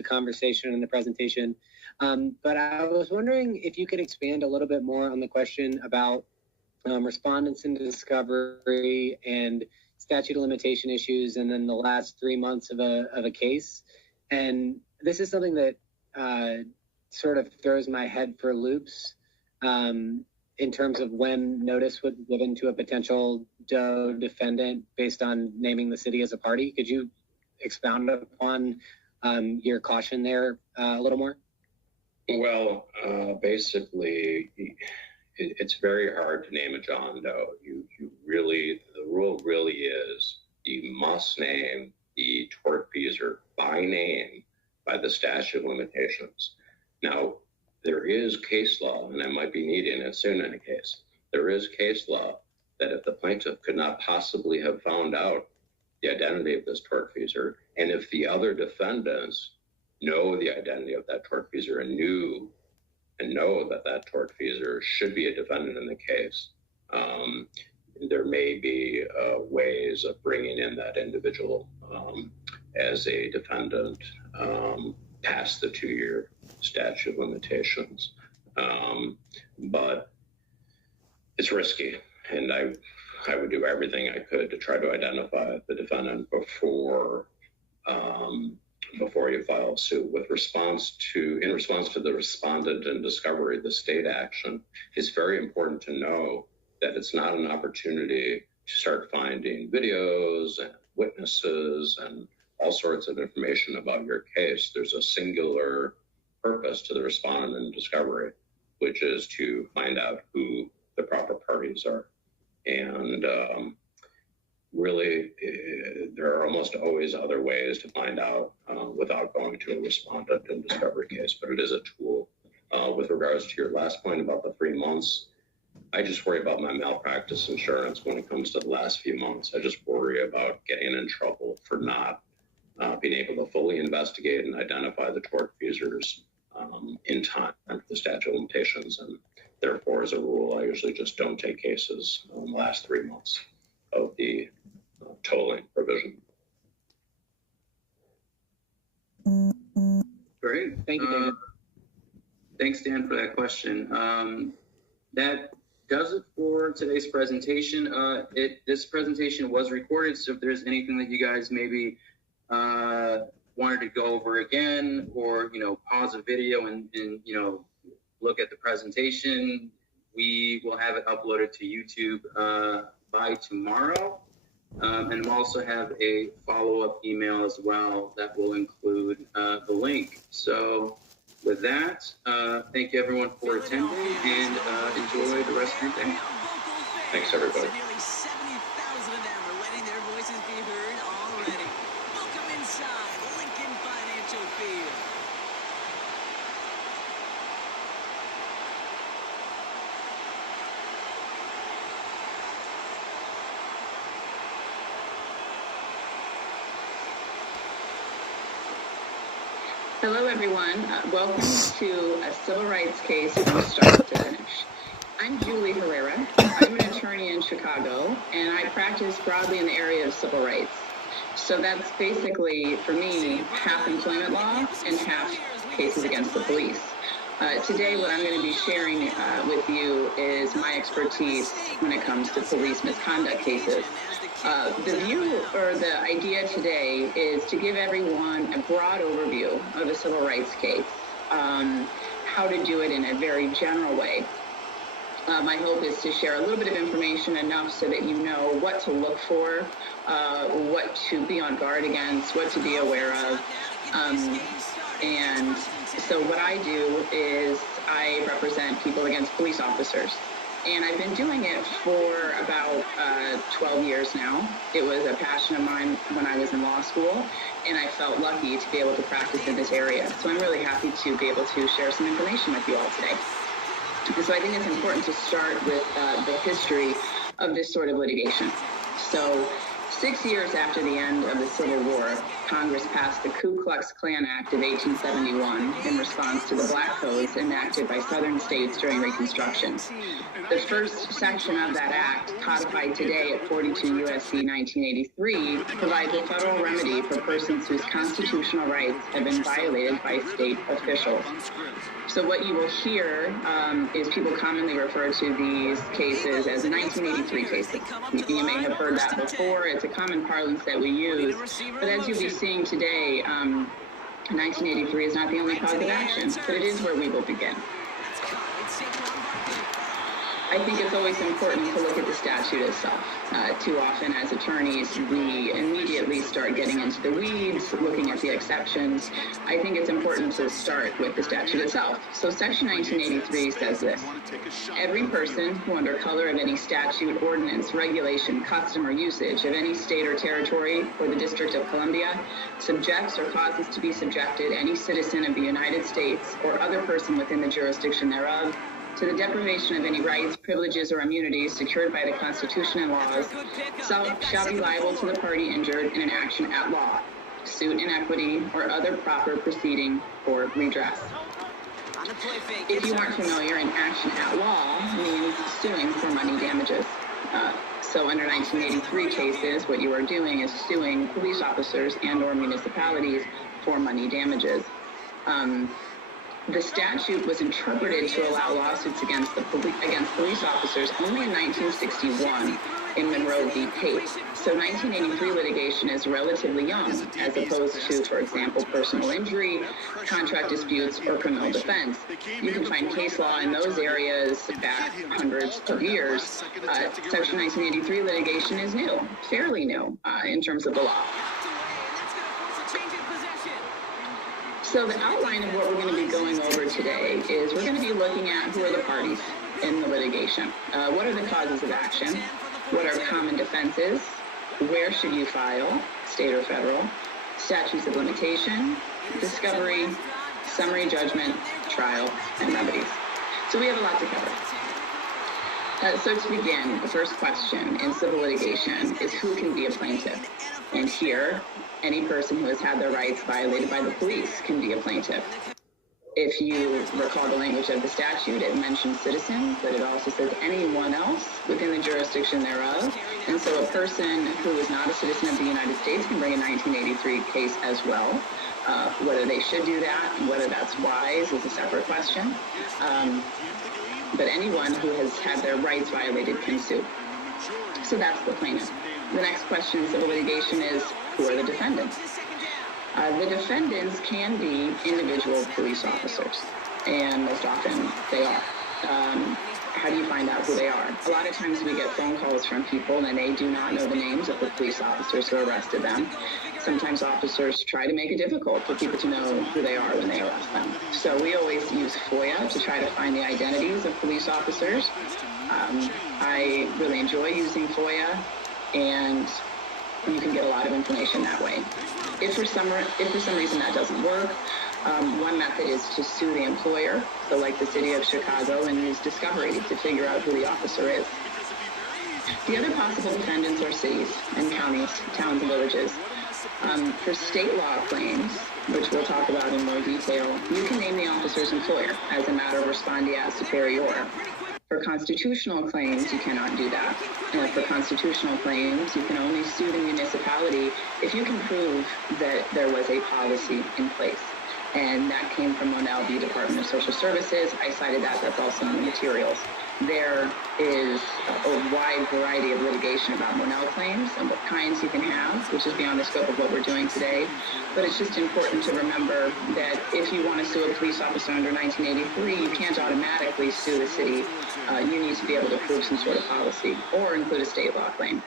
the conversation and the presentation. But I was wondering if you could expand a little bit more on the question about respondents in discovery and statute of limitation issues, and then the last 3 months of a case. And this is something that sort of throws my head for loops in terms of when notice would be given to a potential DOE defendant based on naming the city as a party. Could you expound upon your caution there a little more? Well, basically, it's very hard to name a John Doe. You really, the rule really is you must name the tortfeasor by name by the statute of limitations. Now, there is case law, and I might be needing it soon in a case. There is case law that if the plaintiff could not possibly have found out the identity of this tortfeasor, and if the other defendants know the identity of that tortfeasor and know that that tortfeasor should be a defendant in the case, there may be ways of bringing in that individual as a defendant past the 2-year statute of limitations. But it's risky, and I would do everything I could to try to identify the defendant before you file suit. In response to the respondent in discovery, the state action, it's very important to know that it's not an opportunity to start finding videos and witnesses and all sorts of information about your case. There's a singular purpose to the respondent in discovery, which is to find out who the proper parties are. And really, there are almost always other ways to find out without going to a respondent in discovery case, but it is a tool. With regards to your last point about the 3 months, I just worry about my malpractice insurance when it comes to the last few months. I just worry about getting in trouble for not being able to fully investigate and identify the tortfeasors in time for the statute of limitations. And therefore, as a rule, I usually just don't take cases in the last 3 months of the tolling provision. Great. Thank you, David. Thanks, Dan, for that question. That does it for today's presentation. This presentation was recorded, so if there's anything that you guys maybe wanted to go over again, or pause a video and look at the presentation, we will have it uploaded to YouTube by tomorrow. And we'll also have a follow-up email as well that will include the link. So with that, thank you everyone for attending, and enjoy the rest of your day. Thanks, everybody. Nearly 70,000 of them are letting their voices be heard already. Welcome inside Lincoln Financial Field. Hello, everyone. Welcome to a civil rights case from start to finish. I'm Julie Herrera. I'm an attorney in Chicago, and I practice broadly in the area of civil rights. So that's basically, for me, half employment law and half cases against the police. Today, what I'm going to be sharing with you is my expertise when it comes to police misconduct cases. The view or the idea today is to give everyone a broad overview of a civil rights case, how to do it in a very general way. My hope is to share a little bit of information, enough so that you know what to look for, what to be on guard against, what to be aware of. And so what I do is I represent people against police officers. And I've been doing it for about 12 years now. It was a passion of mine when I was in law school, and I felt lucky to be able to practice in this area. So I'm really happy to be able to share some information with you all today. And so I think it's important to start with the history of this sort of litigation. So 6 years after the end of the Civil War, Congress passed the Ku Klux Klan Act of 1871 in response to the Black Codes enacted by southern states during Reconstruction. The first section of that act, codified today at 42 U.S.C. 1983, provides a federal remedy for persons whose constitutional rights have been violated by state officials. So what you will hear is people commonly refer to these cases as 1983 cases. You may have heard that before. It's a common parlance that we use. But as you'll be seeing today, 1983 is not the only cause of action, but it is where we will begin. I think it's always important to look at the statute itself. Too often as attorneys, we immediately start getting into the weeds, looking at the exceptions. I think it's important to start with the statute itself. So Section 1983 says this: every person who under color of any statute, ordinance, regulation, custom, or usage of any state or territory or the District of Columbia subjects or causes to be subjected any citizen of the United States or other person within the jurisdiction thereof to the deprivation of any rights, privileges, or immunities secured by the Constitution and laws, shall be liable to the party injured in an action at law, suit in equity, or other proper proceeding for redress. If you aren't familiar, an action at law means suing for money damages. So under 1983 cases, what you are doing is suing police officers and or municipalities for money damages. The statute was interpreted to allow lawsuits against police officers only in 1961 in Monroe v. Pate. So 1983 litigation is relatively young, as opposed to, for example, personal injury, contract disputes, or criminal defense. You can find case law in those areas back hundreds of years. Section 1983 litigation is new, fairly new in terms of the law. So the outline of what we're going to be going over today is we're going to be looking at who are the parties in the litigation. What are the causes of action? What are common defenses? Where should you file, state or federal? Statutes of limitation, discovery, summary judgment, trial, and remedies. So we have a lot to cover. So to begin, the first question in civil litigation is who can be a plaintiff? And here, any person who has had their rights violated by the police can be a plaintiff. If you recall the language of the statute, it mentions citizens, but it also says anyone else within the jurisdiction thereof. And so a person who is not a citizen of the United States can bring a 1983 case as well. Whether they should do that and whether that's wise is a separate question. But anyone who has had their rights violated can sue. So that's the plaintiff. The next question in civil litigation is, who are the defendants? The defendants can be individual police officers, and most often they are. How do you find out who they are? A lot of times we get phone calls from people and they do not know the names of the police officers who arrested them. Sometimes officers try to make it difficult for people to know who they are when they arrest them. So we always use FOIA to try to find the identities of police officers. I really enjoy using FOIA, and you can get a lot of information that way. If for some reason that doesn't work, one method is to sue the employer, so like the city of Chicago, and use discovery to figure out who the officer is. The other possible defendants are cities and counties, towns and villages. For state law claims, which we'll talk about in more detail, you can name the officer's employer as a matter of respondeat superior. For constitutional claims, you cannot do that. And for constitutional claims, you can only sue the municipality if you can prove that there was a policy in place. And that came from Monell v. Department of Social Services. I cited that. That's also in the materials. There is a wide variety of litigation about Monell claims and what kinds you can have, which is beyond the scope of what we're doing today. But it's just important to remember that if you want to sue a police officer under 1983, you can't automatically sue the city. You need to be able to prove some sort of policy or include a state law claim.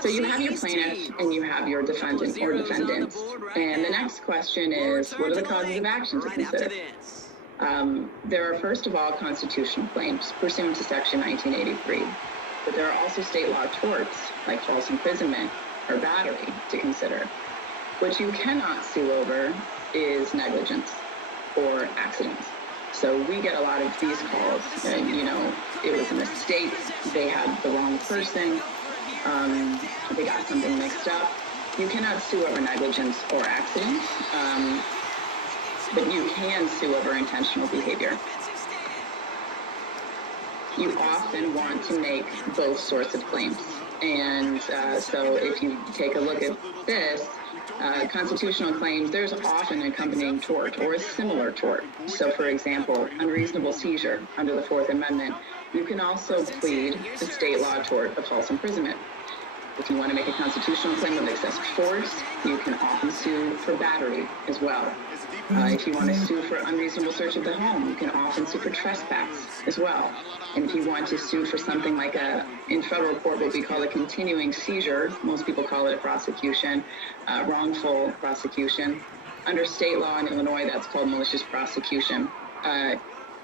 So you have your plaintiff and you have your defendant or defendants. And the next question is, what are the causes of action to consider? There are, first of all, constitutional claims pursuant to Section 1983. But there are also state law torts, like false imprisonment or battery, to consider. What you cannot sue over is negligence or accidents. So we get a lot of these calls, it was a mistake, they had the wrong person, they got something mixed up. You cannot sue over negligence or accident, but you can sue over intentional behavior. You often want to make both sorts of claims. And so if you take a look at this, constitutional claims, there's often an accompanying tort or a similar tort. So for example, unreasonable seizure under the Fourth Amendment, you can also plead the state law tort of false imprisonment. If you want to make a constitutional claim of excessive force, you can often sue for battery as well. If you want to sue for unreasonable search of the home, you can often sue for trespass as well. And if you want to sue for something like in federal court, what we call a continuing seizure, most people call it a prosecution, wrongful prosecution. Under state law in Illinois, that's called malicious prosecution.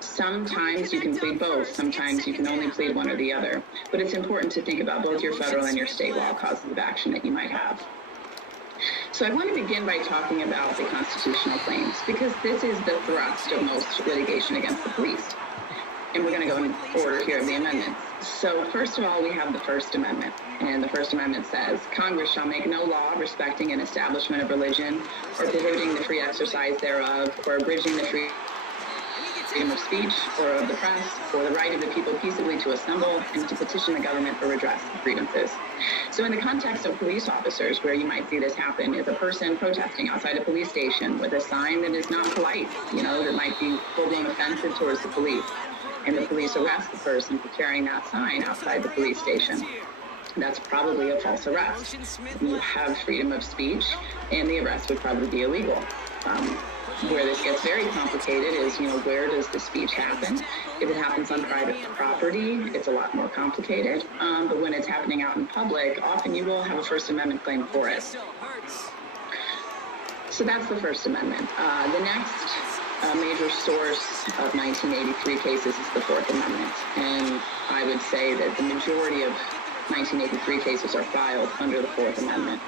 Sometimes you can plead both. Sometimes you can only plead one or the other. But it's important to think about both your federal and your state law causes of action that you might have. So I want to begin by talking about the constitutional claims, because this is the thrust of most litigation against the police. And we're going to go in order here of the amendments. So first of all, we have the First Amendment. And the First Amendment says, Congress shall make no law respecting an establishment of religion or prohibiting the free exercise thereof or abridging the freedom of speech or of the press, or the right of the people peaceably to assemble and to petition the government for redress of grievances. So in the context of police officers, where you might see this happen is a person protesting outside a police station with a sign that is not polite, that might be full-blown offensive towards the police. And the police arrest the person for carrying that sign outside the police station. That's probably a false arrest. You have freedom of speech, and the arrest would probably be illegal. Where this gets very complicated is, where does the speech happen? If it happens on private property, it's a lot more complicated. But when it's happening out in public, often you will have a First Amendment claim for it. So that's the First Amendment. The next major source of 1983 cases is the Fourth Amendment. And I would say that the majority of 1983 cases are filed under the Fourth Amendment.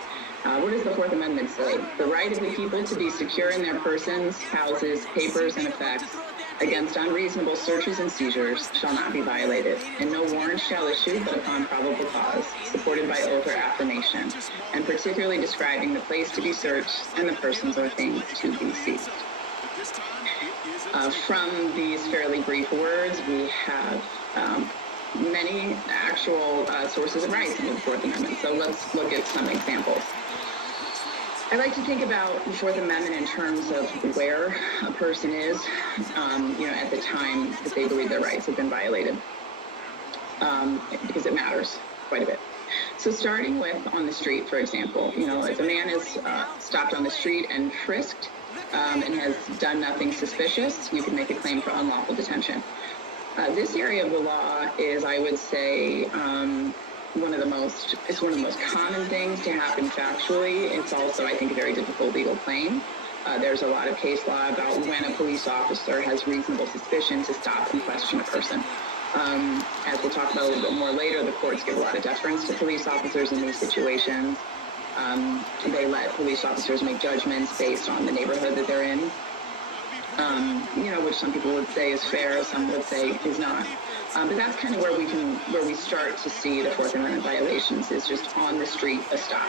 What does the Fourth Amendment say? The right of the people to be secure in their persons, houses, papers, and effects against unreasonable searches and seizures shall not be violated, and no warrant shall issue but upon probable cause, supported by oath or affirmation, and particularly describing the place to be searched and the persons or things to be seized. From these fairly brief words, we have many actual sources of rights in the Fourth Amendment. So let's look at some examples. I like to think about the Fourth Amendment in terms of where a person is, at the time that they believe their rights have been violated, because it matters quite a bit. So starting with on the street, for example, if a man is stopped on the street and frisked and has done nothing suspicious, you can make a claim for unlawful detention. This area of the law is, I would say, one of the most common things to happen factually. It's also, I think, a very difficult legal claim. There's a lot of case law about when a police officer has reasonable suspicion to stop and question a person. As we'll talk about a little bit more later, the courts give a lot of deference to police officers in these situations. They let police officers make judgments based on the neighborhood that they're in. Which some people would say is fair, some would say is not. But that's kind of where we start to see the Fourth Amendment violations, is just on the street, a stop.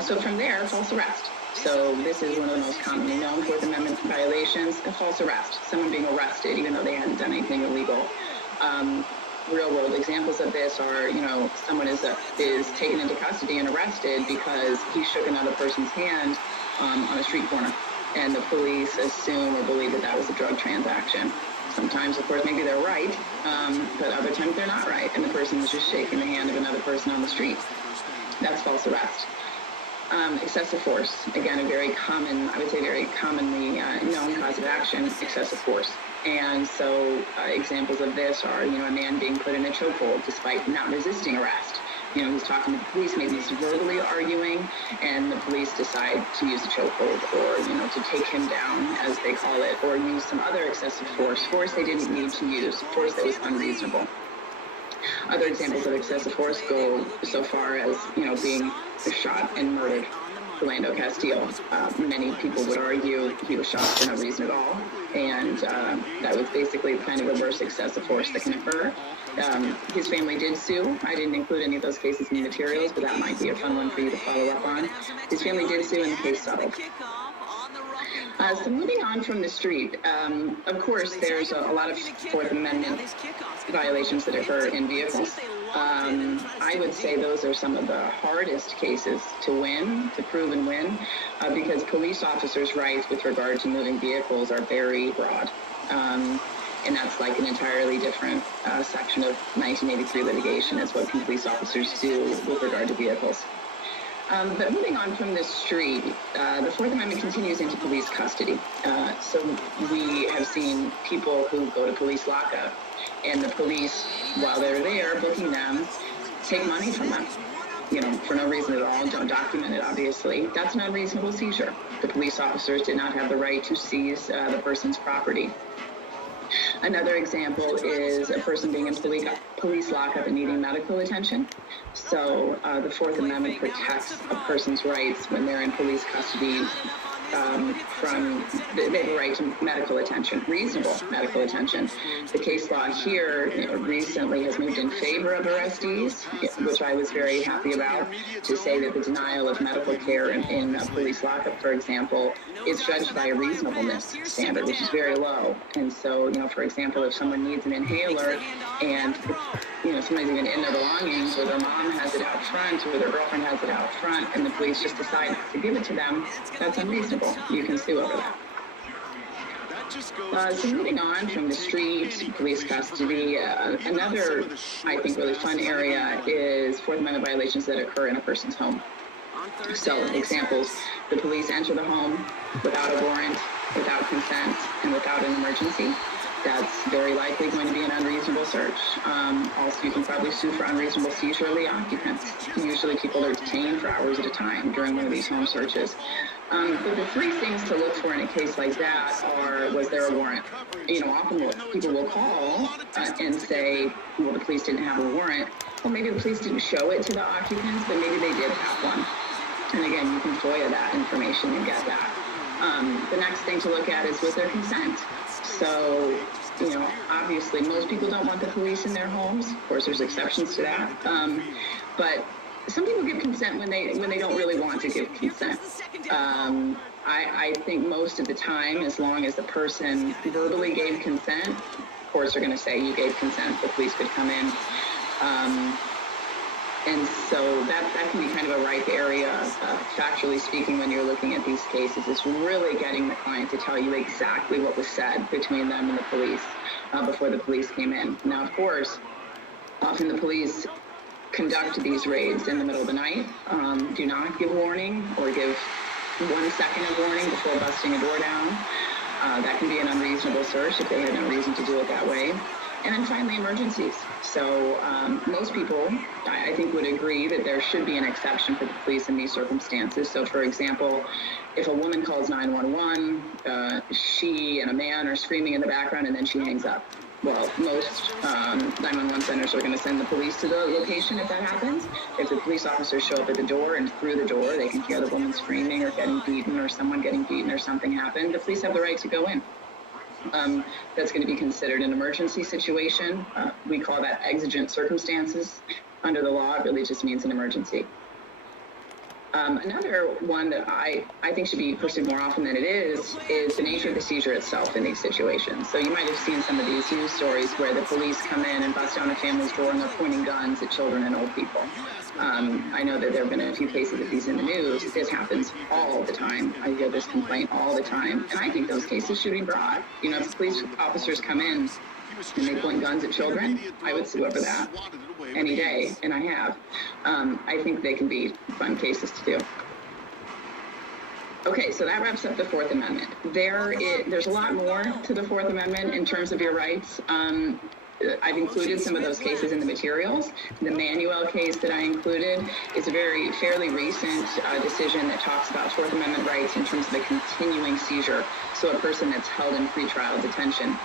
So from there, false arrest. So this is one of the most commonly known Fourth Amendment violations, a false arrest, someone being arrested even though they hadn't done anything illegal. Real world examples of this are, someone is taken into custody and arrested because he shook another person's hand on a street corner. And the police assume or believe that that was a drug transaction. Sometimes, of course, maybe they're right, but other times they're not right, and the person is just shaking the hand of another person on the street. That's false arrest. Excessive force, again, a very common, I would say very commonly known cause of action, excessive force. And so examples of this are, a man being put in a chokehold despite not resisting arrest. He's talking to the police, maybe he's verbally arguing, and the police decide to use a chokehold or, to take him down, as they call it, or use some other excessive force they didn't need to use, force that was unreasonable. Other examples of excessive force go so far as, being shot and murdered. Philando Castile. Many people would argue he was shot for no reason at all, and that was basically kind of the worst excessive force that can occur. His family did sue. I didn't include any of those cases in the materials, but that might be a fun one for you to follow up on. His family did sue, and the case settled. So moving on from the street, of course, there's a lot of Fourth Amendment violations that occur in vehicles. I would say those are some of the hardest cases to win, to prove and win, because police officers' rights with regard to moving vehicles are very broad. And that's like an entirely different section of 1983 litigation is what police officers do with regard to vehicles. But moving on from the street, the Fourth Amendment continues into police custody. So we have seen people who go to police lockup, and the police, while they're there booking them, take money from them, for no reason at all, don't document it, obviously. That's an unreasonable seizure. The police officers did not have the right to seize the person's property. Another example is a person being in police lockup and needing medical attention. So the Fourth Amendment protects a person's rights when they're in police custody they have a right to medical attention, reasonable medical attention. The case law here recently has moved in favor of arrestees, which I was very happy about, to say that the denial of medical care in a police lockup, for example, is judged by a reasonableness standard, which is very low. And so, for example, if someone needs an inhaler and somebody's even in their belongings, or their mom has it out front, or their girlfriend has it out front, and the police just decide not to give it to them, that's unreasonable. You can sue over that. So moving on from the street, police custody, another, I think, really fun area is Fourth Amendment violations that occur in a person's home. So examples, the police enter the home without a warrant, without consent, and without an emergency. That's very likely going to be an unreasonable search. Also, you can probably sue for unreasonable seizure of the occupants. Usually people are detained for hours at a time during one of these home searches. But the three things to look for in a case like that are, was there a warrant? Often people will call and say, well, the police didn't have a warrant. Well, maybe the police didn't show it to the occupants, but maybe they did have one. And again, you can FOIA that information and get that. The next thing to look at is, was there consent? So, obviously most people don't want the police in their homes. Of course, there's exceptions to that. But some people give consent when they don't really want to give consent. I think most of the time, as long as the person verbally gave consent, of course they're going to say you gave consent, the police could come in. And so that can be kind of a ripe area, factually speaking, when you're looking at these cases. It's really getting the client to tell you exactly what was said between them and the police before the police came in. Now, of course, often the police conduct these raids in the middle of the night, do not give warning or give 1 second of warning before busting a door down. That can be an unreasonable search if they had no reason to do it that way. And then finally, emergencies. So most people, I think, would agree that there should be an exception for the police in these circumstances. So, for example, if a woman calls 911, she and a man are screaming in the background and then she hangs up. Well, most 911 centers are going to send the police to the location if that happens. If the police officers show up at the door and through the door they can hear the woman screaming or getting beaten or someone getting beaten or something happened, the police have the right to go in. That's going to be considered an emergency situation. We call that exigent circumstances. Under the law, it really just means an emergency. Another one that I think should be pursued more often than it is the nature of the seizure itself in these situations. So you might have seen some of these news stories where the police come in and bust down a family's door and they're pointing guns at children and old people. I know that there have been a few cases of these in the news. This happens all the time. I hear this complaint all the time. And I think those cases should be brought. If police officers come in and they point guns at children, I would sue over that any day, and I have. I think they can be fun cases to do. Okay, so that wraps up the Fourth Amendment. There's a lot more to the Fourth Amendment in terms of your rights. I've included some of those cases in the materials. The Manuel case that I included is a fairly recent decision that talks about Fourth Amendment rights in terms of a continuing seizure, so a person that's held in pretrial detention.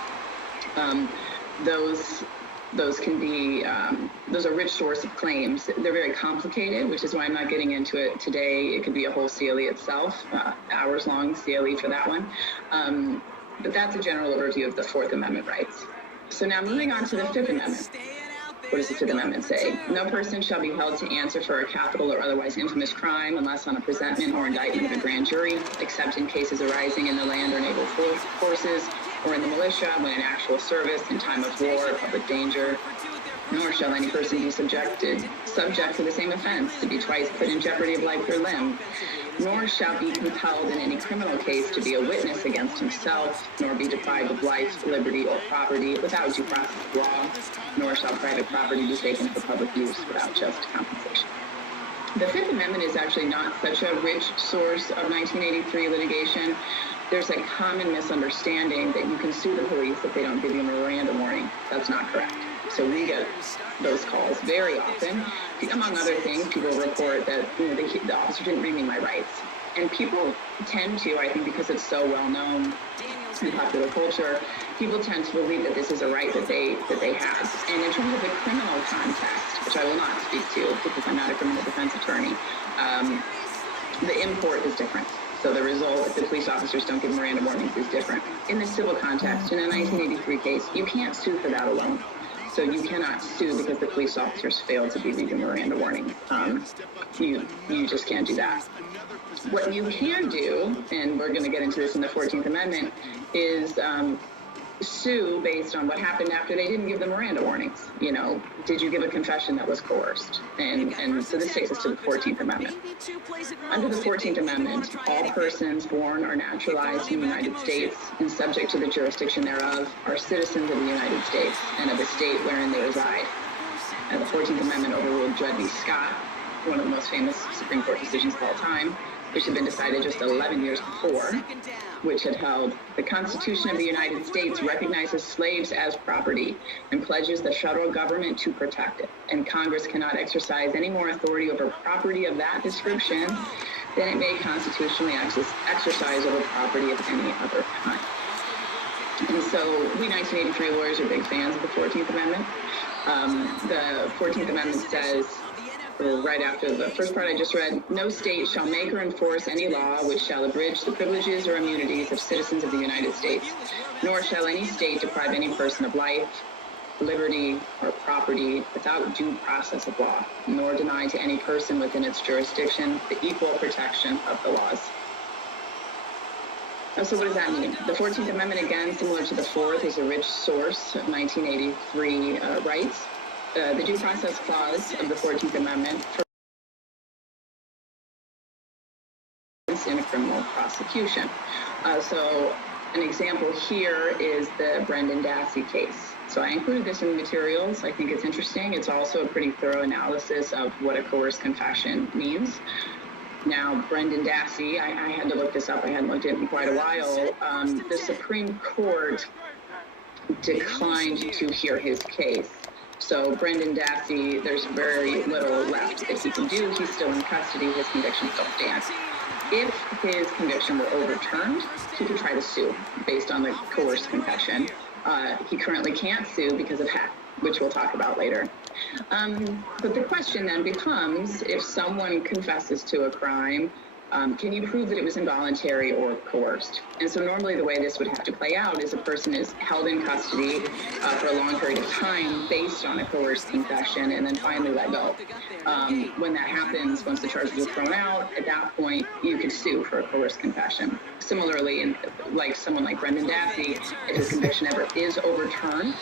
Those those can be, those are rich source of claims. They're very complicated, which is why I'm not getting into it today. It could be a whole CLE itself, hours long CLE for that one. But that's a general overview of the Fourth Amendment rights. So now moving on to the Fifth Amendment. What does the Fifth Amendment say? No person shall be held to answer for a capital or otherwise infamous crime unless on a presentment or indictment of a grand jury, except in cases arising in the land or naval forces or in the militia when in actual service in time of war or public danger. Nor shall any person be subject to the same offense, to be twice put in jeopardy of life or limb. Nor shall be compelled in any criminal case to be a witness against himself, nor be deprived of life, liberty, or property without due process of law, nor shall private property be taken for public use without just compensation. The Fifth Amendment is actually not such a rich source of 1983 litigation. There's a common misunderstanding that you can sue the police if they don't give you a Miranda warning. That's not correct. So we get those calls very often. Among other things, people report that the officer didn't read me my rights. And people tend to, I think because it's so well known in popular culture, people tend to believe that this is a right that they have. And in terms of the criminal context, which I will not speak to because I'm not a criminal defense attorney, the import is different. So the result, if the police officers don't give Miranda warnings, is different. In the civil context, in a 1983 case, you can't sue for that alone. So you cannot sue because the police officers failed to give you the Miranda warning. You just can't do that. What you can do, and we're going to get into this in the 14th Amendment, is sue based on what happened after they didn't give the Miranda warnings. You know, did you give a confession that was coerced? And so this takes us to the 14th Amendment. Under the 14th Amendment, all persons born or naturalized in the United States and subject to the jurisdiction thereof are citizens of the United States and of the state wherein they reside. And the 14th Amendment overruled Dred v. Scott, one of the most famous Supreme Court decisions of all time, which had been decided just 11 years before, which had held the Constitution of the United States recognizes slaves as property and pledges the federal government to protect it. And Congress cannot exercise any more authority over property of that description than it may constitutionally exercise over property of any other kind. And so we 1983 lawyers are big fans of the 14th Amendment. The 14th Amendment says, right after the first part I just read, no state shall make or enforce any law which shall abridge the privileges or immunities of citizens of the United States, nor shall any state deprive any person of life, liberty, or property without due process of law, nor deny to any person within its jurisdiction the equal protection of the laws. So what does that mean? The 14th Amendment, again, similar to the 4th, is a rich source of 1983 rights. The Due Process Clause of the 14th Amendment in a criminal prosecution. So an example here is the Brendan Dassey case. So I included this in the materials. I think it's interesting. It's also a pretty thorough analysis of what a coerced confession means. Now, Brendan Dassey, I had to look this up. I hadn't looked at it in quite a while. The Supreme Court declined to hear his case. So Brendan Dassey, there's very little left that he can do. He's still in custody. His conviction still stands. If his conviction were overturned, he could try to sue based on the coerced confession. He currently can't sue because of HAC, which we'll talk about later. But the question then becomes, if someone confesses to a crime, can you prove that it was involuntary or coerced? And so normally the way this would have to play out is a person is held in custody for a long period of time based on a coerced confession and then finally let go. When that happens, once the charges are thrown out, at that point, you could sue for a coerced confession. Similarly, like someone like Brendan Dassey, if his conviction ever is overturned,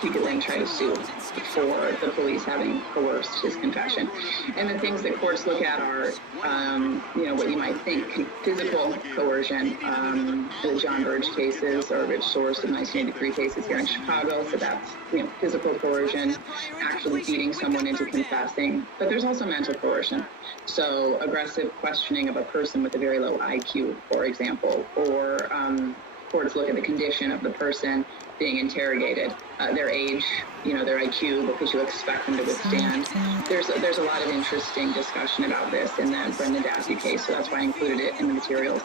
he could then try to sue for the police having coerced his confession. And the things that courts look at are, what you might think, physical coercion. The John Burge cases are a rich source of 1983 cases here in Chicago, so that's, physical coercion, actually beating someone into confessing. But there's also mental coercion. So aggressive questioning of a person with a very low IQ, for example, or courts look at the condition of the person being interrogated, their age, their IQ, what could you expect them to withstand. There's a lot of interesting discussion about this in the Brendan Dassey case, so that's why I included it in the materials.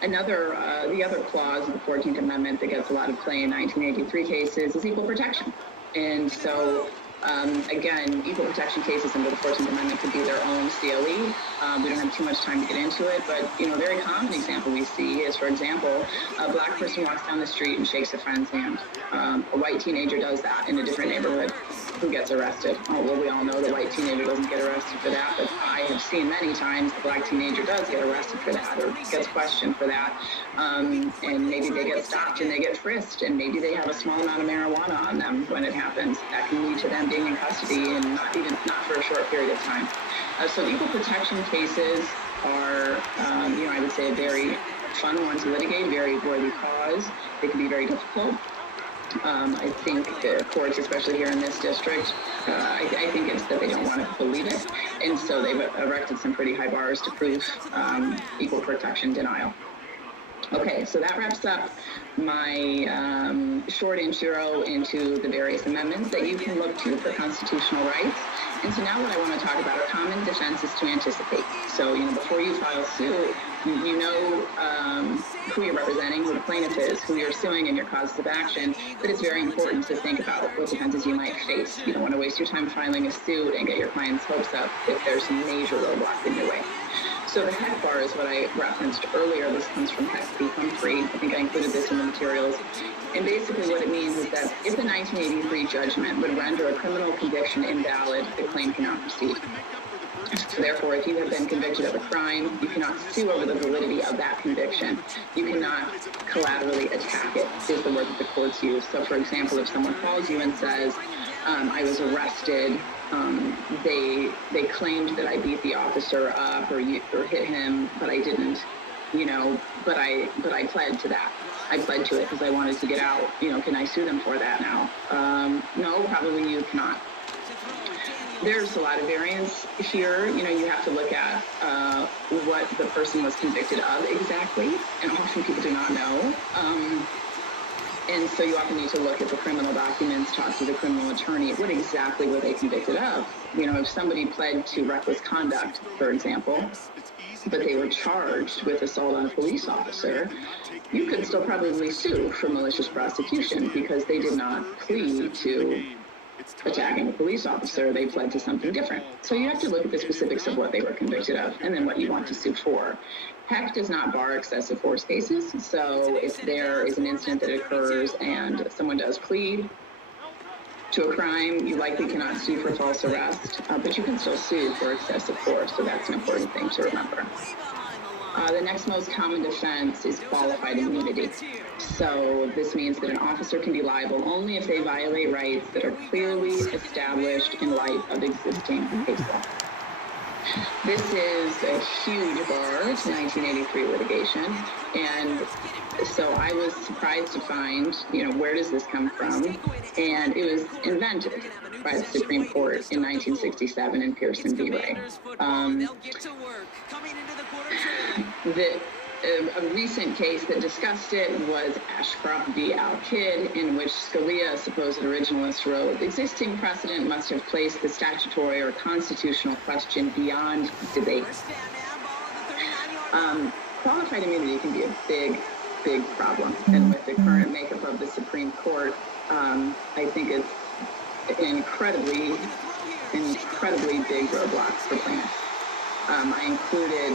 The other clause of the 14th Amendment that gets a lot of play in 1983 cases is equal protection. And so, again, equal protection cases under the 14th Amendment could be their own CLE. We don't have too much time to get into it, but, a very common example we see is, for example, a black person walks down the street and shakes a friend's hand. A white teenager does that in a different neighborhood. Who gets arrested? Oh, well, we all know the white teenager doesn't get arrested for that, but I have seen many times the black teenager does get arrested for that or gets questioned for that. And maybe they get stopped and they get frisked, and maybe they have a small amount of marijuana on them when it happens. That can lead to them being in custody and not for a short period of time. So equal protection cases are, I would say, a very fun one to litigate, very worthy cause. They can be very difficult. I think the courts, especially here in this district, I think it's that they don't want to believe it, and so they've erected some pretty high bars to prove equal protection denial. Okay, so that wraps up my short intro into the various amendments that you can look to for constitutional rights. And so now what I want to talk about are common defenses to anticipate. So, before you file suit, you know who you're representing, who the plaintiff is, who you're suing, and your causes of action. But it's very important to think about what defenses you might face. You don't want to waste your time filing a suit and get your client's hopes up if there's some major roadblock in your way. So the heck bar is what I referenced earlier. This comes from Heck v. Humphrey. I think I included this in the materials. And basically what it means is that if the 1983 judgment would render a criminal conviction invalid, the claim cannot proceed. So therefore, if you have been convicted of a crime, you cannot sue over the validity of that conviction. You cannot collaterally attack it, is the word that the courts use. So for example, if someone calls you and says, I was arrested, they claimed that I beat the officer up or hit him, but I didn't, but I pled to that. I pled to it because I wanted to get out. Can I sue them for that now? No, probably you cannot. There's a lot of variance here. You have to look at what the person was convicted of exactly, and often people do not know. And so you often need to look at the criminal documents, talk to the criminal attorney. What exactly were they convicted of? If somebody pled to reckless conduct, for example, but they were charged with assault on a police officer, you could still probably sue for malicious prosecution because they did not plead to attacking a police officer. They pled to something different. So you have to look at the specifics of what they were convicted of and then what you want to sue for. Heck does not bar excessive force cases. So if there is an incident that occurs and someone does plead to a crime, you likely cannot sue for false arrest, but you can still sue for excessive force. So that's an important thing to remember. The next most common defense is qualified immunity. So this means that an officer can be liable only if they violate rights that are clearly established in light of existing case law. This is a huge bar to 1983 litigation, and so I was surprised to find, where does this come from? And it was invented by the Supreme Court in 1967 in Pearson v. Ray. A recent case that discussed it was Ashcroft v. Al-Kid, in which Scalia, a supposed originalist, wrote, existing precedent must have placed the statutory or constitutional question beyond debate. Qualified immunity can be a big problem, and with the current makeup of the Supreme Court, I think it's an incredibly big roadblock for plaintiffs. I included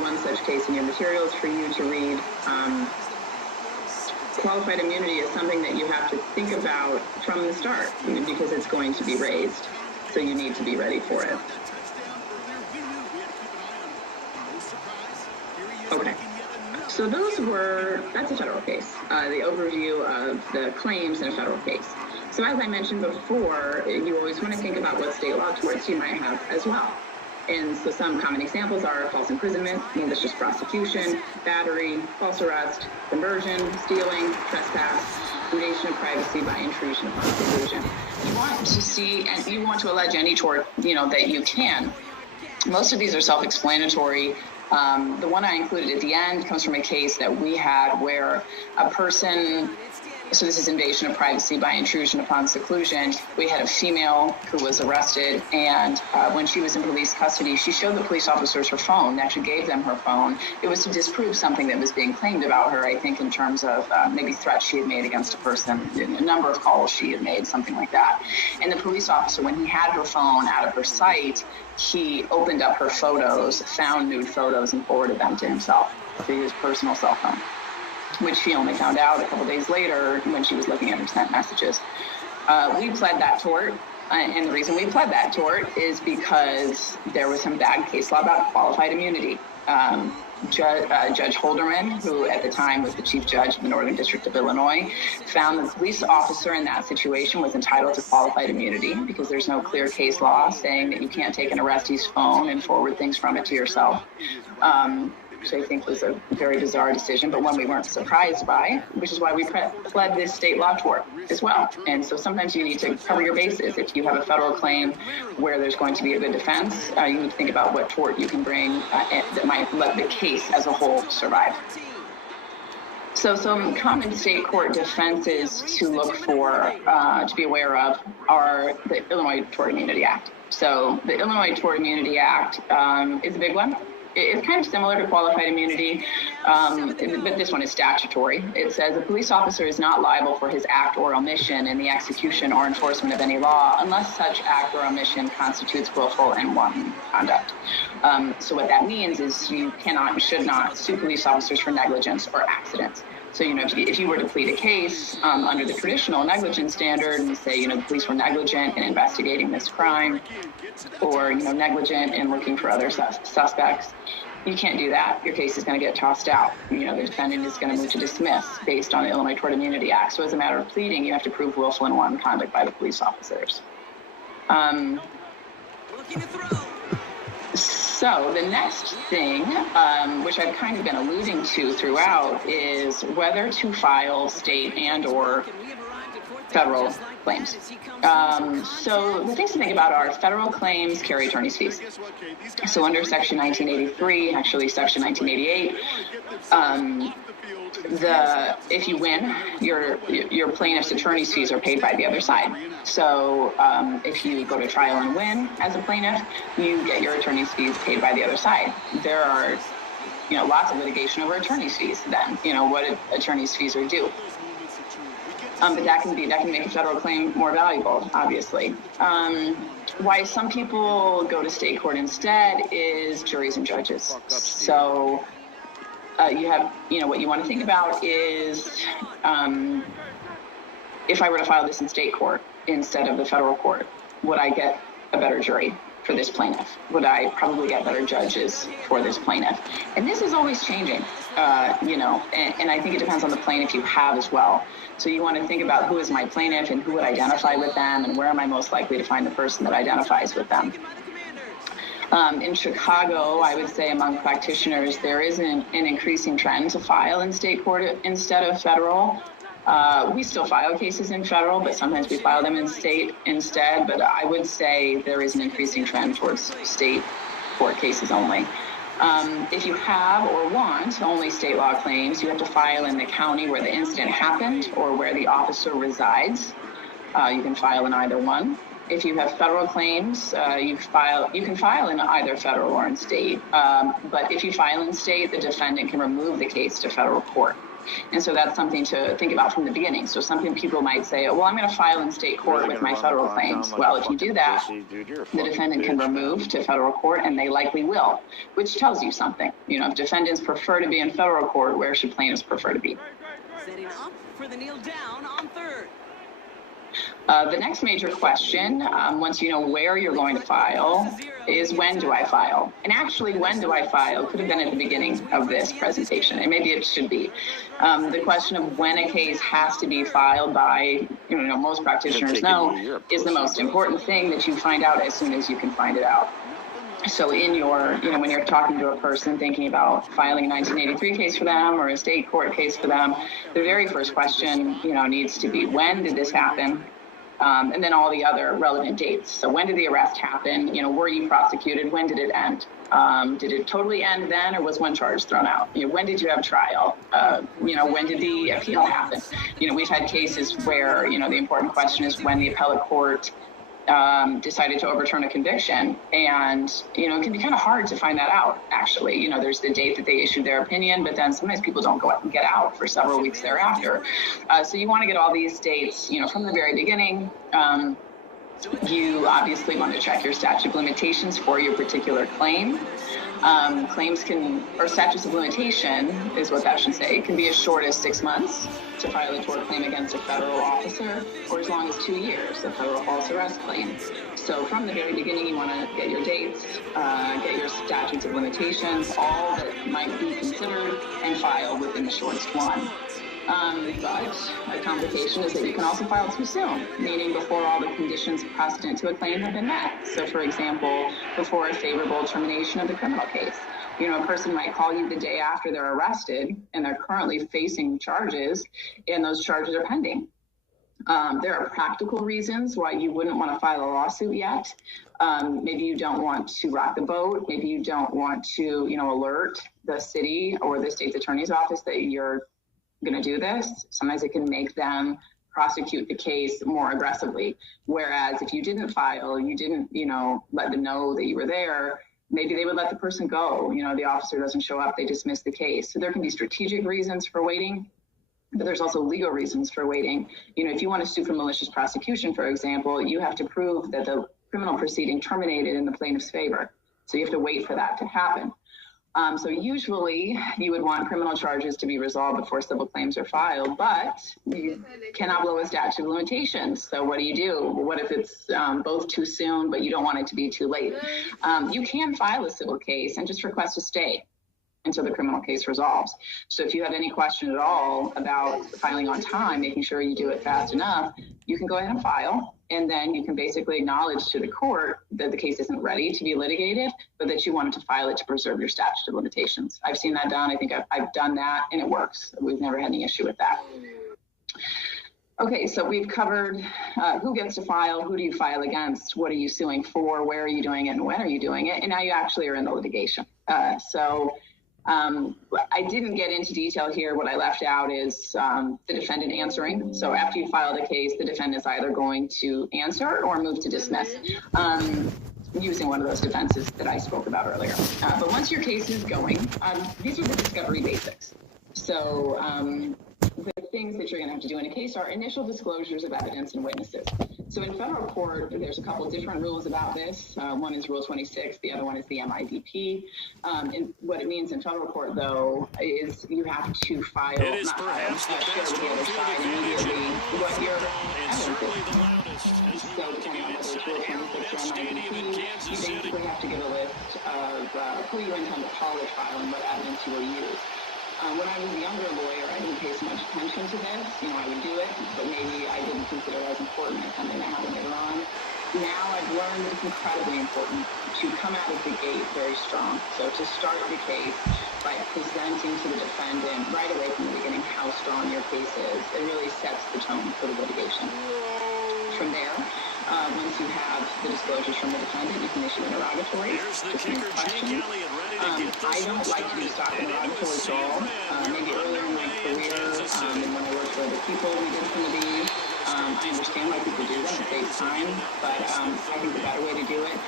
one such case in your materials for you to read. Qualified immunity is something that you have to think about from the start because it's going to be raised, so you need to be ready for it. Okay, so that's a federal case, the overview of the claims in a federal case. So as I mentioned before, you always want to think about what state law torts you might have as well. And so some common examples are false imprisonment, malicious prosecution, battery, false arrest, conversion, stealing, trespass, invasion of privacy by intrusion upon seclusion. You want to see, and you want to allege any tort, that you can. Most of these are self-explanatory. The one I included at the end comes from a case that we had where a person So this is invasion of privacy by intrusion upon seclusion. We had a female who was arrested, and when she was in police custody, she showed the police officers her phone, actually gave them her phone. It was to disprove something that was being claimed about her, I think, in terms of maybe threats she had made against a person, a number of calls she had made, something like that. And the police officer, when he had her phone out of her sight, he opened up her photos, found nude photos, and forwarded them to himself through his personal cell phone, which she only found out a couple days later when she was looking at her sent messages. We pled that tort, and the reason we pled that tort is because there was some bad case law about qualified immunity. Judge Holderman, who at the time was the chief judge of the Northern District of Illinois, found the police officer in that situation was entitled to qualified immunity because there's no clear case law saying that you can't take an arrestee's phone and forward things from it to yourself. Which I think was a very bizarre decision, but one we weren't surprised by, which is why we pled this state law tort as well. And so sometimes you need to cover your bases. If you have a federal claim where there's going to be a good defense, you need to think about what tort you can bring that might let the case as a whole survive. So some common state court defenses to look for, to be aware of, are the Illinois Tort Immunity Act. So the Illinois Tort Immunity Act is a big one. It's kind of similar to qualified immunity, but this one is statutory. It says a police officer is not liable for his act or omission in the execution or enforcement of any law unless such act or omission constitutes willful and wanton conduct. So what that means is you cannot and should not sue police officers for negligence or accidents. So, if you were to plead a case under the traditional negligence standard and say, the police were negligent in investigating this crime or, negligent in looking for other suspects, you can't do that. Your case is going to get tossed out. The defendant is going to move to dismiss based on the Illinois Tort Immunity Act. So as a matter of pleading, you have to prove willful and wanton conduct by the police officers. So the next thing, which I've kind of been alluding to throughout, is whether to file state and or federal claims. So the things to think about are federal claims carry attorney's fees. So under Section 1983, actually Section 1988, if you win, your plaintiff's attorney's fees are paid by the other side. So if you go to trial and win as a plaintiff, you get your attorney's fees paid by the other side. There are, lots of litigation over attorney's fees then, what attorney's fees are due. But that can make a federal claim more valuable, obviously. Why some people go to state court instead is juries and judges. So you have, what you want to think about is if I were to file this in state court instead of the federal court, would I get a better jury for this plaintiff? Would I probably get better judges for this plaintiff? And this is always changing, and I think it depends on the plaintiff you have as well. So you want to think about who is my plaintiff and who would identify with them and where am I most likely to find the person that identifies with them. In Chicago, I would say among practitioners, there is an increasing trend to file in state court instead of federal. We still file cases in federal, but sometimes we file them in state instead. But I would say there is an increasing trend towards state court cases only. If you have or want only state law claims, you have to file in the county where the incident happened or where the officer resides. You can file in either one. If you have federal claims, you can file in either federal or in state. But if you file in state, the defendant can remove the case to federal court. And so that's something to think about from the beginning. So some people might say, well, I'm going to file in state court with my federal claims. Well, if you do that, the defendant can remove to federal court, and they likely will, which tells you something. If defendants prefer to be in federal court, where should plaintiffs prefer to be? Setting up for the kneel down on third. The next major question, once you know where you're going to file, is when do I file? And actually, when do I file could have been at the beginning of this presentation, and maybe it should be. The question of when a case has to be filed by, most practitioners know, is the most important thing that you find out as soon as you can find it out. So in your, when you're talking to a person thinking about filing a 1983 case for them or a state court case for them, the very first question, needs to be, when did this happen? And then all the other relevant dates. So when did the arrest happen? Were you prosecuted? When did it end? Did it totally end then, or was one charge thrown out? When did you have trial? When did the appeal happen? We've had cases where, the important question is when the appellate court decided to overturn a conviction. And, it can be kind of hard to find that out, actually. There's the date that they issued their opinion, but then sometimes people don't go out and get out for several weeks thereafter. So you want to get all these dates, from the very beginning. You obviously want to check your statute of limitations for your particular claim. Statutes of limitation is what that should say, can be as short as 6 months to file a tort claim against a federal officer, or as long as 2 years, a federal false arrest claim. So from the very beginning, you want to get your dates, get your statutes of limitations, all that might be considered, and file within the shortest one. But a complication is that you can also file too soon, meaning before all the conditions precedent to a claim have been met. So, for example, before a favorable termination of the criminal case. A person might call you the day after they're arrested, and they're currently facing charges, and those charges are pending. There are practical reasons why you wouldn't want to file a lawsuit yet. Maybe you don't want to rock the boat. Maybe you don't want to, alert the city or the state's attorney's office that you're going to do this. Sometimes it can make them prosecute the case more aggressively. Whereas if you didn't file, you didn't, let them know that you were there, maybe they would let the person go. The officer doesn't show up, they dismiss the case. So there can be strategic reasons for waiting, but there's also legal reasons for waiting. If you want to sue for malicious prosecution, for example, you have to prove that the criminal proceeding terminated in the plaintiff's favor. So you have to wait for that to happen. So usually you would want criminal charges to be resolved before civil claims are filed, but you cannot blow a statute of limitations. So what do? What if it's both too soon, but you don't want it to be too late? You can file a civil case and just request a stay until the criminal case resolves. So if you have any question at all about filing on time, making sure you do it fast enough, you can go ahead and file. And then you can basically acknowledge to the court that the case isn't ready to be litigated, but that you wanted to file it to preserve your statute of limitations. I've seen that done. I think I've done that, and it works. We've never had any issue with that. Okay, so we've covered who gets to file, who do you file against, what are you suing for, where are you doing it, and when are you doing it, and now you actually are in the litigation. I didn't get into detail here. What I left out is the defendant answering. So after you file the case, the defendant is either going to answer or move to dismiss, using one of those defenses that I spoke about earlier. But once your case is going, these are the discovery basics. So the things that you're going to have to do in a case are initial disclosures of evidence and witnesses. So in federal court, there's a couple different rules about this. One is Rule 26, the other one is the MIDP. And what it means in federal court, though, is you have to file, share with the other side immediately what your evidence is. So depending on whether it's Rule 26 or MIDP, you basically have to give a list of who you intend to call at trial and what evidence you will use. When I was a younger lawyer, I didn't pay so much attention to this. I would do it, but maybe I didn't consider it as important as something that happened later on. Now I've learned it's incredibly important to come out of the gate very strong. So to start the case by presenting to the defendant right away from the beginning how strong your case is, it really sets the tone for the litigation. From there, once you have the disclosures from the defendant, you can issue interrogatories. Questions. I don't like to use stock interrogatories at all. Maybe earlier in my career, and when I worked for other people, we did some of these. I understand why people do them, it saves time, but I think the better way to do it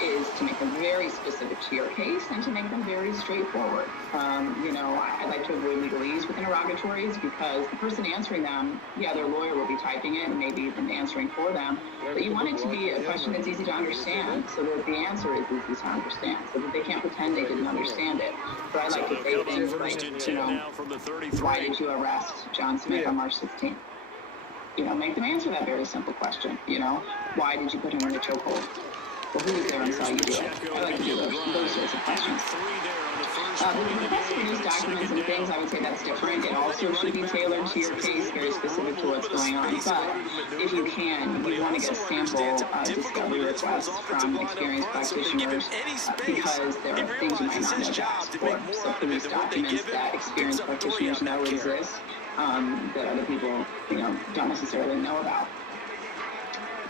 is to make them very specific to your case and to make them very straightforward. I like to avoid legalese with interrogatories because the person answering them, their lawyer will be typing it and maybe even answering for them, but you want it to be a question that's easy to understand so that the answer is easy to understand, so that they can't pretend they didn't understand it. So I like to say things like, why did you arrest John Smith on March 16th? Make them answer that very simple question. Why did you put him in the chokehold? Well, who was there and saw you do it? I like to do those sorts of questions. With the request to produce documents and things, I would say that's different. It also should be tailored to your case, very specific to what's going on. But if you can, you want to get a sample discovery request from experienced practitioners because there are things you might not know to ask for. So produce documents that experienced practitioners know exist that other people, don't necessarily know about.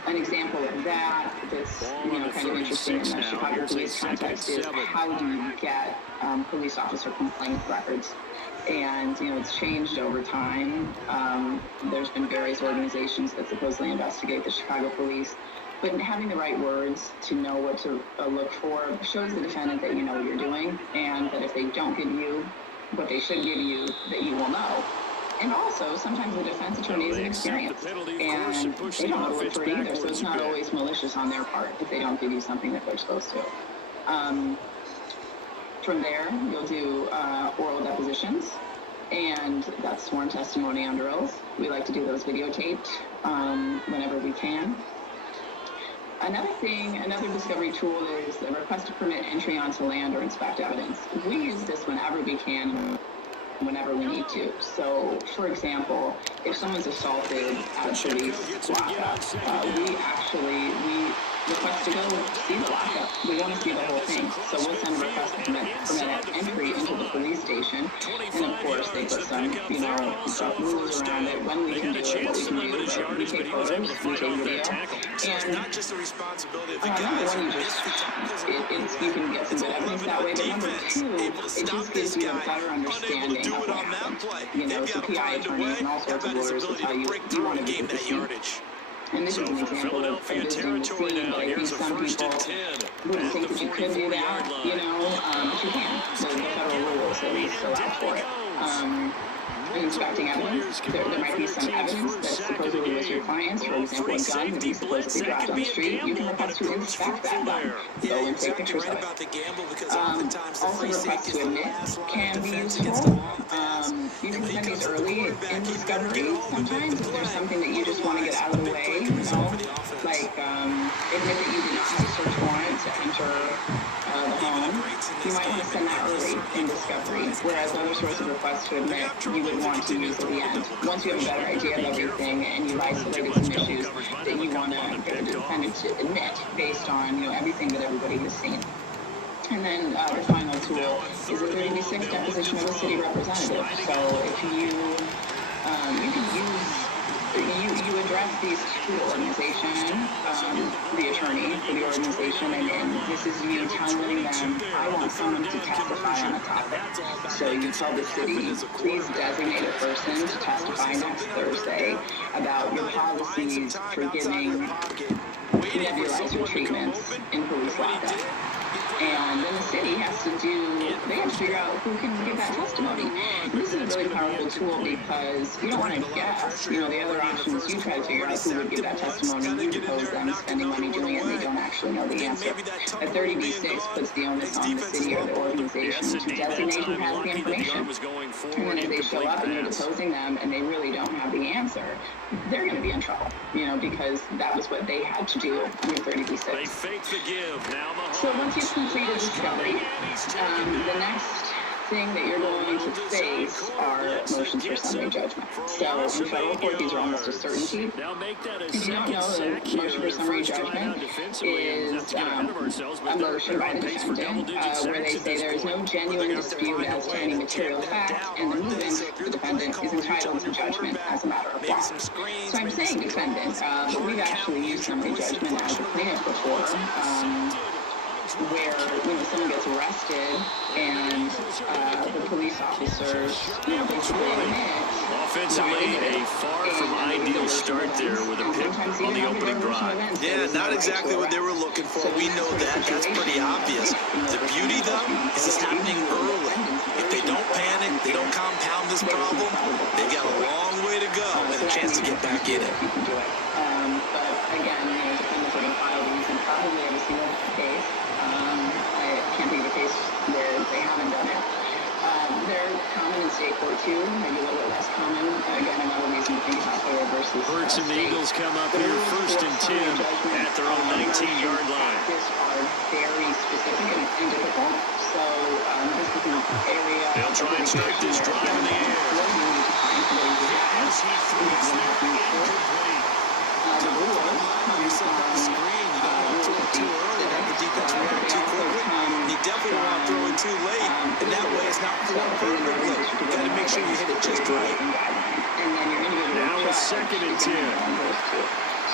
An example of that that's kind of interesting in the Chicago police context is how do you get police officer complaint records? And it's changed over time. There's been various organizations that supposedly investigate the Chicago police, but having the right words to know what to look for shows the defendant that you know what you're doing, and that if they don't give you what they should give you, that you will know. And also, sometimes the defense attorney isn't experienced, and they don't know what to look for it either, so it's not always malicious on their part if they don't give you something that they're supposed to. From there, you'll do oral depositions, and that's sworn testimony under oath. We like to do those videotaped whenever we can. Another discovery tool is the request to permit entry onto land or inspect evidence. We use this whenever we can, whenever we need to. So, for example, if someone's assaulted at a police lockup, we request to go see the lockup. We want to see the whole thing. So we'll send a request to permit entry into the police station. And of course, they put some, rules around it, when we can do it, what we can do. But we take photos, we take video. And number one, you can get some good evidence that way. But number two, it just gives you a better understanding of what happened. So PI attorneys and all sorts of lawyers will tell you want to visit the scene. And this is an example of visiting the scene, but I think some people wouldn't think that you could do that, but you can. The federal rules at least allow for it. Inspecting evidence, there might be some evidence that supposedly was your client's, for example, a gun that he supposedly dropped on the street. You can request to inspect that gun. Go and take pictures of it. Also, request to admit can be useful. You can send these early in discovery sometimes if there's something that you just want to get out of the way, like admit that you did not have a search warrant to enter the home. You might want to send that early in discovery, whereas other sorts of requests to admit you would want to use at the end. Once you have a better idea of everything and you've isolated some issues that you want to get the defendant to admit based on everything that everybody has seen. And then the final tool is a 30B6 deposition of a city representative. So if you you address these to the organization, the attorney for the organization, and this is you telling them, I want someone to testify on a topic. So you tell the city, please designate a person to testify next Thursday about your policies for giving nebulizer treatments in police lockup. And then the city has to figure out who can give that testimony. And this is a really powerful tool because you don't want to guess. The other option is you try to figure out who would give that testimony, you depose them, spending money doing it, and they don't actually know the answer. A 30B6 puts the onus on the city or the organization to designate who has the information. And then if they show up and you're deposing them and they really don't have the answer, they're going to be in trouble, because that was what they had to do under 30B6. So once you've completed discovery, the next thing that you're going to face are motions for summary judgment. So in federal court, these are almost a certainty. If you don't know, the motion for summary judgment is a motion by the defendant where they say there is no genuine dispute as to any material fact, and the movement, the defendant, is entitled to judgment as a matter of law. So I'm saying defendant, but we've actually used summary judgment as a plaintiff before. Where someone gets arrested and the police officers basically admit offensively a far from ideal start there with a pick on the opening drive. Yeah, not exactly what they were looking for. We know that. That's pretty obvious. The beauty, though, is it's happening early. If they don't panic, they don't compound this problem, they've got a long way to go and a chance to get back in it. But again, defendants are going to file these in probably every single case. I can't think of a case where they haven't done it. They're common in state court too, maybe a little bit less common. Again, another reason to think about Federal versus Birds and the Eagles come up here first and 10 at their own 19-yard line. These are very specific and difficult. So this is an area. They'll try and start this drive in the air. As he throws there the rule comes from too early, then the defense reacted too quickly. You definitely don't want to throw it too late, and that way it's not formed perfectly. You got to make sure you hit it just right. now a 2nd and 10.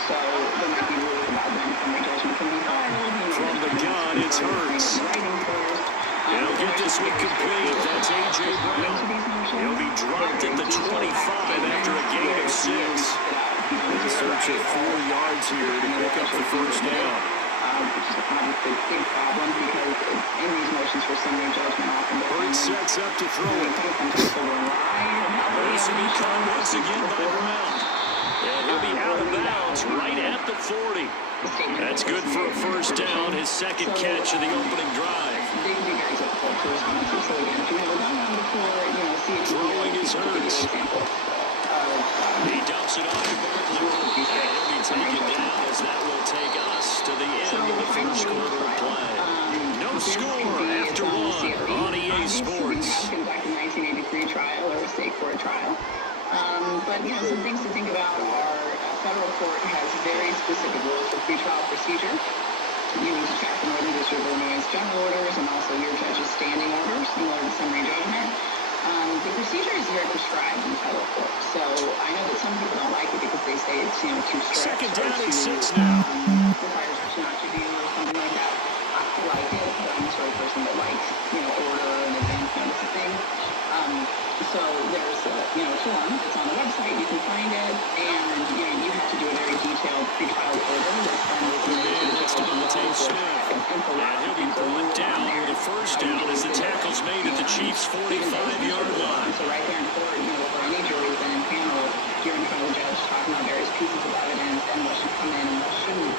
So there might be rules about when summary judgment can be filed. From the gun, it's Hurts. He'll get this one complete. That's A.J. Brown. He'll be dropped at the 25 after a gain of 6. They search at 4 yards here to pick up the first down. Which is obviously a big problem because in these motions for summary judgment often Hurts sets up to throw it. This will be caught once again by Brown. And he'll be out of bounds right at the 40. That's good for a first down, his second catch of the opening drive. Throwing is Hurts. He dumps it off to Barkley. And he'll be taken down as that will take us to the end of the first quarter of play. No score after one on EA Sports. Back in 1983 trial or a state court trial. But, some things to think about are federal court has very specific rules for pretrial procedure. You need to check the Northern District of Illinois' general orders and also your judge's standing orders in order to summary judgment. The procedure is very prescribed in federal court. So I know that some people don't like it because they say it's, too strict. Second down and 6 now. Requires you not to be or something like that. I like it, but I'm the sort of person that likes, order and advance notice of things. So there's a form that's on the website. You can find it, and you have to do a very detailed pretrial order that's then and he'll be brought down with a first down as the tackle's made at the Chiefs' 45-yard line. So right there in court, for any jury's been in panel, you're in front of the judge talking about various pieces of evidence and what should come in and what shouldn't.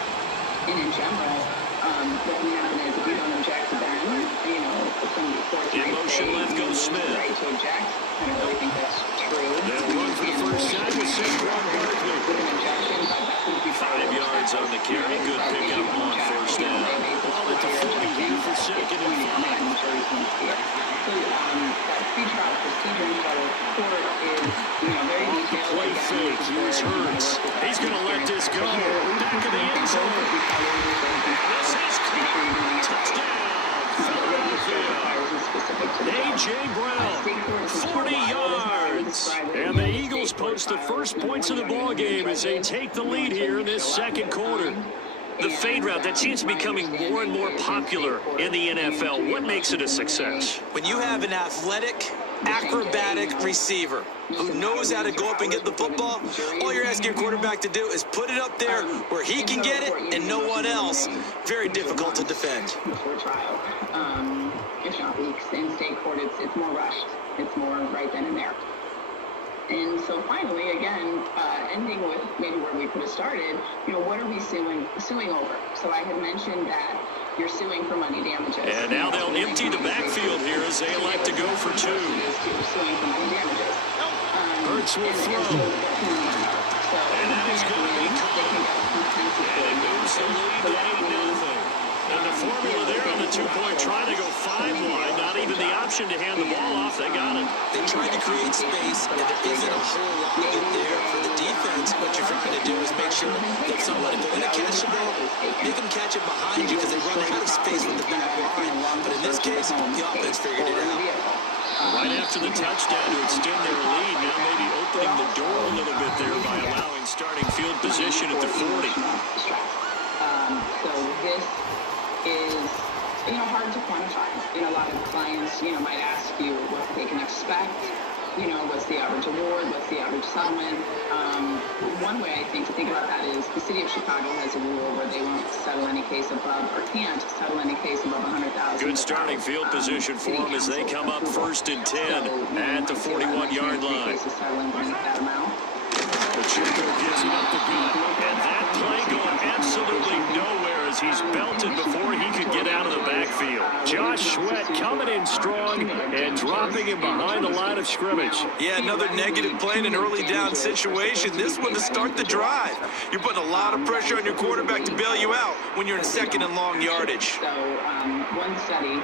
And in general, what can happen is if you don't object to them, some courts in motion left goes Smith. Right to object. I don't really think that's true. They'll run for the first time with Saquon Barkley. With an objection, but that would be 5 yards on the carry. Good pickup on first down. Ball at the 40 here for second and 5. So that pretrial procedure in federal court is, very detailed. Play fake. Here's Hurts. He's going to let this go. Back in the end zone. This is caught. Touchdown. A.J. Brown, 40 yards. And the Eagles post the first points of the ball game as they take the lead here in this second quarter. The fade route, that seems to be becoming more and more popular in the NFL. What makes it a success? When you have an athletic, acrobatic receiver who knows how to go up and get the football, all you're asking your quarterback to do is put it up there where he can get it and no one else. Very difficult to defend. Before trial, if not weeks, in state court, it's more rushed. It's more right then and there. And so finally, again, ending with maybe where we could have started, what are we suing over? So I had mentioned that you're suing for money damages. And now they'll empty the backfield here as they elect to go for 2. Suing for money damages. Hurts will throw. And that is going to be caught. And it moves the lead to 8-0. And the formula there on the 2-point try to go 5 wide, not even the option to hand the ball off. They got it. They tried to create space, and there isn't a whole lot of it there. For the defense, what you're trying to do is make sure that someone, if they're going to catch the ball, make them catch it behind you because they run out of space with the back line. But in this case, the offense figured it out. Right after the touchdown to extend their lead, now maybe opening the door a little bit there by allowing starting field position at the 40. So this is, hard to quantify. A lot of clients, might ask you what they can expect. What's the average award? What's the average settlement? One way I think to think about that is the city of Chicago has a rule where they won't settle any case above, or can't settle any case above $100,000. Good starting field position for them as they come up 1st and 10 at the 41-yard line. Pacheco gives it up the gut, and that play going absolutely nowhere as he's belted before he could get out of the backfield. Josh Sweat coming in strong and dropping him behind the line of scrimmage. Yeah, another negative play in an early down situation. This one to start the drive. You're putting a lot of pressure on your quarterback to bail you out when you're in 2nd and long yardage. So one study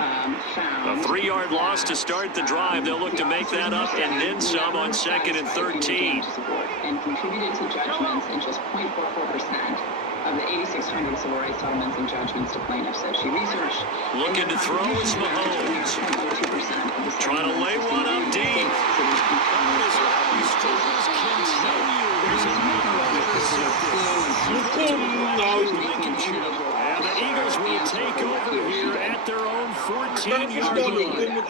a 3-yard loss to start the drive. They'll look to make that up and then some on 2nd and 13. And contributed to judgments in just 0.44% of the 8,600 civil rights settlements and judgments to plaintiffs. So she researched. Looking to throw is Mahomes. Trying to lay one up deep. Struggles continues. 18-yard line.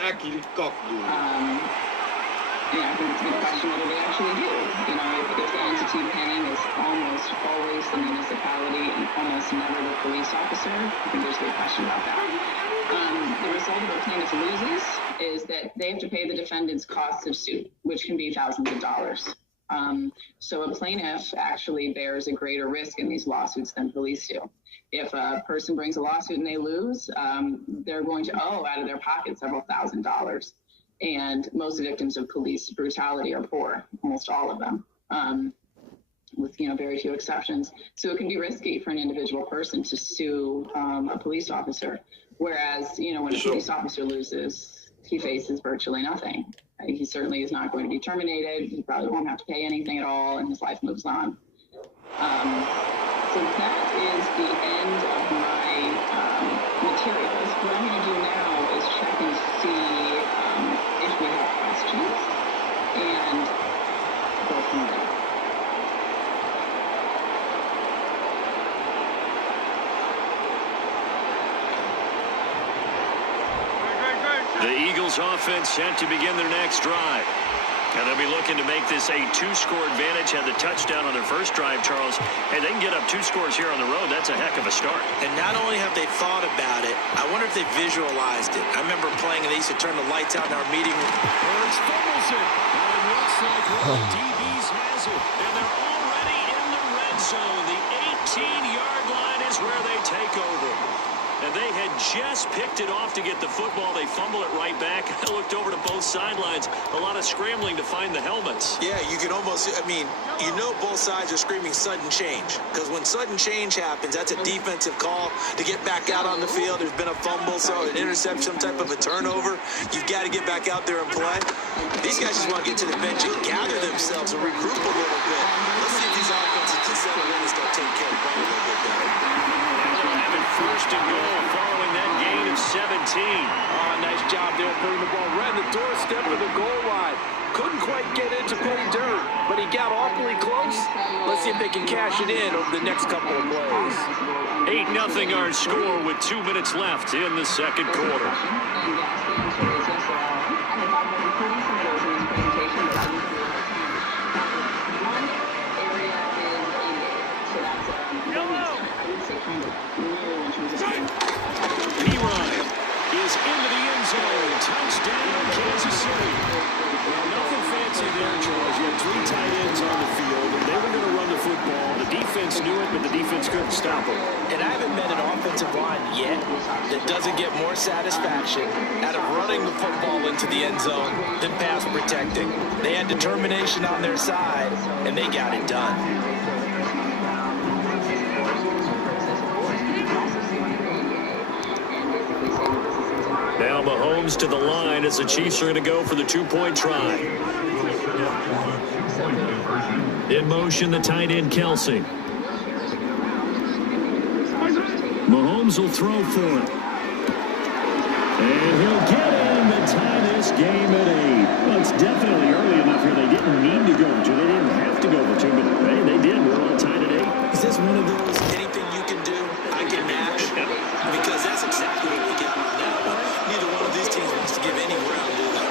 I think it's a good question whether they actually do. If the entity paying is almost always the municipality and almost never the police officer, I think there's a good question about that. The result of a plaintiff loses is that they have to pay the defendant's costs of suit, which can be thousands of dollars. So a plaintiff actually bears a greater risk in these lawsuits than police do. If a person brings a lawsuit and they lose, they're going to owe out of their pocket several $1,000s. And most victims of police brutality are poor, almost all of them, with very few exceptions. So it can be risky for an individual person to sue a police officer. Whereas, when a police officer loses, he faces virtually nothing. He certainly is not going to be terminated. He probably won't have to pay anything at all, and his life moves on. So that is the end of my materials. What I'm going to do now is check and see if we have questions and go from there. The Eagles offense set to begin their next drive. And they'll be looking to make this a 2-score advantage. Had the touchdown on their first drive, Charles. Hey, they can get up 2 scores here on the road. That's a heck of a start. And not only have they thought about it, I wonder if they visualized it. I remember playing and they used to turn the lights out in our meeting room. Burns fumbles it. And it looks like one of the DBs has it. And they're already in the red zone. The 18-yard line is where they take over. And they had just picked it off to get the football. They fumble it right back. I looked over to both sidelines. A lot of scrambling to find the helmets. Yeah, you can almost, both sides are screaming sudden change. Because when sudden change happens, that's a defensive call to get back out on the field. There's been a fumble, so an interception, some type of a turnover. You've got to get back out there and play. These guys just want to get to the bench and gather themselves and regroup a little bit. Let's see if these offenses can settle in and start taking care of the ball a little bit better. First and goal following that gain of 17. Oh, nice job there putting the ball right on the doorstep of the goal line. Couldn't quite get in to pay dirt, but he got awfully close. Let's see if they can cash it in over the next couple of plays. 8-0 our score with 2 minutes left in the second quarter. Touchdown, Kansas City. Well, nothing fancy there, Charles. You had 3 tight ends on the field, and they were going to run the football. The defense knew it, but the defense couldn't stop them. And I haven't met an offensive line yet that doesn't get more satisfaction out of running the football into the end zone than pass protecting. They had determination on their side, and they got it done. Now Mahomes to the line as the Chiefs are going to go for the 2-point try. In motion, the tight end, Kelsey. Mahomes will throw for it. And he'll get in the tightest game at 8. Well, it's definitely early enough here. They didn't need to go to. They didn't have to go to, but hey, they did. We're all tied at 8. Is this one of those anything you can do, I can match? Because that's exactly what we got on that one. Neither one of these teams wants to give any ground to that.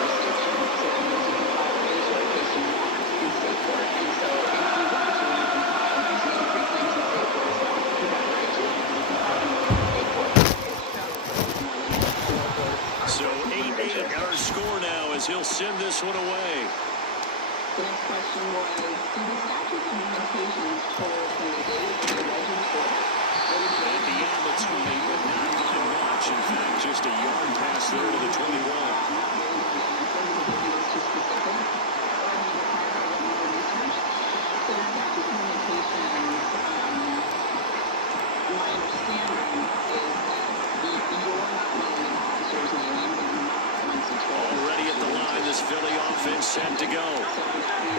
So 8-8 our score now as he'll send this one away. The next question was, do the statute of limitations toll from the date of the alleged tort? At the end, the 20, but not by much. In fact, just a yard pass there to the 21. Already at the line, this Philly offense set to go.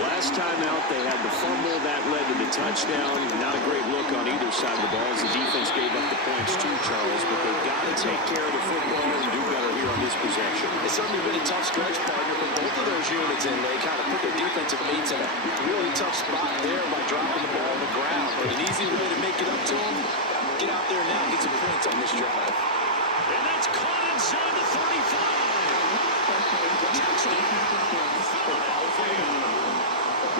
Last time out, they had the fumble. That led to the touchdown. Not a great look on either side of the ball as the defense gave up the points too, Charles. But they've got to take care of the football and do better here on this possession. It's certainly been a tough stretch, partner, for both of those units, and they kind of put their defensive meets in a really tough spot there by dropping the ball on the ground. But an easy way to make it up to them, get out there now and get some points on this drive. And that's caught inside the 35. Touchdown, Philadelphia.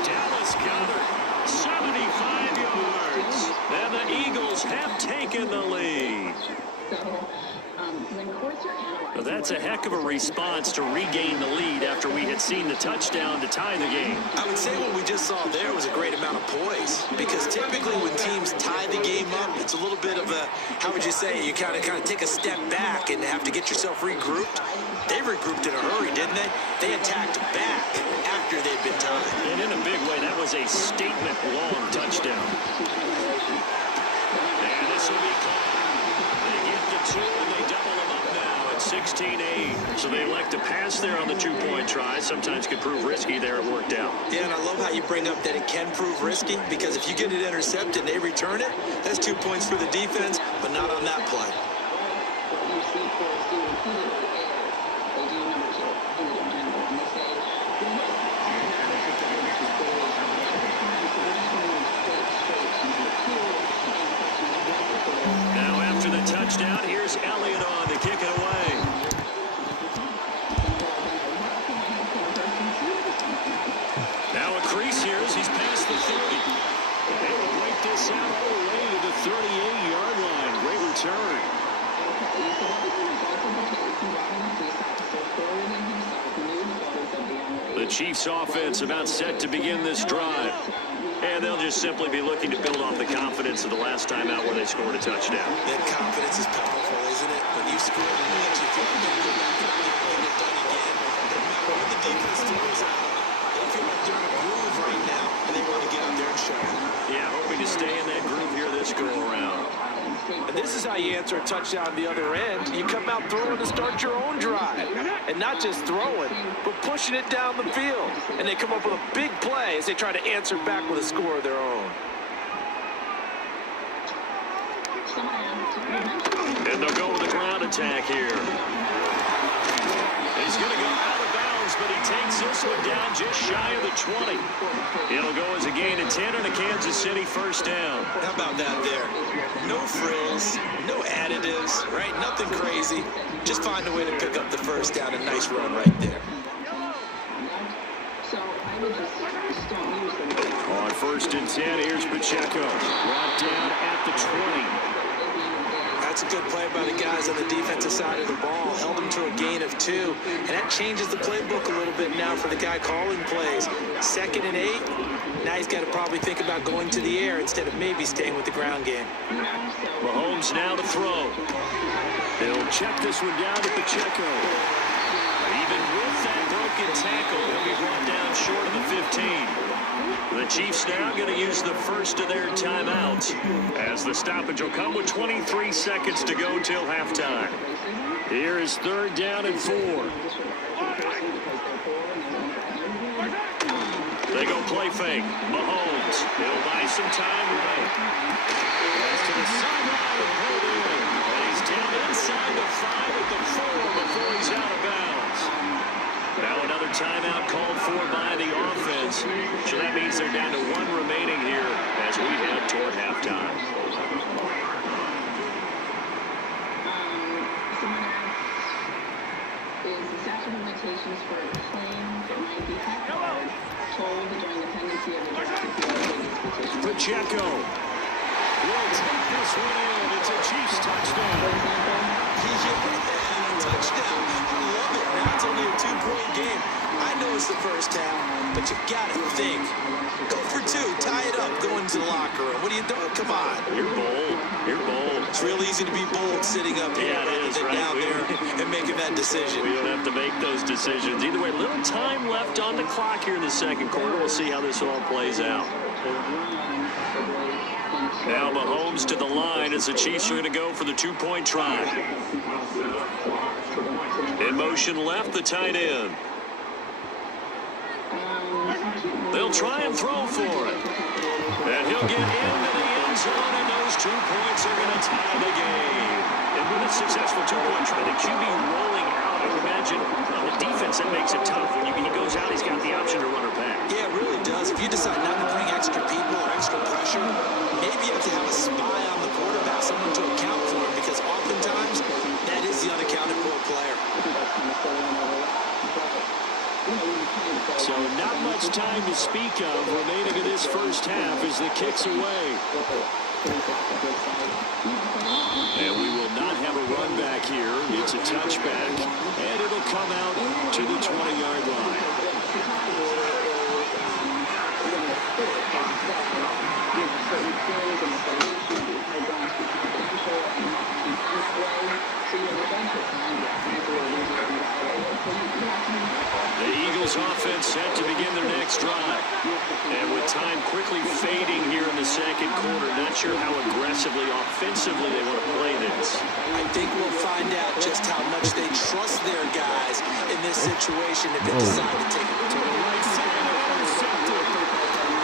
Dallas Goedert, 75 yards. And the Eagles have taken the lead. Well, that's a heck of a response to regain the lead after we had seen the touchdown to tie the game. I would say what we just saw there was a great amount of poise, because typically when teams tie the game up, it's a little bit of a, how would you say, you kind of take a step back and have to get yourself regrouped. They regrouped in a hurry, didn't they? They attacked back after they'd been tied. And in a big way, that was a statement-long touchdown. And this will be caught. They get the two, and they double them up now at 16-8. So they elect to pass there on the two-point try. Sometimes could prove risky there. It worked out. Yeah, and I love how you bring up that it can prove risky, because if you get it intercepted and they return it, that's 2 points for the defense, but not on that play. Now after the touchdown, here's Elliott on to kick it away. Now a crease here as he's past the 30. They will break this out all the way to the 38-yard line. Great return. The Chiefs' offense about set to begin this drive. And they'll just simply be looking to build off the confidence of the last time out where they scored a touchdown. That confidence is powerful, isn't it? When you score once, you feel like you can go back out there and get it done again. No matter what the defense throws out, they feel like they're in a groove right now, and they want to get out there and show it. Yeah, hoping to stay in that groove here this go-around. And this is how you answer a touchdown the other end. You come out throwing to start your own drive. And not just throwing, but pushing it down the field. And they come up with a big play as they try to answer back with a score of their own. And they'll go with the ground attack here. He's going to go out of bounds, but he takes this one down just shy of the 20. It'll go as a gain of 10 and a Kansas City first down. How about that there? No frills, no additives, right? Nothing crazy. Just find a way to pick up the first down. A nice run right there. On 1st and 10, here's Pacheco. Brought down at the 20. That's a good play by the guys on the defensive side of the ball. Held them to a gain of 2. And that changes the playbook a little bit now for the guy calling plays. 2nd and 8. Now he's got to probably think about going to the air instead of maybe staying with the ground game. Mahomes now to throw. They'll check this one down to Pacheco. Even with that broken tackle, he'll be brought down short of the 15. The Chiefs now going to use the first of their timeouts, as the stoppage will come with 23 seconds to go till halftime. Here is 3rd down and 4. They go play fake. Mahomes. He'll buy some time right. Pass to the sideline and pulled in. And he's down inside the 5 at the 4 before he's out of bounds. Now another timeout called for by the offense. So that means they're down to 1 remaining here as we head toward halftime. Is the statute of limitations for a claim that might be told during the pendency of a petition? Pacheco will take this one in. It's a Chiefs touchdown. Touchdown. I love it. Now it's only a 2-point game. I know it's the first half, but you got to think. Go for 2. Tie it up. Go into the locker room. What are you doing? Come on. You're bold. You're bold. It's real easy to be bold sitting up here rather than down there and making that decision. We don't have to make those decisions. Either way, little time left on the clock here in the 2nd quarter. We'll see how this all plays out. Now Mahomes to the line as the Chiefs are going to go for the 2-point try. In motion left, the tight end. They'll try and throw for it. And he'll get into the end zone, and those 2 points are going to tie the game. And with a successful 2-point try, the QB rolling out, I would imagine on the defense that makes it tough. When he goes out, he's got the option to run or pass. Yeah, it really does. If you decide not to bring extra people or extra pressure, maybe you have to have a spy on the quarterback, someone to account for him, because oftentimes that is the So not much time to speak of remaining in this first half as the kick's away. And we will not have a run back here. It's a touchback, and it'll come out to the 20-yard line. The Eagles offense set to begin their next drive. And with time quickly fading here in the second quarter, not sure how aggressively, offensively they want to play this. I think we'll find out just how much they trust their guys in this situation if they decide to take it to the right side.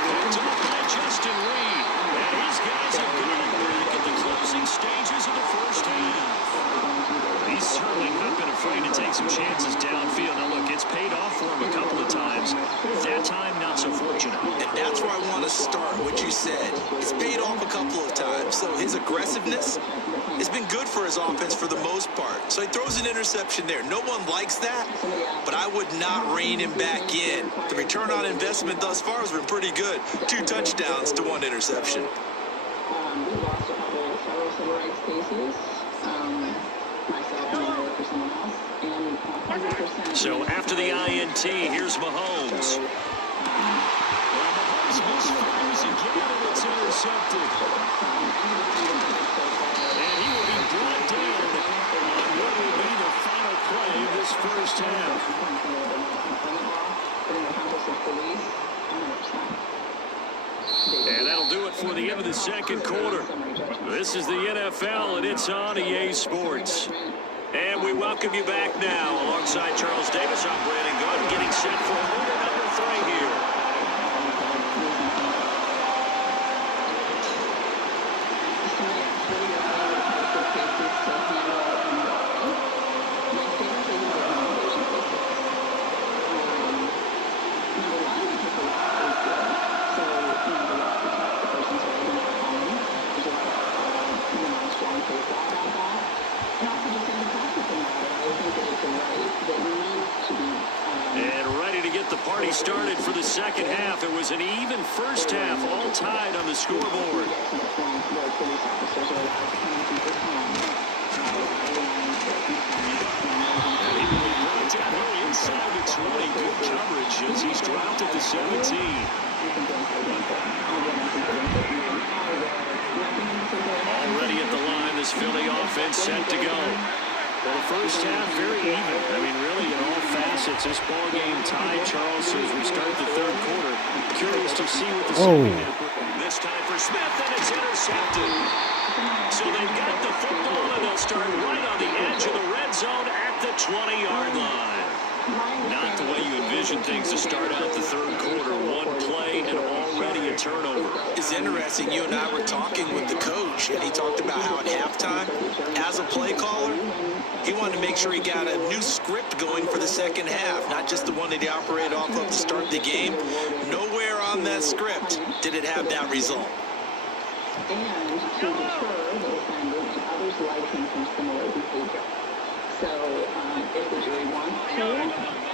Picked up by Justin Reed. And his guys have got it back at the closing stages of the first half. He's certainly not been afraid to take some chances downfield. Now, look, it's paid off for him a couple of times. That time, not so fortunate. And that's where I want to start, what you said. It's paid off a couple of times. So his aggressiveness has been good for his offense for the most part. So he throws an interception there. No one likes that, but I would not rein him back in. The return on investment thus far has been pretty good. 2 touchdowns to 1 interception. We lost a couple of civil rights cases. Myself and I work for someone else. And 100%. So after the INT, here's Mahomes. Mahomes misfires again, and it's intercepted. And he will be brought down on what will be the final play of this first half. And that'll do it for the end of the second quarter. This is the NFL, and it's on EA Sports. And we welcome you back now. Alongside Charles Davis, I'm Brandon Gunn, getting set for quarter number 3 here. And ready to get the party started for the second half. It was an even first half, all tied on the scoreboard. Down here inside the 20, good coverage as he's dropped at the 17. Already at the line, this Philly offense set to go. Well, the first half, very even. I mean, really, in all facets, this ball game tied, Charles, as we start the third quarter. Curious to see what the second half. This time for Smith, and it's intercepted. So they've got the football, and they'll start right on the edge of the red zone at the 20-yard line. Not the way you envision things to start out the third quarter. One play and already a turnover. It's interesting. You and I were talking with the coach, and he talked about how at halftime, as a play caller, he wanted to make sure he got a new script going for the second half, not just the one that he operated off of to start the game. Nowhere on that script did it have that result. And to deter the defendant and others like him from similar behavior. So if the jury wants to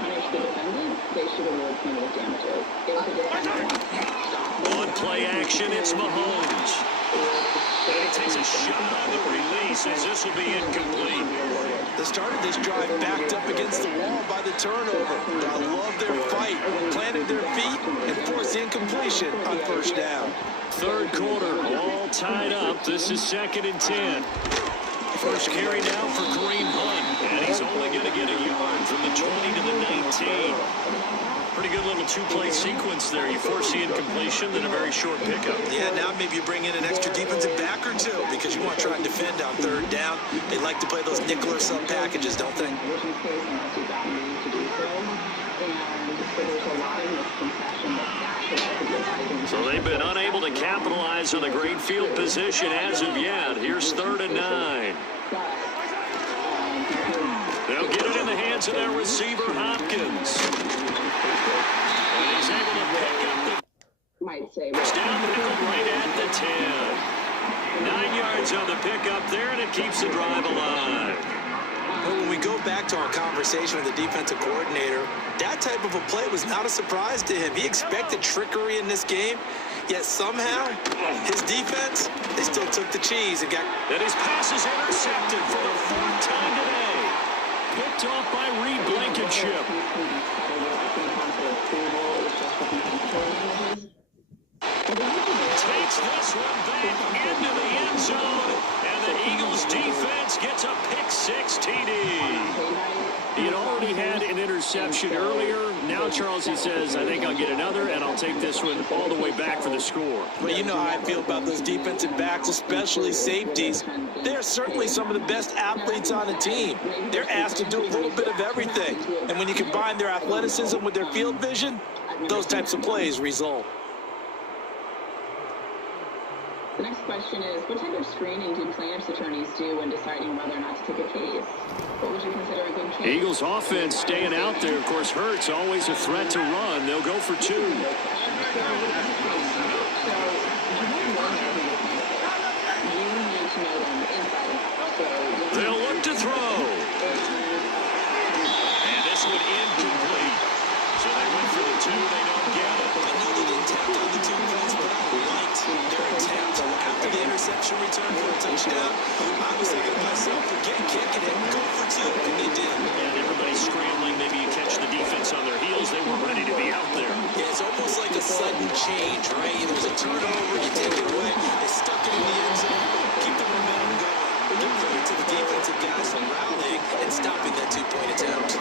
punish the defendant, they should award punitive damages. If the defendant wants to stop. On play action, it's Mahomes. And he takes a shot on the release as this will be incomplete. They started this drive backed up against the wall by the turnover. But I love their fight, planted their feet, and forced incompletion on first down. Third quarter, all tied up. This is 2nd and 10. First carry now for Kareem Hunt, and he's only going to get a yard from the 20 to the 19. Pretty good little 2-play sequence there. You force the incompletion, then a very short pickup. Yeah, now maybe you bring in an extra defensive back or two because you want to try and defend on third down. They like to play those nickel or sub packages, don't they? So they've been unable to capitalize on the great field position as of yet. Here's 3rd and 9. They'll get it in the hands of their receiver, Hopkins. And he's able to pick up the first downfield right at the 10. 9 yards on the pickup there, and it keeps the drive alive. Well, when we go back to our conversation with the defensive coordinator, that type of a play was not a surprise to him. He expected trickery in this game, yet somehow his defense, they still took the cheese and got... And his pass is intercepted for the fourth time today. Picked off by Reed Blankenship. Takes this one back into the end zone, and the Eagles defense gets a pick-6 TD. He had already had an interception earlier. Now, Charles, he says, I think I'll get another, and I'll take this one all the way back for the score. Well, you know how I feel about those defensive backs, especially safeties. They're certainly some of the best athletes on the team. They're asked to do a little bit of everything. And when you combine their athleticism with their field vision, those types of plays result. The next question is, what type of screening do plaintiffs' attorneys do when deciding whether or not to take a case? What would you consider a good case? Eagles offense staying out there. Of course, Hurts always a threat to run. They'll go for 2. They'll look to throw. And this one incomplete. So they went for the 2. They don't get it. I know they didn't tap on the 2 points, but I liked their attempt after the interception return for a touchdown. I was thinking to myself, forget kicking it, go for 2, and they did. And everybody's scrambling. Maybe you catch the defense on their heels. They weren't ready to be out there. Yeah, it's almost like a sudden change, right? There's a turnover, you take it away, they stuck it in the end zone, keep the momentum going. Give credit to the defensive guys for rallying and stopping that 2-point attempt.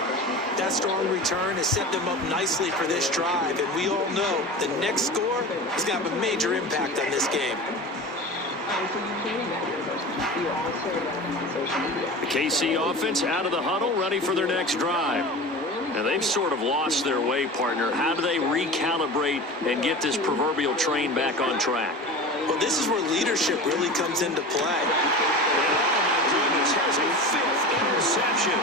That strong return has set them up nicely for this drive, and we all know the next score is going to have a major impact on this game. The KC offense out of the huddle, ready for their next drive. Now, they've sort of lost their way, partner. How do they recalibrate and get this proverbial train back on track? Well, this is where leadership really comes into play. And, oh, my goodness, here's a 5th interception.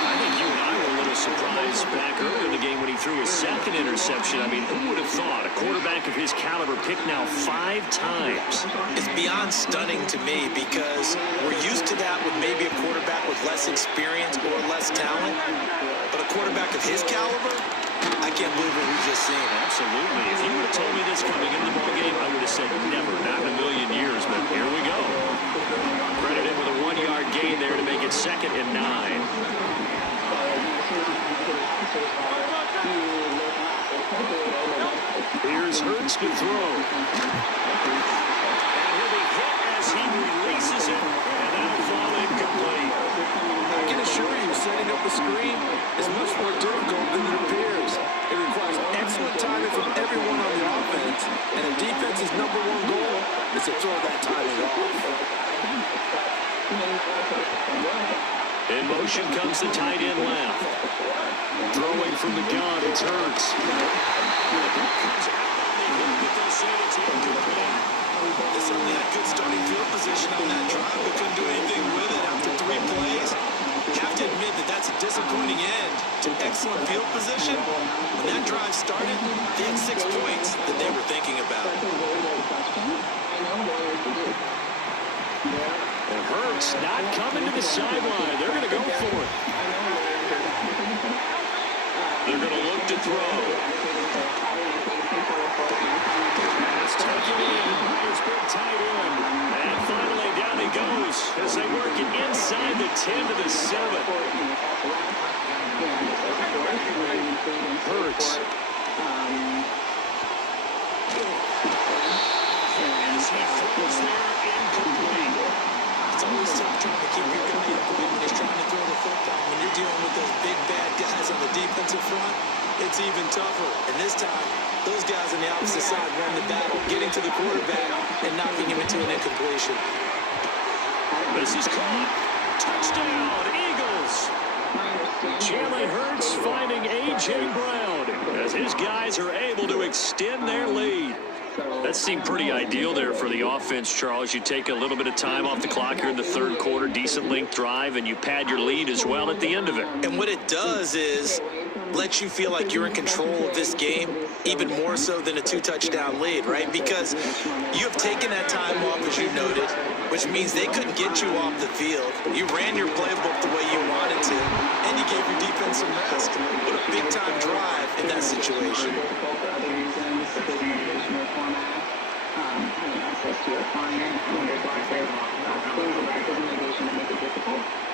I think you and I were a little surprised back early in the game when he threw his 2nd interception. I mean, who would have thought a quarterback of his caliber picked now 5 times? It's beyond stunning to me because we're used to that with maybe a quarterback with less experience or less talent. But a quarterback of his caliber, I can't believe what we've just seen. Absolutely. If you would have told me this coming in the ballgame, I would have said never, not in a million years. But here we go. Credited with a 1-yard gain there to make it 2nd and 9. Here's Hurts to throw. And he'll be hit as he releases it, and that'll fall incomplete. I can assure you, setting up a screen is much more difficult than it appears. It requires excellent timing from everyone on the offense, and the defense's #1 goal is to throw that timing off. In motion comes the tight end left. Throwing from the gun, it's Hurts. They certainly had good starting field position on that drive, but couldn't do anything with it after 3 plays. Have to admit that that's a disappointing end to excellent field position. When that drive started, they had 6 points that they were thinking about. And Hurts not coming to the sideline. They're going to go for it. They're going to look to throw. It's taken in. It's big tight end. And finally down he goes as they work it inside the 10 to the 7. Hurts. As he throws there, incomplete. It's always tough trying to keep your guy upright when he's trying to throw the football. When you're dealing with those big, bad guys on the defensive front, it's even tougher. And this time, those guys on the opposite side won the battle, getting to the quarterback and knocking him into an incompletion. This is caught. Touchdown, Eagles. Jalen Hurts finding A.J. Brown as his guys are able to extend their lead. That seemed pretty ideal there for the offense, Charles. You take a little bit of time off the clock here in the 3rd quarter, decent length drive, and you pad your lead as well at the end of it. And what it does is lets you feel like you're in control of this game, even more so than a 2-touchdown lead, right? Because you have taken that time off, as you noted, which means they couldn't get you off the field. You ran your playbook the way you wanted to, and you gave your defense some rest. What a big-time drive in that situation.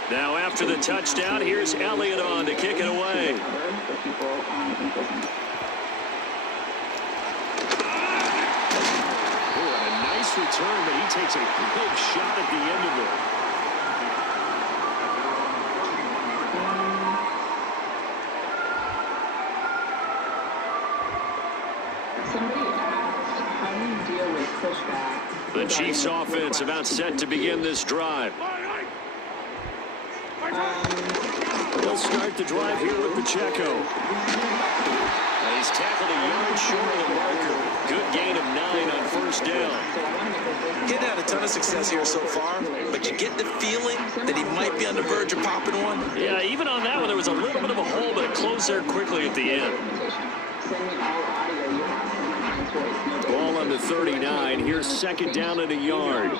Now after the touchdown, here's Elliott on to kick it away. A nice return, but he takes a big shot at the end of it. The Chiefs offense about set to begin this drive. They'll start the drive here with Pacheco. And he's tackled a yard short of the marker. Good gain of 9 on first down. Getting had a ton of success here so far, but you get the feeling that he might be on the verge of popping one. Yeah, even on that one, there was a little bit of a hole, but it closed there quickly at the end. Ball on the 39. Here's second down and a yard.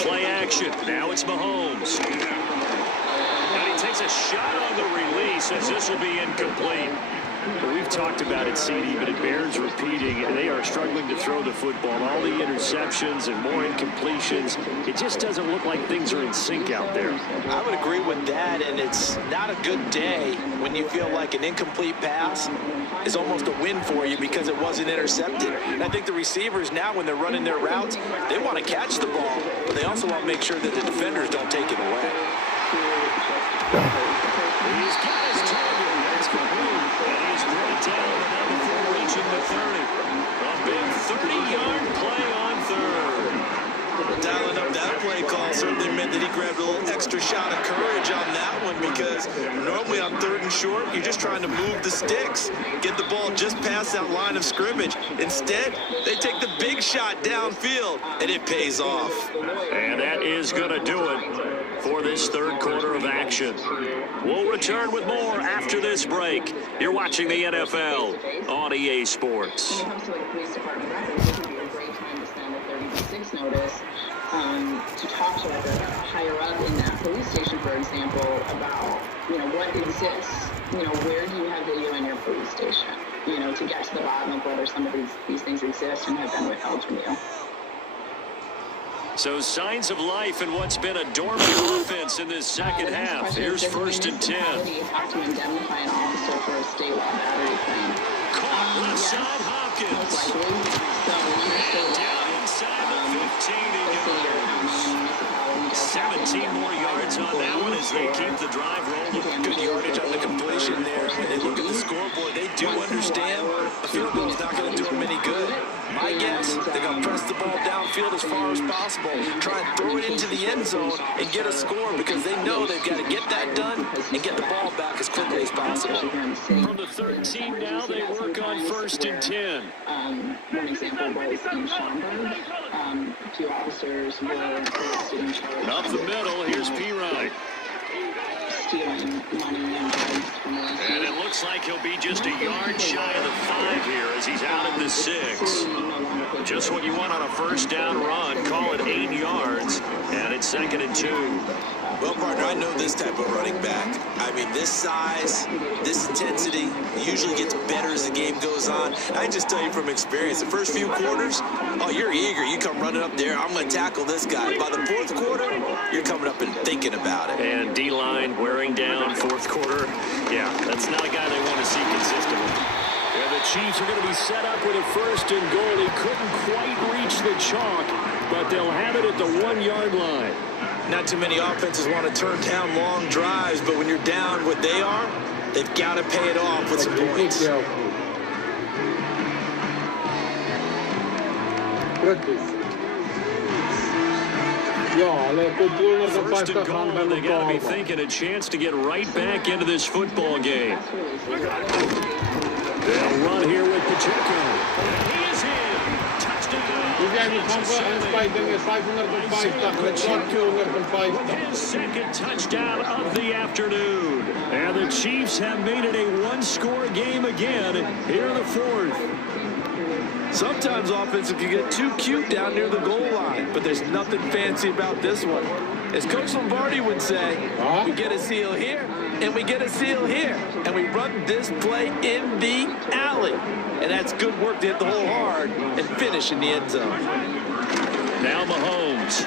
Play action. Now it's Mahomes. And he takes a shot on the release as this will be incomplete. We've talked about it, CD, but it bears repeating. They are struggling to throw the football. All the interceptions and more incompletions. It just doesn't look like things are in sync out there. I would agree with that, and it's not a good day when you feel like an incomplete pass is almost a win for you because it wasn't intercepted. And I think the receivers now, when they're running their routes, they want to catch the ball, but they also want to make sure that the defenders don't take it away. He's got his target. That's complete. And he's brought down before reaching the 30. A big 30-yard play on third. Dialing up that play call certainly meant that he grabbed a little extra shot of courage on that one, because normally on 3rd and short, you're just trying to move the sticks, get the ball just past that line of scrimmage. Instead, they take the big shot downfield, and it pays off. And that is going to do it for this third quarter of action. We'll return with more after this break. You're watching the NFL on EA Sports. When it comes to like police department records, it would be a great time to send a 30-6 notice to talk to like a higher up in that police station, for example, about, you know, what exists. You know, where do you have video in your police station? You know, to get to the bottom of whether some of these things exist and have been withheld from you. So signs of life in what's been a dormant offense in this second half. Here's 1st and 10. Have to indemnify an officer for a state law battery claim. Caught left side Hopkins. Down inside the 15 he goes. 17 more yards on that one as they keep the drive rolling. Good yardage on the completion there. And they look at the scoreboard. They do understand a field goal is not going to do them any good. My guess, they're going to press the ball downfield as far as possible, try and throw it into the end zone and get a score, because they know they've got to get that done and get the ball back as quickly as possible. From the 13 now, they work on 1st and 10. One example was in Schaumburg. 2 officers were arrested in charge. Up the middle, here's P-Ryan. Stealing money and it looks like he'll be just a yard shy of the 5 here as he's out at the 6. Just what you want on a first down run. Call it 8 yards, and it's 2nd and 2. Well, partner, I know this type of running back. I mean, this size, this intensity usually gets better as the game goes on. I just tell you from experience, the first few quarters, oh, you're eager. You come running up there, I'm going to tackle this guy. By the 4th quarter, you're coming up and thinking about it. And D-line wearing down 4th quarter. Yeah, that's not a guy they want to see consistently. Yeah, the Chiefs are going to be set up with a 1st and goal. They couldn't quite reach the chalk, but they'll have it at the 1-yard line. Not too many offenses want to turn down long drives, but when you're down what they are, they've got to pay it off with some points. First and goal, and they got to be thinking a chance to get right back into this football game. They'll run here with Pacheco. He is in. Touchdown. His second touchdown of the afternoon. And the Chiefs have made it a one-score game again here in the fourth. Sometimes offensive can get too cute down near the goal line, but there's nothing fancy about this one. As Coach Lombardi would say, we get a seal here, and we get a seal here, and we run this play in the alley. And that's good work to hit the hole hard and finish in the end zone. Now Mahomes.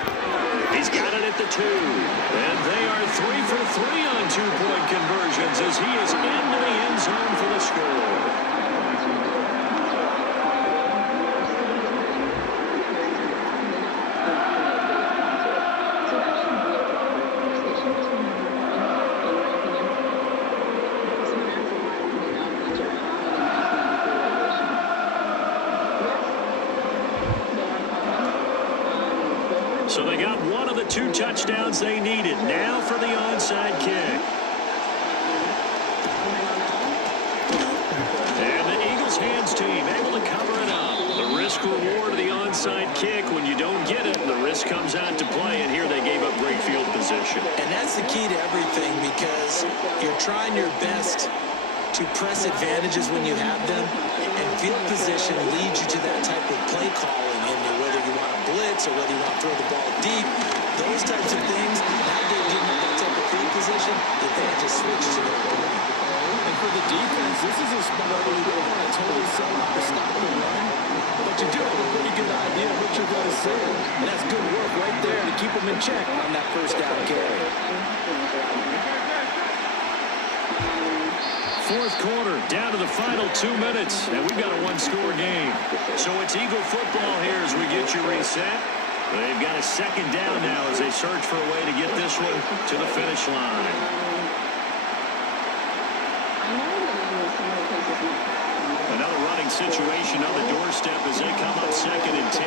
He's got it at the 2. And they are 3 for 3 on two-point conversions as he is into the end zone for the score. So they got one of the 2 touchdowns they needed. Now for the onside kick. And the Eagles hands team able to cover it up. The risk reward of the onside kick. When you don't get it, the risk comes out to play. And here they gave up great field position. And that's the key to everything, because you're trying your best to press advantages when you have them. And field position leads you to that type of play calling. Whether you want to blitz or whether you want to throw the ball deep, those types of things, now they're getting in that type of field position, the advantage just switches to their opponent. And for the defense, this is a spot where you don't want to totally sell out to stop the run, but you do have a pretty good idea of what you're going to see. And that's good work right there to keep them in check on that first down carry. Fourth quarter, down to the final 2 minutes, and we've got a one-score game. So it's Eagle football here as we get you reset. They've got a second down now as they search for a way to get this one to the finish line. Another running situation on the doorstep as they come up 2nd and 10.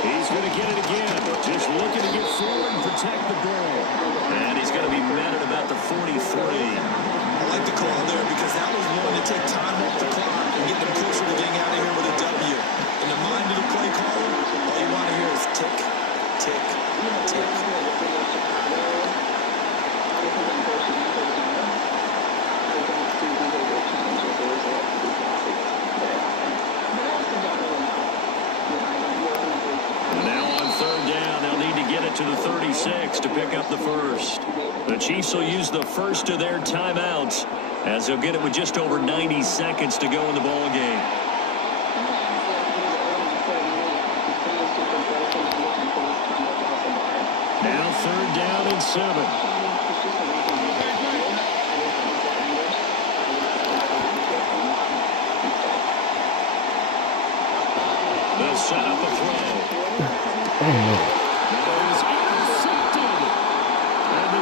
He's going to get it again, just looking to get forward and protect the ball. And he's going to be met at about the 43. I like the call there because that was one to take time off the clock and get them closer to getting out of here with a W. In the mind of the play caller, all you want to hear is tick, tick, tick. To the 36 to pick up the first. The Chiefs will use the first of their timeouts as they'll get it with just over 90 seconds to go in the ball game. Now 3rd down and 7. They'll set up a throw.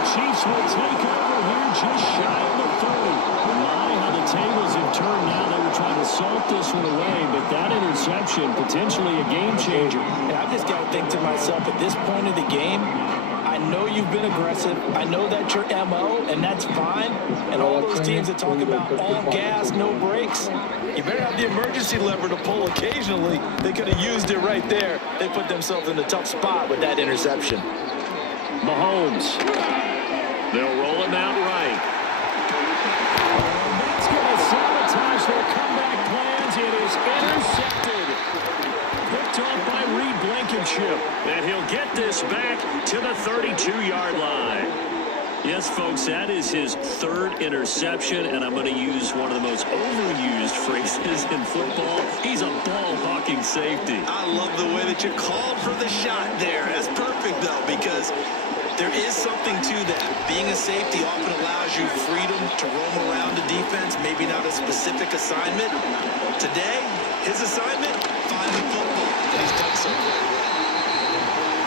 Chiefs will take over here just shy of the 30. My, how the tables have turned now. They were trying to salt this one away, but that interception, potentially a game changer. Yeah, I've just got to think to myself, at this point of the game, I know you've been aggressive. I know that's your MO, and that's fine. And all those teams that talk about all gas, no brakes, you better have the emergency lever to pull occasionally. They could have used it right there. They put themselves in a tough spot with that interception. Mahomes. They'll roll him out right. And that's going to sabotage their comeback plans. It is intercepted. Picked off by Reed Blankenship. And he'll get this back to the 32-yard line. Yes, folks, that is his 3rd interception, and I'm going to use one of the most overused phrases in football. He's a ball-hawking safety. I love the way that you called for the shot there. That's perfect, though, because there is something to that. Being a safety often allows you freedom to roam around the defense, maybe not a specific assignment. Today, his assignment, find the football. And he's done so very well.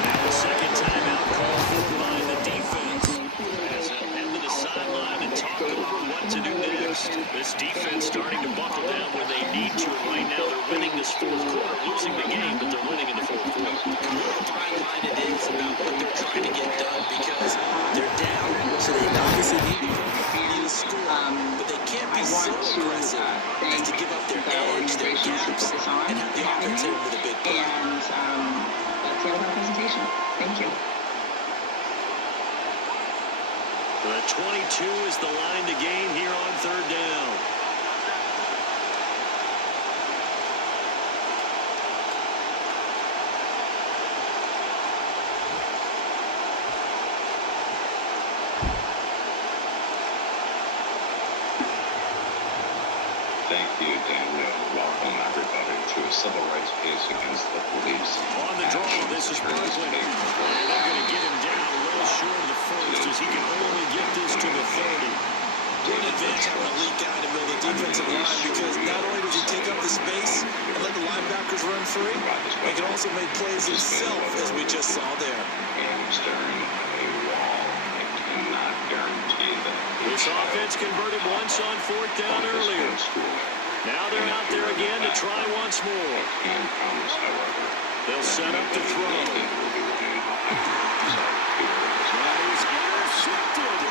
Now the second timeout called for by the defense as they head to the sideline and talk about what to do next. This defense starting to buckle down when they need to. Right now, they're winning this fourth quarter, losing the game, but they're winning in the fourth quarter. What a fine line it is about what they're trying to get done, because they're down, so they obviously need to score, but they can't be so aggressive as to give up their edge, their gaps, 2 is the line to gain here on 3rd down. Thank you, Daniel. Welcome, everybody, to a civil rights case against the police. On the draw, this is Franklin. And they're going to get him down a little short of the first as he can only get this to the 30. What an advantage having a lead guy in the middle of the defensive line, because not only does he take up the space and let the linebackers run free, he can also make plays himself, as we just saw there. And staring at a wall. I cannot guarantee that. This offense converted once on 4th down earlier. Now they're out there again to try once more. They'll set up to throw. That is intercepted.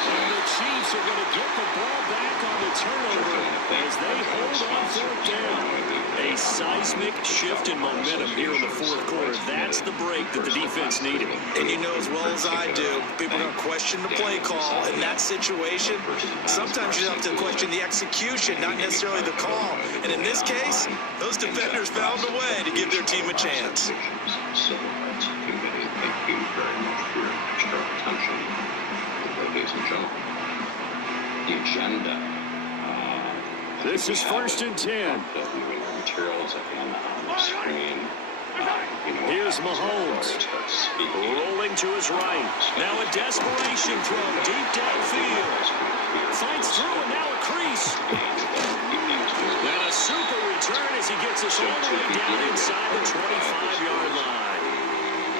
And the Chiefs are going to get the ball back on the turnover as they hold on 4th down. A seismic shift in momentum here in the 4th quarter. That's the break that the defense needed. And you know as well as I do, people are going to question the play call in that situation. Sometimes you have to question the execution, not necessarily the call. And in this case, those defenders found a way to give their team a chance. Civil Rights Committee, thank you very much for your extra attention. Ladies and gentlemen, the agenda. This is 1st and 10. Materials on the screen. Here's Mahomes. Rolling to his right. Now a desperation throw deep downfield. Fights through and now a crease. And a super return as he gets us all the way down inside the 25-yard line.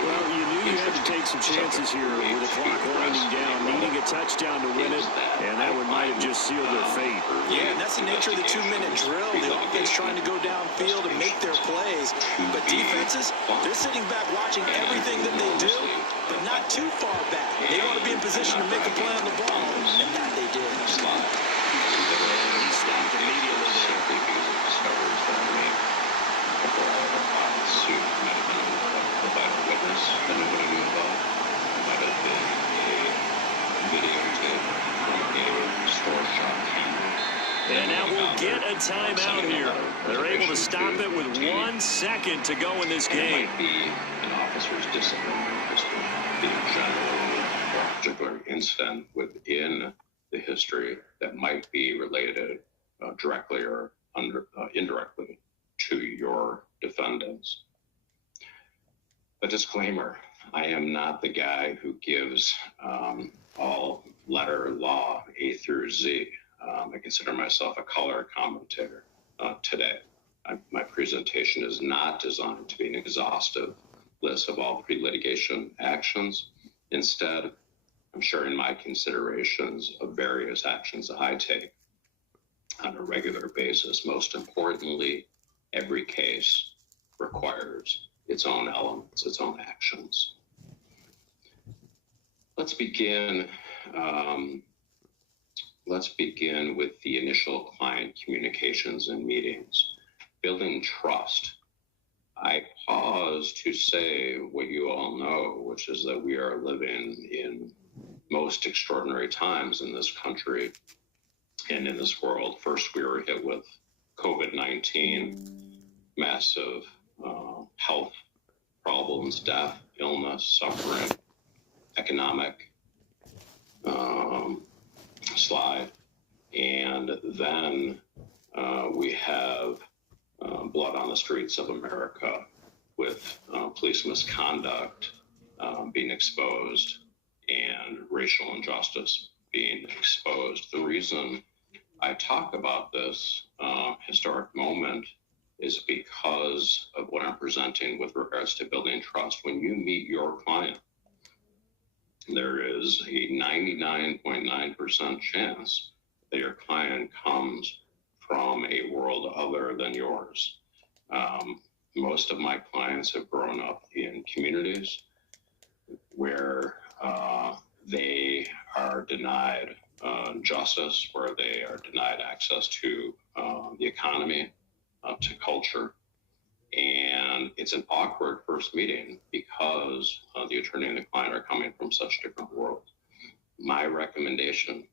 Well, you knew you had to take some chances here with the clock winding down, needing a touchdown to win it, and that one might have just sealed their fate. Yeah, and that's the nature of the 2-minute drill. The offense trying to go downfield and make their plays, but defenses, they're sitting back watching everything that they do, but not too far back. They want to be in position to make a play on the ball, and that they did. He stopped immediately there. And now we'll get a timeout here. They're able to stop it with 1 second to go in this game. It might be an officer's disciplinary history, in general, or a particular incident within the history that might be related directly or indirectly to your defendants. A disclaimer, I am not the guy who gives all letter law A through Z. I consider myself a color commentator today. My presentation is not designed to be an exhaustive list of all pre-litigation actions. Instead, I'm sharing my considerations of various actions that I take on a regular basis. Most importantly, every case requires its own elements, its own actions. Let's begin with the initial client communications and meetings. Building trust. I pause to say what you all know, which is that we are living in most extraordinary times in this country and in this world. First, we were hit with COVID-19, massive health problems, death, illness, suffering, economic slide. And then we have blood on the streets of America with police misconduct being exposed and racial injustice being exposed. The reason I talk about this historic moment is because of what I'm presenting with regards to building trust. When you meet your client, there is a 99.9% chance that your client comes from a world other than yours. Most of my clients have grown up in communities where they are denied justice, where they are denied access to the economy, to culture. And it's an awkward first meeting because the attorney and the client are coming from such different worlds. my recommendation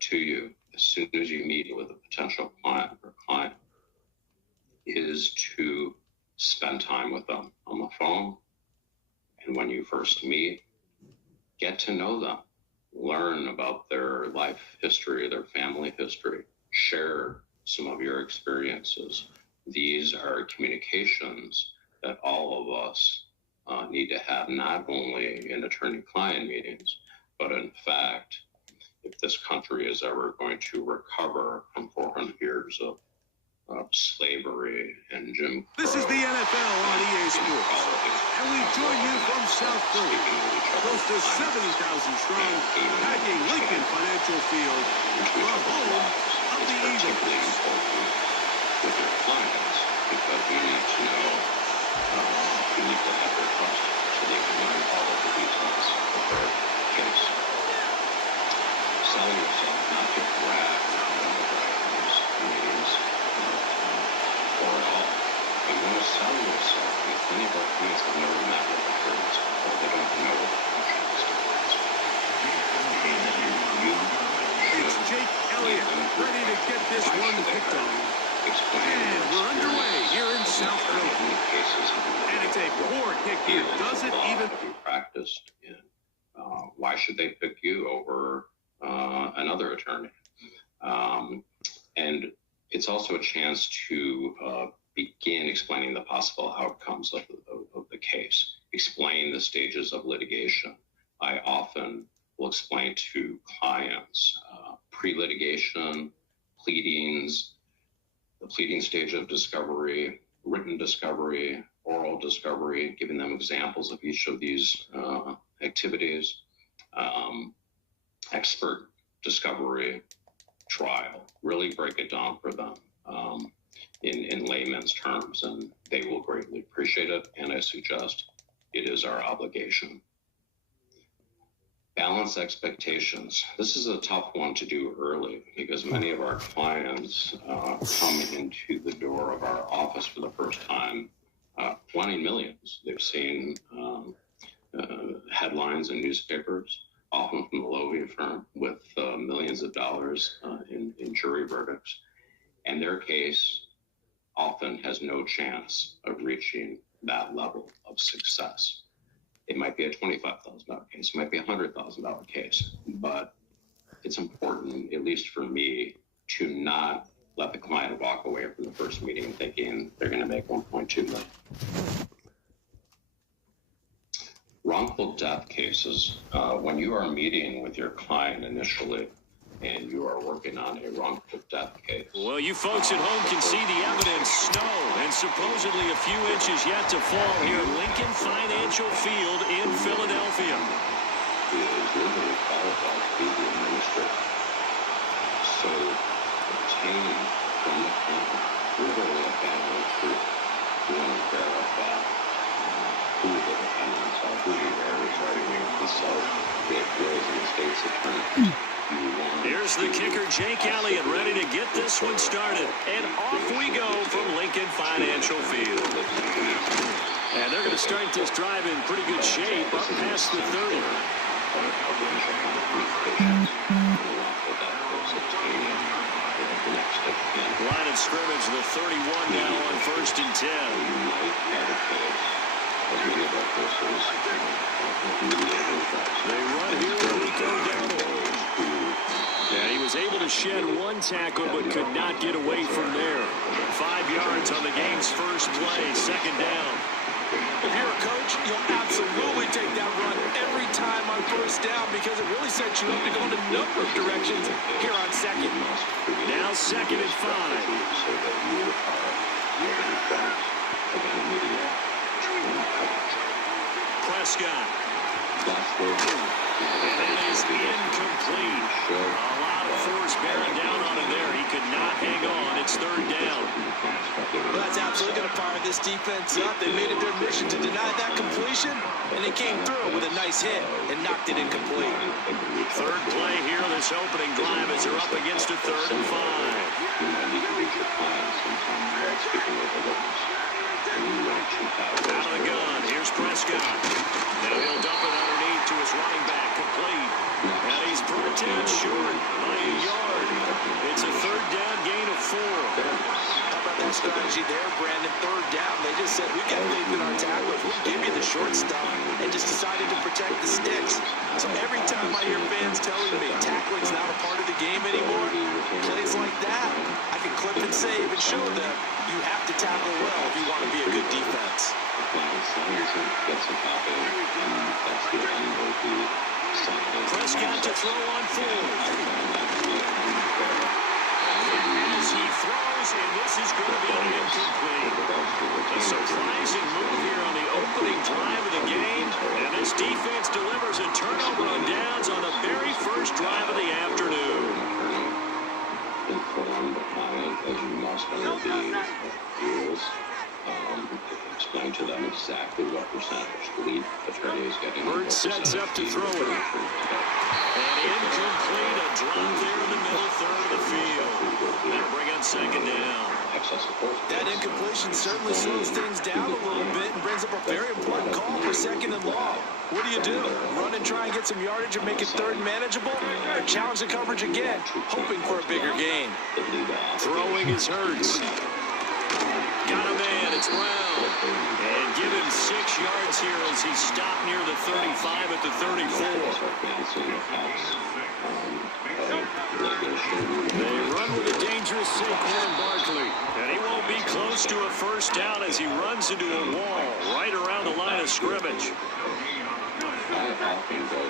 to you as soon as you meet with a potential client or client is to spend time with them on the phone. And when you first meet, get to know them, learn about their life history, their family history, share some of your experiences. These are communications that all of us need to have, not only in attorney-client meetings, but in fact, if this country is ever going to recover from 400 years of slavery and Jim Crow. This is the NFL on EA Sports, and we join you from South Philly, close to 70,000 strong, packing Lincoln Financial Field, the home of the Eagles. With your clients, because you need to know, you need to have their trust so they can learn all of the details of their case. Sell yourself, not to brag on these meetings or at all. You want to sell yourself. Many of our clients have never met with attorneys, or they don't know what the It's Jake Elliott, ready to get this one picked up. And we're underway here in South Philly. And it's a poor kick here. Does it even... Have you practiced in? Why should they pick you over another attorney? And it's also a chance to begin explaining the possible outcomes of the case, explain the stages of litigation. I often will explain to clients pre-litigation, pleadings, the pleading stage of discovery, written discovery, oral discovery, giving them examples of each of these activities, expert discovery, trial, really break it down for them in layman's terms, and they will greatly appreciate it, and I suggest it is our obligation. Balance expectations. This is a tough one to do early because many of our clients come into the door of our office for the first time wanting millions. They've seen headlines in newspapers, often from the Lovie firm, with millions of dollars in jury verdicts. And their case often has no chance of reaching that level of success. It might be a $25,000 case, it might be a $100,000 case, but it's important, at least for me, to not let the client walk away from the first meeting thinking they're going to make $1.2 million. Wrongful death cases, when you are meeting with your client initially and you are working on a wrongful death case. Well, you folks at home can see the evidence. Snow and supposedly a few inches yet to fall here at Lincoln Financial Field in Philadelphia. He is legally qualified to be the administrator. So obtain from the client literally a family tree. You want to verify who the defendants are, who the heirs are. You want to consult with wills and estates attorneys. Here's the kicker, Jake Elliott, ready to get this one started. And off we go from Lincoln Financial Field. And they're going to start this drive in pretty good shape up past the 30. Line of scrimmage, the 31 now on 1st and 10. They run here with Rico Dowdle. Yeah, he was able to shed one tackle but could not get away from there. 5 yards on the game's first play, second down. If you're a coach, you'll absolutely take that run every time on first down because it really sets you up to go in a number of directions here on second. Now 2nd and 5. Prescott. And it is incomplete. A lot of force bearing down on him there. He could not hang on. It's 3rd down. Well, that's absolutely going to fire this defense up. They made it their mission to deny that completion, and they came through with a nice hit and knocked it incomplete. 3rd play here, this opening drive as they're up against a 3rd and 5. Out of the gun, here's Prescott. Now he'll dump it underneath to his running back, complete. And he's brought down short by a yard. It's a third down gain of 4. How about that strategy there, Brandon? Third down, they just said, we got faith in our tacklers. We'll give you the short stuff, and just decided to protect the sticks. So every time I hear fans telling me tackling's not a part of the game anymore, plays like that, I can clip and save and show them you have to tackle well if you want to be a good defense. Prescott to throw on 4. As he throws, and this is going to be incomplete. A surprising move here on the opening drive of the game, and this defense delivers a turnover on downs on the very first drive of the afternoon. Explain to them exactly what percentage the lead attorney is getting. Hurts sets up to throw it. And incomplete, a drop there in the middle third of the field. That'll bring on second down. That incompletion certainly slows things down a little bit and brings up a very important call for second and long. What do? Run and try and get some yardage and make it third and manageable? Or challenge the coverage again, hoping for a bigger gain? Throwing is Hurts. Got a man, it's Brown. And give him 6 yards here as he stopped near the 35 at the 34. They run with a dangerous Saquon Barkley. And he won't be close to a first down as he runs into a wall right around the line of scrimmage.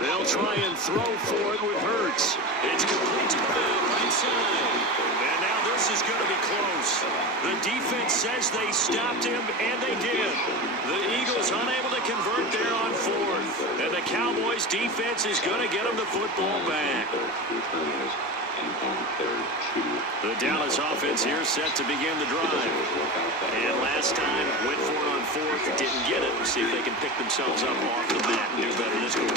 They'll try and throw for it with Hurts. It's complete to Brown right side. And now this is going to be close. The defense says they stopped him, and they did. The Eagles unable to convert there on 4th. And the Cowboys defense is going to get them the football back. The Dallas offense here set to begin the drive. And last time, went for it on 4th, didn't get it. We'll see if they can pick themselves up off the mat and do better this quarter.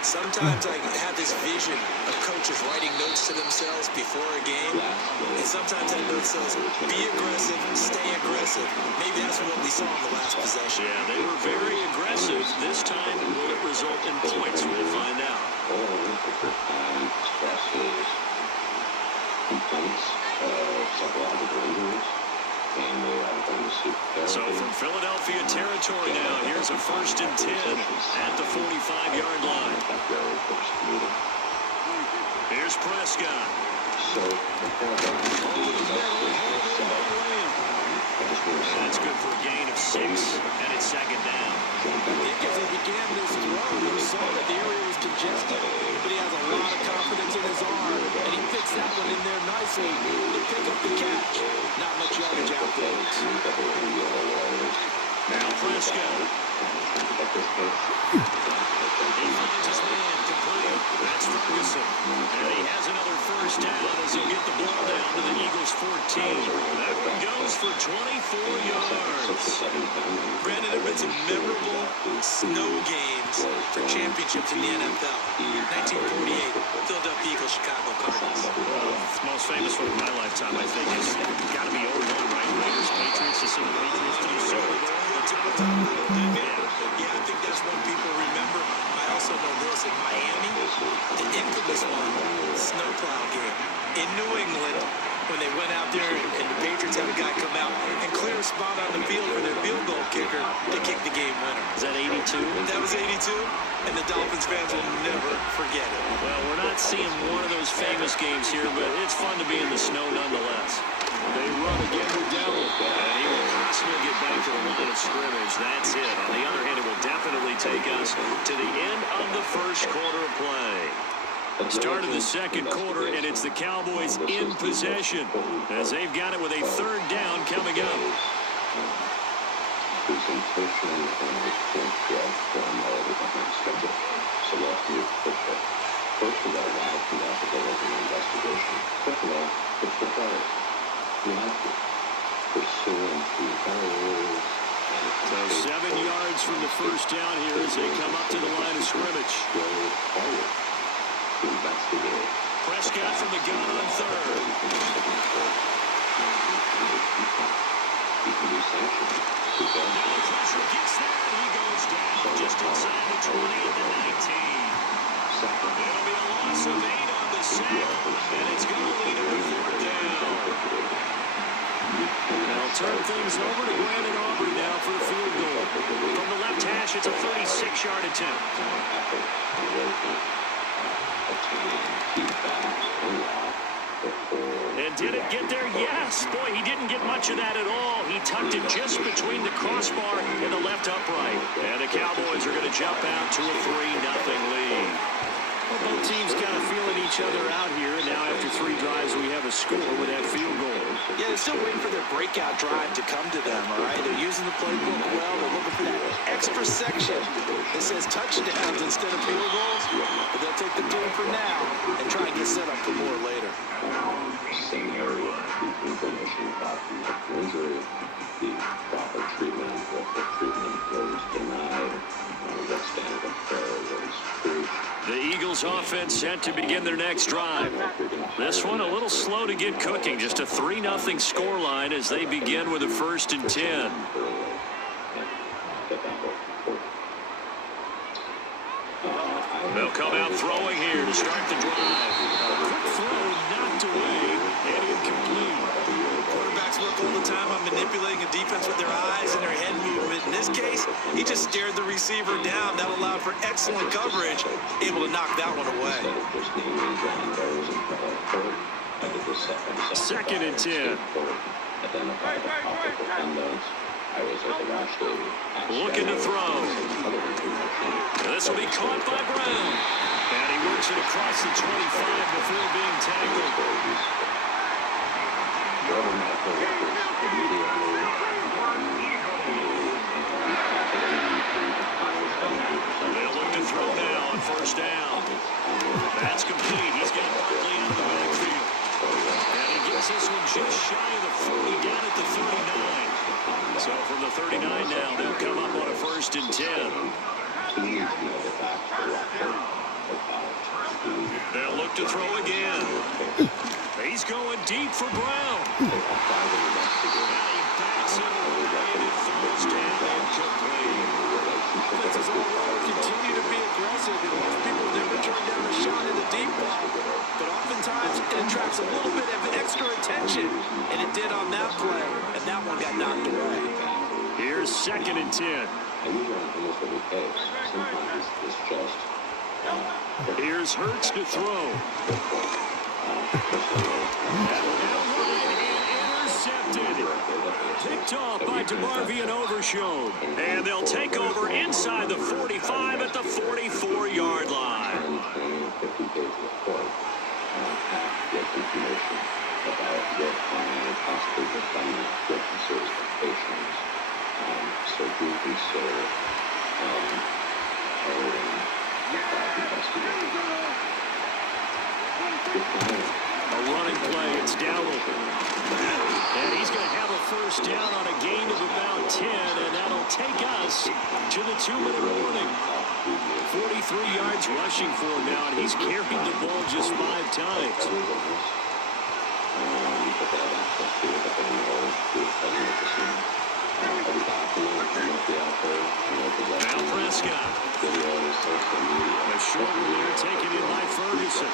Sometimes I have this vision of coaches writing notes to themselves before a game, and sometimes that note says, be aggressive, stay aggressive. Maybe that's what we saw in the last possession. Yeah, they were very aggressive. This time, will it result in points? We'll find out. So from Philadelphia territory now, here's a 1st and 10 at the 45-yard line. Here's Prescott. That's good for a gain of 6, and it's second down. I think as he began this throw, you saw that the area was congested, but he has a lot of confidence in his arm, and he fits that one in there nicely to pick up the catch. Not much yardage afterwards. Now Prescott. He finds his man complete. That's Ferguson. And he has another first down as he'll get the ball down to the Eagles' 14. That one goes for 24 yards. Brandon, there have been some memorable snow games for championships in the NFL. 1948, Philadelphia Eagles, Chicago Cardinals. The most famous one of my lifetime, I think, is got to be 01, right? Raiders, Patriots, to send the Patriots to the Super Bowl. Yeah, I think that's what people remember. I also know this in Miami, the infamous one, snowplow game in New England, when they went out there and the Patriots had a guy come out and clear a spot on the field for their field goal kicker to kick the game winner. Is that 82? That was 82, and the Dolphins fans will never forget it. Well, we're not seeing one of those famous games here, but it's fun to be in the snow nonetheless. They run again with Dowell, and he will possibly get back to the line of scrimmage. That's it. On the other hand, it will definitely take us to the end of the first quarter of play. Start of the second quarter, and it's the Cowboys in possession as they've got it with a third down coming up. First of all, why conduct a government investigation? Second of all, it's required. You have to pursue the rules. So 7 yards from the first down here as they come up to the line of scrimmage. Prescott from the gun on 3rd. he can be sanctioned. Now the pressure gets there, and he goes down just inside the 20 at the 19. It'll be a loss of 8 on the sack, and it's going to lead to a 4th down. They'll turn things over to Brandon Aubrey now for the field goal. From the left hash, it's a 36-yard attempt. And did it get there? Yes. Boy, he didn't get much of that at all. He tucked it just between the crossbar and the left upright. And the Cowboys are going to jump out to a 3-0 lead. Well, both teams kind of feeling each other out here. And now after 3 drives, we have a score with that field goal. Yeah, they're still waiting for their breakout drive to come to them, all right? They're using the playbook well. They're looking for that extra section that says touchdowns instead of field goals. But they'll take the 2 for now and try and get set up for more later. Same area, information about the injury, the proper treatment, what the treatment was denied, what standard of care was breached. The Eagles offense set to begin their next drive. This one a little slow to get cooking. Just a 3-0 scoreline as they begin with a 1st and 10. They'll come out throwing here to start the drive. A quick throw knocked away and incomplete. Quarterbacks work all the time on manipulating a defense with their eyes and their head movement. In this case, he just stared the receiver down. That allowed for excellent coverage, able to knock that one away. 2nd and 10. Looking to throw. This will be caught by Brown. And he works it across the 25 before being tackled. They'll look to throw now on 1st down. That's complete. He's got Barkley out of the backfield. And he gets this one just shy of the 40, down at the 39. So from the 39 now, they'll come up on a 1st and 10. They'll look to throw again. He's going deep for Brown. And he backs it away and it throws down incomplete. Offenses all around continue to be aggressive, and most people never turn down a shot in the deep ball. But oftentimes it attracts a little bit of extra attention, and it did on that play, and that one got knocked away. Here's 2nd and 10. Here's Hurts to throw. Intercepted. Picked off by DeMarvion Overshown. And they'll take over inside the 45 at the 44-yard line. So do we serve a running play, it's Dowell. And he's going to have a 1st down on a gain of about 10, and that'll take us to the 2-minute warning. 43 yards rushing for him now, and he's carried the ball just 5 times. Now Prescott. A short one there taken in by Ferguson.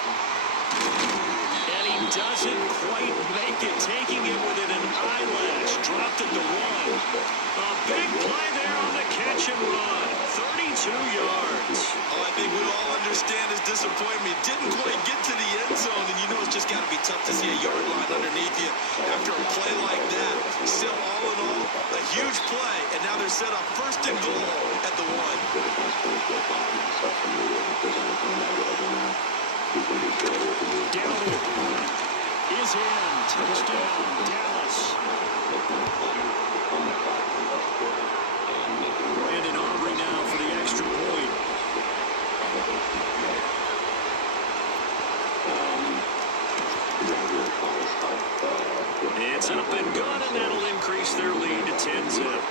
And he doesn't quite make it, taking it within an eyelash. Dropped at the 1. A big play there on the catch and run. 32 yards. Oh, I think we all understand his disappointment. Didn't quite get to the end zone, and you know it's just got to be tough to see a yard line underneath you after a play like that. Still, all in all, a huge play, and now they're set up 1st and goal at the 1. Down is in. Touchdown, Dallas. Brandon Aubrey now for the extra point. It's up and gone, and that'll increase their lead to 10-zip.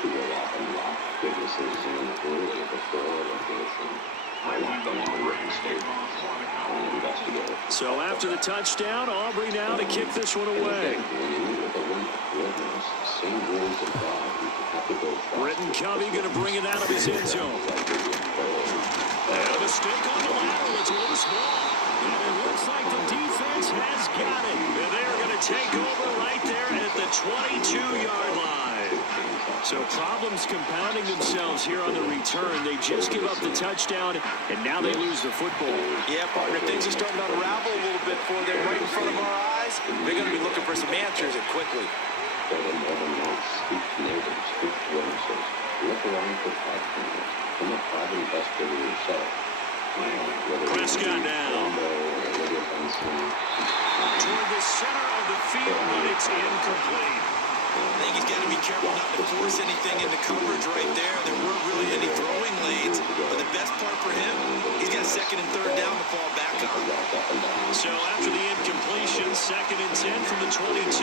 who will often lock witnesses in early before litigation. I want them on the written statement and investigate. So after the touchdown, Aubrey now to kick this one away. Britton Covey going to bring it out of his end zone. And a mistake on the lateral. It's a loose ball. And it looks like the defense has got it. And they're going to take over right there at the 22-yard line. So problems compounding themselves here on the return. They just give up the touchdown, and now they lose the football. Yeah, partner, things are starting to unravel a little bit for them right in front of our eyes. They're going to be looking for some answers and quickly. Look around for 5 minutes. Come up, private investigator yourself. Prescott now. Toward the center of the field, but it's incomplete. I think he's got to be careful not to force anything into coverage right there. There weren't really any throwing lanes, but the best part for him, he's got 2nd and 3rd down to fall back on. So after the incompletion, 2nd and 10 from the 22.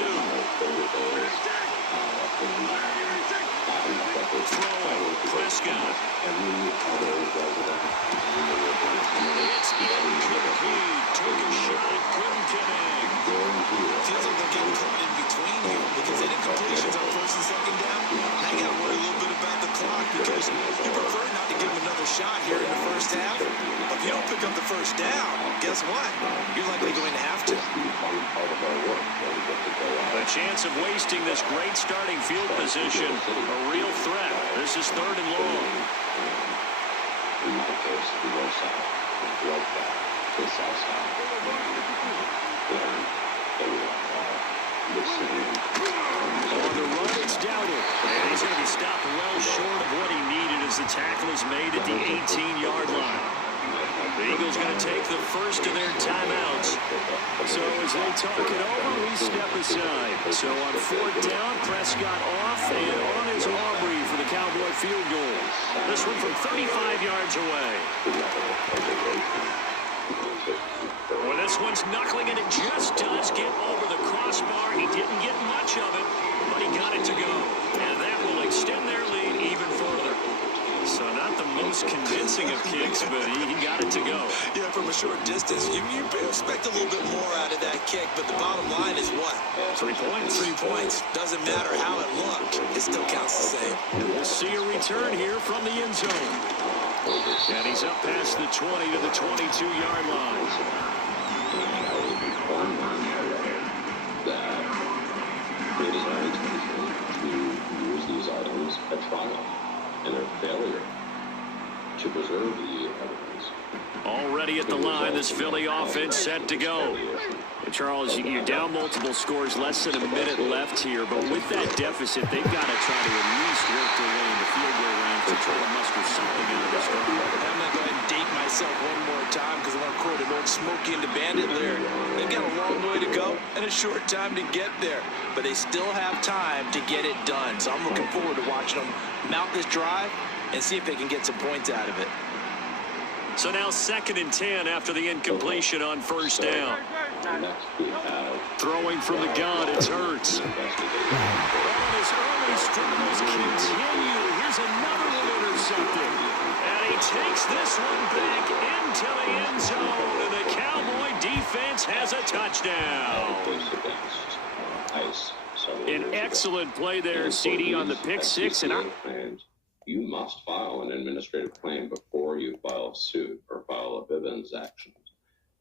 Throwing, Prescott. It's incomplete. Took a shot, couldn't connect. Feels like they're getting caught in between here because any completions on 1st and 2nd down, now you got to worry a little bit about the clock because you prefer not to give them another shot here in the 1st half. But if you don't pick up the 1st down, guess what? You're likely going to have to. The chance of wasting this great starting field position, a real threat. This is 3rd and long. On the run, it's Dowdle. And he's going to be stopped well short of what he needed as the tackle is made at the 18-yard line. The Eagles going to take the first of their timeouts. So as they talk it over, we step aside. So on 4th down, Prescott off, and on is Aubrey for the Cowboy field goal. This one from 35 yards away. Well, this one's knuckling, and it just does get over the crossbar. He didn't get much of it, but he got it to go. And that will extend their lead even further. So not the most convincing of kicks, but he got it to go. Yeah, from a short distance, you expect a little bit more out of that kick, but the bottom line is what? 3 points. 3 points. Doesn't matter how it looked. It still counts the same. And we'll see a return here from the end zone. And he's up past the 20 to the 22-yard line. It is our intention to use these items at trial, and their failure to preserve the evidence. Already at the line, this Philly offense set to go. Charles, you're down multiple scores, less than a minute left here, but with that deficit, they've got to try to at least work their way into field goal range to try to muster something out of this drive. I'm going to go ahead and date myself one more time because I want to quote an old Smokey and the Bandit lyric. They've got a long way to go and a short time to get there, but they still have time to get it done. So I'm looking forward to watching them mount this drive and see if they can get some points out of it. So now 2nd and 10 after the incompletion on 1st down. Throwing from the gun, it's Hurts. And his early struggles continue. Here's another one intercepted. And he takes this one back into the end zone. And the Cowboy defense has a touchdown. An excellent play there, CD, on the pick six. And you must file an administrative claim before you file suit or file a Bivens action.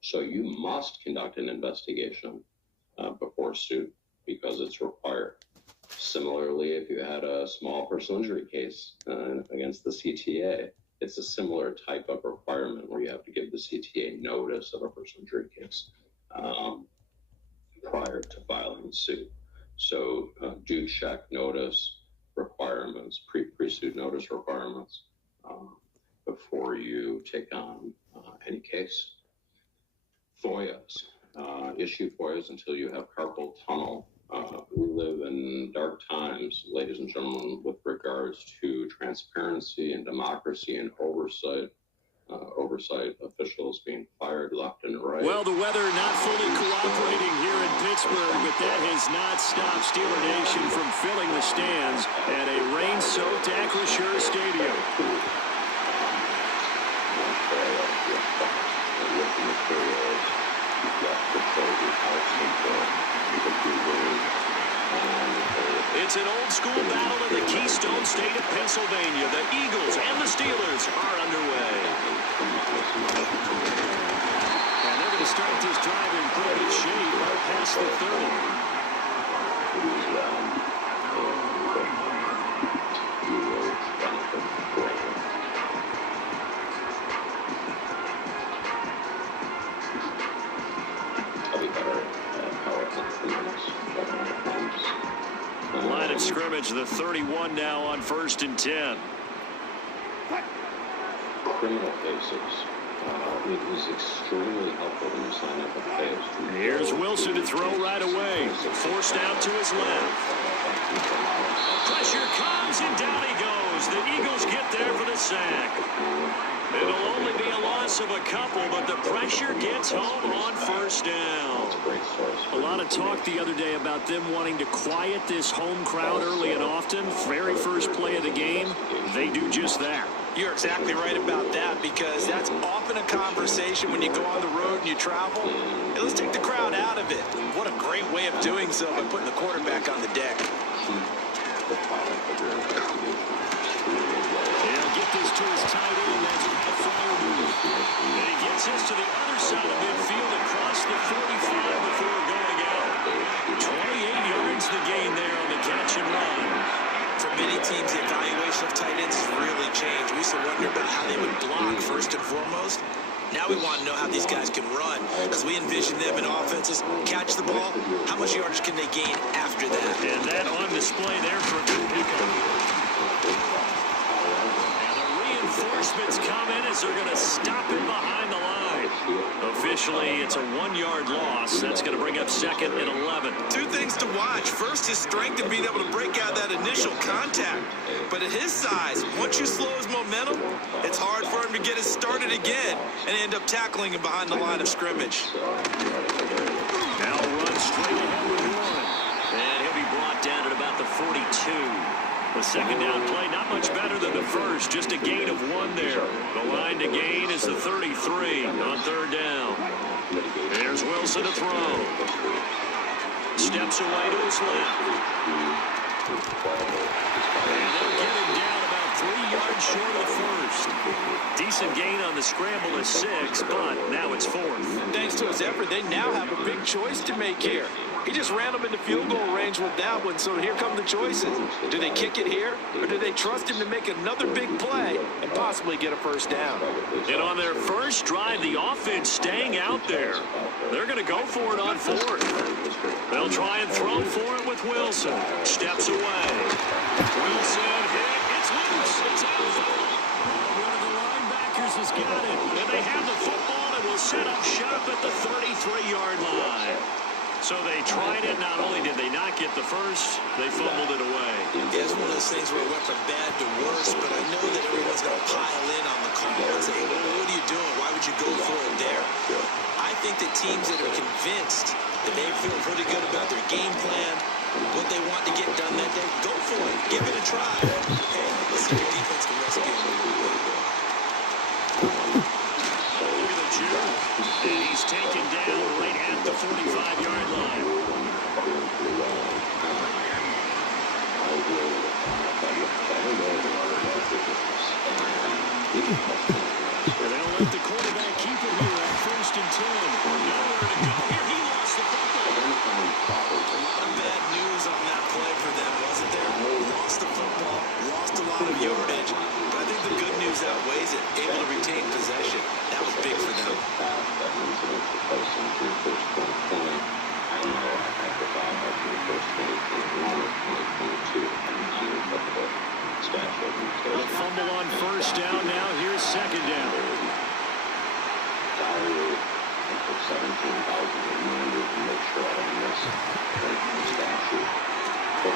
So you must conduct an investigation before suit because it's required. Similarly, if you had a small personal injury case against the CTA, it's a similar type of requirement where you have to give the CTA notice of a personal injury case prior to filing suit. So do check notice requirements, pre-suit notice requirements before you take on any case. FOIAs. Issue FOIAs until you have carpal tunnel. We live in dark times, ladies and gentlemen, with regards to transparency and democracy and oversight. oversight, officials being fired left and right. Well, the weather not fully cooperating here in Pittsburgh, but that has not stopped Steeler Nation from filling the stands at a rain-soaked Acrisure Stadium. It's an old-school battle in the Keystone State of Pennsylvania. The Eagles and the Steelers are underway. And they're going to start this drive in pretty good shape right past the 30. Line of scrimmage, the 31 now on 1st and 10. Criminal cases. It was extremely helpful when you sign up with payers. Here's Wilson to throw right away. Forced out to his left. Pressure comes and down he goes. The Eagles get there for the sack. It'll only be a loss of a couple, but the pressure gets home on 1st down. A lot of talk the other day about them wanting to quiet this home crowd early and often. Very first play of the game, they do just that. You're exactly right about that, because that's often a conversation when you go on the road and you travel. Hey, let's take the crowd out of it. What a great way of doing so by putting the quarterback on the deck. He'll get this to his tight end. That's a flyer move. And he gets this to the other side of midfield across the 45 before going out. 28 yards the gain there on the catch and run. For many teams, the evaluation of tight ends has really changed. We used to wonder about how they would block first and foremost. Now we want to know how these guys can run, because we envision them in offenses catch the ball. How much yardage can they gain after that? And that on display there for a good pickup. And the reinforcements come in as they're going to stop it behind the line. Officially, it's a 1-yard loss. That's going to bring up 2nd and 11. Two things to watch. First, his strength and being able to break out that initial contact. But at his size, once you slow his momentum, it's hard for him to get it started again and end up tackling him behind the line of scrimmage. Now runs straight ahead with 1. And he'll be brought down at about the 42. The second down play, not much better than the first, just a gain of 1 there. The line to gain is the 33 on 3rd down. There's Wilson to throw. Steps away to his left. And they'll get him down about 3 yards short of the first. Decent gain on the scramble is 6, but now it's 4th. And thanks to his effort, they now have a big choice to make here. He just ran them into field goal range with that one, so here come the choices. Do they kick it here, or do they trust him to make another big play and possibly get a 1st down? And on their first drive, the offense staying out there. They're going to go for it on 4th. They'll try and throw for it with Wilson. Steps away. Wilson hit. It's loose. It's out. One of the linebackers has got it. And they have the football and will set up shop at the 33-yard line. So they tried it. Not only did they not get the first, they fumbled it away. It's one of those things where it went from bad to worse, but I know that everyone's going to pile in on the call and say, well, what are you doing? Why would you go for it there? I think that teams that are convinced that they feel pretty good about their game plan, what they want to get done that day, go for it. Give it a try. Hey, let's see if your defense can rescue them. Look at the juke. And he's taken down right at the 45-yard line. And they'll let the quarterback keep it here at 1st and 10. Nowhere to go here. He lost the football. Bad news on that play for them, wasn't there? Lost the football, lost a lot of yardage. But I think the good news outweighs it. Able to retain possession. That was big for them. The fumble on 1st down now. Here's 2nd down.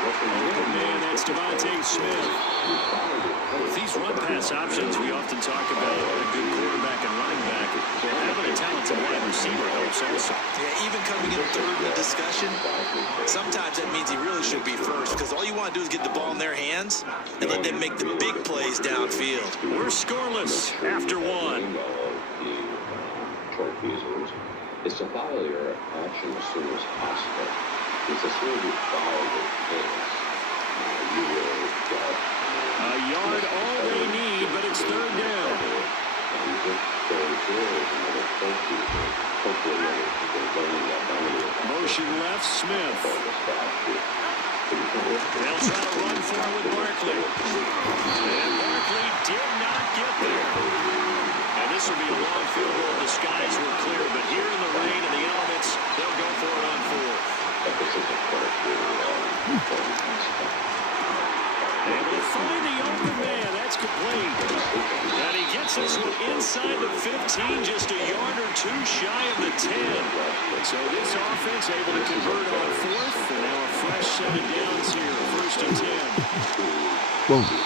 Man, that's Devontae Smith. With these run-pass options, we often talk about a good quarterback and running back. Well, having a talented wide receiver helps also. Yeah, even coming in third in the discussion, sometimes that means he really should be first, because all you want to do is get the ball in their hands and let them make the big plays downfield. We're scoreless after one. Is to follow your action as soon as possible. Because as soon as you follow the things, you will get a yard all they need, but it's third down. Motion left, Smith. They'll try to run for it with Barkley. And Barkley did not get there. And this will be a long field goal. The skies were clear, but here in the rain and the elements, they'll go for it on fourth. Able to find the open man. That's complete. And he gets this one inside the 15, just a yard or two shy of the 10. So this offense able to convert on fourth, and now a fresh set of downs here, first and 10. Boom. He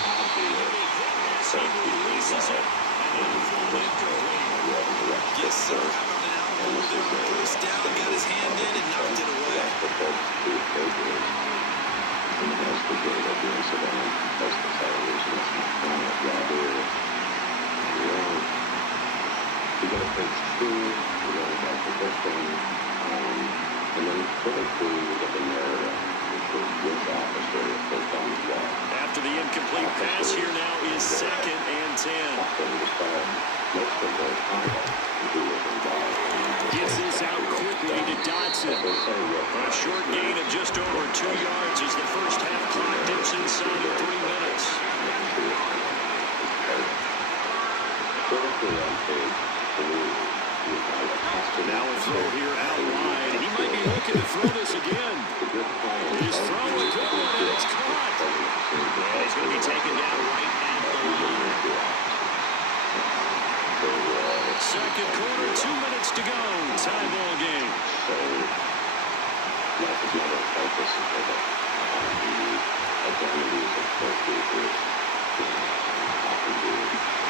releases it, and then full incomplete. Yes, sir. How about an elbow there on first down, got his hand in and knocked it away. After the incomplete pass, here now is second and 10. Gets this out quickly to Dodson. A short gain of just over 2 yards as the first half clock dips inside of 3 minutes. Now a throw here out wide. He might be looking to throw this again. His throw is good, and it's caught. And he's going to be taken down right at the line. Second quarter, 2 minutes to go. Tie ball game.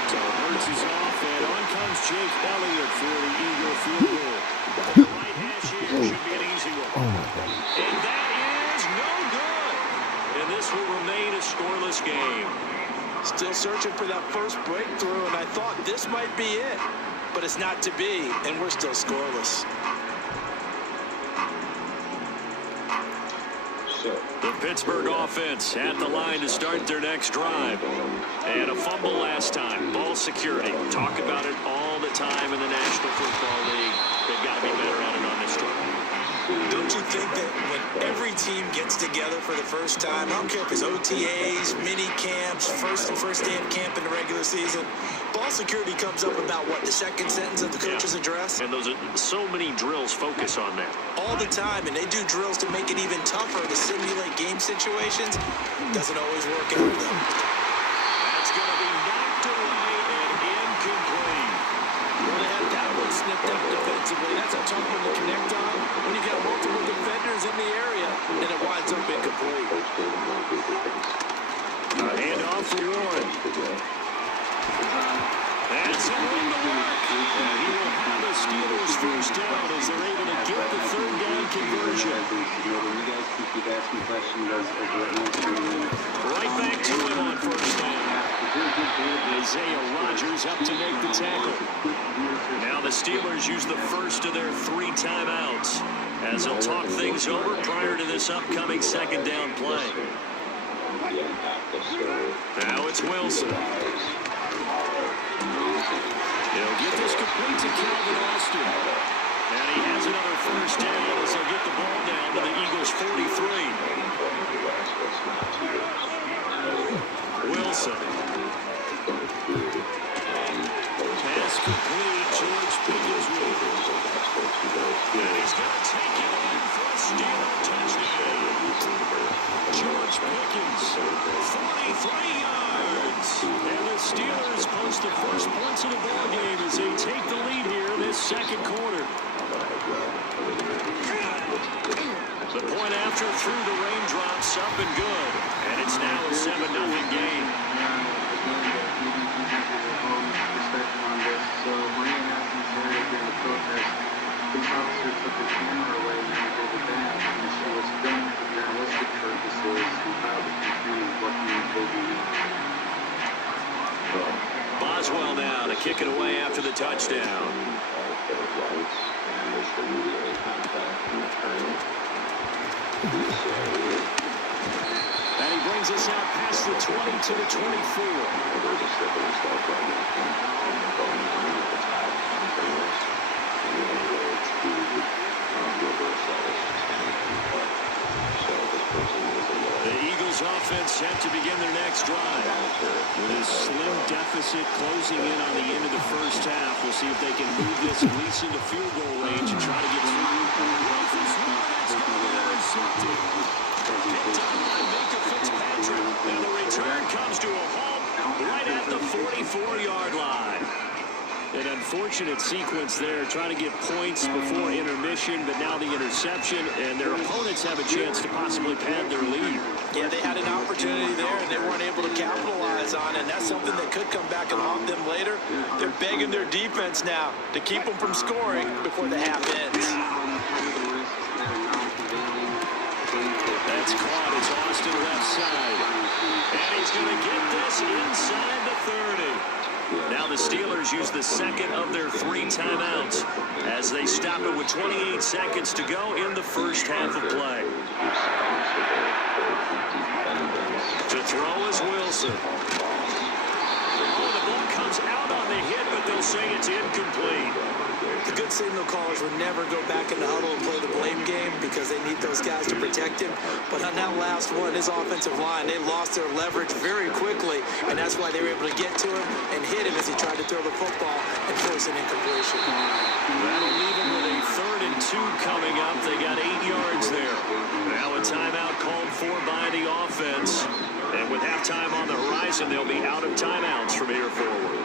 So Hurts is off, and on comes Jake Elliott for the Eagle field goal. The right hash here should be an easy one. Oh my God. And that is no good. And this will remain a scoreless game. Still searching for that first breakthrough, and I thought this might be it. But it's not to be, and we're still scoreless. The Pittsburgh offense at the line to start their next drive. And a fumble last time. Ball security. Talk about it all the time in the National Football League. They've got to be better at it on this drive. Don't you think that when every team gets together for the first time, I don't care if it's OTAs, mini camps, first day of camp in the regular season, ball security comes up about, what, the second sentence of the coach's address? And those are so many drills focus on that. All the time, and they do drills to make it even tougher to simulate game situations. Doesn't always work out, though. That's going to be knocked away and incomplete. Well, they had that one snipped out defensively. That's a tough one to connect on when you got multiple defenders in the area, and it winds up incomplete. Handoff for Warren. That's a win to work. And he will have the Steelers first down as they're able to get the third down conversion. You guys can keep asking questions as Right back to him on first down. Isaiah Rodgers up to make the tackle. Now the Steelers use the first of their 3 timeouts as they'll talk things over prior to this upcoming second down play. Now it's Wilson. He'll get this complete to Calvin Austin. And he has another first down as he'll get the ball down to the Eagles' 43. Wilson. Pass complete. George Pickens with it. And he's going to take it in for a Steeler touchdown. George Pickens, 43 yards. And the Steelers post the first points of the ball game as they take the lead here in this second quarter. The point after through the raindrops, up and good. And it's now a 7-0 game. So Maria Haskins area during the protest, police officer took the camera away and did the back, and she was filmed for journalistic purposes and filed a complaint working in the Boswell now to kick it away after the touchdown. And he brings us out past the 20 to the 24. The Eagles offense set to begin their next drive. With a slim deficit closing in on the end of the first half, we'll see if they can move this at least into field goal range and try to get through. Picked up by Mika Fitzpatrick, and the return comes to a halt right at the 44-yard line. An unfortunate sequence there, trying to get points before intermission, but now the interception, and their opponents have a chance to possibly pad their lead. Yeah, they had an opportunity there, and they weren't able to capitalize on it, and that's something that could come back and haunt them later. They're begging their defense now to keep them from scoring before the half ends. That's caught. It's Austin left side. And he's going to get this inside the 30. Now the Steelers use the second of their 3 timeouts as they stop it with 28 seconds to go in the first half of play. To throw is Wilson. Oh, the ball comes out on the hit, but they'll say it's incomplete. The good signal callers would never go back in the huddle and play the blame game because they need those guys to protect him. But on that last one, his offensive line, they lost their leverage very quickly, and that's why they were able to get to him and hit him as he tried to throw the football and force an incompletion. That'll leave him with a 3rd and 2 coming up. They got 8 yards there. Now a timeout called for by the offense. And with halftime on the horizon, they'll be out of timeouts from here forward.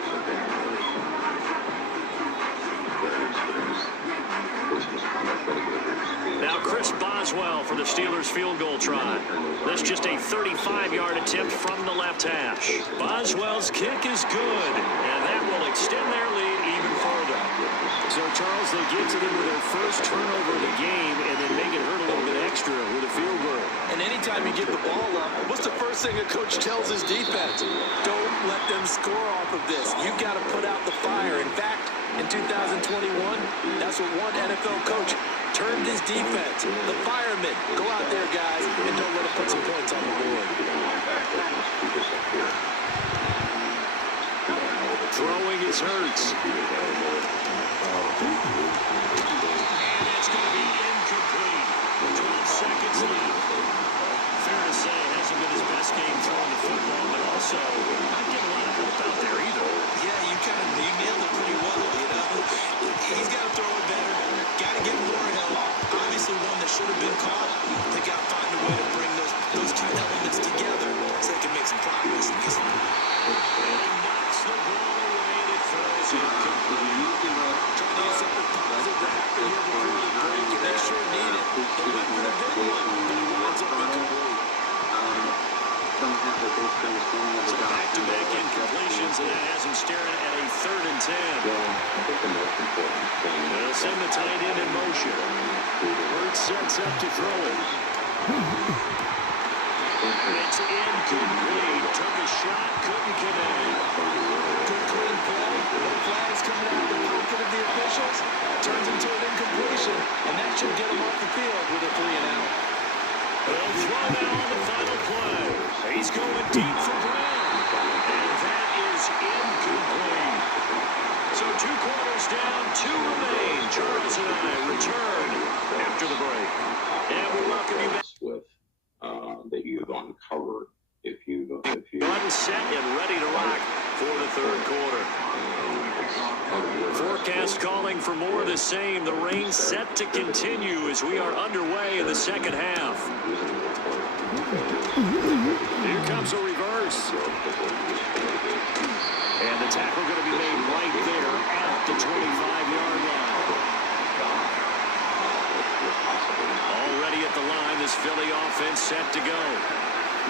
Now Chris Boswell for the Steelers field goal try. That's just a 35-yard attempt from the left hash. Boswell's kick is good, and that will extend their lead even further. So, Charles, they get to them with their first turnover of the game and then make it hurt a little bit extra with a field goal. And anytime you give the ball up, what's the first thing a coach tells his defense? Don't let them score off of this. You've got to put out the fire. In fact, in 2021, that's what one NFL coach termed his defense. The firemen. Go out there, guys, and don't let them put some points on the board. Throwing is Hurts. And it's going to be incomplete. 12 seconds left. Fair to say, it hasn't been his best game throwing the football, but also not getting a lot of help out there either. Yeah, you nailed it pretty well, you know. He's got to throw it better. Got to get more help. Obviously one that should have been caught. They got to find a way to bring those two elements together so they can make some progress. And he knocks the ball away and it throws incomplete. Trying to get something positive to happen here before the break, and they sure need it. They went for the big one, but it winds up incomplete. So back-to-back incompletions, and that has him staring at a 3rd and 10. They'll send the tight end in motion. Hurts sets up to throw it. It's incomplete. Took a shot, couldn't connect. Good clean play. No flags coming out of the pocket of the officials. Turns into an incompletion, and that should get him off the field with a 3-and-out. They'll throw now on the final play. He's going deep for Brown. And that is incomplete. So 2 quarters down, 2 remain. Charles and I return after the break. And we welcome you back. With that you've uncovered if you Gun set and ready to rock for the 3rd quarter. Forecast calling for more of the same. The rain set to continue as we are underway in the second half. Here comes a reverse. And the tackle going to be made right there at the 25-yard line. Already at the line. set to go.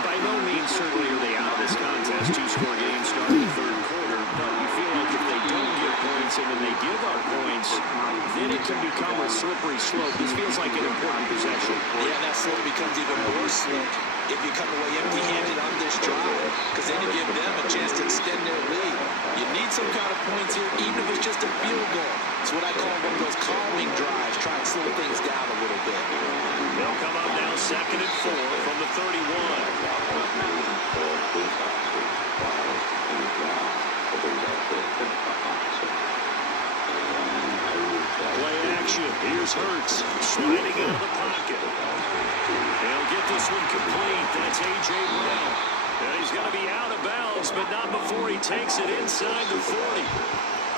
By no means certainly are they out of this contest. Two-score game starting the third quarter, but we feel like if they don't get points and then they give up points, then it can become a slippery slope. This feels like an important possession. Yeah, that slope becomes even more slick if you come away empty-handed on this drive, because then you give them a chance to extend their lead. You need some kind of points here, even if it's just a field goal. It's what I call one of those calming drives, try and slow things down a little bit. They'll come up now 2nd and 4 from the 31. Play action. Here's Hurts sliding out of the pocket. They'll get this one complete. That's A.J. Brown. And he's going to be out of bounds, but not before he takes it inside the 40.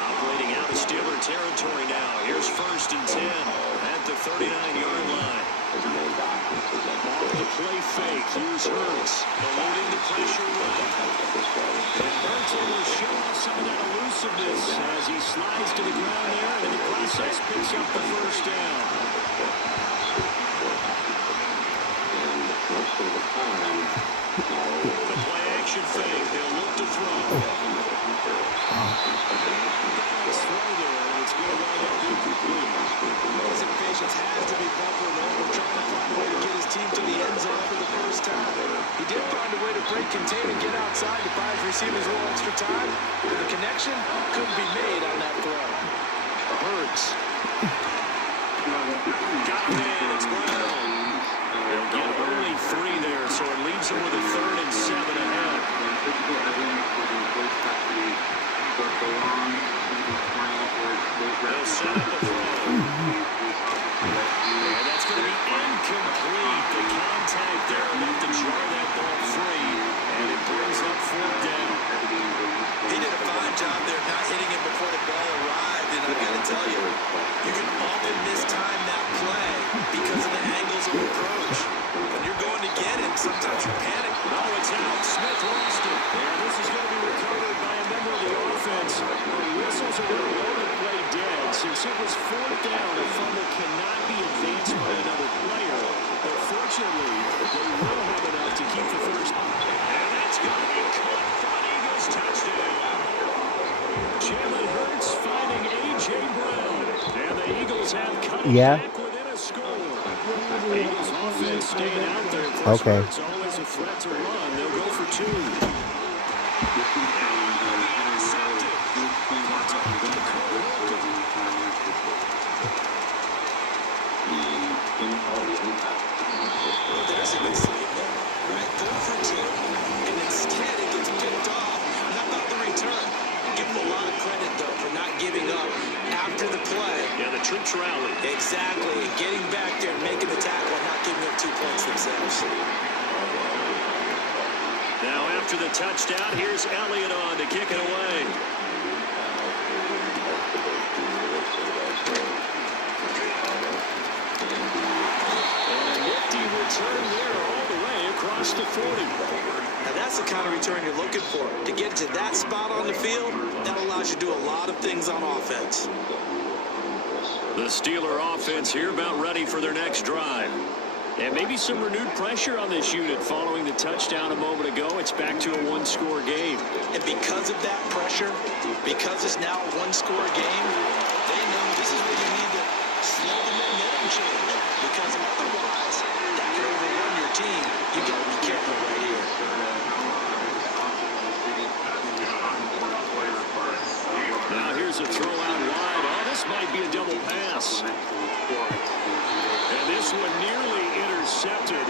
Operating out of Steeler territory now. Here's 1st and 10 at the 39-yard line. Off the play fake. Here's Hurts. Eluding the pressure right. And Hurts able to show off some of that elusiveness as he slides to the ground there, and in the process picks up the 1st down. The play action fake. They'll look to throw. It's going to wind up incomplete. His impatience has to be bubbling over, trying to find a way to get his team to the end zone for the first time. He did find a way to break contain and get outside to buy his receivers a little extra time, but the connection couldn't be made on that throw. Hurts. Got him in. It's Brown. They'll get only 3 there, so it leaves them with a 3rd and 7 ahead. They'll set up the throw. And that's going to be incomplete. The contact there enough to jar that ball free, and it brings up 4th down. He did a fine job there not hitting it before the ball arrived, and I got to tell you, you can often mistime that play because of the angles of approach. When you're going to get it, sometimes you panic. No, it's out. Smith lost it. And this is going to be recovered by a member of the offense. The whistles are going to blow the play dead. Since it was 4th down, a fumble cannot be advanced by another player. But fortunately, they will have enough to keep the 1st. And that's going to be caught for an Eagles touchdown. Jalen Hurts finding A.J. Brown. And the Eagles have cut it back within a score. The Eagles offense staying out there. Okay. It's always a threat to run. They'll go for 2. There's a mislead there, right? Go for 2, and instead it gets picked off. How about the return? Give him a lot of credit, though, for not giving up after the play. Yeah, the troops rallied. Exactly. Getting back there and making the tackle and not giving up 2 points themselves. Now after the touchdown, here's Elliott on to kick it away. And a nifty return there all the way across the 40. Now that's the kind of return you're looking for. To get to that spot on the field, that allows you to do a lot of things on offense. The Steeler offense here about ready for their next drive. And maybe some renewed pressure on this unit following the touchdown a moment ago. It's back to a 1-score game. And because of that pressure, because it's now a 1-score game, they know this is where you need to slow the momentum change. Because otherwise, that can overrun your team. You got to be careful right here. Now here's a throw out wide. Oh, this might be a double pass. And this one nearly intercepted.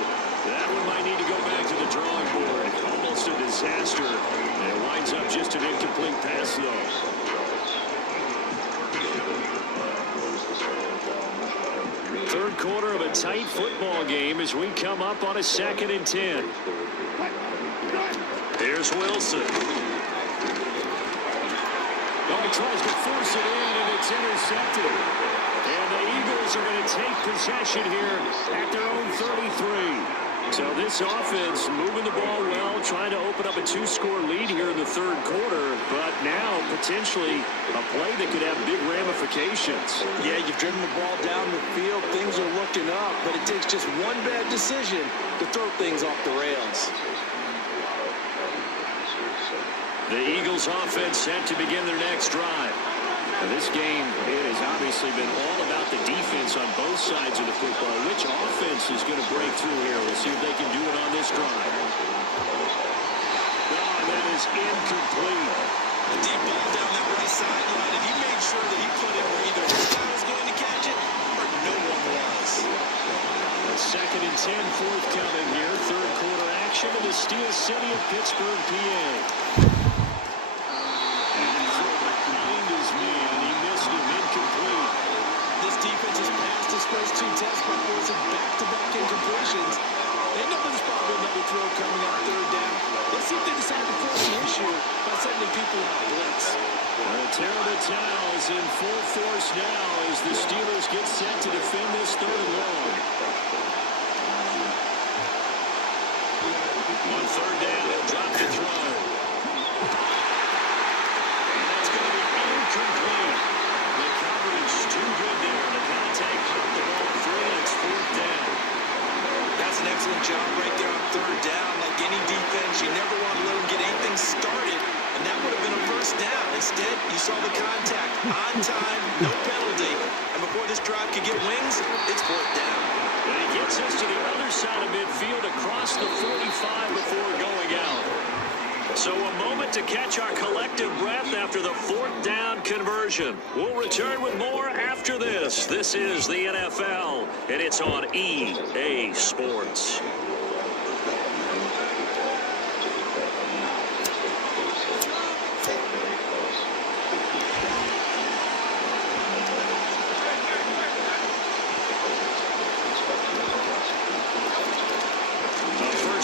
That one might need to go back to the drawing board. Almost a disaster. And it winds up just an incomplete pass, though. Third quarter of a tight football game as we come up on a 2nd and 10. Here's Wilson. Oh, he tries to force it in, and it's intercepted. And the Eagles are going to take possession here at their own 33. So this offense moving the ball well, trying to open up a a 2-score lead here in the third quarter, but now potentially a play that could have big ramifications. Yeah, you've driven the ball down the field. Things are looking up, but it takes just one bad decision to throw things off the rails. The Eagles offense set to begin their next drive. Now this game, it has obviously been all about the defense on both sides of the football. Which offense is going to break through here? We'll see if they can do it on this drive. Oh, that is incomplete. A deep ball down that right sideline, and he made sure that he put it where either his guy was going to catch it or no one was. A 2nd and 10 forthcoming here. Third quarter action in the Steel City of Pittsburgh, PA. First 2 tests by forcing back-to-back incompletions. They know there's probably another throw coming on 3rd down. Let's see if they decide to force the issue by sending people out blitz. The terrible towels in full force now as the Steelers get set to defend this 3rd and long. On 3rd down, they'll drop the throw. And that's going to be incomplete. The coverage too good there. The contact popped the ball free, and it's 4th down. That's an excellent job right there on 3rd down. Like any defense, you never want to let them get anything started, and that would have been a 1st down. Instead, you saw the contact on time, no penalty, and before this drive could get wings, it's 4th down. And he gets us to the other side of midfield across the 45 before going out. So a moment to catch our collective breath after the 4th down conversion. We'll return with more after this. This is the NFL, and it's on EA Sports.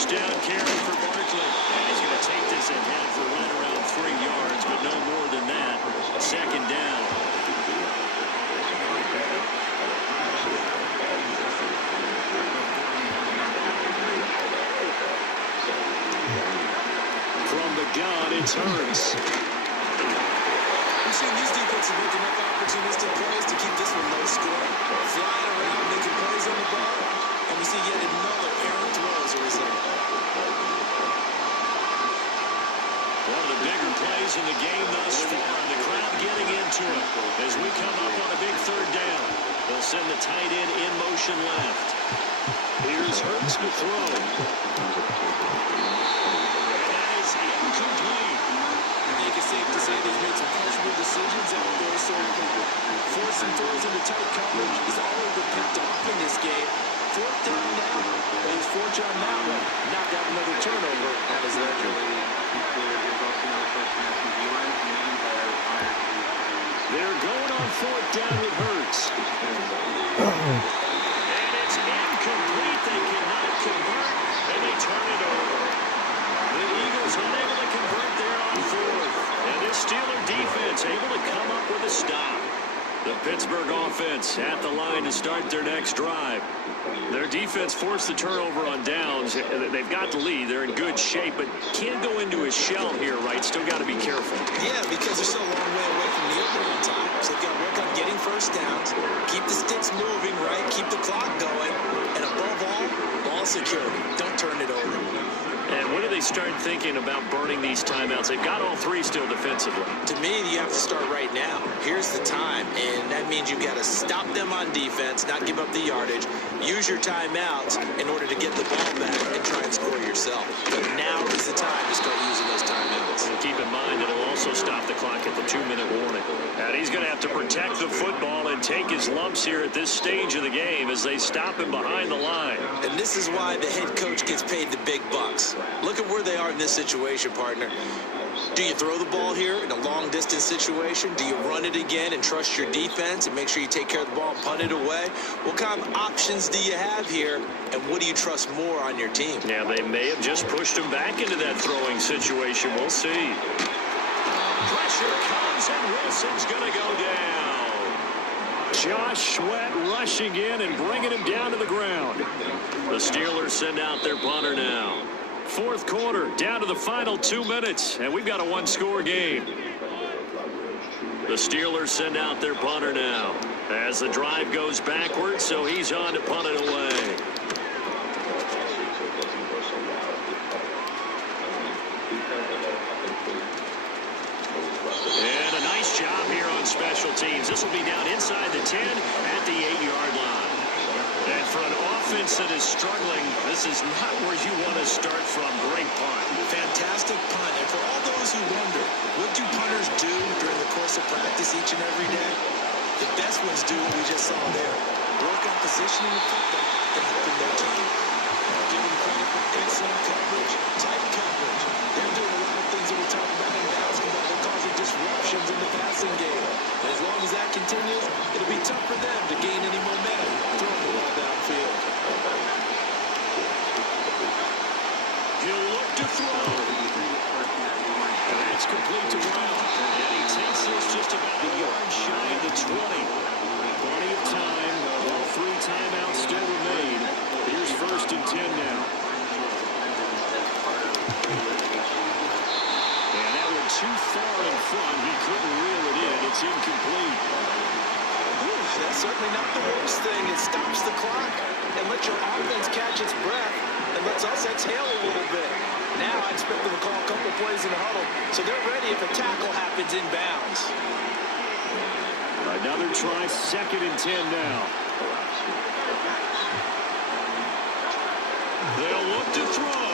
Down carry for Barkley. And he's going to take this ahead for right around 3 yards, but no more than that. 2nd down. From the gun, it's Hurts. We've seen these defenses make enough opportunistic plays to keep this one low scoring. Flying around, making plays on the ball, and we see yet another errant throw as a result. One of the bigger plays in the game thus far. The crowd getting into it as we come up on a big 3rd down. They'll send the tight end in motion left. Here's Hurts to throw. And that is incomplete. I think it's safe to say they've made some questionable decisions out there, so forcing throws into tight coverage is already been picked off in this game. 4th down now. He's fortunate on that one. Not got another turnover on his ledger. They're going on 4th down with Hurts. And it's incomplete. They cannot convert, and they turn it over. The Eagles unable to convert there on 4th. And this Steeler defense able to come up with a stop. The Pittsburgh offense at the line to start their next drive. Their defense forced the turnover on downs. They've got the lead. They're in good shape, but can't go into a shell here, right? Still got to be careful. Yeah, because they're still a long way away from the opening time. So they've got to work on getting 1st downs, keep the sticks moving, right? Keep the clock going, and above all, ball security. Don't turn it over. And when do they start thinking about burning these timeouts? They've got all 3 still defensively. To me, you have to start right now. Here's the time, and that means you've got to stop them on defense, not give up the yardage, use your timeouts in order to get the ball back and try and score yourself. But now is the time to start using those timeouts. And keep in mind, it'll also stop the clock at the 2-minute warning. And he's going to have to protect the football and take his lumps here at this stage of the game as they stop him behind the line. And this is why the head coach gets paid the big bucks. Look at where they are in this situation, partner. Do you throw the ball here in a long-distance situation? Do you run it again and trust your defense and make sure you take care of the ball and punt it away? What kind of options do you have here, and what do you trust more on your team? Yeah, they may have just pushed him back into that throwing situation. We'll see. Pressure comes, and Wilson's going to go down. Josh Sweat rushing in and bringing him down to the ground. The Steelers send out their punter now. Fourth quarter, down to the final 2 minutes, and we've got a one-score game. The Steelers send out their punter now as the drive goes backwards, so he's on to punt it away. And a nice job here on special teams. This will be down inside the 10 at the 8-yard line. And for an offense that is struggling, this is not where you want to start from. Great punt. Fantastic punt. And for all those who wonder, what do punters do during the course of practice each and every day? The best ones do what we just saw there. Work on positioning the football and helping their team. Give them credit for excellent coverage, tight coverage. They're doing a lot of things that we talk about in basketball that causing disruptions in the passing game. And as long as that continues, it'll be tough for them to gain any momentum throwing the ball downfield. He'll look to throw. And that's complete to Brown. And he takes this just about a yard shy of the 20. Plenty of time. All 3 timeouts still remain. Here's 1st and 10 now. And that one too far in front. He couldn't reel it in. It's incomplete. That's certainly not the worst thing. It stops the clock and lets your offense catch its breath and lets us exhale a little bit. Now I expect them to call a couple plays in the huddle so they're ready if a tackle happens inbounds. Another try, 2nd and 10 now. They'll look to throw.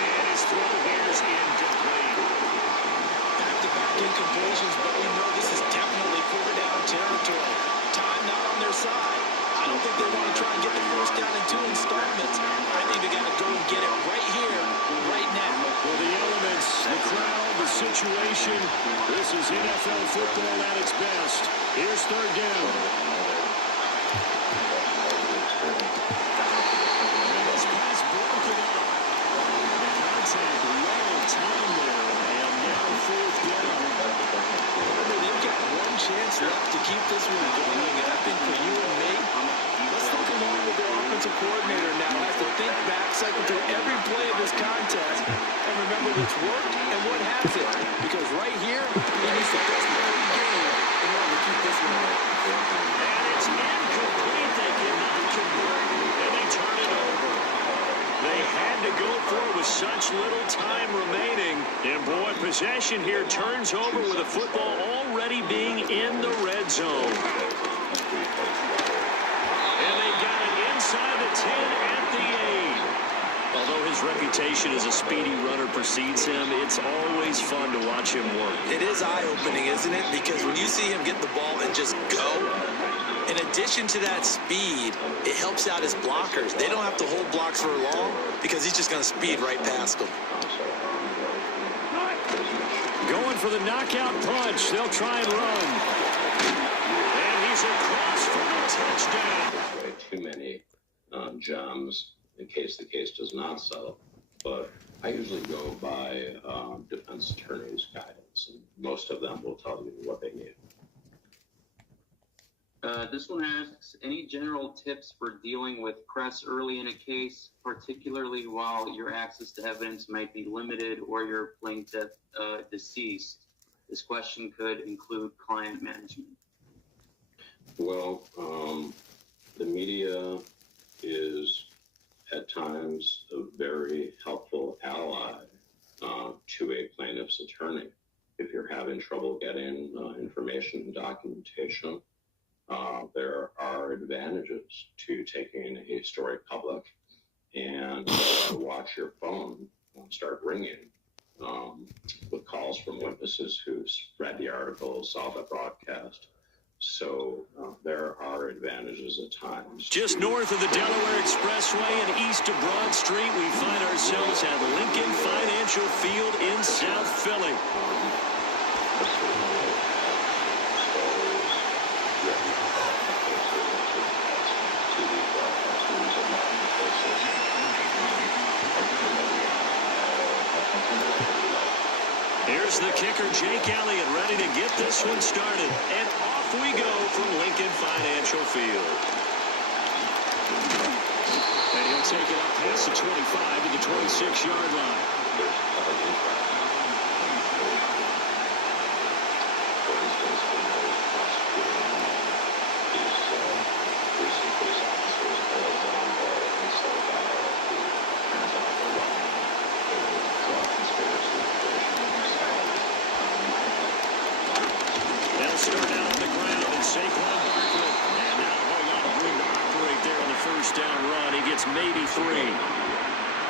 And his throw here is incomplete. Back-to-back incompletions, but we know this is definitely 4-down territory. Time not on their side. I don't think they want to try and get the first down in 2 installments. I think they got to go and get it right here, right now. Well, the elements, the crowd, the situation, this is NFL football at its best. Here's 3rd down. This pass broken up. Contact well timed there, and now 4th down. They've got one chance left to keep this one going, and I think for you and me, let's look along with their offensive coordinator now. Has to think back, cycle through every play of this contest, and remember what's worked and what hasn't. Because right here, he needs the best play of the game in order to keep this one going. And it's incomplete. They cannot convert, and they turn it over. They had to go for it with such little time remaining. And boy, possession here turns over with the football already being in the red zone. And they got it inside the 10 at the 8. Although his reputation as a speedy runner precedes him, it's always fun to watch him work. It is eye-opening, isn't it? Because when you see him get the ball and just go, in addition to that speed, it helps out his blockers. They don't have to hold blocks for long because he's just going to speed right past them. Going for the knockout punch. They'll try and run. And he's across for the touchdown. Way too many gems in case the case does not settle. But I usually go by defense attorney's guidance, and most of them will tell you what they need. This one asks, any general tips for dealing with press early in a case, particularly while your access to evidence might be limited or your plaintiff deceased? This question could include client management. Well, the media is at times a very helpful ally to a plaintiff's attorney. If you're having trouble getting information and documentation, there are advantages to taking a story public and watch your phone start ringing with calls from witnesses who read the article, saw the broadcast. So there are advantages at times. Just north of the Delaware Expressway and east of Broad Street, we find ourselves at Lincoln Financial Field in South Philly. Here's the kicker, Jake Elliott, ready to get this one started. And off we go from Lincoln Financial Field. And he'll take it up past the 25 to the 26-yard line. They'll start out on the ground and Saquon Barkley. And now a whole lot of room to operate there on the first down run. He gets maybe 3.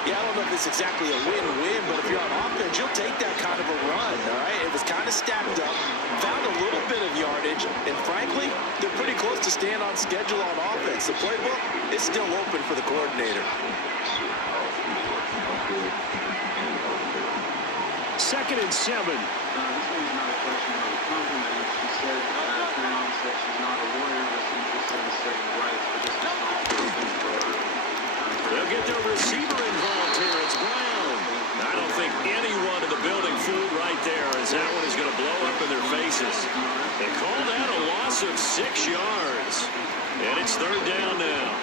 Yeah, I don't know if it's exactly a win-win, but if you're on offense, you'll take that kind of a run, all right? It was kind of stacked up, found a little bit of yardage, and frankly, they're pretty close to staying on schedule on offense. The playbook is still open for the coordinator. Second and 7. This one's not a question of a compliment. She said, her mom said she's not a lawyer, just interested in certain rights, but this is not They'll get their receiver involved here. It's Brown. I don't think anyone in the building fooled right there, as that one is going to blow up in their faces. They call that a loss of 6 yards. And it's third down now.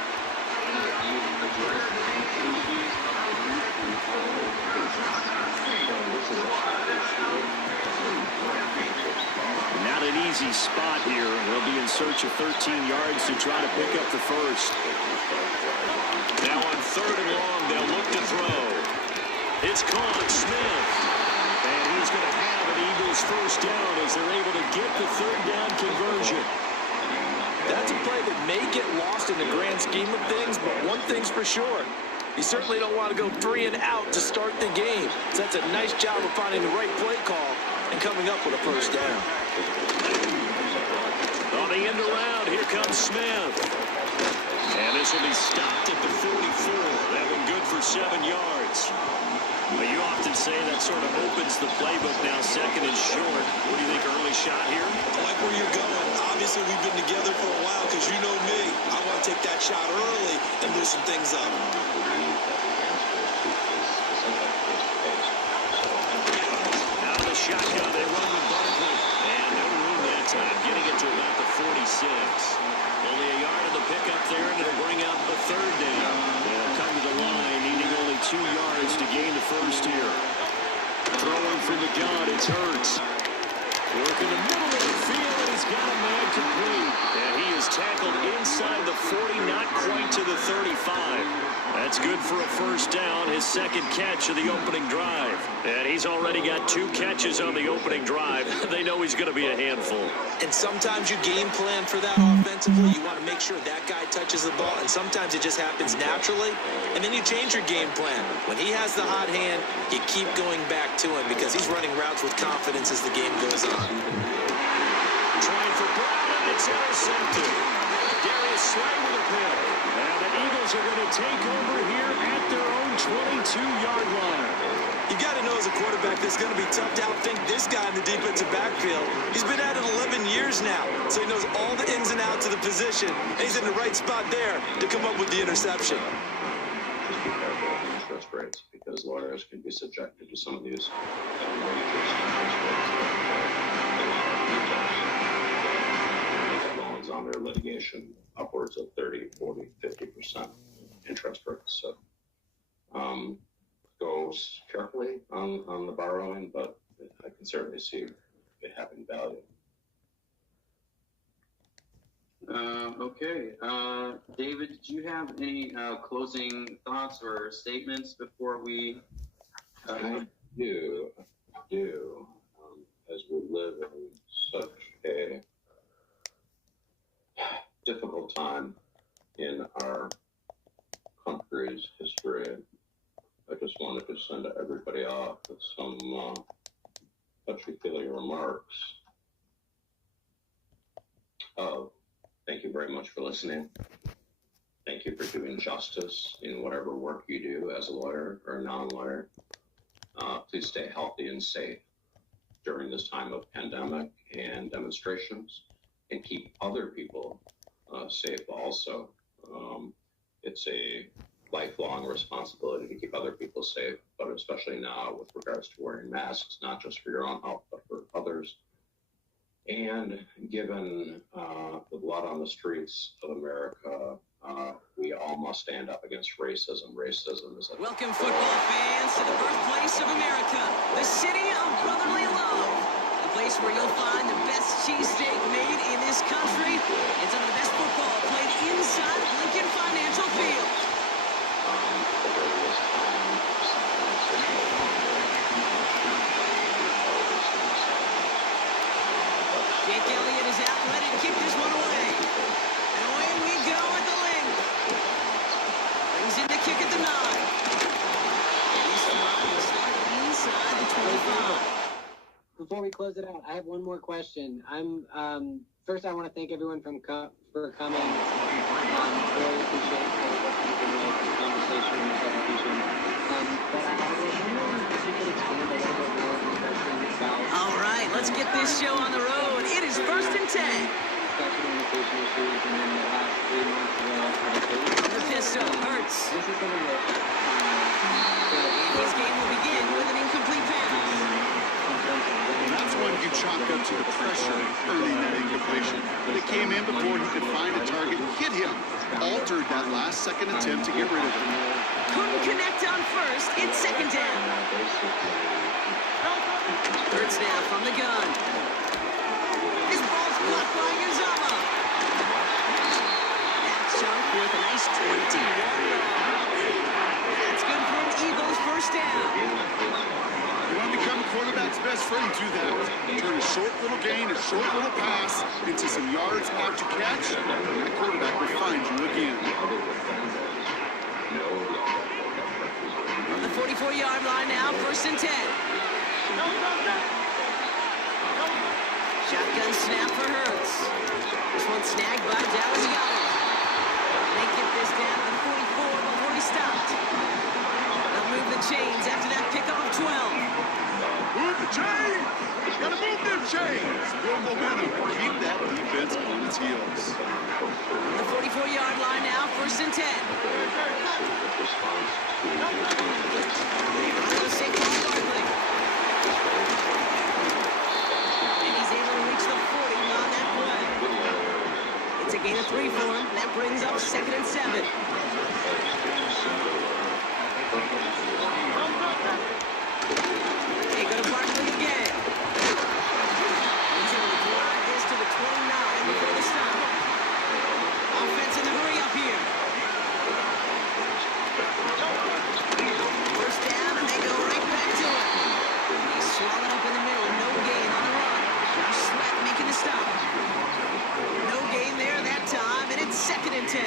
Not an easy spot here. They'll be in search of 13 yards to try to pick up the first. Now on third and long, they'll look to throw. It's caught, Smith. And he's going to have an Eagles first down as they're able to get the third down conversion. That's a play that may get lost in the grand scheme of things, but one thing's for sure. You certainly don't want to go 3 and out to start the game. So that's a nice job of finding the right play call and coming up with a first down. On the end around, here comes Smith. And this will be stopped at the 44. That one good for 7 yards. Well, you often say that sort of opens the playbook now, second and short. What do you think, early shot here? I like where you're going. Obviously, we've been together for a while because you know me. I want to take that shot early and loosen things up. Out of the shotgun, they run with Barkley. And no room that time, getting it to about the 46. Only a yard of the pickup there, and it'll bring up the third down. They'll come to the line, needing only 2 yards to gain the first here. Throwing from the gun, it's Hurts. Working the middle of the field, and he's got a man complete. And he is tackled inside the 40, not quite to the 35. That's good for a first down, his second catch of the opening drive. And he's already got 2 catches on the opening drive. They know he's going to be a handful. And sometimes you game plan for that offensively. You want to make sure that guy touches the ball, and sometimes it just happens naturally. And then you change your game plan. When he has the hot hand, you keep going back to him because he's running routes with confidence as the game goes on. Trying for Brown, and it's intercepted. Darius Slay with a pick. And the Eagles are going to take over here at their own 22-yard line. You got to know as a quarterback that's going to be tough to outthink this guy in the defensive backfield. He's been at it 11 years now, so he knows all the ins and outs of the position, and he's in the right spot there to come up with the interception. Interest rates, because lawyers can be subjected to some of these loans on their litigation, upwards of 30, 40, 50% interest rates. So goes carefully on the borrowing, but I can certainly see it having value. Okay. David, did you have any closing thoughts or statements before we... I do. As we live in such a difficult time in our country's history, I just wanted to send everybody off with some touchy-feely remarks. Thank you very much for listening. Thank you for doing justice in whatever work you do as a lawyer or a non-lawyer. Please stay healthy and safe during this time of pandemic and demonstrations, and keep other people safe also. It's a lifelong responsibility to keep other people safe, but especially now with regards to wearing masks, not just for your own health, but for others. And given the blood on the streets of America, we all must stand up against racism. Racism is a... Welcome, football fans, to the birthplace of America, the city of brotherly love. The place where you'll find the best cheesesteak made in this country and some of the best football played inside Lincoln Financial Field. Jake Elliott is out, ready to kick this one away. And away we go at the link. Brings in the kick at the 9. And he's flying inside the 25. Before we close it out, I have one more question. First, I want to thank everyone for coming. Really appreciate the conversation and the presentation. But I was wondering if you could expand a little bit more on the question about... All right, let's get this show on the road. It is 1st and 10. Statute limitation issues and then the last 3 months of The pistol hurts. This is something that... His game will begin with an incomplete pass. That's when you chalk up to the pressure earning that incompletion. But it came in before he could find a target and hit him. Altered that last-second attempt to get rid of him. Couldn't connect on first. It's 2nd down. Hurts now from the gun. His ball's blocked by Uzama. That's Chunk with a nice 21 yards. That's good for an Eagles first down. You want to become a quarterback's best friend, do that. Turn a short little gain, a short little pass into some yards after catch, and the quarterback will find you again. From the 44-yard line now, 1st and 10. Shotgun snap for Hurts. This one snagged by Dallas Goddard. They get this down to the 44 before he stopped. They'll move the chains after that pickup of 12. Move the chains! Gotta move them chains! Build momentum. Keep that defense on its heels. The 44-yard line now, 1st and 10. Saquon Barkley. And he's able to reach the 40 on that play. It's a gain of 3 for him. That brings up 2nd and 7. They go to Barkley again. He's able to drive this to the 29 before the stop. Offense in the hurry up here. First down, and they go right back to it. He's swallowed up in the middle. No gain on the run. Josh Sweat making the stop. No gain there that time, and it's 2nd and 10.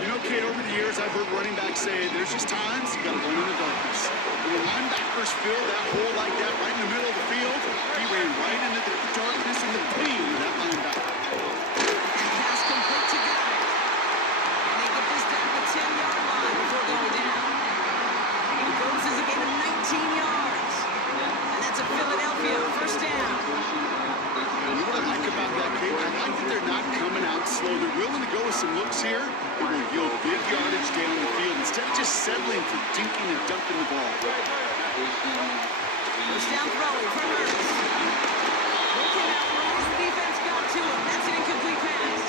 You know, Kate, over the years, I've heard running backs say there's just times you got to run in the darkness. When the linebackers filled that hole like that right in the middle of the field, he ran right into the darkness and the pain of that linebacker. And pass complete to Goddard. And they get this down to the 10-yard line before going down. He goes as a gain of 19 yards. And that's a Philadelphia first down. You know what I like about that, Kate? I like that they're not coming out slow. They're willing to go with some looks here. It will yield big yardage down the field instead of just settling for dinking and dumping the ball. First down throwing for Hurts. Looking out, the defense got to him. That's an incomplete pass.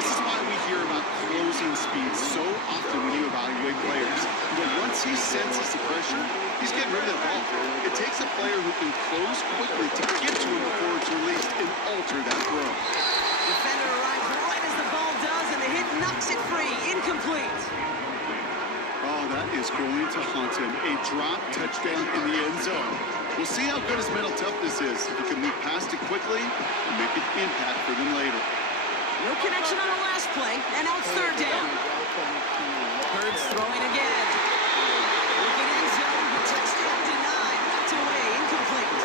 This is why we hear about closing speed so often when you evaluate players. But once he senses the pressure, he's getting rid of the ball. It takes a player who can close quickly to get to him before it's released and alter that throw. Defender arrives right as the ball does, and the hit knocks it free. Incomplete. Oh, that is going to haunt him. A drop touchdown in the end zone. We'll see how good his mental toughness is. If he can move past it quickly and make an impact for them later. No connection on the last play, and now it's 3rd down. Hurts throwing again. Looking end zone, but touchdown denied. Knocked away, incomplete.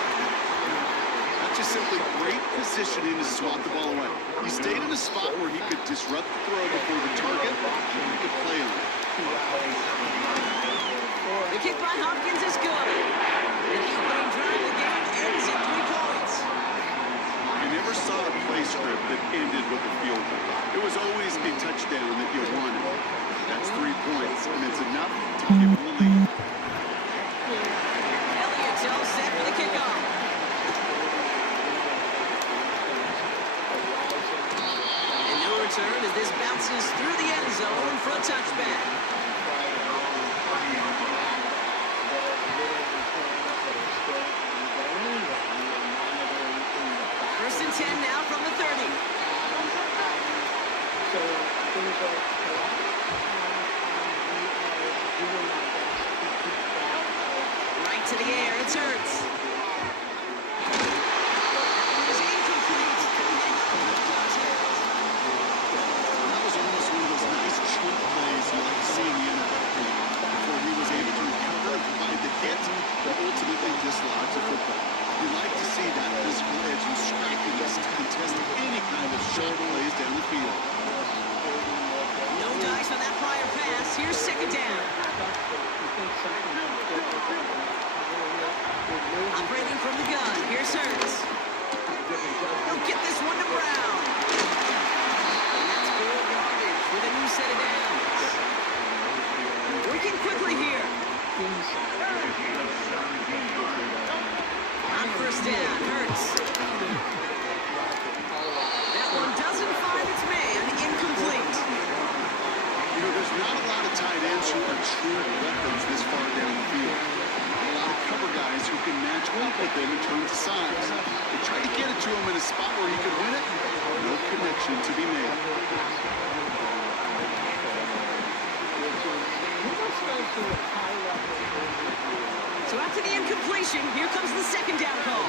Not just simply great positioning to swat the ball away. He stayed in a spot where he could disrupt the throw before the target, and he could play on it. The kick by Hopkins is good. And the opening drive of the game ends in 3 points. I never saw a play script that ended with a field goal. It was always a touchdown that you wanted. That's 3 points, and it's enough to give them the lead. Elliott's all set for the kickoff. 10 now from the 30. Right to the air, it's Hurts. Is incomplete. That was almost one of those nice chunk plays you like to see in the NFL, where he was able to recover, provide the hit, but ultimately dislodge the football. You like to see that physical edge and scrappiness to contest any kind of shot plays down the field. No dice on that prior pass. Here's second down. Operating from the gun. Here's Hurts. He'll get this one to Brown. And that's 4 yardage with a new set of downs. Working quickly here. On first down, Hurts. That one doesn't find its man. Incomplete. You know, there's not a lot of tight ends who are true weapons this far down the field. A lot of cover guys who can match up with them in terms of size. They try to get it to him in a spot where he could win it. No connection to be made. So after the incompletion, here comes the second down call.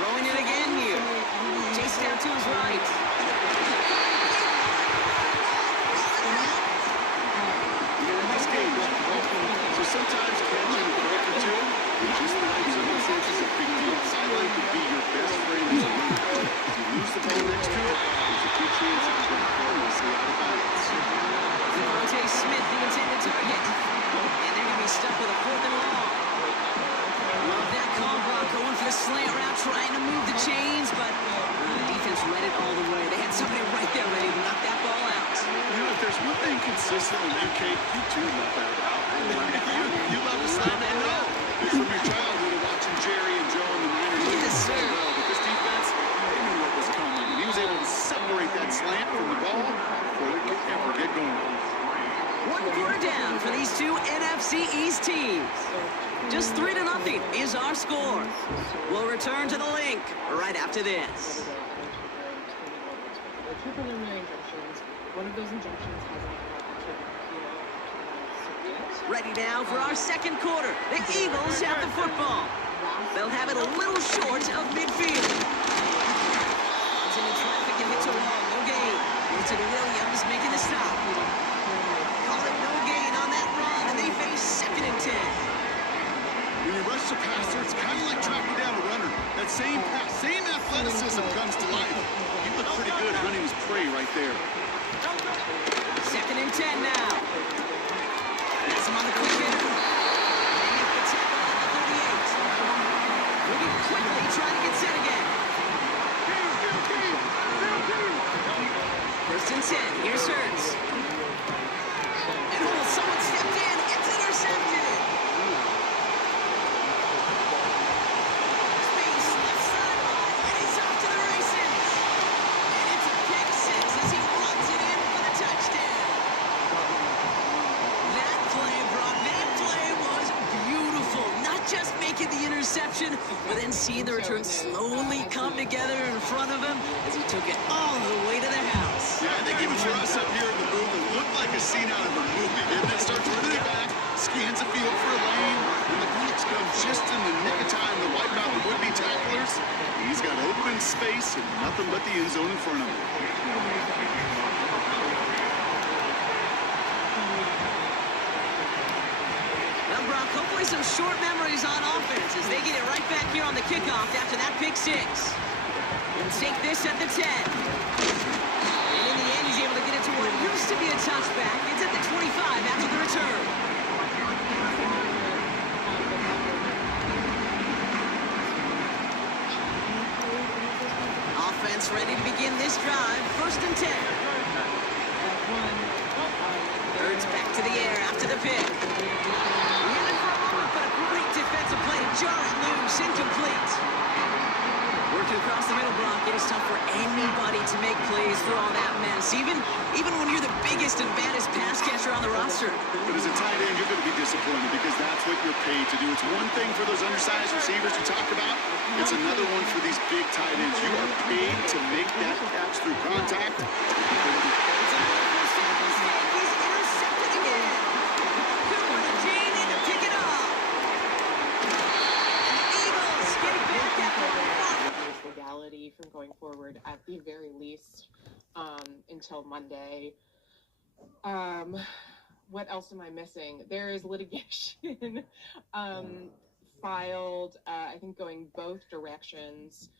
Throwing it again here. Chase down to his right. This game is so sometimes catching a break or two, in just the right circumstances, is a big deal. Sideline could be your best friend as a runner. If you lose the ball next to it, there's a good chance it could go harmlessly out of bounds. Devontae Smith, the intended target. And they're going to be stuck with a 4th and long. Love that call, Brock, going for the slant route, trying to move the chains, but the defense read it all the way. They had somebody right there ready to knock that ball out. You know, if there's one thing consistent in you, Kate, you do love that route. You love the slant and roll. It's from your childhood of watching Jerry and Joe and the Niners. Yes, sir. Well, but this defense, they knew what was coming. And he was able to separate that slant from the ball before it could ever get going. 1 quarter down for these two NFC East teams. Just 3-0 is our score. We'll return to the link right after this. Two preliminary injunctions. One of those injunctions has an Ready now for our second quarter. The Eagles have the football. They'll have it a little short of midfield. It's into traffic and hits a wall. No gain. It's to Williams making the stop. Call it no gain on that run, and they face 2nd and 10. When you rush the passer, it's kind of like tracking down a runner. That same pass, same athleticism comes to life. He looked pretty good hunting his prey right there. 2nd and 10 now. That's him on the quick hitter. And he gets the tackle at the 38. Moving quickly, trying to get set again. 1st and 10. Here's Hurts. And someone stepped in. It's intercepted. But then seeing the return slowly come together in front of him as he took it all the way to the house. Yeah, I think even for us up here in the booth, it looked like a scene out of a movie. And then starts running it back, scans the field for a lane, and the blocks come just in the nick of time to wipe out the would-be tacklers. He's got open space and nothing but the end zone in front of him. Well, Brock, hopefully some short memories on offense as they get it right back here on the kickoff after that pick 6. And take this at the 10. And in the end, he's able to get it to what used to be a touchback. It's at the 25 after the return. Offense ready to begin this drive. 1st and 10. Hurts back to the air after the pick. But a great defensive play to jar it loose. Incomplete. Working across the middle block. It is tough for anybody to make plays through all that mess, even when you're the biggest and baddest pass catcher on the roster. But as a tight end, you're going to be disappointed because that's what you're paid to do. It's one thing for those undersized receivers you talk about. It's another one for these big tight ends. You are paid to make that catch through contact. Legality from going forward at the very least until Monday. What else am I missing? There is litigation filed, I think going both directions,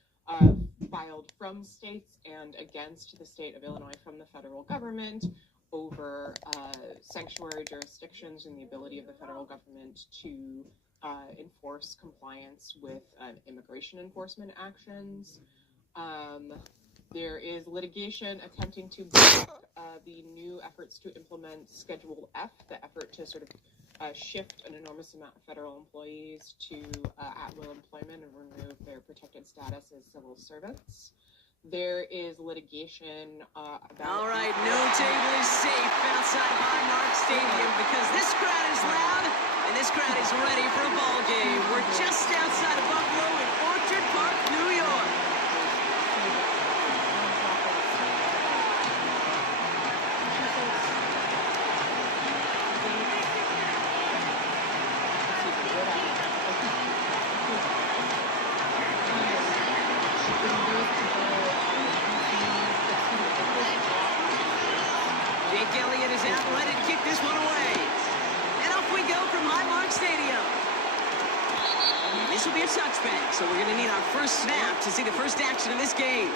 filed from states and against the state of Illinois from the federal government over sanctuary jurisdictions and the ability of the federal government to enforce compliance with immigration enforcement actions. There is litigation attempting to block the new efforts to implement Schedule F, the effort to sort of shift an enormous amount of federal employees to at-will employment and remove their protected status as civil servants. There is litigation about... All right, no table is safe outside Highmark Stadium because this crowd is loud and this crowd is ready for a ball game. We're just outside of Buffalo in Orchard Park, New York. This will be a touchback, so we're going to need our first snap to see the first action of this game.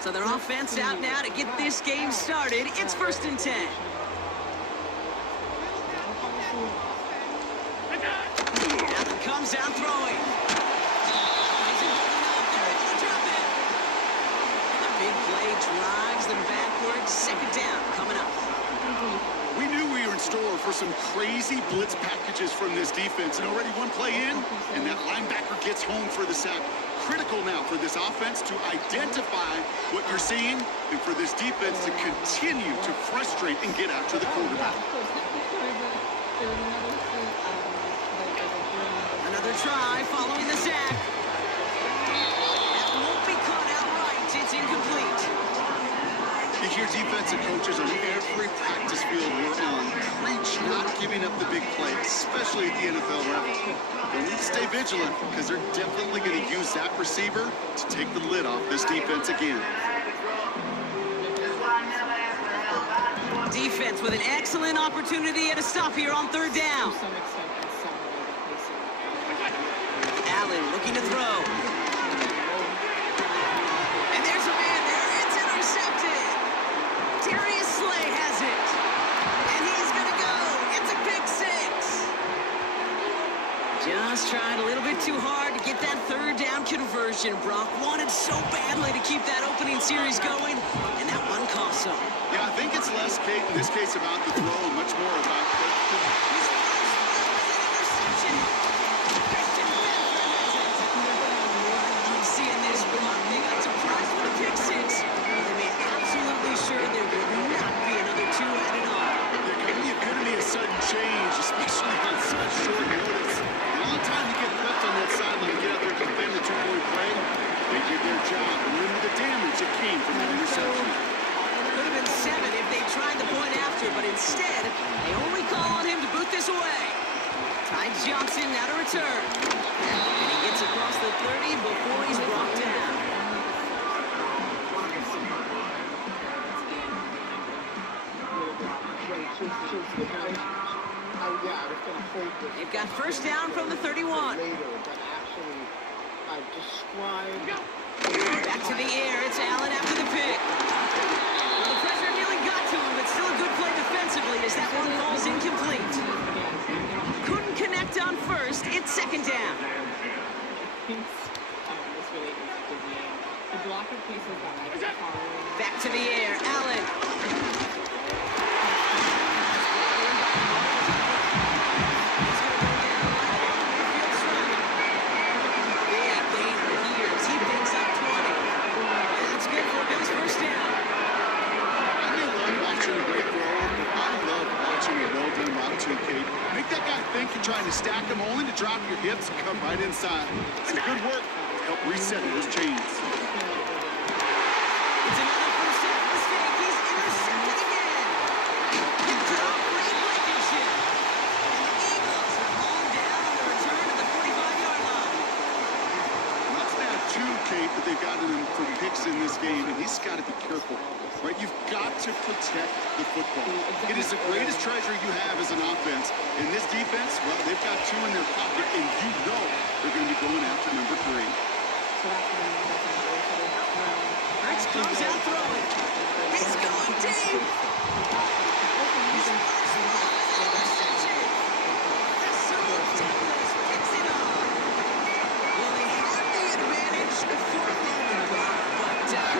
So their offense out now to get this game started. It's 1st and 10. Allen comes out throwing. Drives them backwards. 2nd down coming up. We knew we were in store for some crazy blitz packages from this defense, and already one play in, and that linebacker gets home for the sack. Critical now for this offense to identify what you're seeing, and for this defense to continue to frustrate and get after the quarterback. Another try following the sack. That won't be caught outright. It's incomplete. You hear defensive coaches on every practice field we're on preach not giving up the big play, especially at the NFL level. They'll need to stay vigilant because they're definitely going to use that receiver to take the lid off this defense again. Defense with an excellent opportunity at a stop here on 3rd down. Allen looking to throw. Just trying a little bit too hard to get that 3rd down conversion. Brock wanted so badly to keep that opening series going, and that one cost him. Yeah, I think it's less, Kate, in this case about the throw and much more about... Seeing this, Brock, they got surprised with a pick 6. They made absolutely sure there would not be another 2 added on. They're kind of the epitome of sudden change, especially on such short notice. Time to get left on that sideline and get out there to defend the 2-point play. They did their job and limit the damage that came from that interception. Could have been 7 if they tried the point after, but instead, they only call on him to boot this away. Ty Johnson now to return. And he gets across the 30 before he's brought down. They've got 1st down from the 31. Back to the air. It's Allen after the pick. Well, the pressure nearly got to him, but still a good play defensively as that one falls incomplete. Couldn't connect on 1st. It's 2nd down. Back to the air. Allen. trying to stack them only to drop your hips and come right inside. It's good work to help reset those chains. It's another first half mistake. He's intercepted again. Picked it off Ray Blankenship. And the Eagles are home down on the return to the 45-yard line. Let's add two, Kate, that they've gotten him from picks in this game, and he's got to be careful. Right? You've got to protect the football. It is the greatest treasure you have as an offense. In this defense, well, they've got two in their pocket, and you know they're going to be going after number 3. Hurts comes out throwing. He's going deep. His first run is an interception. Rasul Douglas picks it off. Well, they had the advantage for a moment, but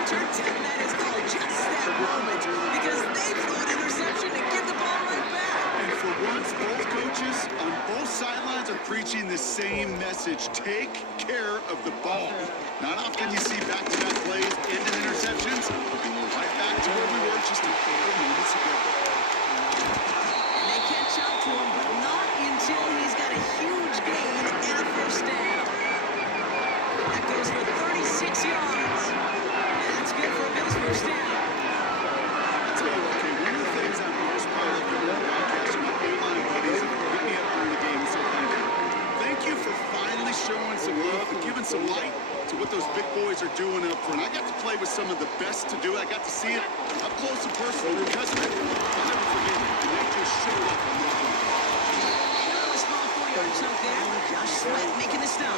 turns out that is all just that moment because they threw an interception to give the ball right back. And for once, both coaches on both sidelines are preaching the same message. Take care of the ball. Not often you see back-to-back plays end in interceptions. We're right back to where we were just a couple minutes ago. And they catch up to him, but not until he's got a huge gain and a first down. That goes for 36 yards. And that's good for a Bills first down. I'll tell you what, Kate, one of the things I'm most proud of doing the podcast with my O-line buddies and hit me up during the game and say thank you. Thank you for finally showing some love and giving some light to what those big boys are doing up front. I got to play with some of the best to do it. I got to see it up close and personal because of it. I'll never forget it. And they just showed up on that one. Another small 4-yard chunk there. Josh Sweat making the stop.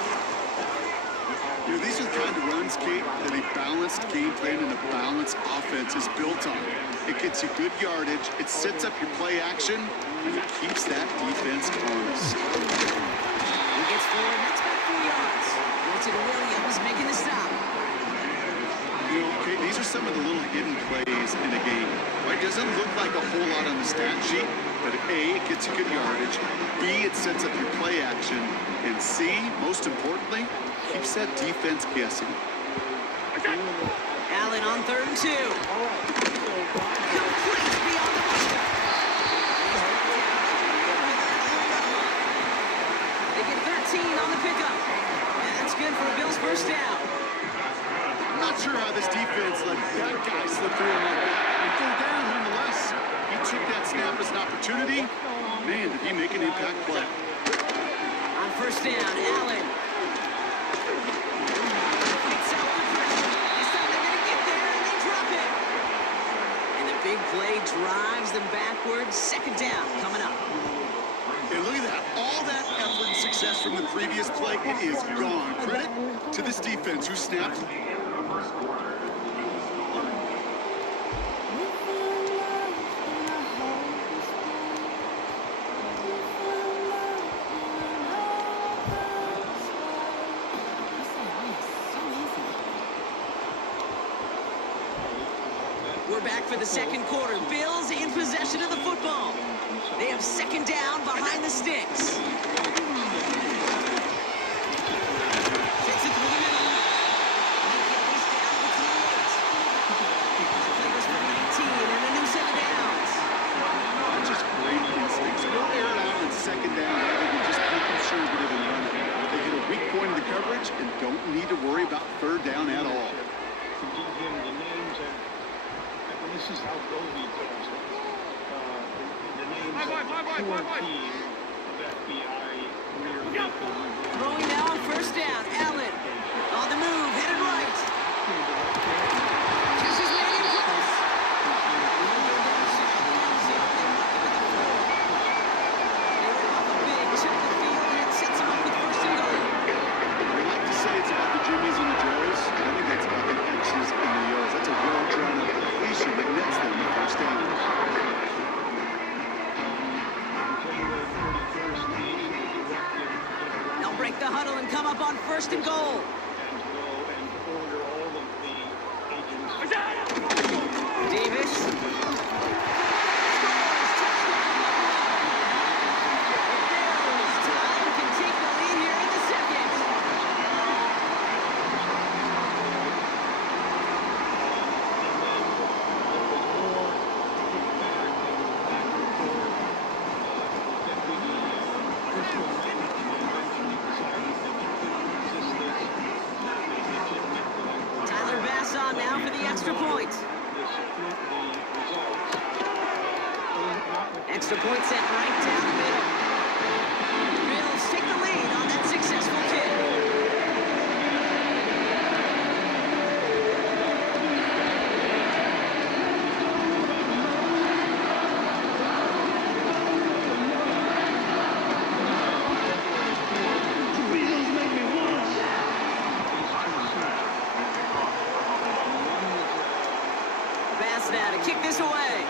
You know, these are the kind of runs, Kate, that a balanced game plan and a balanced offense is built on. It gets you good yardage, it sets up your play action, and it keeps that defense honest. He gets forward, that's about 4 yards. Wilson Williams making the stop. You know, Kate, these are some of the little hidden plays in a game. Right? It doesn't look like a whole lot on the stat sheet, but A, it gets you good yardage, B, it sets up your play action, and C, most importantly, keeps that defense guessing. Allen on 3rd and 2. Complete beyond the marker. They get 13 on the pickup. And that's good for a Bills first down. I'm not sure how this defense let that guy slip through him like that. And 3rd down, nonetheless. He took that snap as an opportunity. Man, did he make an impact play. On 1st down, Allen. Big play drives them backwards. 2nd down coming up. And look at that. All that effort and success from the previous play, it is gone. Credit to this defense who snapped. We're back for the 2nd quarter. Bills in possession of the football. They have 2nd down behind the sticks. Takes it through the middle. He's down to the 28. Players for 19 and a new set of downs. Just great instincts. Don't air it out on 2nd down. I think you're just be conservative and run it. They hit a weak point in the coverage and don't need to worry about 3rd down at all. This is how Goldie does it. The names of 14 of FBI rear people. Throwing now on 1st down. Allen on the move, headed right. Catches Manning close. They rip off a big check the field and it sets him up with 1st and goal. We like to say it's about the Jimmies and the Joes. I think that's about the X's and the O's. That's a well-drawn up completion that nets them the 1st down. They'll break the huddle and come up on 1st and goal. Davis. Tyler Bass on now for the extra point. Extra point set right down the middle. Bills take the lead on that successful kick. Bass now to kick this away.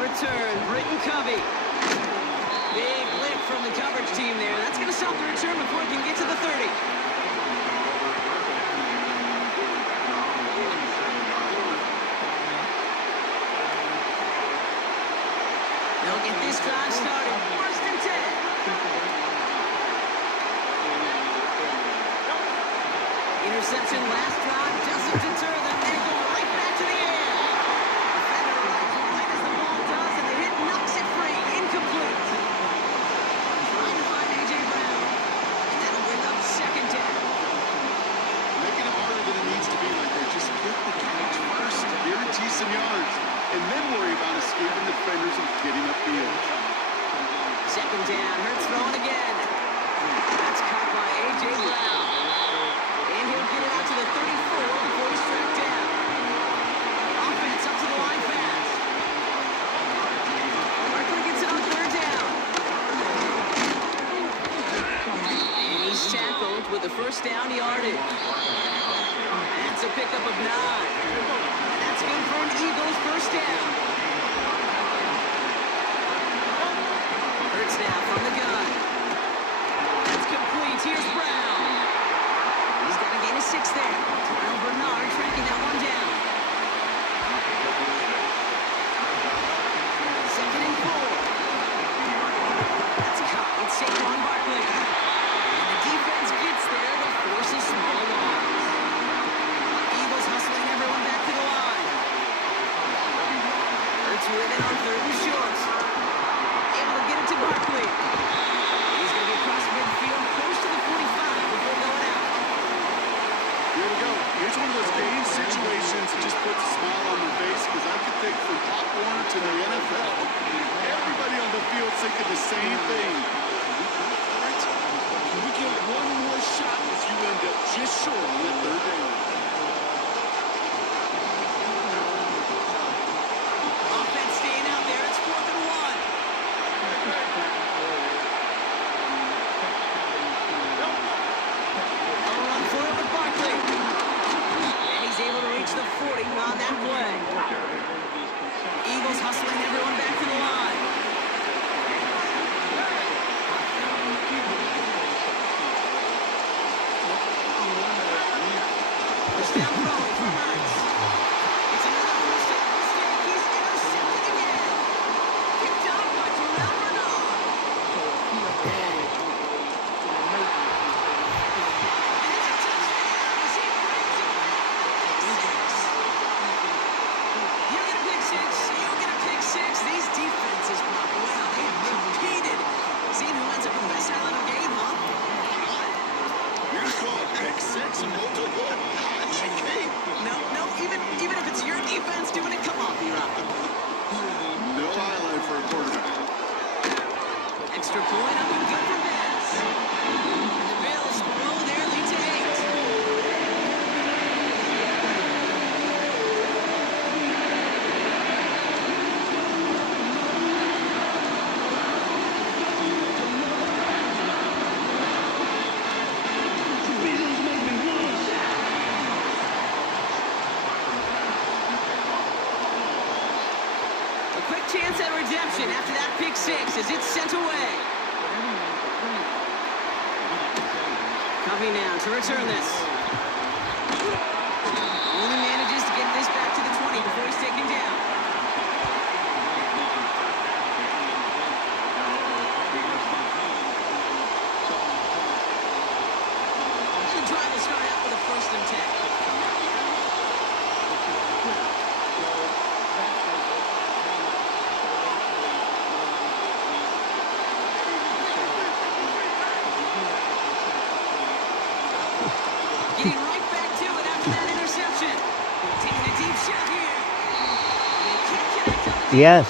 Return, Britton Covey. Big lift from the coverage team there. That's going to stop the return before it can get to the 30. They'll get this drive started. First and 10. Interception last drive doesn't deter them. They go right back to the air. Knocks it free, incomplete. Trying to find A.J. Brown, and that'll bring up second down. Making it harder than it needs to be right there. Just get the catch first, guarantee some yards, and then worry about escaping defenders and getting upfield. Second down, Hurts throwing again. That's caught by A.J. Brown. And he'll get it out to the 34 before he's tracked down. Offense up to the line fast. Gets it on third down. And he's tackled with the first down yardage. That's a pickup of 9. And that's good for an Eagles first down. Hurts now from the gun. That's complete. Here's Brown. He's got a gain of 6 there. Terrell Bernard tracking that one down. Second and 4. That's caught. It's Saquon Barkley. And the defense gets there to force a small loss. Eagles hustling everyone back to the line. Hurts with it on third and short. Able to get it to Barkley. He's going to be across midfield close to the 45 before going out. Here we go. Here's one of those game situations that just puts a smile on their face, because I could think from Pop Warner to the NFL, everybody on the field thinking the same thing. Can we get one more shot if you end up just short on that third down? Offense staying out there. It's 4th and 1. A run for it with Barkley. And he's able to reach the 40 on that play. Eagles hustling everyone back to the line. First down throwing for Hurts. It's another first down mistake. He's intercepted again. Picked up by Terrell Bernard. And it's a touchdown as he brings it back. You get a pick six. You get a pick six. These defenses, Brock, wow, they have competed. Seeing who ends up with the best highlight of the game, huh? Here's called pick six and multiple. No, even if it's your defense doing it, come on, B-Rock. No highlight for a quarterback. Extra point up and good for Bass. The Bills blow their lead to 8. A quick chance at redemption after that pick six as it's sent away. Covey now to return this. Only manages to get this back to the 20 before he's taken down. The drive will start out with a 1st and 10. Yes.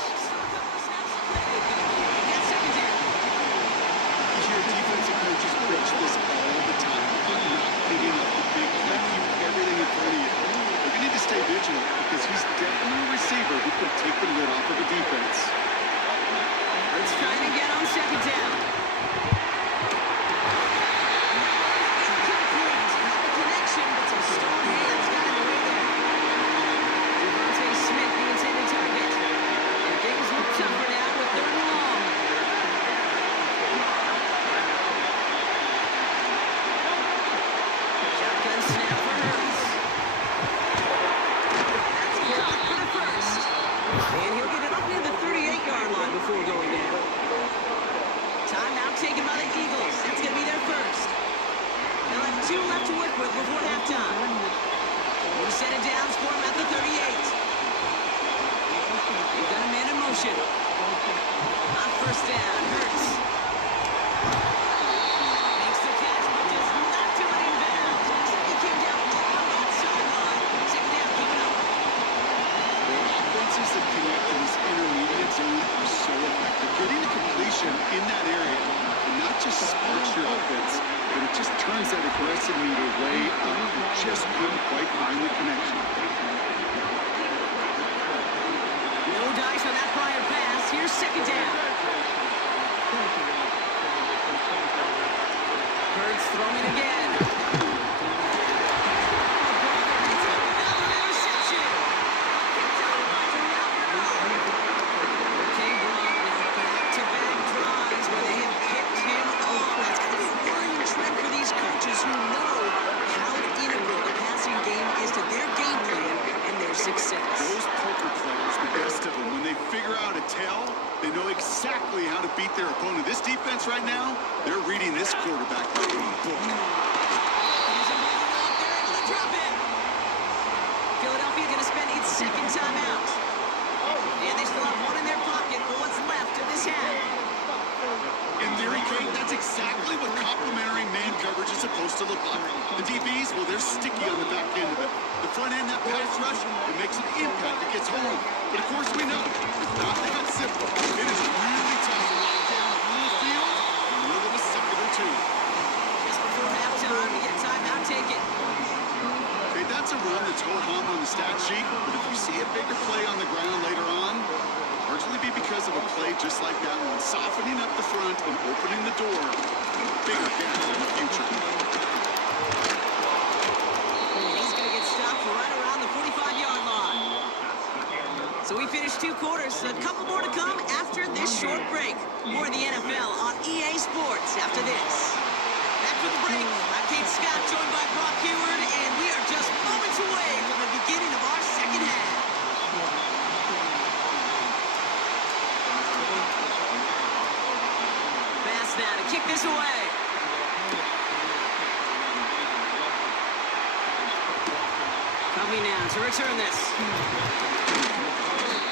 To return this.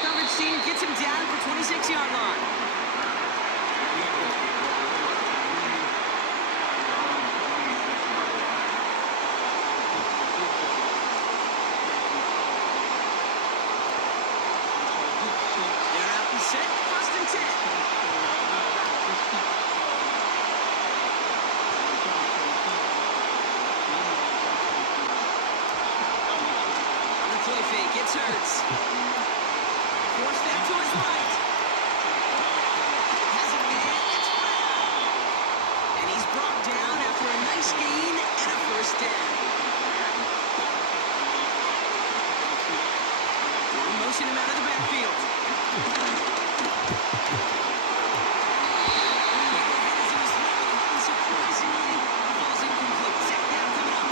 Coverage team gets him down at the 26-yard line. They're out and set. 1st and 10. Gets Hurts. Force that to his right. Has a man, it's Brown. And he's brought down after a nice gain and a 1st down. Motion him out of the backfield. Surprisingly, falls incomplete. 2nd down coming up.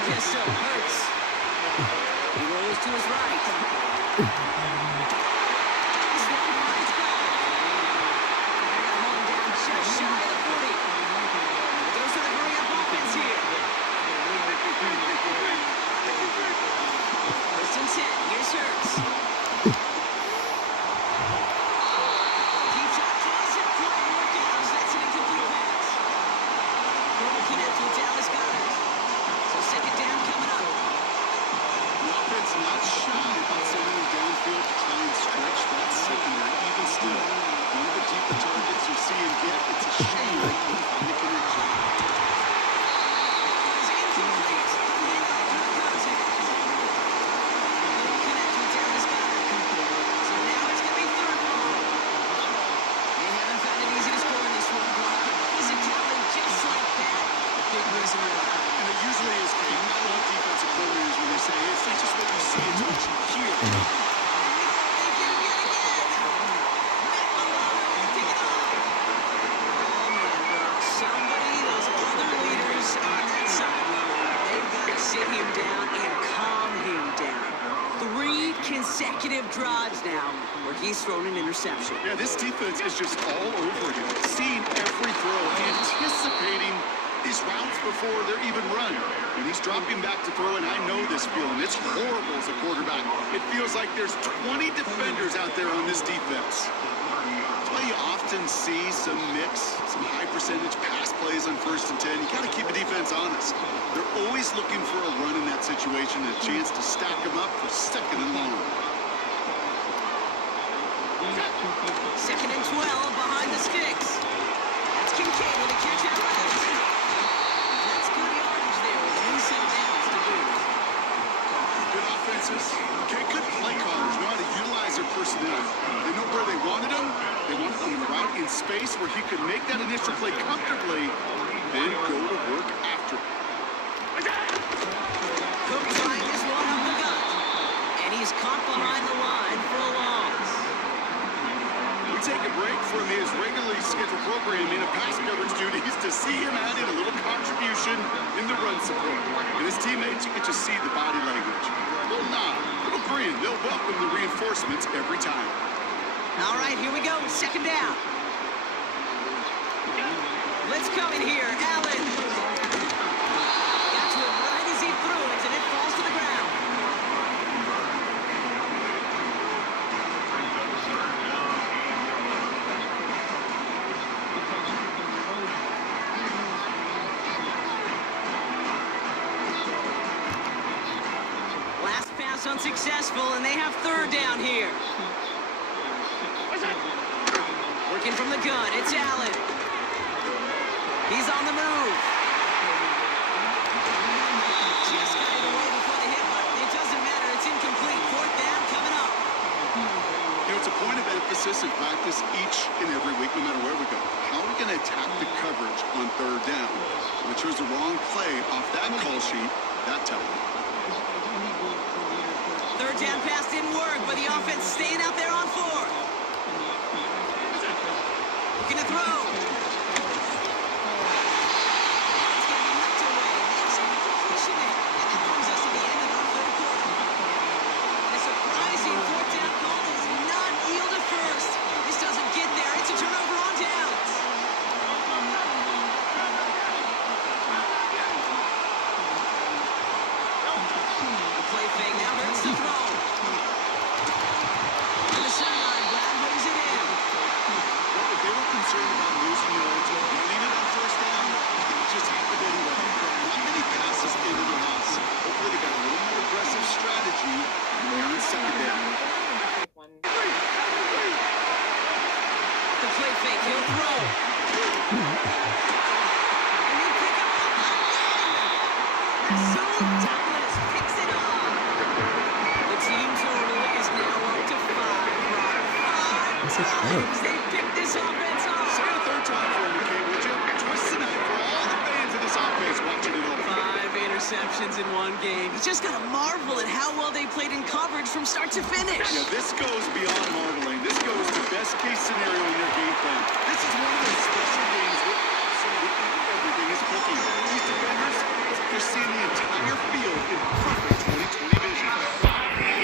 Pistol Hurts. He rolls to his right. He's long right back. Home down just shy of the 40. Goes to the hurry-up offense here. 1st and 10. Here's Hurts. Deep shot toss and play workout. drives now where he's thrown an interception. Yeah, this defense is just all over him. Seeing every throw, anticipating these routes before they're even run. When he's dropping back to throw, and I know this feeling, it's horrible as a quarterback. It feels like there's 20 defenders out there on this defense. That's why you often see some mix, some high percentage pass plays on 1st and 10. You got to keep the defense honest. They're always looking for a run in that situation, a chance to stack them up for 2nd and long. 2nd and 12 behind the sticks. That's Kincaid with a catch out right. That's good yardage there with a new set of downs to boot. Good offenses. Okay, good play callers know how to utilize their personnel. They know where they wanted him. They wanted him on the route in space where he could make that initial play comfortably, then go to work after. Cook trying his one up the gut. And he's caught behind the line for a loss. We take a break from his regularly scheduled programming of pass coverage duties to see him add in a little contribution in the run support. And his teammates, you can just see the body language. Little nod, little grin. They'll welcome the reinforcements every time. All right, here we go. 2nd down. Let's come in here. Allen. Got to it right as he threw it, and it falls to the ground. Last pass unsuccessful, and they have 3rd down here. Working from the gun, it's Allen. He's on the move. Just got it away before the hit, but it doesn't matter. It's incomplete. 4th down coming up. You know, it's a point of emphasis in practice each and every week, no matter where we go. How are we going to attack the coverage on 3rd down? When it shows the wrong play off that call sheet, that tells me. 3rd down pass didn't work, but the offense staying out there on 4th. Looking to throw. They picked this offense off. Say it a 3rd time for me, Kate, would you? Twist the night for all the fans of this offense watching it all. 5 interceptions in one game. You just got to marvel at how well they played in coverage from start to finish. Yeah, this goes beyond marveling. This goes to best case scenario in their game plan. This is one of those special games where absolutely everything is clicking. These defenders, they're seeing the entire field in perfect 20/20 vision.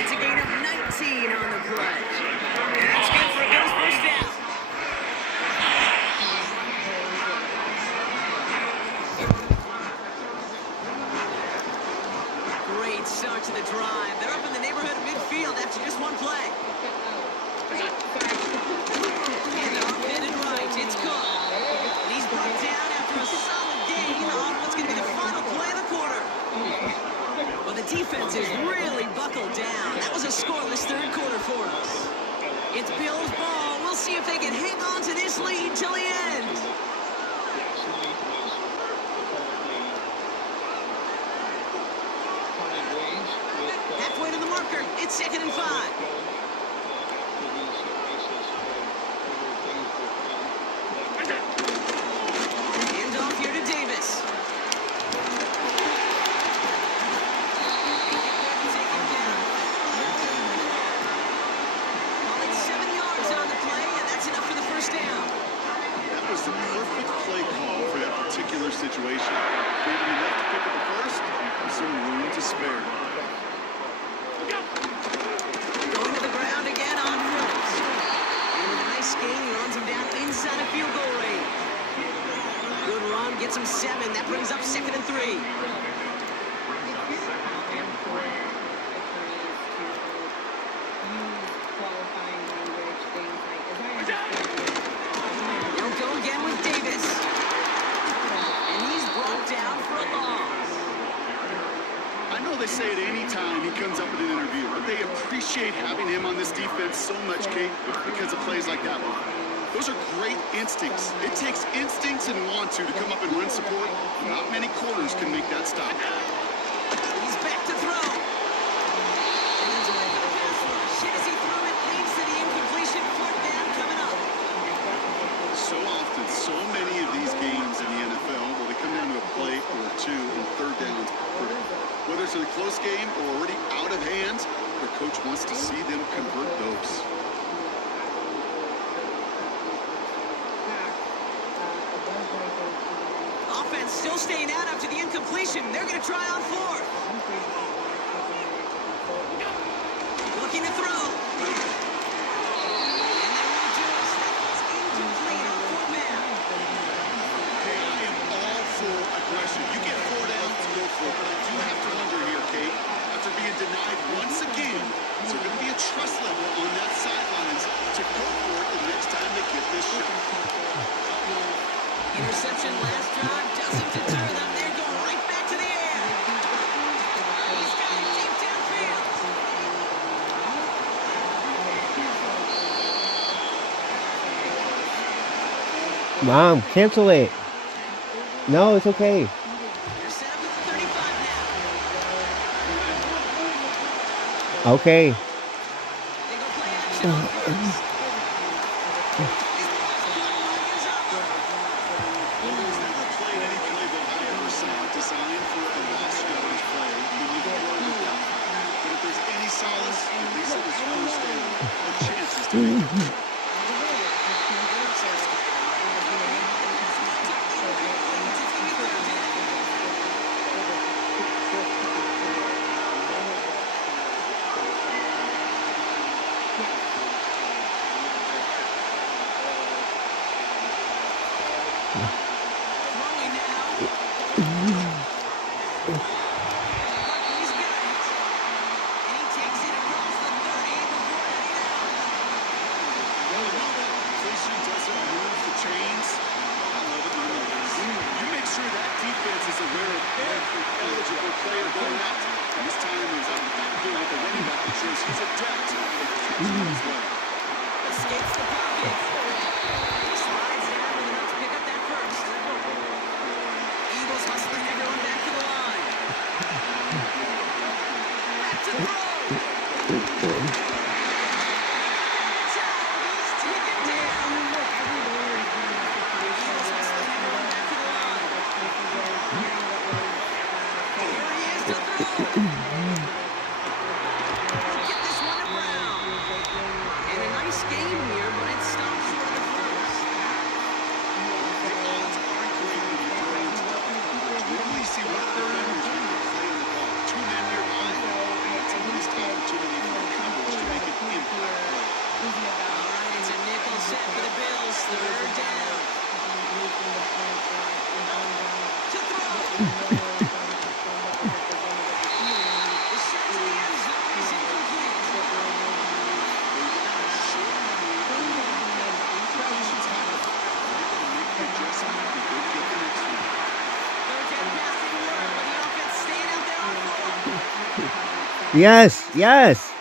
It's a gain of 19 on the play. That's good for a good 1st down. Great start to the drive. They're up in the neighborhood of midfield after just one play. And off headed right, it's Cook. And he's brought down after a solid gain on what's going to be the final play of the quarter. Well, the defense is really buckled down. That was a scoreless 3rd quarter for us. It's Bills' ball. We'll see if they can hang on to this lead till the end. Halfway to the marker. It's 2nd and 5. Hand off here to Davis. Situation. Maybe enough to pick up the 1st, some room to spare. Going to the ground down inside of field goal range. Good run, gets him 7. That brings up 2nd and 3. They'll go again with Davis. And he's brought down for a loss. I know they say it any time he comes up in an interview, but they appreciate having him on this defense so much, Kate, because of plays like that one. Those are great instincts. It takes instincts and want to come up and run support. Not many corners can make that stop. He's back to throw. Shit as he threw it, leads to the incompletion. 4th down coming up. So often, so many of these games in the NFL, well, they come down to a play or two and 3rd downs. Whether it's in a close game or already out of hand, the coach wants to see them convert those. Offense still staying out after the incompletion. They're going to try on 4th. Looking to throw. Aggression. You get 4 downs to go for it, but I do have to wonder here, Kate, after being denied once again, is there going to be a trust level on that sidelines to go for it the next time they get this shot? Interception last drive doesn't deter them. They're going right back to the air. He's got it deep downfield. Mom, cancel it. No, it's okay. They're set up at the 35 now. Okay. They go play action on 1st. Yes, yes.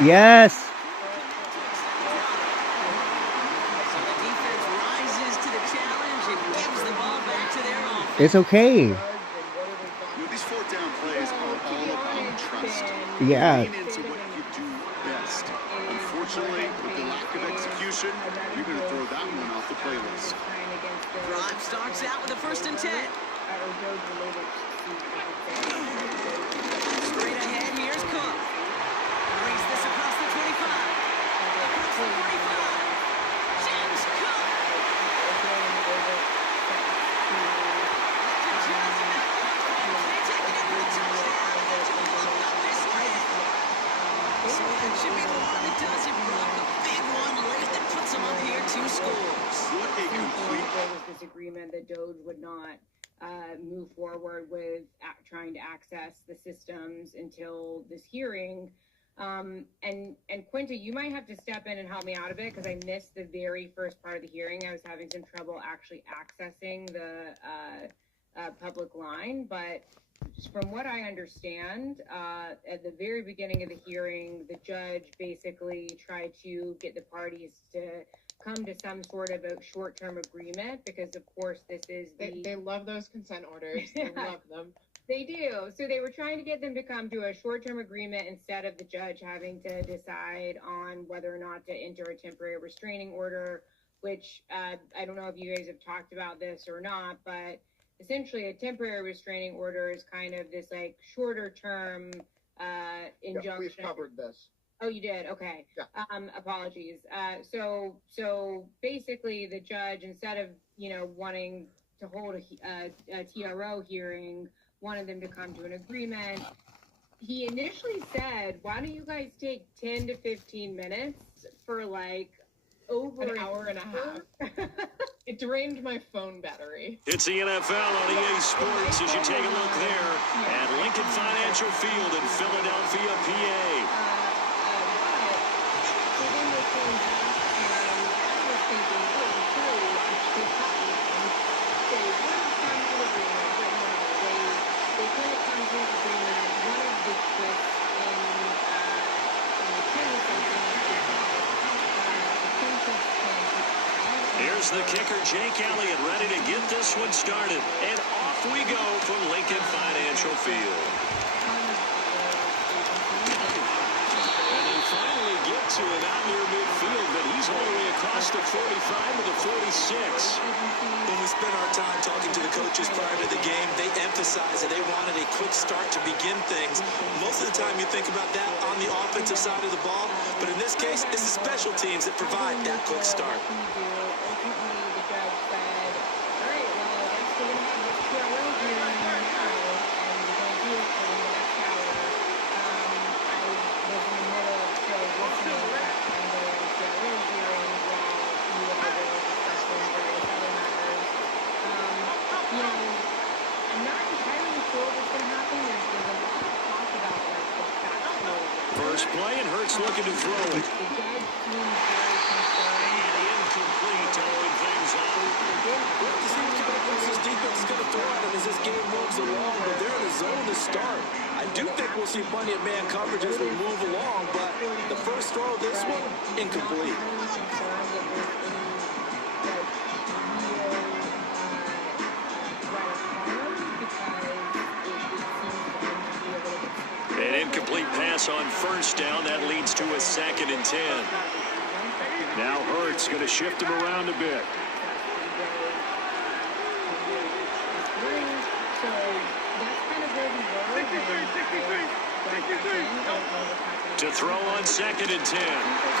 Yes. So the defense rises to the challenge and gives the ball back to their offense. It's okay. These 4th down plays are all about trust. Yeah. Lean into what you do best. Unfortunately, with the lack of execution, you're going to throw that one off the playlist. Drive starts out with a 1st and 10. Straight ahead, here's Cook. Brings this across the 25. Across the 45. James Cook. So that should be the one that does it. Block a big one late that puts them this agreement that DOGE would not move forward with trying to access the systems until this hearing. And Quinta, you might have to step in and help me out a bit because I missed the very first part of the hearing. I was having some trouble actually accessing the public line, but from what I understand, at the very beginning of the hearing, the judge basically tried to get the parties to come to some sort of a short-term agreement because, of course, this is they love those consent orders. They love them. They do. So they were trying to get them to come to a short-term agreement instead of the judge having to decide on whether or not to enter a temporary restraining order, which I don't know if you guys have talked about this or not, but essentially a temporary restraining order is kind of this like shorter term injunction. Yeah, we've covered this. Oh, you did? Okay. Yeah. Apologies. So basically the judge, instead of, wanting to hold a TRO hearing, wanted them to come to an agreement. He initially said, why don't you guys take 10 to 15 minutes for like over an hour and a half. It drained my phone battery. It's the NFL on EA Sports as you take a look there at Lincoln Financial Field in Philadelphia, PA. Here's the kicker, Jake Elliott, ready to get this one started. And off we go from Lincoln Financial Field. And they finally get to it out near midfield, but he's all the way across the 45 to the 46. When we spent our time talking to the coaches prior to the game, they emphasized that they wanted a quick start to begin things. Most of the time you think about that on the offensive side of the ball, but in this case, it's the special teams that provide that quick start. First play, and Hurts looking to throw it. Incomplete to open things up. We'll have to see what kind of force this defense is going to throw at him as this game moves along, but they're in a zone to start. I do think we'll see plenty of man coverage as we move along, but the first throw of this one, incomplete. An incomplete pass on first down. That leads to a 2nd and 10. Now Hurts going to shift him around a bit. To throw on 2nd and 10.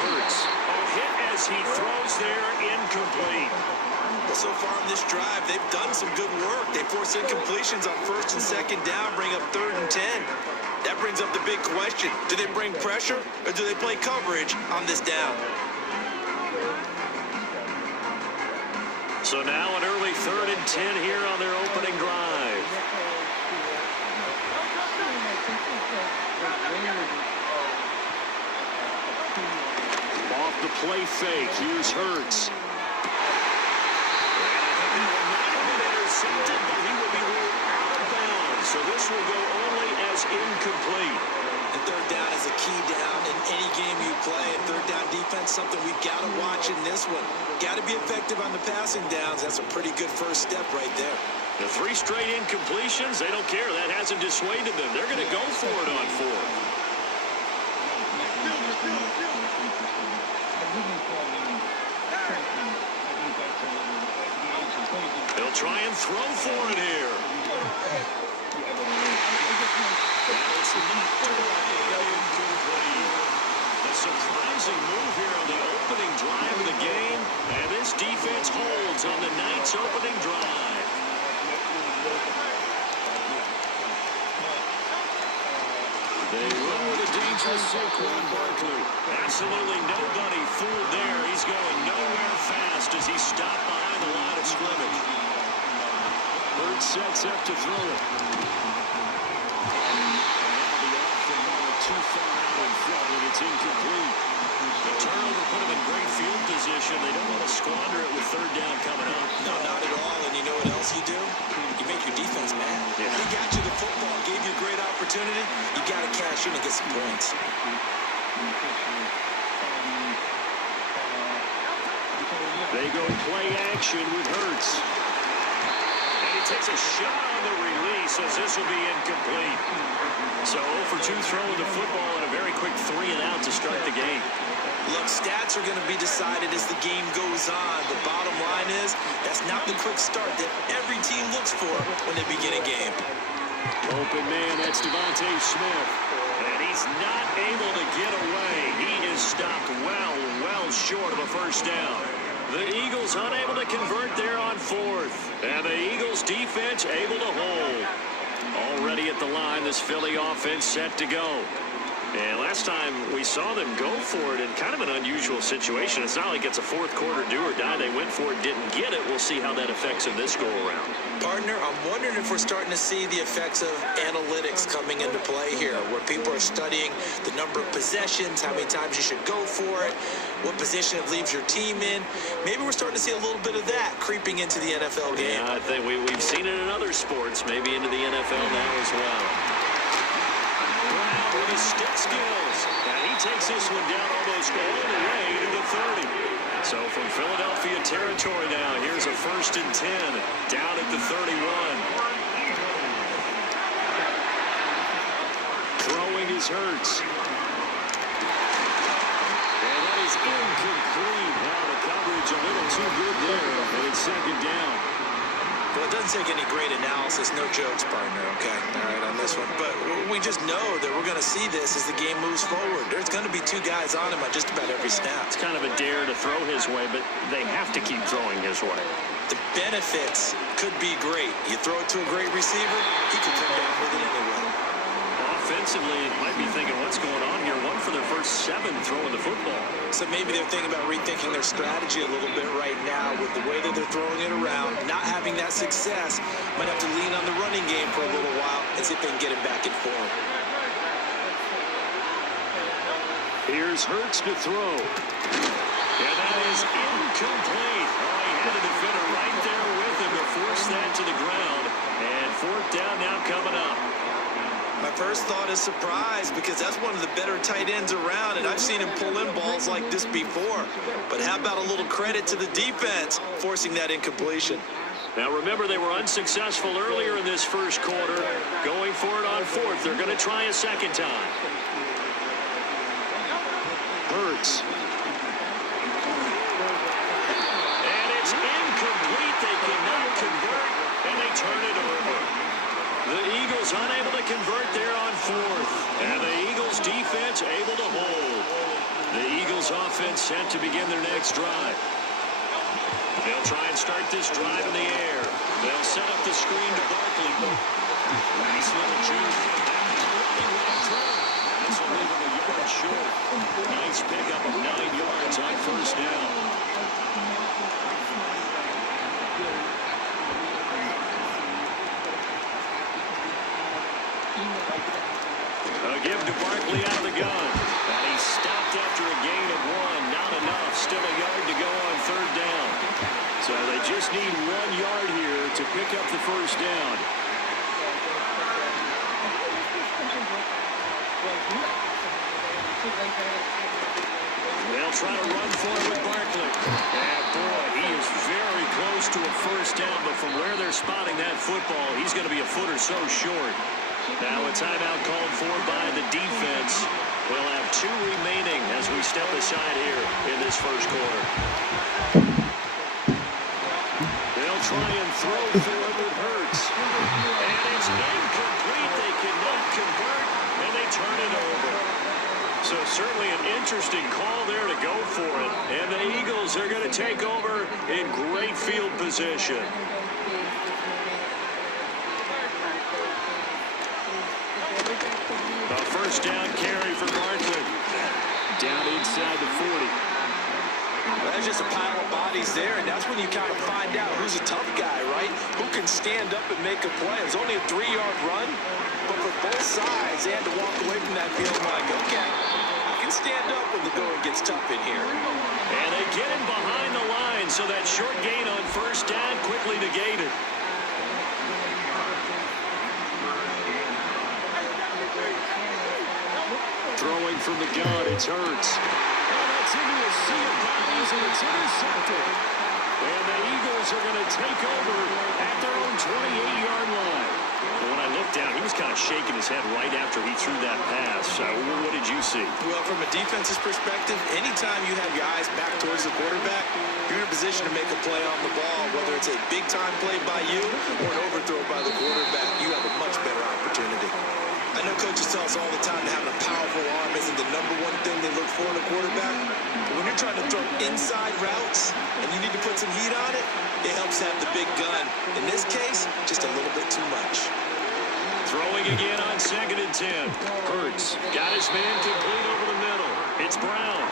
Hurts. A hit as he throws there, incomplete. So far in this drive, they've done some good work. They force incompletions on 1st and 2nd down, bring up 3rd and 10. That brings up the big question. Do they bring pressure or do they play coverage on this down? So now an early 3rd and 10 here on their opening drive. Off the play fake, here's Hurts. Intercepted, but he will be ruled out of bounds. So this will go only as incomplete. And 3rd down is a key down in any game you play. And 3rd down defense, something we've got to watch in this one. Got to be effective on the passing downs. That's a pretty good first step right there. The 3 straight incompletions, they don't care. That hasn't dissuaded them. They're going to go for it on 4th. They'll try and throw for it here. It's a surprising move here on the opening drive of the game, and this defense holds on the night's opening drive. They run with a dangerous Saquon Barkley. Absolutely nobody fooled there. He's going nowhere fast as he stopped behind the line of scrimmage. sets up to throw it. Too far out in front, and it's incomplete. The turnover put them in great field position. They don't want to squander it with third down coming up. No, not at all. And you know what else you do? You make your defense mad. Yeah. They got you the football, gave you a great opportunity. You got to cash in and get some points. They go play action with Hurts. And he takes a shot on the release as this will be incomplete. So 0 for 2 throwing the football and a very quick 3 and out to start the game. Look, stats are going to be decided as the game goes on. The bottom line is that's not the quick start that every team looks for when they begin a game. Open man, that's Devontae Smith. And he's not able to get away. He is stopped well short of a first down. The Eagles unable to convert there on 4th. And the Eagles defense able to hold. Already at the line, this Philly offense set to go. And last time we saw them go for it in kind of an unusual situation. It's not like it's a fourth quarter do or die. They went for it, didn't get it. We'll see how that affects them this go around. Partner, I'm wondering if we're starting to see the effects of analytics coming into play here, where people are studying the number of possessions, how many times you should go for it, what position it leaves your team in. Maybe we're starting to see a little bit of that creeping into the NFL game. Yeah, I think we've seen it in other sports, maybe into the NFL now as well. Brown with his stick skills. And he takes this one down almost all the way to the 30. So from Philadelphia territory now, here's a 1st and 10 down at the 31. Throwing is Hurts. And that is incomplete. Now the coverage a little too good there, and it's 2nd down. Well, it doesn't take any great analysis, no jokes, partner, okay? All right, on this one. But we just know that we're going to see this as the game moves forward. There's going to be 2 guys on him on just about every snap. It's kind of a dare to throw his way, but they have to keep throwing his way. The benefits could be great. You throw it to a great receiver, he could come down with it anyway. Offensively, might be thinking, what's going on here? 1 for their first 7 throwing the football. So maybe they're thinking about rethinking their strategy a little bit right now with the way that they're throwing it around, not having that success. Might have to lean on the running game for a little while and see if they can get it back in form. Here's Hurts to throw. And that is incomplete. Oh, he had a defender right there with him to force that to the ground. And 4th down now coming up. My first thought is surprise, because that's one of the better tight ends around, and I've seen him pull in balls like this before. But how about a little credit to the defense forcing that incompletion? Now remember, they were unsuccessful earlier in this first quarter. Going for it on 4th. They're going to try a 2nd time. Hurts. And it's incomplete. They cannot convert, and they turn it over. The Eagles unable to convert there on 4th. And the Eagles defense able to hold. The Eagles offense set to begin their next drive. They'll try and start this drive in the air. They'll set up the screen to Barkley. Nice little juke. This will leave him a yard short. Nice pickup of 9 yards on 1st down. A give to Barkley out of the gun. And he stopped after a gain of 1. Not enough. Still a yard to go on 3rd down. So they just need 1 yard here to pick up the 1st down. They'll try to run for it with Barkley. And boy, he is very close to a 1st down, but from where they're spotting that football, he's going to be a foot or so short. Now a timeout called for by the defense. We'll have 2 remaining as we step aside here in this first quarter. They'll try and throw for it with Hurts. And it's incomplete. They cannot convert, and they turn it over. So certainly an interesting call there to go for it. And the Eagles are going to take over in great field position. A 1st down carry for Barkley. Down inside the 40. Well, there's just a pile of bodies there, and that's when you kind of find out who's a tough guy, right? Who can can stand up and make a play. It's only a 3-yard run, but for both sides, they had to walk away from that field like, okay, I can stand up when the going gets tough in here. And they get him behind the line, so that short gain on first down quickly negated. Throwing from the gun, it's Hurts. And that's into a sea of bodies, and it's intercepted. And the Eagles are going to take over at their own 28-yard line. But when I looked down, he was kind of shaking his head right after he threw that pass. What did you see? Well, from a defense's perspective, anytime you have your eyes back towards the quarterback, you're in a position to make a play on the ball, whether it's a big-time play by you or an overthrow by the quarterback. You have a much better opportunity. I know coaches tell us all the time that having a powerful arm isn't the #1 thing they look for in a quarterback. But when you're trying to throw inside routes and you need to put some heat on it, it helps have the big gun. In this case, just a little bit too much. Throwing again on 2nd and 10. Hurts got his man complete over the middle. It's Brown.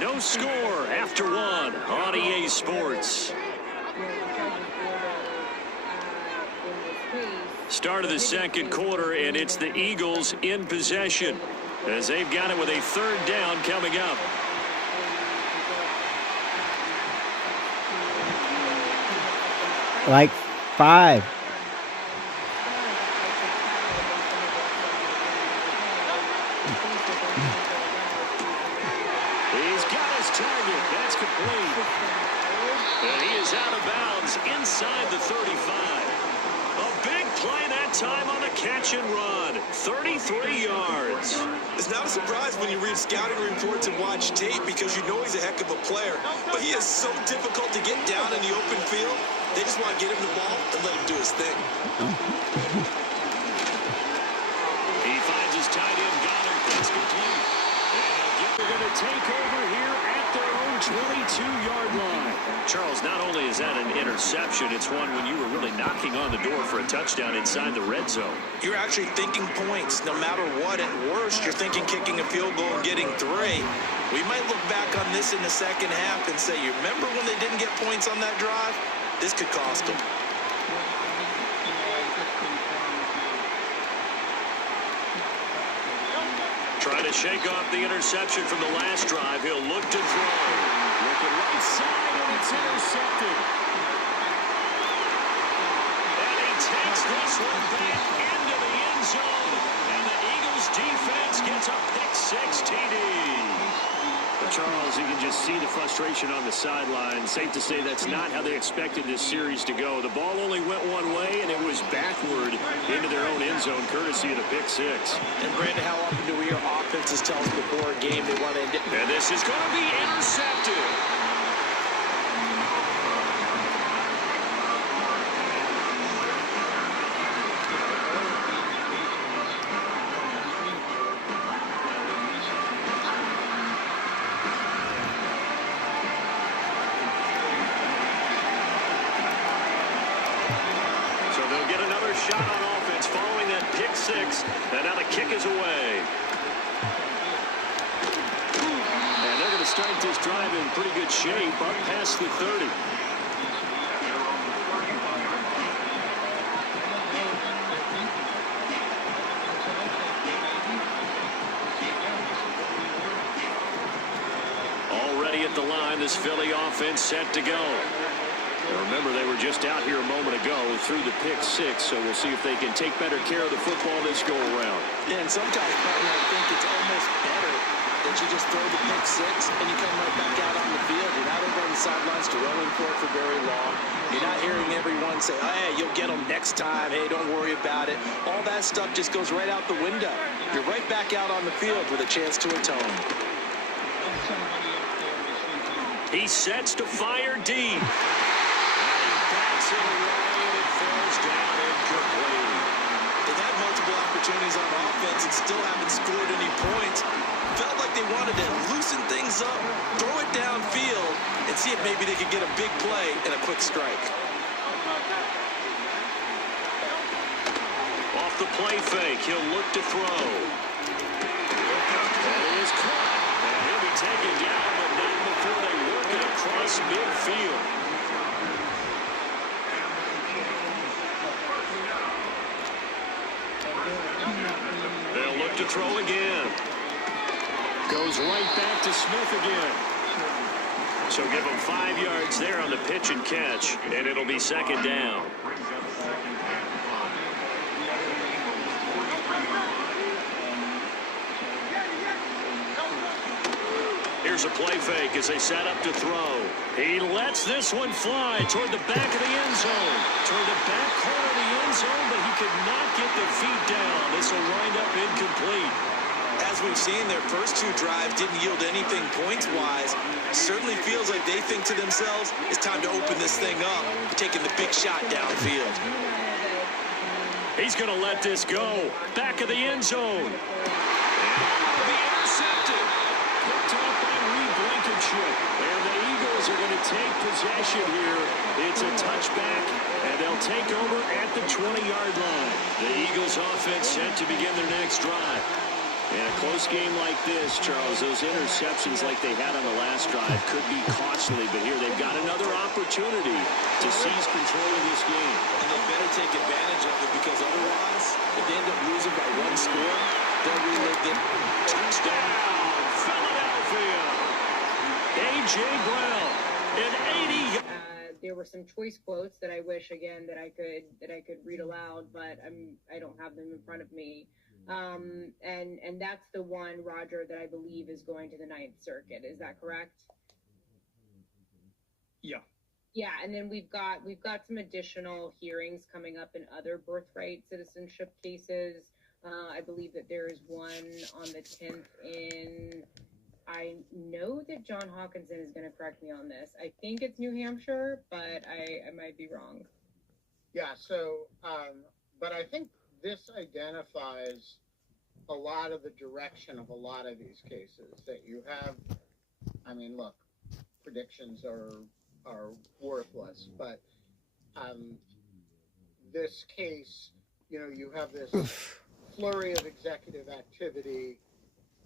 No score after 1 on EA Sports. Start of the 2nd quarter, and it's the Eagles in possession as they've got it with a 3rd down coming up. Like 5. He's got his target. That's complete. And he is out of bounds inside the 35. A big play that time on the catch and run. 33 yards. It's not a surprise when you read scouting reports and watch tape because you know he's a heck of a player. But he is so difficult to get down in the open field. They just want to get him the ball and let him do his thing. He finds his tight end, Goddard. That's complete. And they're going to take over here at their own 22-yard line. Charles, not only is that an interception, it's one when you were really knocking on the door for a touchdown inside the red zone. You're actually thinking points. No matter what, at worst, you're thinking kicking a field goal and getting 3. We might look back on this in the second half and say, you remember when they didn't get points on that drive? This could cost them. Trying to shake off the interception from the last drive. He'll look to throw. Looking right side, and it's intercepted. And he takes this one back into the end zone. And the Eagles defense gets a pick-6 TD. Charles, you can just see the frustration on the sideline. Safe to say that's not how they expected this series to go. The ball only went one way, and it was backward into their own end zone, courtesy of the pick-6. And, Brandon, how often do we hear offenses tell us before a game they want to end it? And this is going to be intercepted. Shot on offense following that pick-6, and now the kick is away. And they're going to start this drive in pretty good shape up past the 30. Already at the line, this Philly offense set to go. Remember, they were just out here a moment ago through the pick-6, so we'll see if they can take better care of the football this go-around. Yeah, and sometimes, partner, I think it's almost better that you just throw the pick-6 and you come right back out on the field. You're not over on the sidelines dwelling for it for very long. You're not hearing everyone say, oh, hey, you'll get them next time. Hey, don't worry about it. All that stuff just goes right out the window. You're right back out on the field with a chance to atone. He sets to fire deep. It away, it falls down incomplete. They've had multiple opportunities on offense and still haven't scored any points. Felt like they wanted to loosen things up, throw it downfield, and see if maybe they could get a big play and a quick strike. Off the play fake, he'll look to throw. That is caught. And he'll be taken down, but not before they across midfield. They'll look to throw again. Goes right back to Smith again. So give him 5 yards there on the pitch and catch, and it'll be second down. Here's a play fake as they set up to throw. He lets this one fly toward the back of the end zone. Toward the back corner of the end zone, but he could not get the feet down. This will wind up incomplete. As we've seen, their first 2 drives didn't yield anything points-wise. Certainly feels like they think to themselves, it's time to open this thing up, taking the big shot downfield. He's going to let this go. Back of the end zone. And be intercepted. Picked off by Reed Blankenship. And the Eagles are going to take possession here. It's a touchback, and they'll take over at the 20-yard line. The Eagles offense set to begin their next drive. In a close game like this, Charles, those interceptions like they had on the last drive could be costly, but here they've got another opportunity to seize control of this game. And they better take advantage of it, because otherwise, if they end up losing by 1 score, they'll relive it. Touchdown, Philadelphia! A.J. Brown, an 80. There were some choice quotes that I wish again that I could read aloud, but I don't have them in front of me. And that's the one, Roger, that I believe is going to the 9th Circuit. Is that correct? Yeah. Yeah, and then we've got some additional hearings coming up in other birthright citizenship cases. I believe that there is one on the 10th in. I know that John Hawkinson is going to correct me on this. I think it's New Hampshire, but I might be wrong. Yeah. So, but I think this identifies a lot of the direction of a lot of these cases that you have. I mean, look, predictions are worthless, but this case, you have this flurry of executive activity,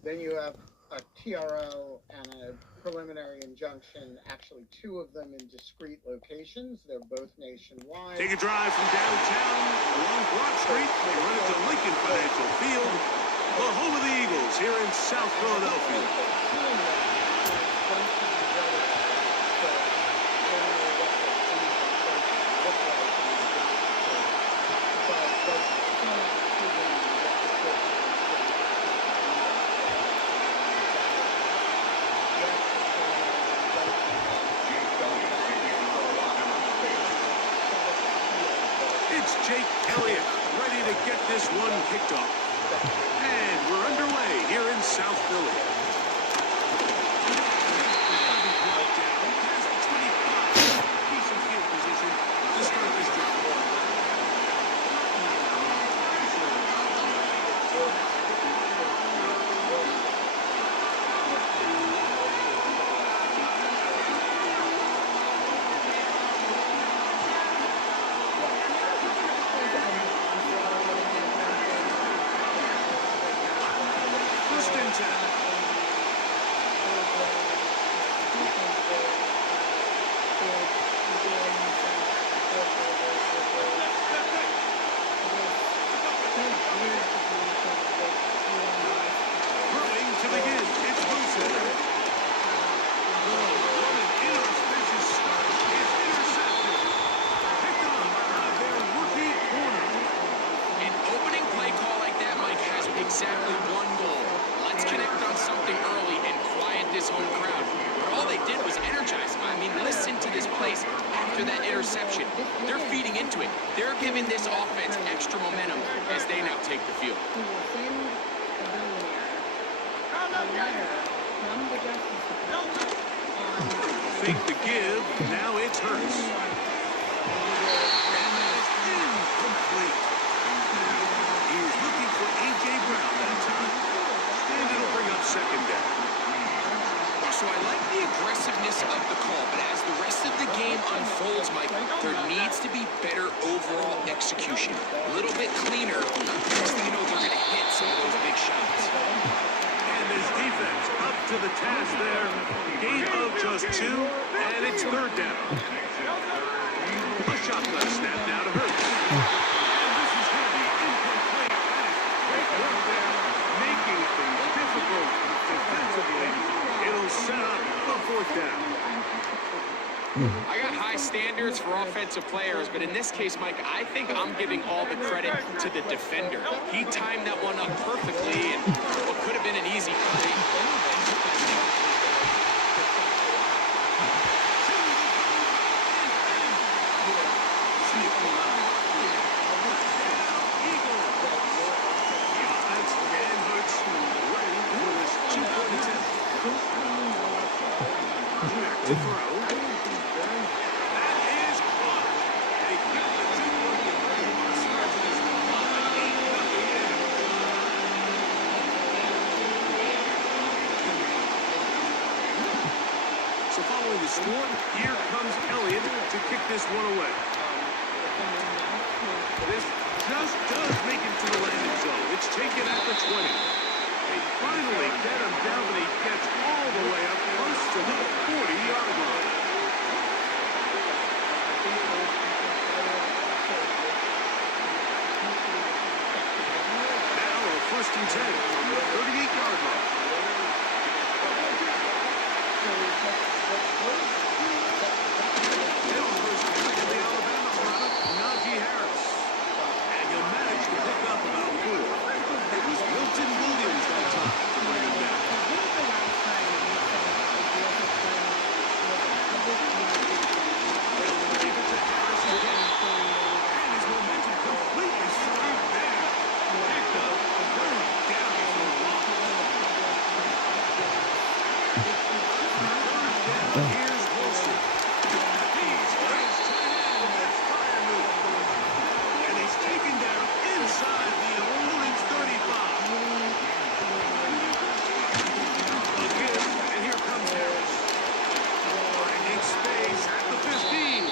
then you have a TRO and a preliminary injunction, actually 2 of them in discrete locations. They're both nationwide. Take a drive from downtown along Broad Street. They run into Lincoln Financial Field, the home of the Eagles here in South Philadelphia. Jake Elliott ready to get this one kicked off. And we're underway here in South Philly. Decent field position to start this drive. Exactly one goal. Let's connect on something early and quiet this home crowd. All they did was energize them. I mean, listen to this place after that interception. They're feeding into it. They're giving this offense extra momentum as they now take the field. Fake the give. Now it's Hurts. Incomplete. He was looking for A.J. Brown that time. And it'll bring up second down. So I like the aggressiveness of the call, but as the rest of the game unfolds, Mike, there needs to be better overall execution. A little bit cleaner. Next thing you know, they're going to hit some of those big shots. And his defense up to the task there. gain of just 2, and it's third down. A shotgun snap now to Hurts. And this is going to be incomplete. Great work there, making things difficult defensively. It'll set up a fourth down. I got high standards for offensive players, but in this case, Mike, I think I'm giving all the credit to the defender. He timed that one up perfectly, and what could have been an easy play. So following the score, here comes Elliott to kick this one away. This just does make it to the landing zone. It's taken at the 20. They finally get him down, but he gets all the way up close to the 40-yard line. Now a 1st and 10 from the 38-yard line. And you'll manage to pick up about 4. It was Wilton Williams that time to bring him down. Give it to Harris again. And his momentum completely swerved there. Picked up a third down for a loss. Third down, here's Wilson. He's raised tight end. That's fire move. And he's taken down inside the opponent's 35. Again, and here comes Harris. Finding space at the 15.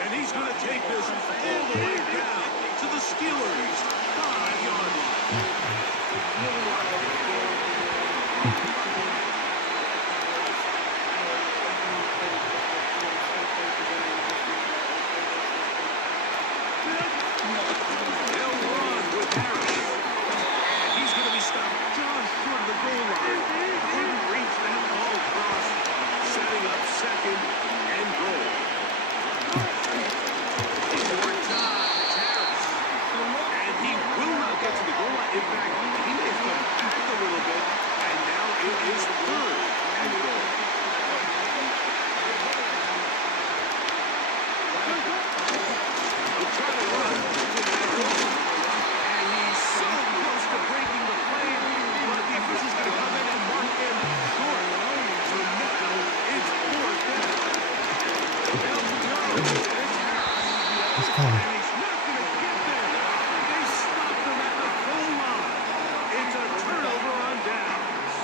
And he's going to take this all the way down to the Steelers' 5-yard line. They'll run with Harris. And he's going to be stopped just short of the goal line. Couldn't reach that ball across. Setting up 2nd and goal. Short time, it's Harris. And he will not get to the goal line. In fact, he may come back a little bit. And now it is 3rd and goal. He'll try to run. And he's so close to breaking the play. But the defense is going to come in and mark him short. So now it's 4th down. They'll go. It's Harris. And he's not going to get there. They stopped him at the goal line. It's a turnover on downs.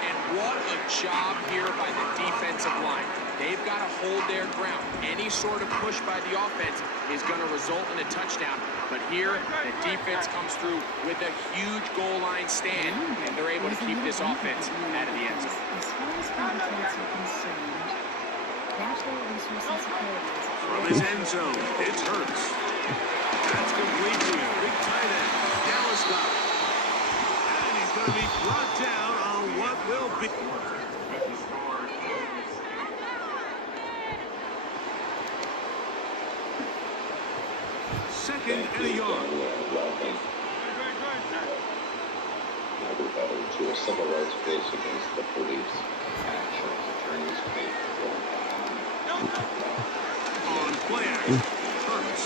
And what a job here by the defensive line. They've got to hold their ground. Any sort of push by the offense is going to result in a touchdown. But here, the defense comes through with a huge goal line stand, and they're able to keep this offense out of the end zone. As far as contracts are concerned, natural resources security is From his end zone, it's Hurts. That's complete to his big tight end, Dallas Goedert. And he's going to be brought down on what will be. Second and a yard. Everybody to a civil rights case against the police. Actions attorneys paid for. On play action, Hurts.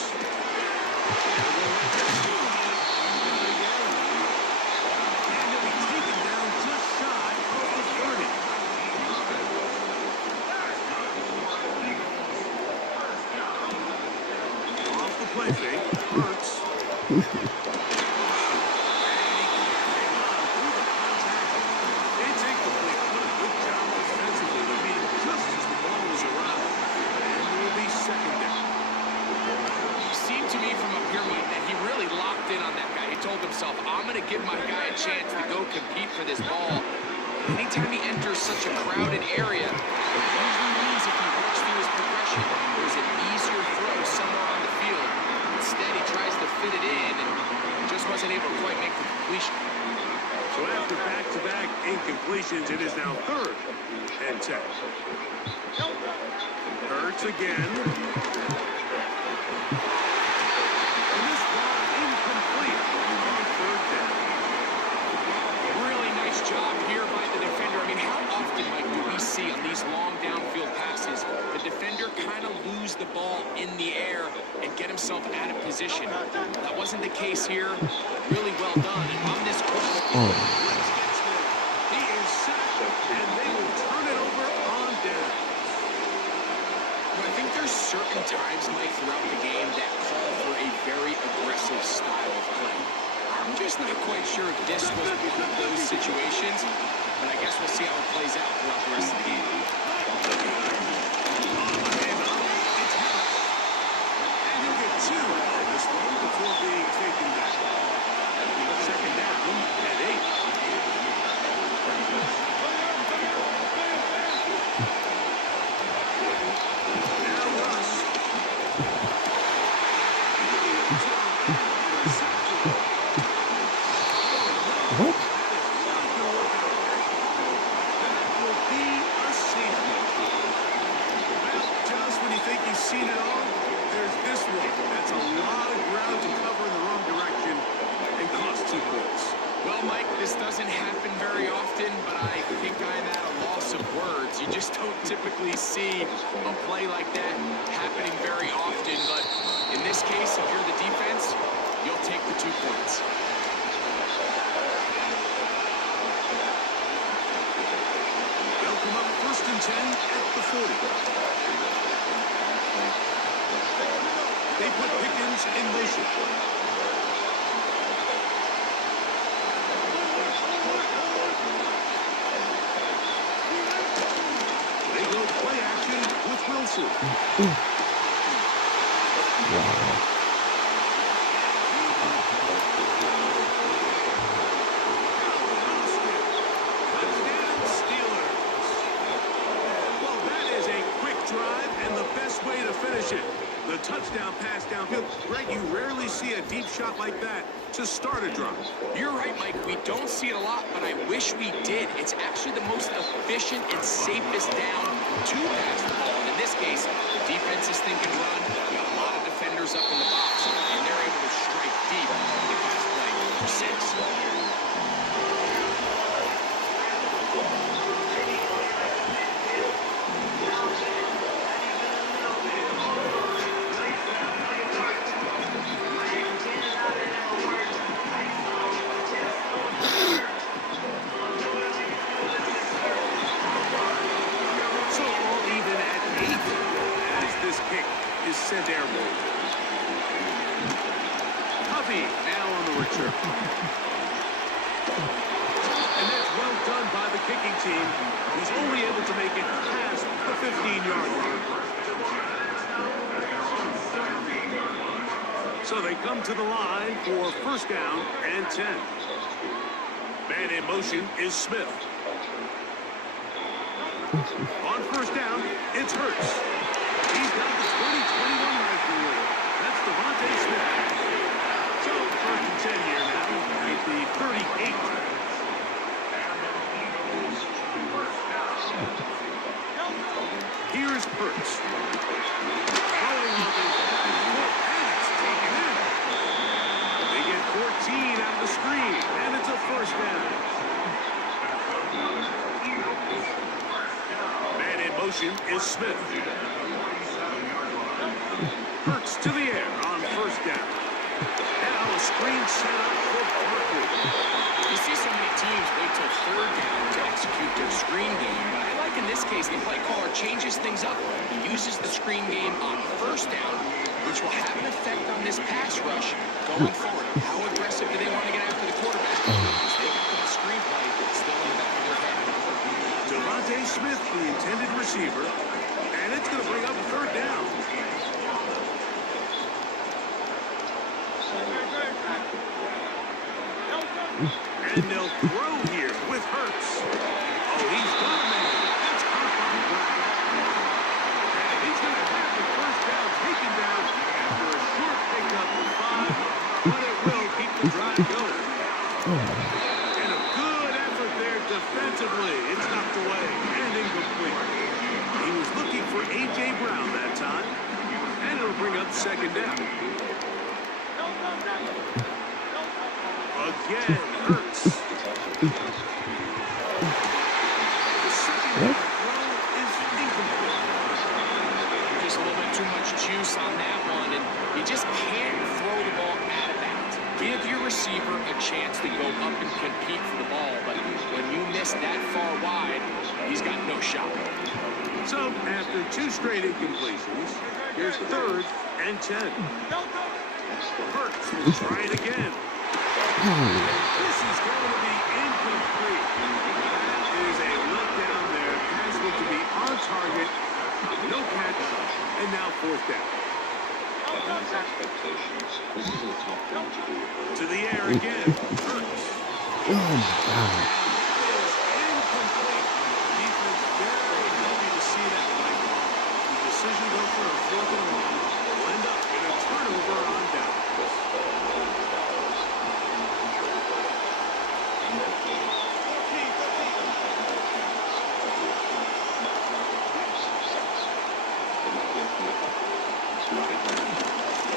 And he'll be taken down just shy of the 30. Off the play fake, Hurts. I'm going to give my guy a chance to go compete for this ball. Anytime he enters such a crowd, crowded area. It usually means if he works through his progression, there's an easier throw somewhere on the field. Instead, he tries to fit it in and just wasn't able to quite make the completion. So after back-to-back incompletions, it is now 3rd and 10. Hurts again. And this ball incomplete on 3rd down. Really nice job here by the defender. I mean, how often, Mike, do we see on these long downfield passes the defender kind of lose the ball in the air and get himself out of position? That wasn't the case here. Really well done. And on this He is sacked, and they will turn it over on down. I think there's certain times, Mike, throughout the game that call for a very aggressive style of play. I'm just not quite sure if this was one of those situations, but I guess we'll see how it plays out throughout the rest of the game. And he'll get 2 on this one before being taken back. 2nd down and 8. What? Just when you think you've seen it all, there's this one. That's a lot of ground to cover in the wrong direction and cost 2 points. Well, Mike, this doesn't happen very often, but I think I'm at a loss of words. You just don't typically see a play like that happening very often, but in this case, if you're the defense, you'll take the 2 points. They'll come up 1st and 10 at the 40. They put Pickens in motion. They go play action with Wilson. Wow. The touchdown pass downfield. Greg, you rarely see a deep shot like that to start a drive. You're right, Mike. We don't see it a lot, but I wish we did. It's actually the most efficient and safest down to pass the ball. And in this case, the defense is thinking run. You got a lot of defenders up in the box, and they're able to strike deep on the pass play for 6. Sent airborne. Huffy now on the return. And that's well done by the kicking team, who's only able to make it past the 15-yard line. So they come to the line for 1st down and 10. Man in motion is Smith. On 1st down, it's Hurts. He's got the 20-21 rifle with him. That's Devontae Smith. So 1st and 10 here now at the 38. Here's Hurts. Throwing on the foot, and it's taken in. They get 14 out of the screen, and it's a 1st down. Man in motion is Smith. Hurts to the air on 1st down. Now a screen set up for Barkley. You see so many teams wait till 3rd down to execute their screen game, but I like in this case the play caller changes things up. He uses the screen game on 1st down, which will have an effect on this pass rush going forward. How aggressive do they want to get after the quarterback? Because they can put the screen play still in the back of their head. Devontae Smith, the intended receiver, and it's going to bring up 3rd down. And they'll throw here with Hurts. Oh, he's got a man. down. Again, Hurts. Just a little bit too much juice on that one, and you just can't throw the ball out of bounds. Give your receiver a chance to go up and compete for the ball, but when you miss that far wide, he's got no shot. So, after 2 straight incompletions, here's 3rd and 10. Hurts will try it again. This is going to be incomplete. That is a letdown there. Pass looked to be on target. No catch, and now 4th down. To the air again. Hurts. Oh, God. Decision go for a 4th and 1. Will end up in a turnover on down.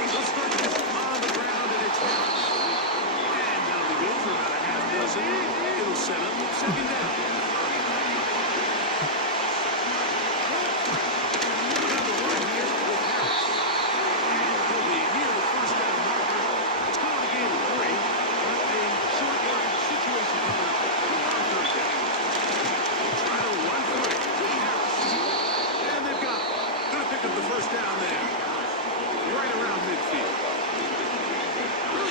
Let's start this on the ground, and it's out. And now we go for about a half dozen. It'll set up 2nd down.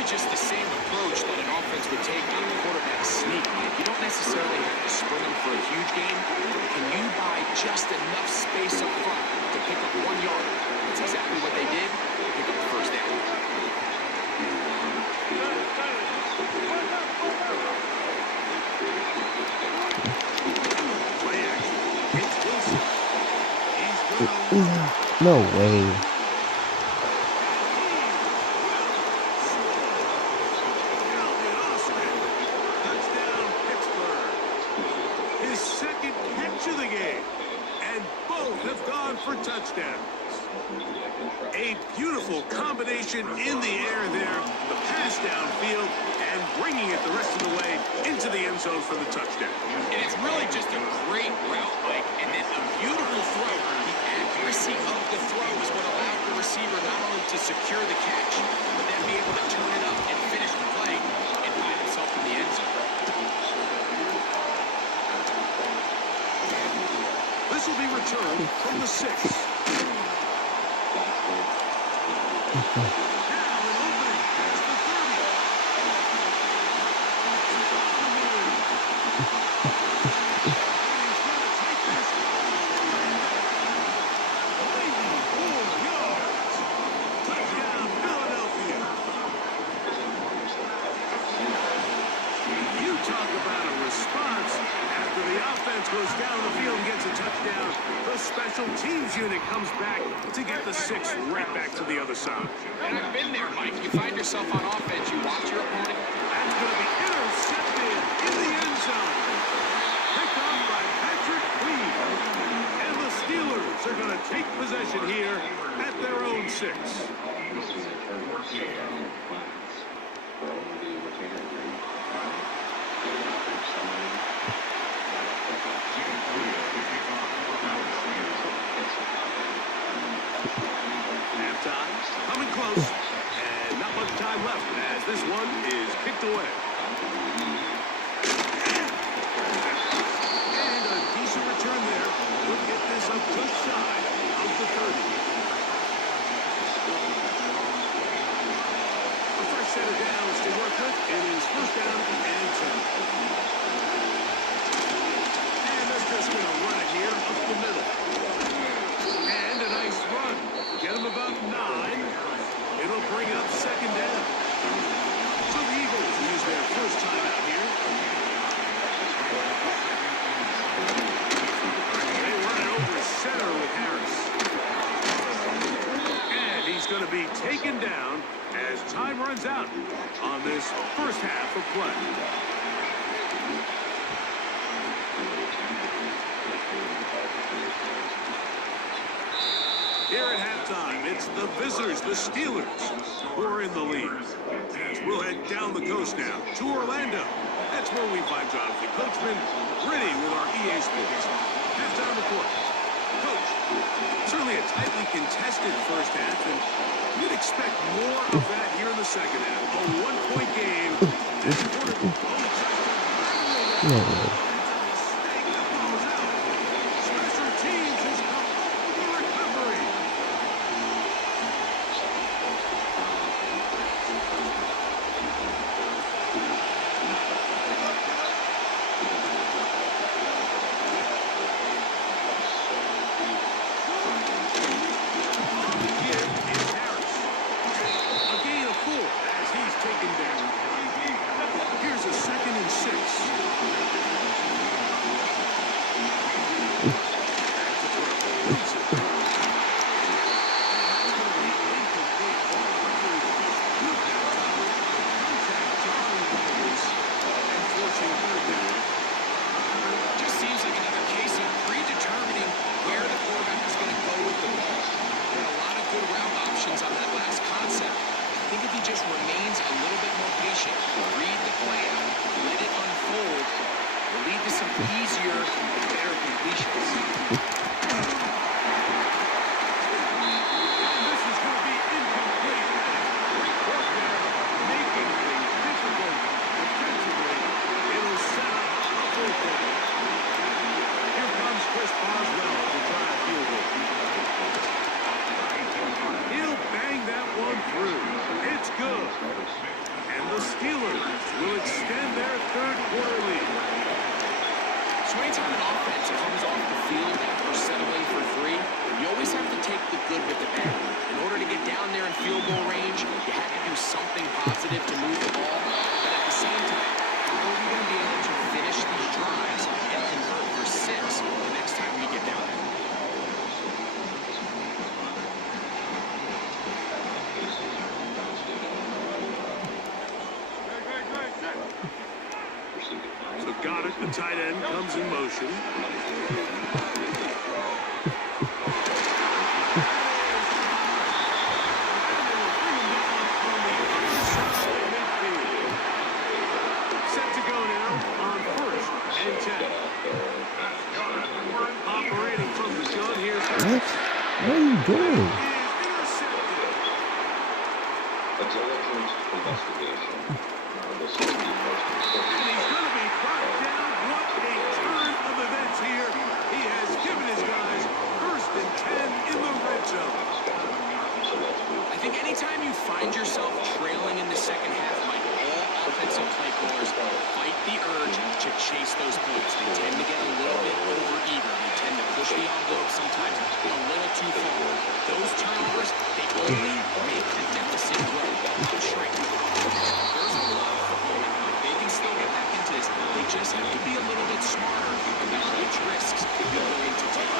Just the same approach that an offense would take on a quarterback sneak. You don't necessarily have to sprint them for a huge gain. Can you buy just enough space up front to pick up 1 yard? That's exactly what they did. Pick up the 1st down. No way. A beautiful combination in the air there, the pass downfield, and bringing it the rest of the way into the end zone for the touchdown. And it's really just a great route, Mike, and then a beautiful throw. The accuracy of the throw is what allowed the receiver not only to secure the catch, but then be able to turn it up and finish the play and find himself in the end zone. This will be returned from the 6. Goes down the field and gets a touchdown. The special teams unit comes back to get the 6 right back to the other side. And I've been there, Mike. You find yourself on offense, you watch your opponent. That's going to be intercepted in the end zone. Picked off by Patrick Queen. And the Steelers are going to take possession here at their own 6. Coming close, and not much time left as this one is kicked away. And a decent return there. We'll get this up just shy of the 30. A fresh set of downs to work with. It is 1st down and 10. And they're just going to run it here up the middle. And a nice run. Get them about 9. It'll bring up 2nd down. So the Eagles use their 1st time out here. They run it over center with Harris. And he's going to be taken down as time runs out on this 1st half of play. Here at halftime, it's the visitors, the Steelers, who are in the lead. As we'll head down the coast now to Orlando. That's where we find Jonathan Coachman, ready with our EA Sports halftime report. Coach, certainly a tightly contested first half, and you'd expect more of that here in the second half. A one-point game. This quarter, Special teams has come up with a recovery. The tight end comes in motion. Set to go now on 1st and 10. Operating from the gun, here's what are you doing? A diligent investigation. This is the most important. And he's going to be brought down. What a turn of events here. He has given his guys 1st and 10 in the red zone. I think anytime you find yourself trailing in the second half, Mike, all offensive play callers fight the urge to chase those points. They tend to get a little bit over-eager. They tend to push the envelope sometimes a little too far. Those turnovers, they only make the deficit grow, not shrink. There's a lot of football in mind. They can still get back into this. They just have to be a little bit smarter about which risks they're willing to take.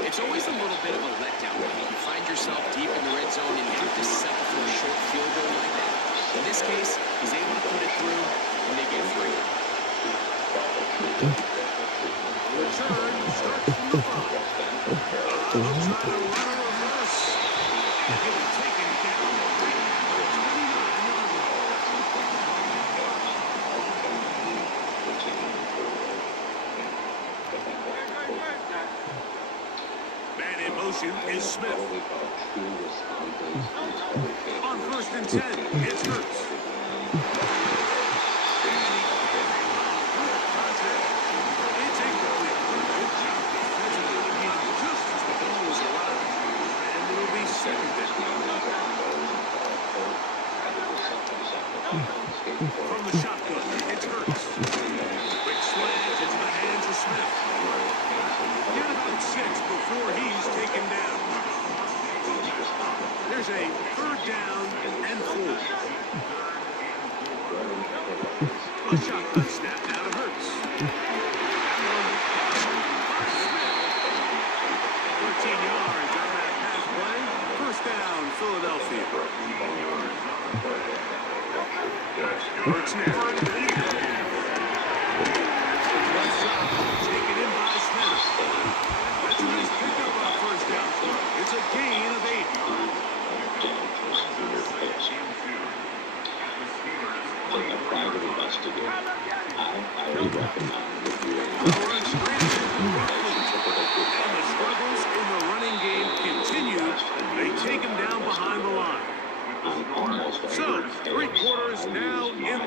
It's always a little bit of a letdown when you find yourself deep in the red zone and you have to settle for a short field goal like that. In this case, he's able to put it through and they get free. Return starts from the 5. They'll try to run a reverse. And he'll be taken down the 29-yard line. Man in motion is Smith. On 1st and 10, it's Hurts. It's incomplete. Good job defensively. Just as the ball was A shotgun snap now to Hurts. 13 yards on that pass play. First down, Philadelphia. Hurts now. Left side, taken in by Smith. That's a nice pickup on first down. It's a gain of 8. A private investigator. I would recommend reviewing. And the struggles in the running game continue. They take him down behind the line. So, 3 quarters now in.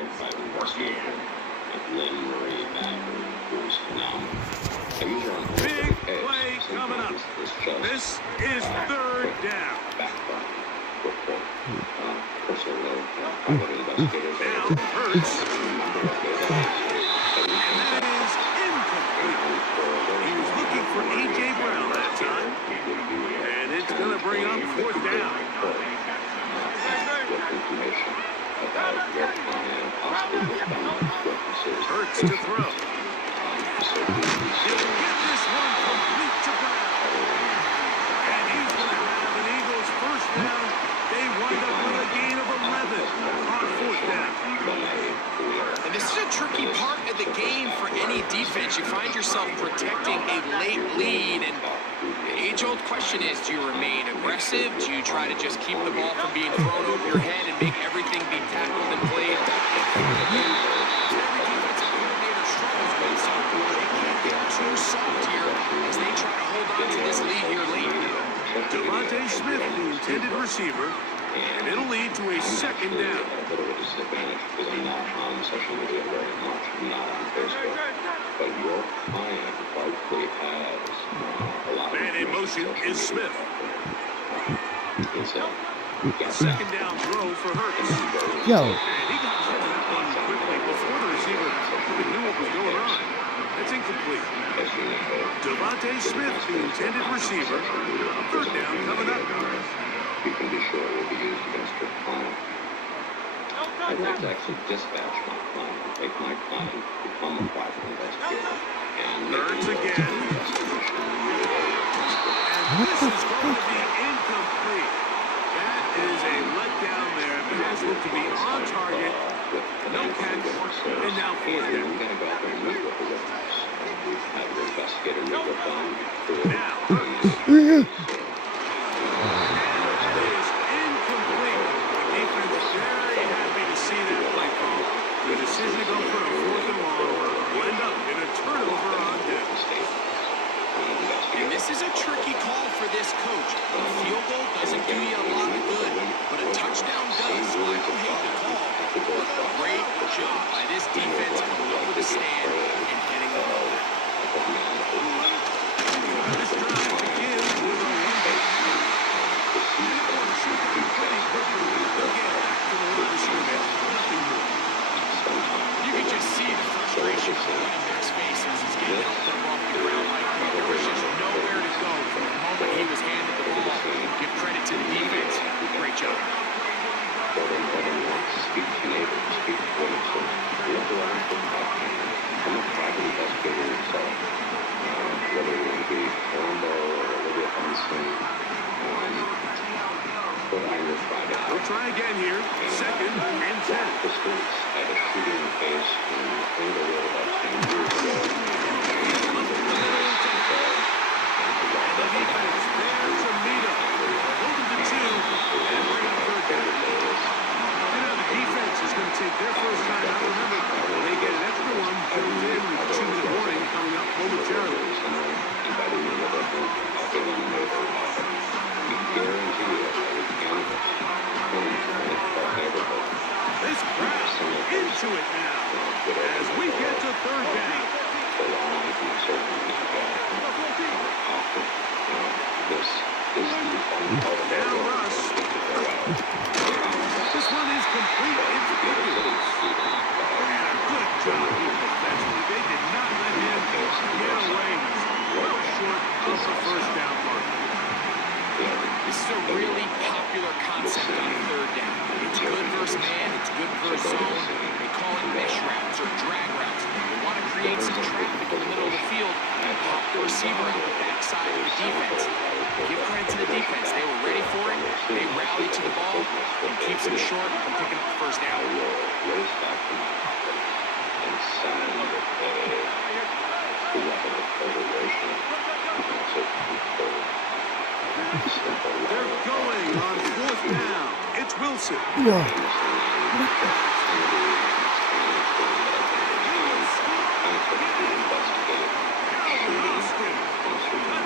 Big play coming up. This is third down. Now Hurts. And that is incomplete. He was looking for A.J. Brown that time. And it's going to bring up 4th down. Hurts to throw. He'll get this one complete to Brown. And he's going to have an Eagles first down. They wind up with a gain of 11 on 4th down. And this is a tricky part of the game for any defense. You find yourself protecting a late lead, and the age-old question is, do you remain aggressive? Do you try to just keep the ball from being thrown over your head and make everything be tackled and played? Every defensive coordinator struggles with something. They can't get too soft here as they try to hold on to this lead here late. DeVonta Smith, the intended receiver, and it'll lead to a 2nd down. Man in motion is Smith. 2nd down throw for Hurts. Yo. And he got hit with that one quickly before the receiver even knew what was going on. That's incomplete. DeVonta Smith, the intended receiver. 3rd down coming up. You can be sure it will be used against your client. I'd like to actually dispatch my client and make my client become a private investigator. Hurts again. And this is going to be incomplete. That is a letdown there. Pass looked to be on target. No catch. And now 4th down. You gotta go out there and meet with the witness. Have your investigator meet with them. Now, Hurts. The decision to go for a 4th and long will end up in a turnover on down. And this is a tricky call for this coach. A field goal doesn't do you a lot of good, but a touchdown does. I don't hate the call, but a great job by this defense coming up with a stand and getting the ball back. This drive begins with a rumble. They'll get back to the line of scrimmage. Nothing more. You can just see the frustration on running back's face as he's getting helped up off the ground. Like, there was just nowhere to go from the moment he was handed the ball. Give credit to the defense. Great job. Speak to neighbors, speak to witnesses. You have to learn from I'm a private investigator yourself. Whether you want to be Colombo or Olivia Huntsman, we'll try again here. 2nd and 10. The streets at a shooting case in Inglewood about 10 years ago. And the defense there to meet him. Hold him to 2 and bring up 3rd down. You know, the defense is going to take their first time out. Remember, they get an extra one built in with 2-minute warning coming up momentarily. This crowd into it now as we get to 3rd down. receiver on the backside of the defense. Give credit to the defense. They were ready for it. They rallied to the ball and keeps them short from picking up the first down. They're going on 4th down. It's Wilson.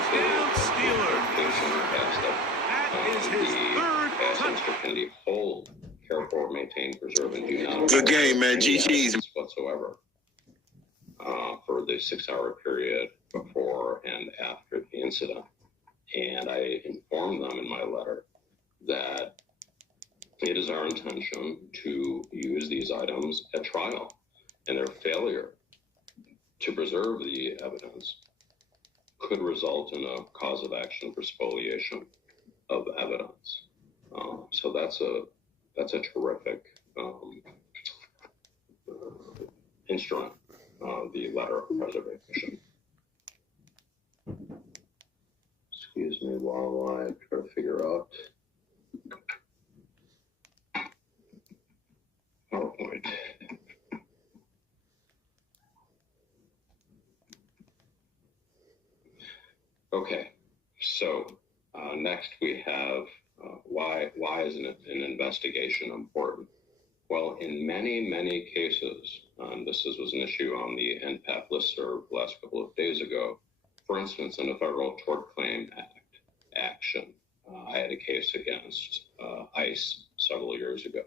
Touchdown, Steelers. That is his third touchdown. Kennedy, hold, careful, maintain, preserve, and do not. Good game, man. GG's whatsoever. For the 6-hour period before and after the incident. And I informed them in my letter that it is our intention to use these items at trial, and their failure to preserve the evidence could result in a cause of action for spoliation of evidence. So that's a terrific instrument, the letter of preservation. Excuse me while I try to figure out PowerPoint. Okay, so next we have why is an investigation important? Well, in many cases, this was an issue on the NPAP listserv last couple of days ago. For instance, in the Federal Tort Claim Act action, I had a case against ICE several years ago.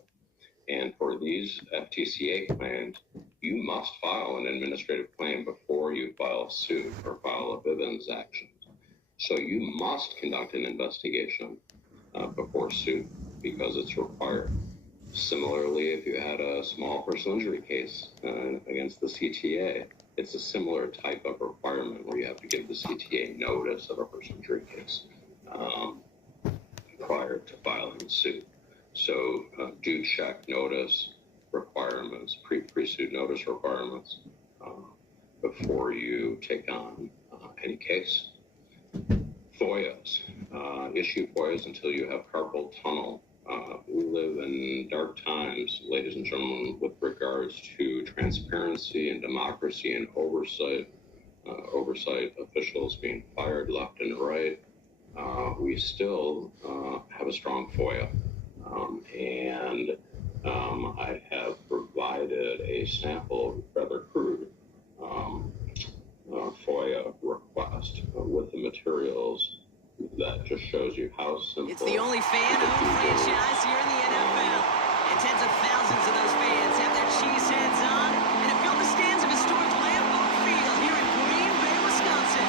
And for these FTCA claims, you must file an administrative claim before you file a suit or file a Bivens action. So you must conduct an investigation before suit because it's required. Similarly, if you had a small personal injury case against the CTA, it's a similar type of requirement where you have to give the CTA notice of a personal injury case prior to filing the suit. So do check notice requirements, pre-suit notice requirements before you take on any case. FOIAs. Issue FOIAs until you have carpal tunnel. We live in dark times, ladies and gentlemen, with regards to transparency and democracy and oversight. Oversight officials being fired left and right. We still have a strong FOIA. And I have provided a sample, rather crude, FOIA request with the materials that just shows you how simple. It's the only fan-owned franchise here in the NFL. And tens of thousands of those fans have their cheese heads on and have filled the stands of historic Lambeau Field here in Green Bay, Wisconsin.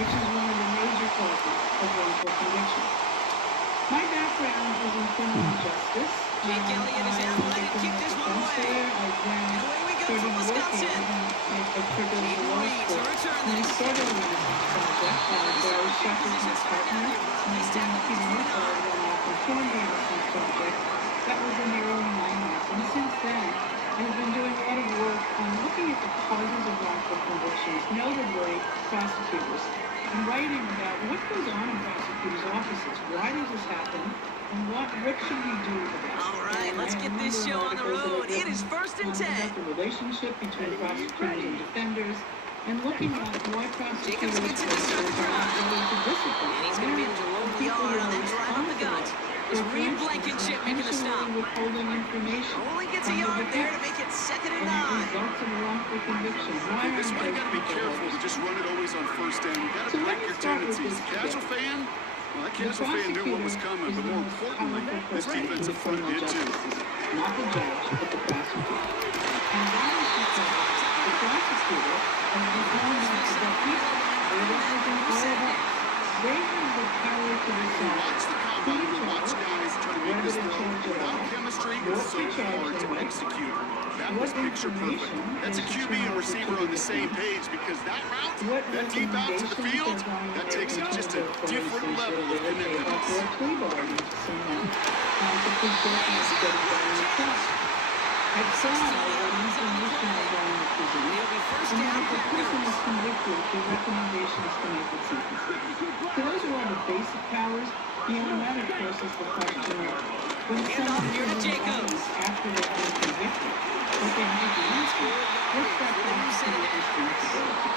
Which is one of the major causes of wrongful conviction. My background is in criminal justice. Jake Elliott is out and letting kick this one away. And away we go from Wisconsin. Jake Reed to return this. I started on this project where I was shackled to my partner and I did Peter Nichols on a conformed innocence project. That was in the early 90s. And since then, I've been doing a lot of work on looking at the causes of wrongful convictions, notably prosecutors, and writing about what goes on in prosecutors' offices. Why does this happen? And what should we do about it? All right, let's get this show on the road. It is 1st and 10. About the relationship between prosecutors and defenders, and looking at why prosecutors are to discipline. And he's going to be able to roll the yard on that drive up the gut. It's Reed Blankenship making the stop. Withholding information. Only gets a yard there to make it 2nd and 9. Results of wrongful conviction. This is why you got to be careful to just run it always on first down. You got to correct your tendencies. Casual fan, well, that casual fan knew what was coming, but more importantly, this defensive front did too. Not the judge, but the prosecutor. And that is because the prosecutor has become the people who represent all of us. They have the power to decide who to charge, whether to charge at all, what to charge them with, that was picture perfect. That's a QB and receiver on the same page because that route, that deep out to the field, that takes it just a different level of connectedness. I saw what information are going to present, and if a person is convicted, the recommendation is to make it sentencing. So those are all the basic powers. Beyond that, of course, is the question of when someone is evidence after they've been convicted, what they might be answered, what's that prosecutor's responsibility?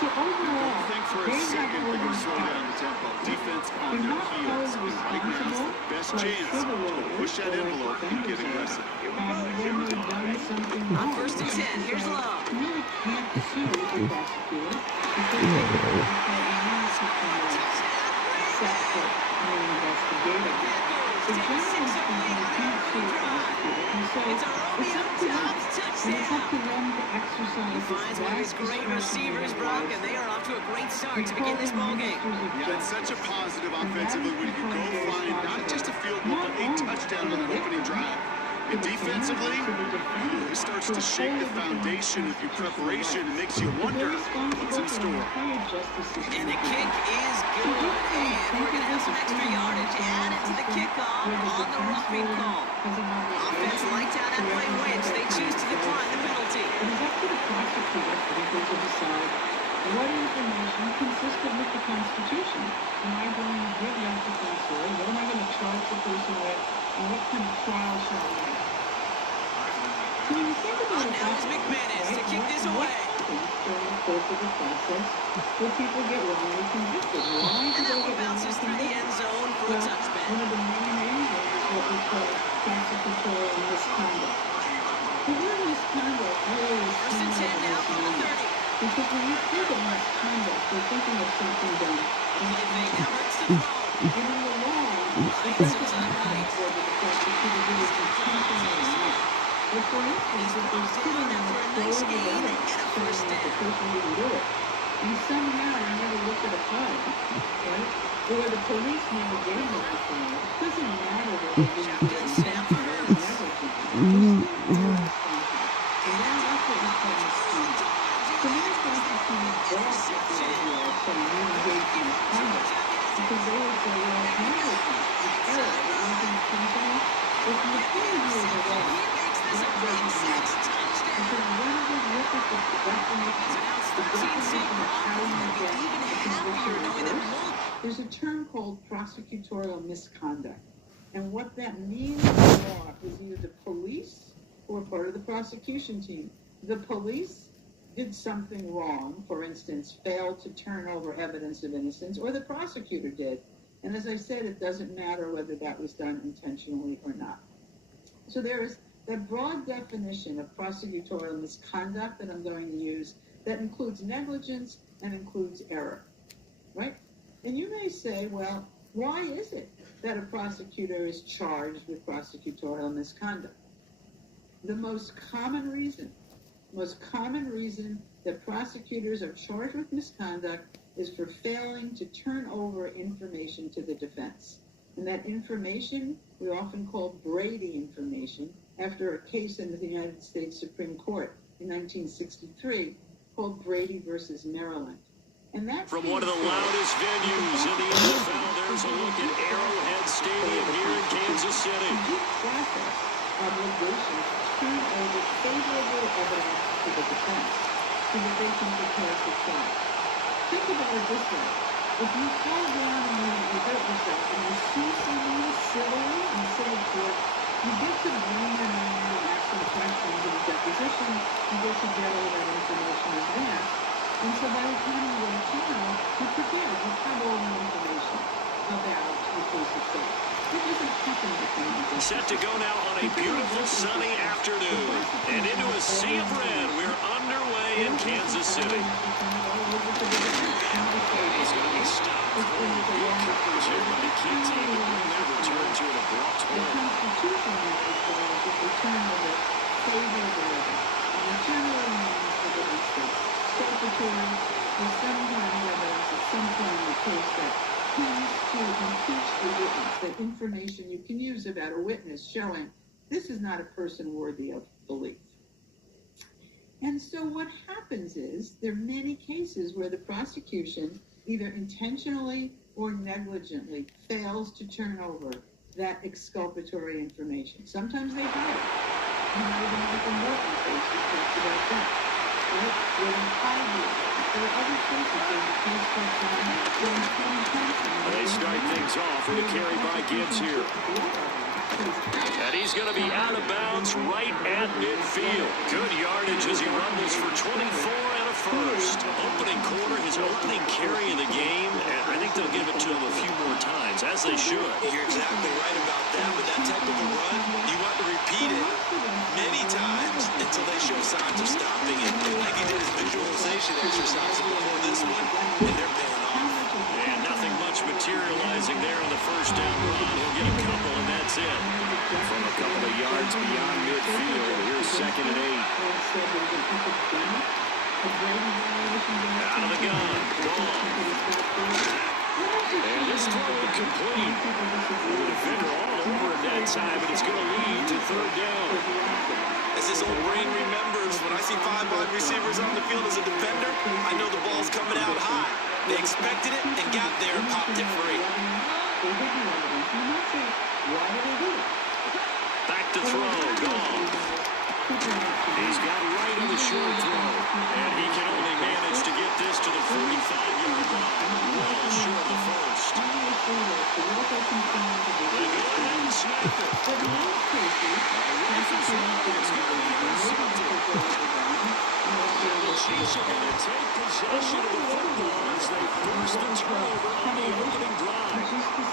So overall, they have all these powers. They're not held responsible for civil orders push that envelope and get aggressive. When they've done something wrong, First and 10, here's Love. you really can't sue the prosecutor because they need to set for an investigator. The general speaking, you can't sue the prosecutor, and so it's up to them. And it's up to them to exercise this vast great receivers, Brock, and they are off to a great start to begin this ball game. Yeah, it's such a positive offensively when you go find not just a field goal, but a touchdown on an opening drive. And defensively, it starts to shake the foundation of your preparation and makes you wonder what's in store. And the kick is good. And we're going to have some extra yardage added to the kickoff on the roughing call. Offense lights out at play wins. They choose to decline the penalty. It is up to the prosecutor, frankly, to decide what information consistent with the Constitution am I going to give that defense story? What am I going to charge the person with? And what kind of trial shall we have? So when you think about it, now it's McManus to kick this away. During the course of the process, where people get wrongly convicted. Why do they get wrongly through the end zone for a touchback. One of the main reasons is what we call prosecutorial misconduct. The word misconduct really is First and 10 now from the 30. because when you think of misconduct, you're thinking of something done. And in the law, it doesn't matter whether the prosecutor did it intentionally or not. But for instance, if they're sitting on the floor of the road, saying that the person didn't do it, and somehow they never looked at a file, right? Or the police never gave them the file, it doesn't matter that they didn't do it intentionally or negligently. And that's what we call misconduct. So many prosecutors balk at the idea of some engaged in misconduct because they would say, well, it's negligence, it's error, it wasn't intentional. But from the point of view of the law, that doesn't matter. Because when we look at the definition of how you get a conviction reversed, there's a term called prosecutorial misconduct. And what that means in the law is either the police or part of the prosecution team. The police did something wrong, for instance, failed to turn over evidence of innocence, or the prosecutor did. And as I said, it doesn't matter whether that was done intentionally or not. So there is that broad definition of prosecutorial misconduct that I'm going to use that includes negligence and includes error, right? And you may say, well, why is it that a prosecutor is charged with prosecutorial misconduct? The most common reason that prosecutors are charged with misconduct is for failing to turn over information to the defense. And that information we often call Brady information after a case in the United States Supreme Court in 1963 called Brady versus Maryland. And that from one of the loudest venues in the NFL, there's a look at Arrowhead Stadium here in Kansas City. Process obligation to turn over favorable evidence to the defense so that they can prepare for trial. Think about it this way. If you fall down and you hurt yourself and you sue someone civilly in civil court, you get to bring them in and ask some questions in a deposition. You get to get all that information in advance. And so by the time you go to trial, you're prepared. You have all the information about the case itself. It doesn't happen between set to go now on a beautiful sunny afternoon. And into a sea of red, we're underway in Kansas City. He's going to be stopped. Good coverage here by the key team to bring their return to an abrupt The Constitution requires that they turn over favorable evidence. And it generally means that it is statutory or sometimes evidence at some point in the case that tends to impeach the witness, that information you can use about a witness showing this is not a person worthy of belief. And so what happens is there are many cases where the prosecution either intentionally or negligently fails to turn over that exculpatory information. Sometimes they hide it. You know, the Michael Morton case, we talked about that. Right? Where they hide it. There are other cases where the case goes down when Tony Thompson. They start things off with a carry by Gibbs here. And he's going to be out of bounds right at midfield. Good yardage as he rumbles for 24 and a first. Opening quarter, his opening carry of the game, and I think they'll give it to him a few more times, as they should. You're exactly right about that, but that type of a run, you want to repeat it many times until they show signs of stopping it. Like he did his visualization exercise before this one, and they're paying off. And nothing much materializing there on the first down run. He'll get a couple, and that's it. From a couple of yards beyond midfield, here's 2nd and 8. Out of the gun. And this throw incomplete. The defender all over it that time, and it's going to lead to 3rd down. As his old brain remembers, when I see 5 wide receivers on the field as a defender, I know the ball's coming out high. They expected it and got there and popped it free. Back to throw, gone. He's got right on the short throw, and he can only manage to get this to the 45-yard line. Well short of the first. They go ahead and snap it. The Chiefs are going to take possession of the football as they force the turnover on the opening drive.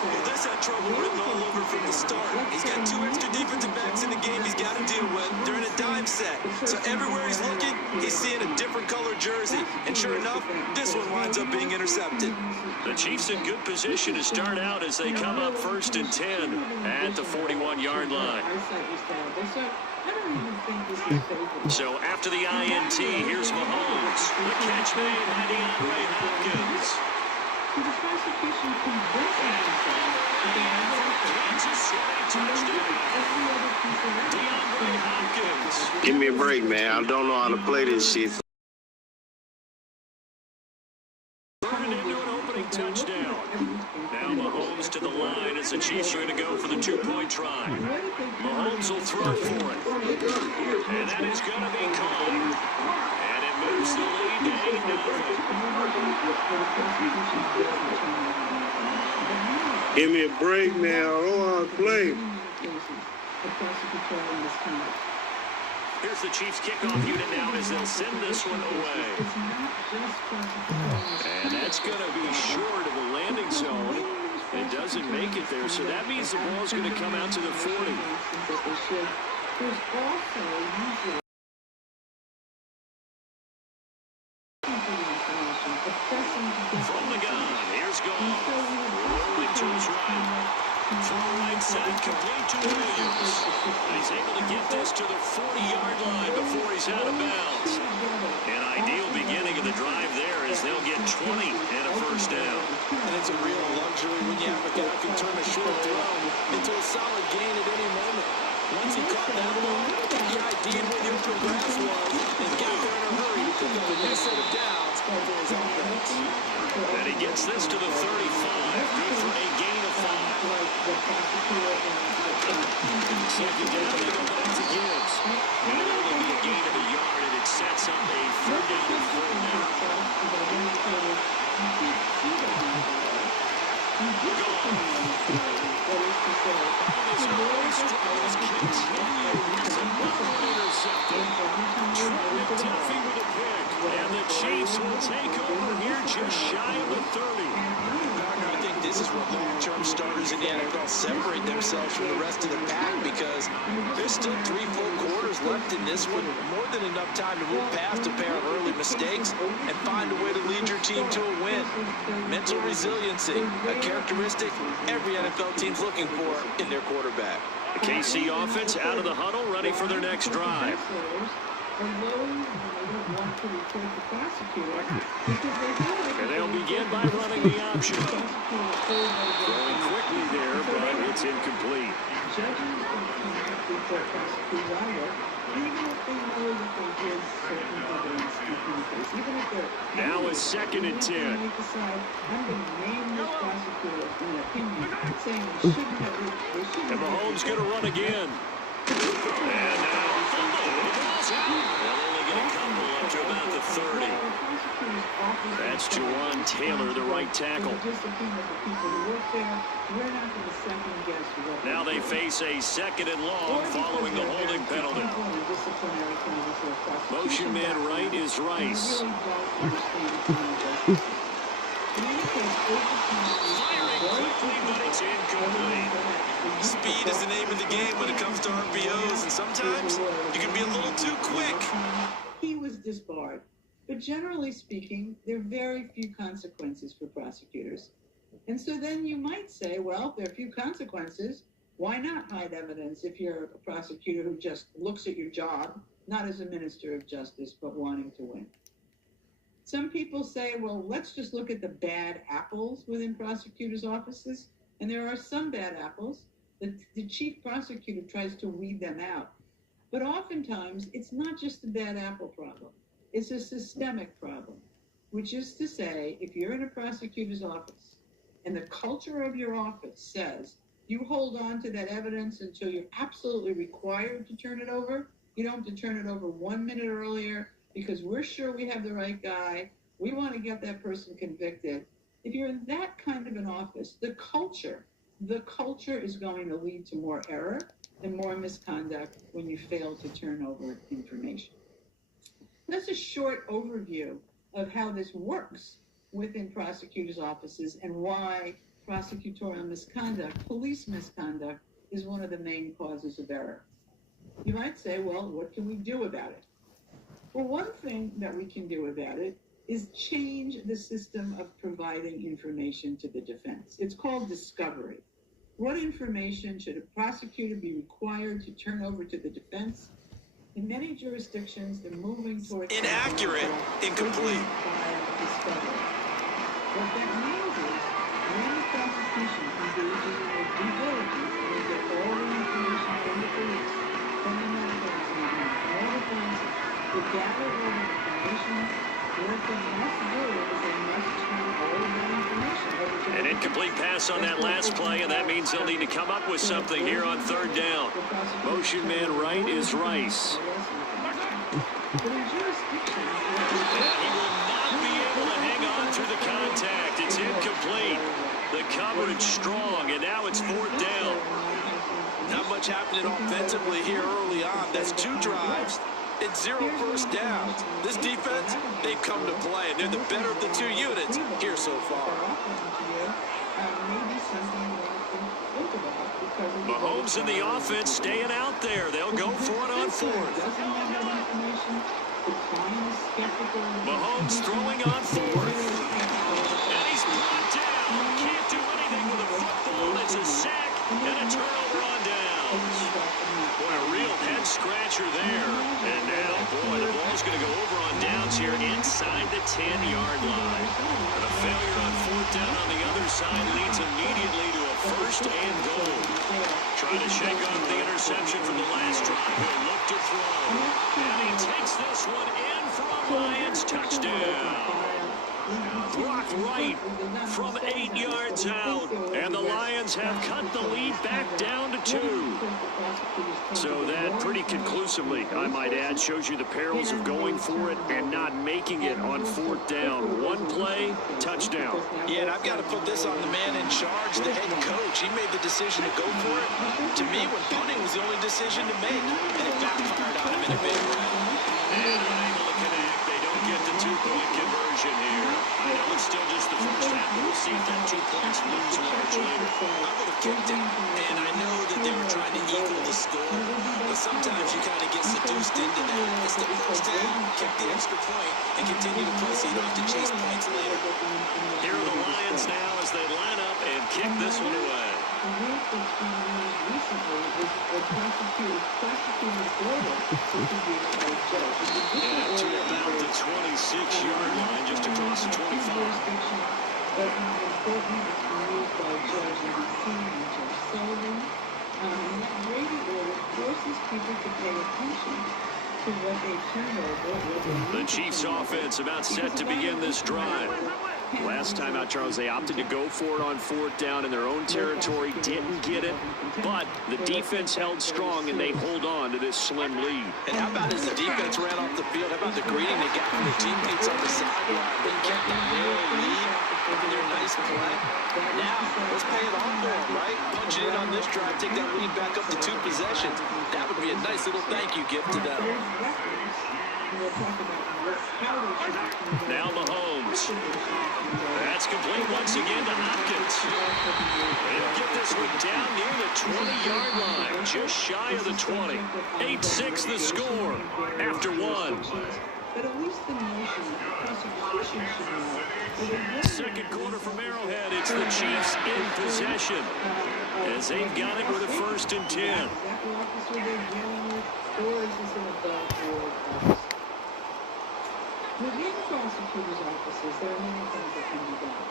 Well, this had trouble written all over from the start. He's got 2 extra defensive backs in the game he's got to deal with. They're in a dime set. So everywhere he's looking, he's seeing a different color jersey. And sure enough, this one winds up being intercepted. The Chiefs in good position to start out as they come up 1st and 10 at the 41-yard line. So after the INT, here's Mahomes. The catch made by DeAndre Hopkins. DeAndre Hopkins. Give me a break, man. I don't know how to play this shit. Turned into an opening touchdown. Now Mahomes to the line as the Chiefs are going to go for the 2-point try. Mahomes will throw for it. And that is going to be caught. And it moves the lead to 8-0. Give me a break, man. I don't know how to play. Here's the Chiefs kickoff unit now as they'll send this one away. And that's going to be short of the landing zone. It doesn't make it there, so that means the ball's going to come out to the 40. From the gun, here's Goff. Rolling to his right. Throw right side, complete to Williams. And he's able to get this to the 40-yard line before he's out of bounds. An ideal beginning of the drive there as they'll get 20 and a first down. And it's a real luxury when you have a guy who can turn a short throw into a solid gain at any moment. Once he caught that ball, he ID'd where the open grass was and got there in a hurry to pick up a new set of downs for his offense. And he gets this to the 35. Good for a gain of 5. Second down, they go back to Gibbs. And it'll be a gain of a yard, and it sets up a 3rd down and 4 now. And the Chiefs will take over here just shy of the 30. I think this is where long-term starters in the NFL separate themselves from the rest of the pack because there's still 3 full quarters left in this one. More than enough time to move past a pair of early mistakes and find a way to lead your team to a win. Mental resiliency, a characteristic every NFL team's looking for in their quarterback. The KC offense out of the huddle, ready for their next drive. And they'll begin by running the option. Going quickly there, but it's incomplete. Now it's 2nd and 10. I'm going to name this prosecutor an opinion saying they shouldn't have. And Mahomes going to run again. And now the ball's out. They'll only get a couple up to about the 30. That's Jawan Taylor, the right tackle. Now they face a 2nd and long following the holding penalty. Motion man right is Rice. Speed is the name of the game when it comes to RPOs, and sometimes you can be a little too quick. He was disbarred. But generally speaking, there are very few consequences for prosecutors. And so then you might say, well, if there are few consequences, why not hide evidence if you're a prosecutor who just looks at your job, not as a minister of justice, but wanting to win? Some people say, well, let's just look at the bad apples within prosecutors' offices. And there are some bad apples. The chief prosecutor tries to weed them out. But oftentimes, it's not just a bad apple problem. It's a systemic problem, which is to say, if you're in a prosecutor's office and the culture of your office says you hold on to that evidence until you're absolutely required to turn it over, you don't have to turn it over 1 minute earlier because we're sure we have the right guy, we want to get that person convicted. If you're in that kind of an office, the culture is going to lead to more error and more misconduct when you fail to turn over information. That's a short overview of how this works within prosecutors' offices and why prosecutorial misconduct, police misconduct, is one of the main causes of error. You might say, well, what can we do about it? Well, one thing that we can do about it is change the system of providing information to the defense. It's called discovery. What information should a prosecutor be required to turn over to the defense? In many jurisdictions, they're moving towards inaccurate, incomplete. What that means is when the prosecution engages in their due diligence and they get all the information from the police, from the medical examiner, all the forensics, they gather all the information. What they must do is they must turn all of that information over to An incomplete pass on that last play, and that means they'll need to come up with something here on 3rd down. Motion man right is Rice. But in jurisdictions where he will not be able to hang on through the contact. It's incomplete. The coverage strong, and now it's 4th down. Not much happening offensively here early on. That's 2 drives. It's 0 first downs. This defense, they've come to play, and they're the better of the 2 units here so far. Mahomes and the offense staying out there. They'll go for it on 4th. Mahomes throwing on 4th. And he's brought down. Can't do anything with a football. It's a sack and a turnover on downs. Boy, a real head scratcher there. And now, boy, the ball's going to go over on downs here inside the 10-yard line. And a failure on 4th down on the other side leads immediately to a 1st and goal. Trying to shake off the interception from the last drive. He'll look to throw. And he takes this one in for a Lions touchdown. Brock Wright from 8 yards out. And the Lions have cut the lead back down to 2. So that pretty conclusively, I might add, shows you the perils of going for it and not making it on 4th down. One play, touchdown. Yeah, and I've got to put this on the man in charge, the head coach. He made the decision to go for it. To me, when punting was the only decision to make, and it backfired on him in a big way. And unable to connect. They don't get the 2-point conversion here. I know it's still just the first half, but we'll see if that 2 points lose large later. I would have kicked it, and I know that they were trying to equal the score, but sometimes you kind of get seduced into that. It's the first half, kick the extra point, and continue to play so you don't have to chase points later. Here are the Lions now as they line up and kick this one away. And to about the 26-yard line, just across the 25. But important it's used by Judge and Judge Sullivan. And that Brady order forces people to pay attention The Chiefs offense about set to begin this drive. Last time out, Charles, they opted to go for it on 4th down in their own territory, didn't get it, but the defense held strong and they hold on to this slim lead. And how about as the defense ran off the field, how about the greeting they got from their teammates on the sideline? They kept that narrow lead over their nice play. Now, let's pay it off for them, right? Punch it in on this drive, take that lead back up to 2 possessions. That would be a nice little thank you gift to them. Now Mahomes. That's complete once again to Hopkins. He'll get this one down near the 20-yard line, just shy of the 20. 8-6 the score after 1. Second quarter from Arrowhead. It's the Chiefs in possession as they've got it with a 1st and 10. Within prosecutors' offices, there are many things that can be done.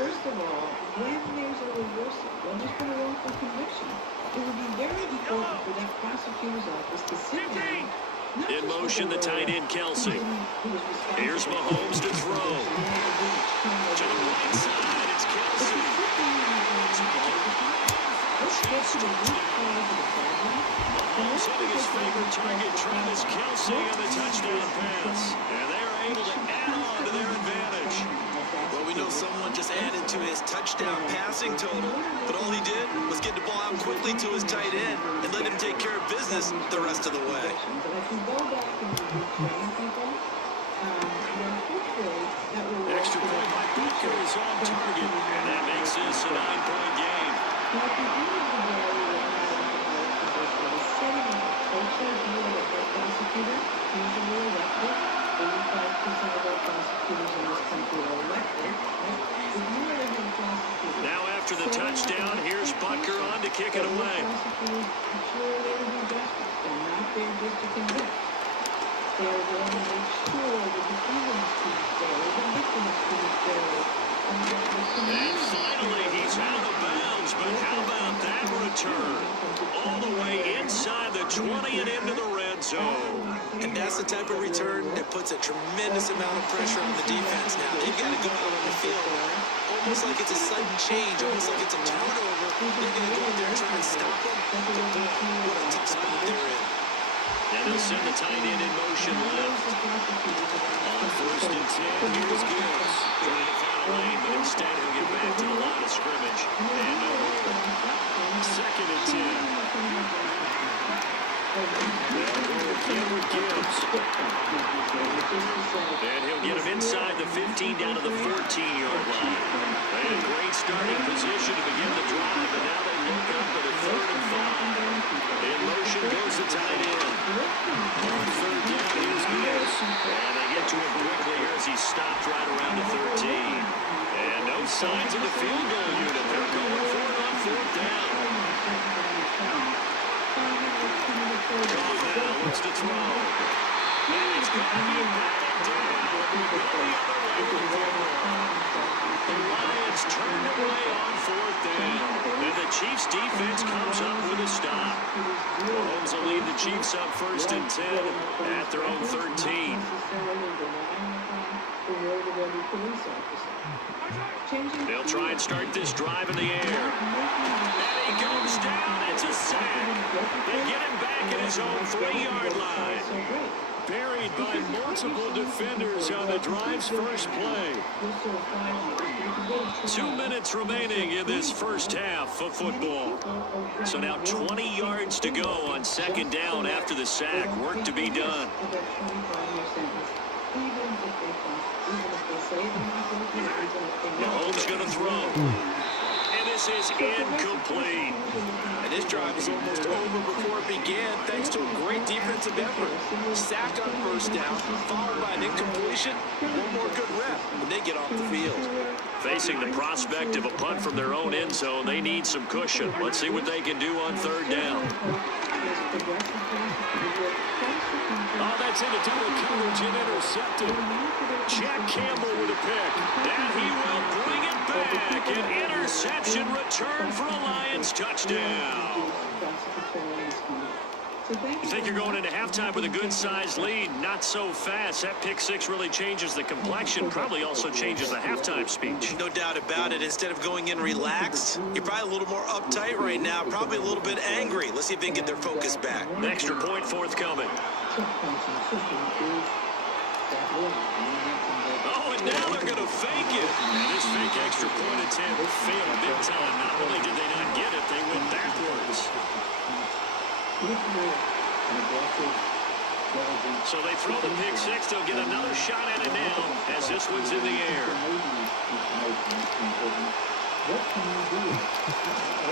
First of all, when there's a reversal, when there's been a wrongful conviction, it would be very important for that prosecutor's office to sit down. In motion, the tight end, Kelsey. Here's Mahomes to throw. To the right side, it's Kelsey. Mahomes hitting his favorite target, Travis Kelsey, on the touchdown pass. And they are able to add on to their advantage. Well, we know someone just added to his touchdown passing total, but all he did was get the ball out quickly to his tight end and let him take care of business the rest of the way. Extra point by Booker is on target, and that makes this a 9-point game. Now after the touchdown, here's Butker on to kick it away. And finally, he's out of bounds, but how about that return? All the way inside the 20 and into the red zone. And that's the type of return that puts a tremendous amount of pressure on the defense now. They've got to go out on the field almost like it's a sudden change, almost like it's a turnover. They're going to go out there and try and stop them. But boy, what a tough spot they're in. And they'll send the tight end in motion left. On 1st and 10, here's Gibbs. Trying to find a lane, but instead he'll get back to the line of scrimmage. And no more. 2nd and 10. They'll go again with Gibbs. And he'll get him inside the 15 down to the 14-yard line. They had a great starting position to begin the drive, and now they look up for the 3rd and 5. In motion goes the tight end. On 3rd down, here's Gibbs. And they get to him quickly here as he stopped right around the 13. And no signs of the field goal unit. They're going for it on 4th down. Goff now looks to throw. And it's going to be batted down. The Lions turned away on 4th down. And the Chiefs defense comes up with a stop. Mahomes will lead the Chiefs up 1st and 10 at their own 13. They'll try and start this drive in the air. And he goes down. It's a sack. They get him back at his own 3-yard line. Buried by multiple defenders on the drive's first play. 2 minutes remaining in this first half of football. So now 20 yards to go on 2nd down after the sack. Work to be done. Mahomes going to throw. And this is incomplete. And this drive is almost over before it began, thanks to a great defensive effort. Sack on 1st down, followed by an incompletion. One more good rep, and they get off the field. Facing the prospect of a punt from their own end zone, they need some cushion. Let's see what they can do on 3rd down. Oh, that's into double coverage and intercepted. Jack Campbell with a pick. And he will bring it back. An interception return for a Lions touchdown. You think you're going into halftime with a good-sized lead? Not so fast. That pick six really changes the complexion, probably also changes the halftime speech. No doubt about it. Instead of going in relaxed, you're probably a little more uptight right now, probably a little bit angry. Let's see if they can get their focus back. An extra point forthcoming. Oh, and now they're going to fake it. This fake extra point attempt failed big time. Not only did they not get it, they went backwards. So they throw the pick six. They'll get another shot at it now as this one's in the air.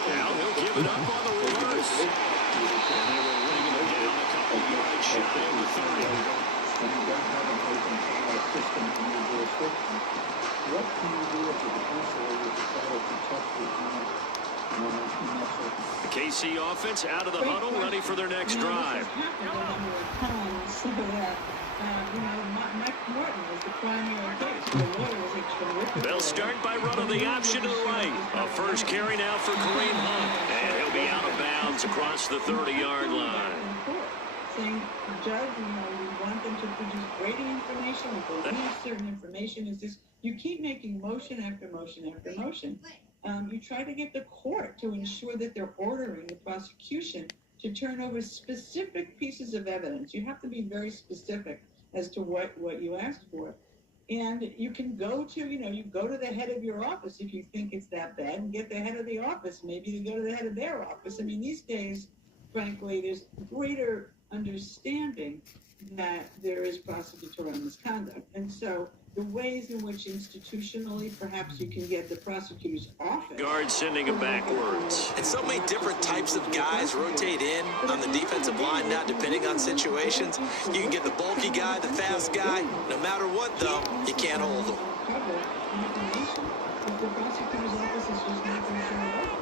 Now he'll give it up on the reverse. And they will ring him down a couple yards shy of the 30. When you don't have an open system in your jurisdiction, what can you do as a defensive to try to protect your opponent in that circumstance? The KC offense out of the huddle, ready for their next drive. So that, Mike Morton was the primary case. The lawyer was a terrific. They'll start by running the option to the right. A first carry now for Kareem Hunt. And he'll be out of bounds across the 30-yard line. Saying, Judge, we want them to produce grading information. We believe certain information is this. You keep making motion after motion after motion. You try to get the court to ensure that they're ordering the prosecution to turn over specific pieces of evidence. You have to be very specific as to what you asked for. And you can go to, you go to the head of your office if you think it's that bad and get the head of the office. Maybe you go to the head of their office. I mean, these days, frankly, there's greater understanding that there is prosecutorial misconduct. And so the ways in which institutionally perhaps you can get the prosecutor's office. Guard sending him backwards. And so many different types of guys rotate in on the defensive line now, depending on situations. You can get the bulky guy, the fast guy. No matter what, though, you can't hold them. The prosecutor's office is just not going to turn it over.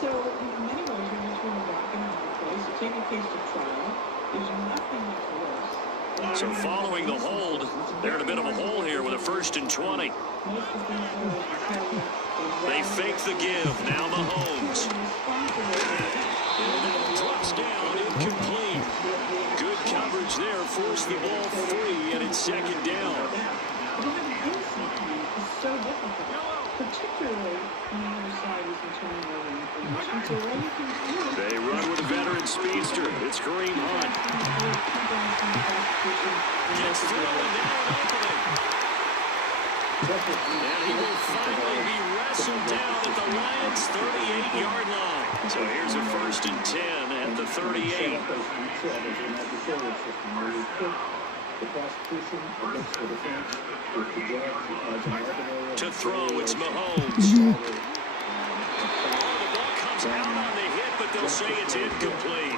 So in many ways, you're between a rock and a hard place. You take a case to trial. There's nothing much worse. So following the hold, they're in a bit of a hole here with a 1st and 20. They fake the give. Now Mahomes. Drops down, incomplete. Good coverage there. Forced the ball free, and it's 2nd down. It's so difficult, particularly when the other side isn't turning over information. So all you can do. They run with a veteran speedster. It's Kareem Hunt. Gets through and now an opening. And he will finally be wrestled down at the Lions' 38-yard line. So here's a 1st and 10 at the 38. To throw, it's Mahomes. Out on the hit, but they'll say it's incomplete.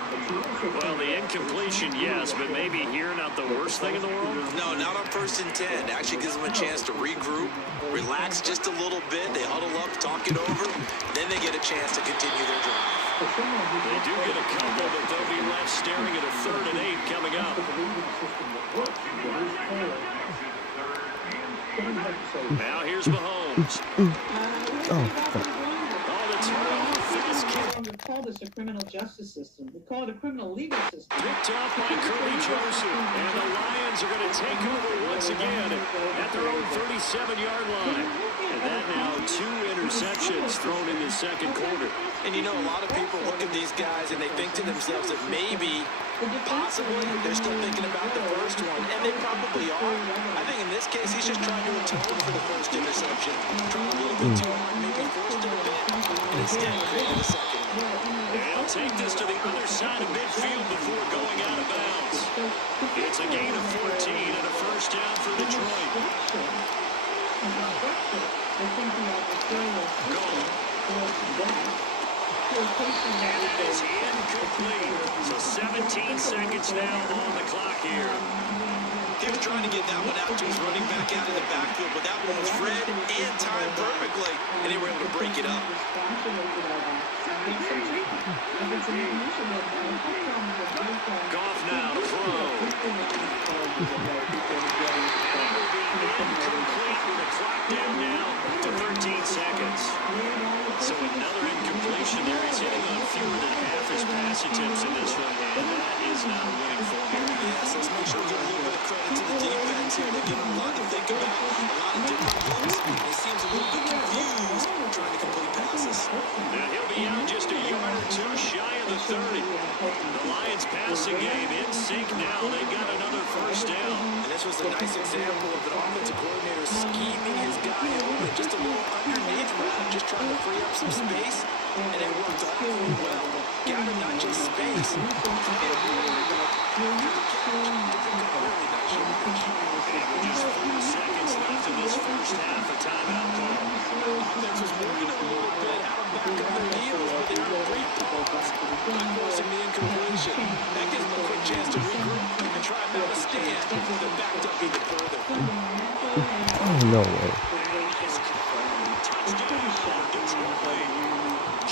Well, the incompletion, yes, but maybe here not the worst thing in the world? No, not on 1st and 10. Actually gives them a chance to regroup, relax just a little bit. They huddle up, talk it over, then they get a chance to continue their drive. They do get a couple, but they'll be left staring at a 3rd and 8 coming up. Now here's Mahomes. We call this a criminal justice system. We call it a criminal legal system. Picked off by Kirby Joseph, and the Lions are going to take over once again at their own 37-yard line. And that now 2 interceptions thrown in the 2nd quarter. And a lot of people look at these guys and they think to themselves that maybe, possibly, they're still thinking about the first one, and they probably are. I think in this case, he's just trying to atone for the first interception. Trying a little bit too hard, maybe forced it a bit, and instead created a second. They'll take this to the other side of midfield before going out of bounds. It's a gain of 14 and a 1st down for Detroit. And it is incomplete. So 17 seconds now on the clock here. He was trying to get that one out to his running back out of the backfield, but that one was read and timed perfectly, and they were able to break it up. Goff now to throw. Incomplete with the clock down now to 13 seconds. So another incompletion there. He's hitting on fewer than half his pass attempts in this one, and that is nice example of an offensive coordinator scheming his guy open just a little underneath route, just trying to free up some space, and it worked awfully well. Got him not just space, Just 4 seconds left in this first half. A timeout call. Offense was working a little bit, had them back on their heels, but they had a brief pause. Not forcing the incompletion. That gives them a quick chance to regroup and try and mount a stand. They're backed up even further. Oh, no way.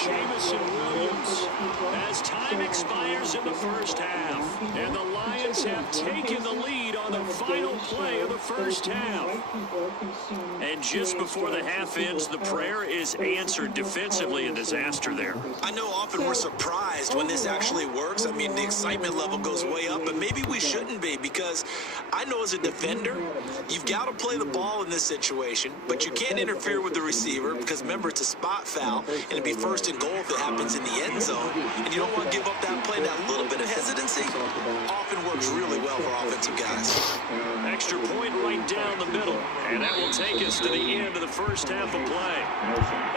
Jamison Williams, as time expires in the first half, and the Lions have taken the lead on the final play of the first half. And just before the half ends, the prayer is answered defensively. A disaster there. I know often we're surprised when this actually works. I mean, the excitement level goes way up, but maybe we shouldn't be, because I know as a defender, you've got to play the ball in this situation, but you can't interfere with the receiver because, remember, it's a spot foul, and it'd be first and goal if it happens in the end zone, and you don't want to give up that play. That little bit of hesitancy often works really well for offensive guys. Extra point right down the middle, and that will take us to the end of the first half of play.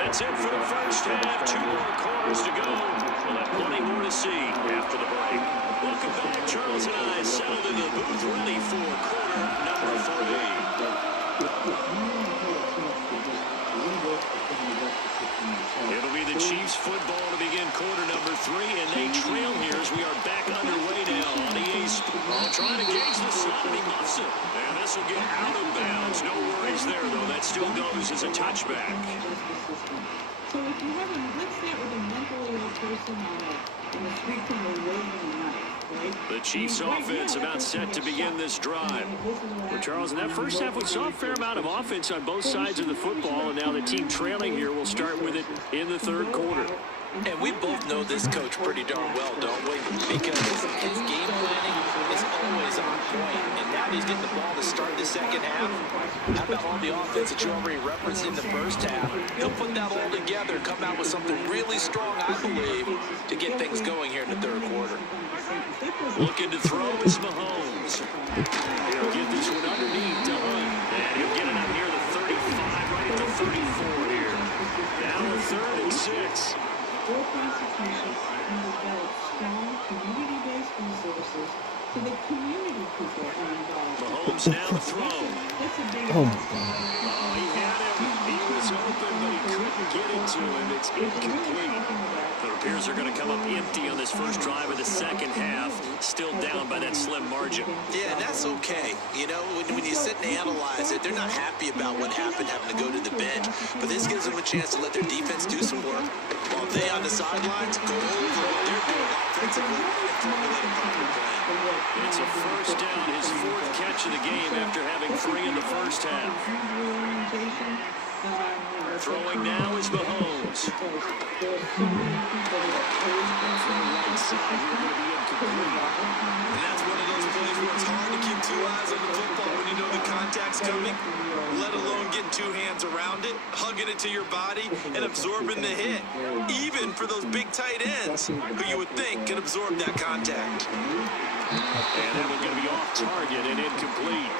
That's it for the first half. 2 more quarters to go. We'll have plenty more to see after the break. Welcome back. Charles and I settled into the booth, ready for quarter number 3. It'll be the Chiefs football to begin quarter number 3, and they trail here as we are back underway now on EA Sports. Trying to gauge the slot, and he muffs it. And this will get out of bounds. No worries there, though. That still goes as a touchback. So if you have let's start with a mentally ill person on the street corner waving a knife. The Chiefs offense about set to begin this drive. Well, Charles, in that first half, we saw a fair amount of offense on both sides of the football, and now the team trailing here will start with it in the third quarter. And we both know this coach pretty darn well, don't we? Because his game planning is always on point. And now he's getting the ball to start the second half. How about all the offense that you already referenced in the first half? He'll put that all together, come out with something really strong, I believe, to get things going here in the third quarter. Looking to throw is Mahomes. He'll get this one underneath to Hunt. And he'll get it up near the 35, right at the 34 here. Now a 3rd and 6. For prosecutions and develop strong community-based resources so the community people are involved. Mahomes now to throw. That's a big Oh, he had him. He was open, but he couldn't get it to him. It's incomplete. It appears they're going to come up empty on this first drive of the second half. Still down by that slim margin. Yeah, and that's okay. You know, when you sit and analyze it, they're not happy about what happened, having to go to the bench. But this gives them a chance to let their defense do some work, while they on the sidelines go over what they're doing offensively and formulate a proper plan. It's a first down, his 4th catch of the game after having 3 in the first half. Throwing now is Mahomes. And that's one of those plays where it's hard to keep 2 eyes on the football when you know the contact's coming, let alone getting 2 hands around it, hugging it to your body, and absorbing the hit. Even for those big tight ends, who you would think could absorb that contact. And that one's going to be off target and incomplete.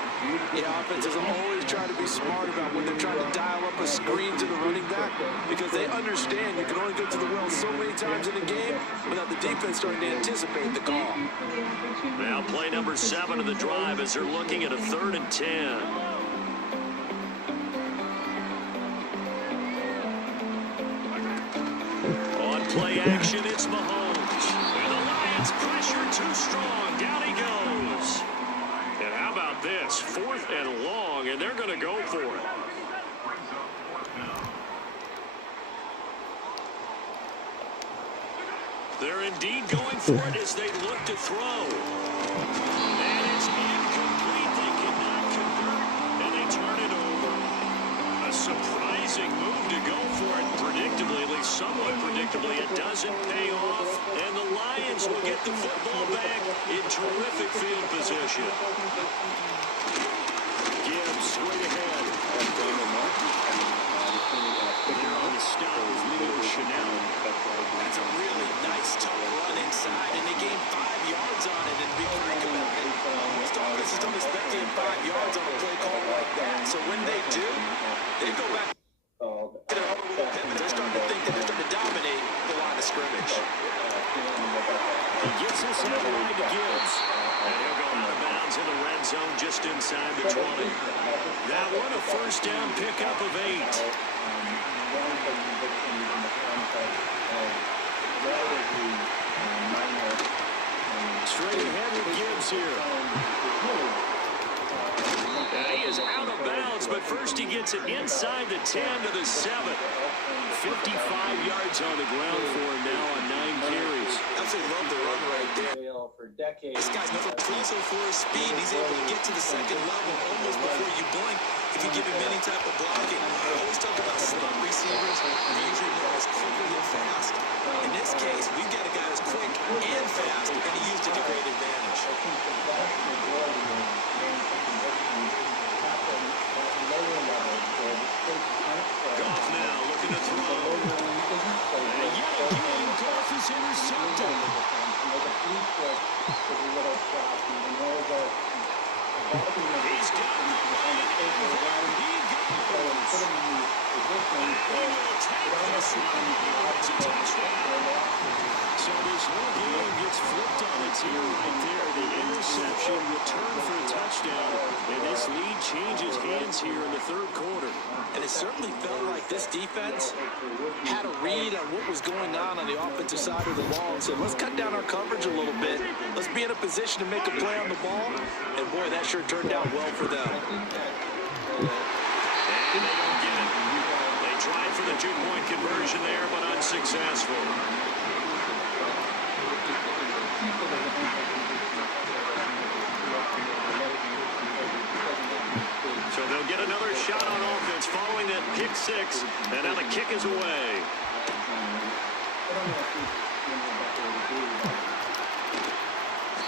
Yeah, offenses always try to be smart about when they're trying to dial up a screen to the running back, because they understand you can only go to the well so many times in a game without the defense starting to anticipate the call. Now play number 7 of the drive as they're looking at a 3rd and 10. On play action, it's Mahomes. And the Lions pressure too strong. Down he goes. And how about this? 4th and long, and they're going to go for it. They're indeed going for it as they look to throw. And it's incomplete. They cannot convert, and they turn it over. A surprising move to go for it predictably, at least somewhat predictably. It doesn't pay off, and the Lions will get the football back in terrific field position. Gibbs straight ahead. They're on the stop with Leo Chanel. That's a really nice, tough run inside, and they gained 5 yards on it. And if you think about it, most offenses don't expect to get 5 yards on a you go back to their own little pivot, they're starting to think that they're starting to dominate the line of scrimmage. He gets this out of line to Gibbs. And he'll go out of bounds in the red zone just inside the 20. That one a first down pickup of 8. Straight ahead with Gibbs here. And he is out of bounds, but first he gets it inside the 10 to the 7. 55 yards on the ground for him now on 9 carries. Absolutely love the run right there. For decades. This guy's never also for his speed. He's able to get to the second level almost before you blink if you give him any type of blocking. I always talk about slot receivers. They're usually known as quicker than fast. In this case, we've got a guy who's quick and fast, and he used it to great advantage. Goff now looking to throw. And yet again, Goff is intercepted. He's got Ryan, and there he goes. And he will take this one home. It's a touchdown. So this whole game gets flipped on its ear right there. The interception returned for a touchdown, and this lead changes hands here in the third quarter. And it certainly felt like this defense had a read on what was going on the offensive side of the ball and said, let's cut down our coverage a little bit. Let's be in a position to make a play on the ball. And, boy, that sure turned out well for them. And they don't get it. They tried for the two-point conversion there, but unsuccessful. So they'll get another shot on offense following that pick 6, and now the kick is away.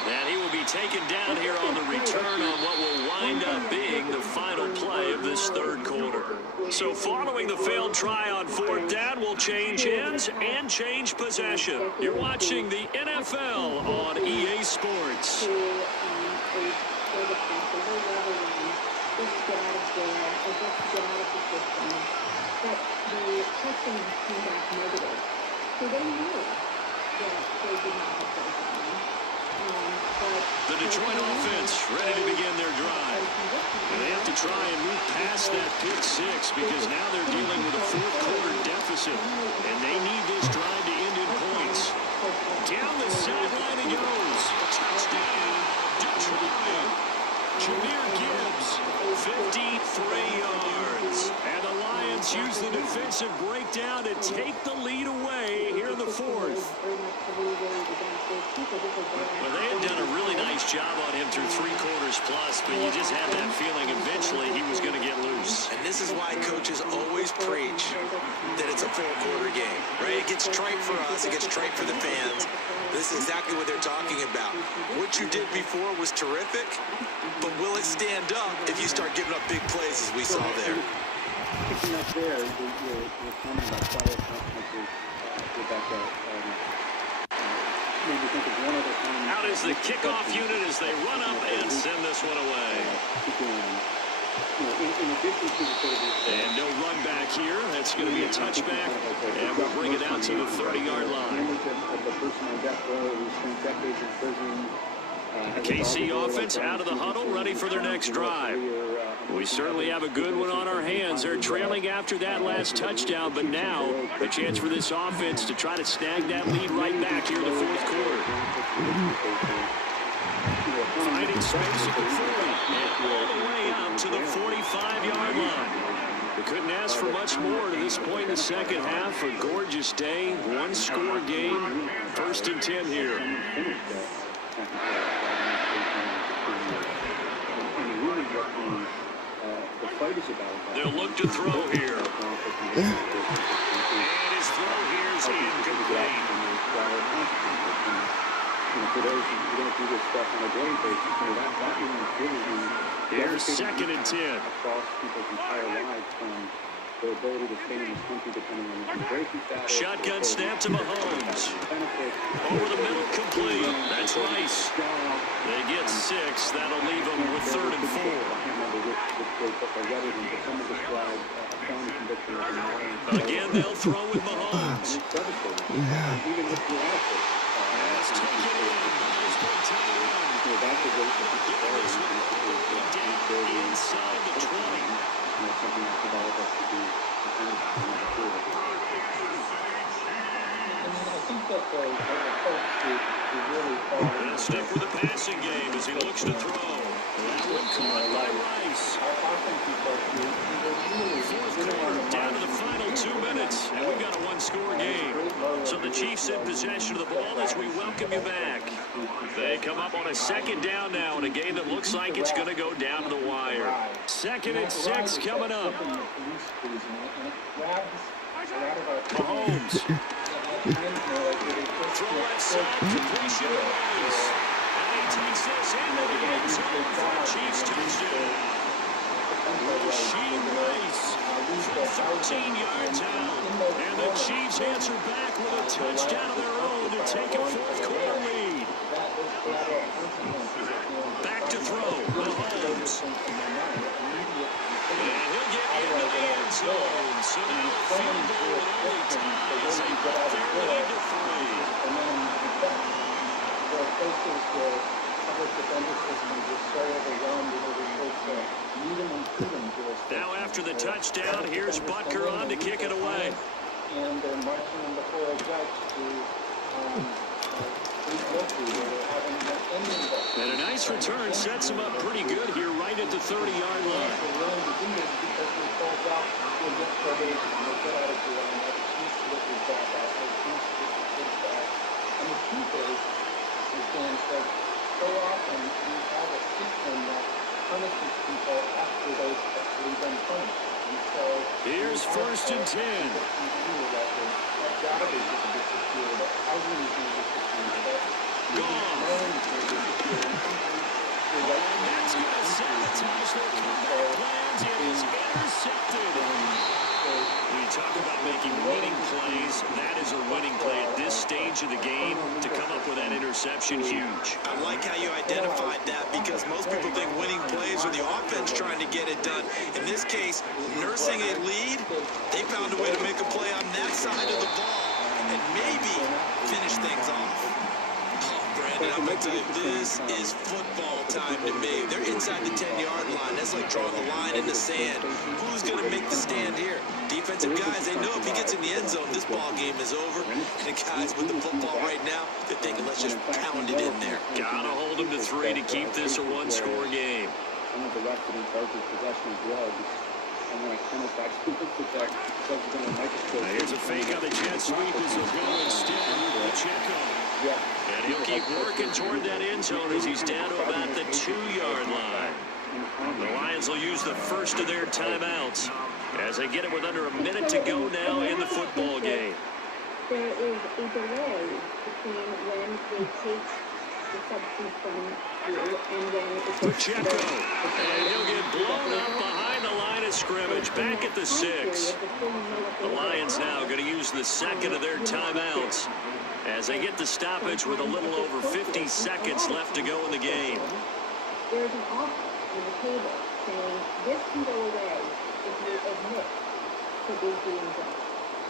And he will be taken down here on the return on what will wind up being the final play of this third quarter. So following the failed try on fourth down, will change ends and change possession. You're watching the NFL on EA Sports. But the testing came back negative. So they knew that they did not have those on them. The Detroit offense ready to begin their drive. And they have to try and move past that pick 6 because now they're dealing with a fourth quarter deficit. And they need this drive to end in points. Down the sideline he goes. Touchdown, Detroit. Jahmyr Gibbs, 53 yards. And the Lions use the defensive breakdown to take the lead away here in the fourth. Well, they had done a really nice job on him through 3 quarters plus, but you just had that feeling eventually he was going to get loose. And this is why coaches always preach that it's a four-quarter game, right? It gets trite for us. It gets trite for the fans. This is exactly what they're talking about. What you did before was terrific, but will it stand up if you start giving up big plays as we saw there? Picking up there, your comment about solid consequences, Rebecca, maybe think of one other time. Out is the kickoff unit as they run up and send this one away. And no run back here. That's going to be a touchback. And we'll bring it out to the 30-yard line. KC offense out of the huddle, ready for their next drive. We certainly have a good one on our hands. They're trailing after that last touchdown, but now a chance for this offense to try to snag that lead right back here in the fourth quarter. Finding space at the 40 and all the way up to the 45-yard line. We couldn't ask for much more to this point in the second half. A gorgeous day, one-score game, 1st and 10 here. They'll look to throw here. And his throw here is incomplete. For those who don't do this stuff on a daily basis, that really here's 2nd and 10. Across people's entire lives from their ability to stay in this country depending on the breaking status. Shotgun snap to Mahomes. Over the middle, complete. That's Rice. They get 6. That'll leave them with 3rd and 4. Again, they'll throw with Mahomes. Let's take it in. Nice big time run. Inside the 20. They'll stick with the passing game as he looks to throw. That one caught by Rice. Fourth quarter, down to the final 2 minutes, and we've got a one-score game. So the Chiefs in possession of the ball as we welcome you back. They come up on a second down now in a game that looks like it's going to go down to the wire. 2nd and 6 coming up. Mahomes. Throw left side, completion to Rice. And he takes this into the end zone for a Chiefs touchdown. Rasheed Rice from 13-yard out. And the Chiefs answer back with a touchdown of their own to take a fourth-quarter lead. Back to throw, Mahomes. And he'll get into the end zone. So now field goal with only time as they put their lead to 3. Now after the touchdown, here's Butker on to kick it away. And they're marching on the floor judge And a nice return sets him up pretty good here right at the 30-yard line. And the truth is that so often we have a system that punishes people after they've actually been punished. And so here's 1st and 10. Gone. And that's going to sabotage their comeback plans. It is intercepted. We talk about making winning plays. That is a winning play at this stage of the game. To come up with that interception, huge. I like how you identified that because most people think winning plays are the offense trying to get it done. In this case, nursing a lead, they found a way to make a play on that side of the ball and maybe finish things off. Brandon, I'm going to tell you, this is football time to me. They're inside the 10-yard line. That's like drawing a line in the sand. Who's going to make the stand here? Defensive guys, they know if he gets in the end zone, this ball game is over. And the guys with the football right now, they're thinking, let's just pound it in there. Gotta hold them to 3 to keep this a one-score game. Some of the refs in charge of possession as well. Here's a fake on the jet sweep as he'll go instead with Pacheco. And he'll keep working toward that end zone as he's down to about the 2-yard line. The Lions will use the first of their timeouts as they get it with under a minute to go now in the football game. There is a delay between when they take the substance from you and when it's Pacheco. And he'll get blown up behind the line of scrimmage. Back at the 6. The Lions now going to use the second of their timeouts as they get the stoppage with a little over 50 seconds left to go in the game. There's an offer on the table saying this can go away if you admit to being guilty.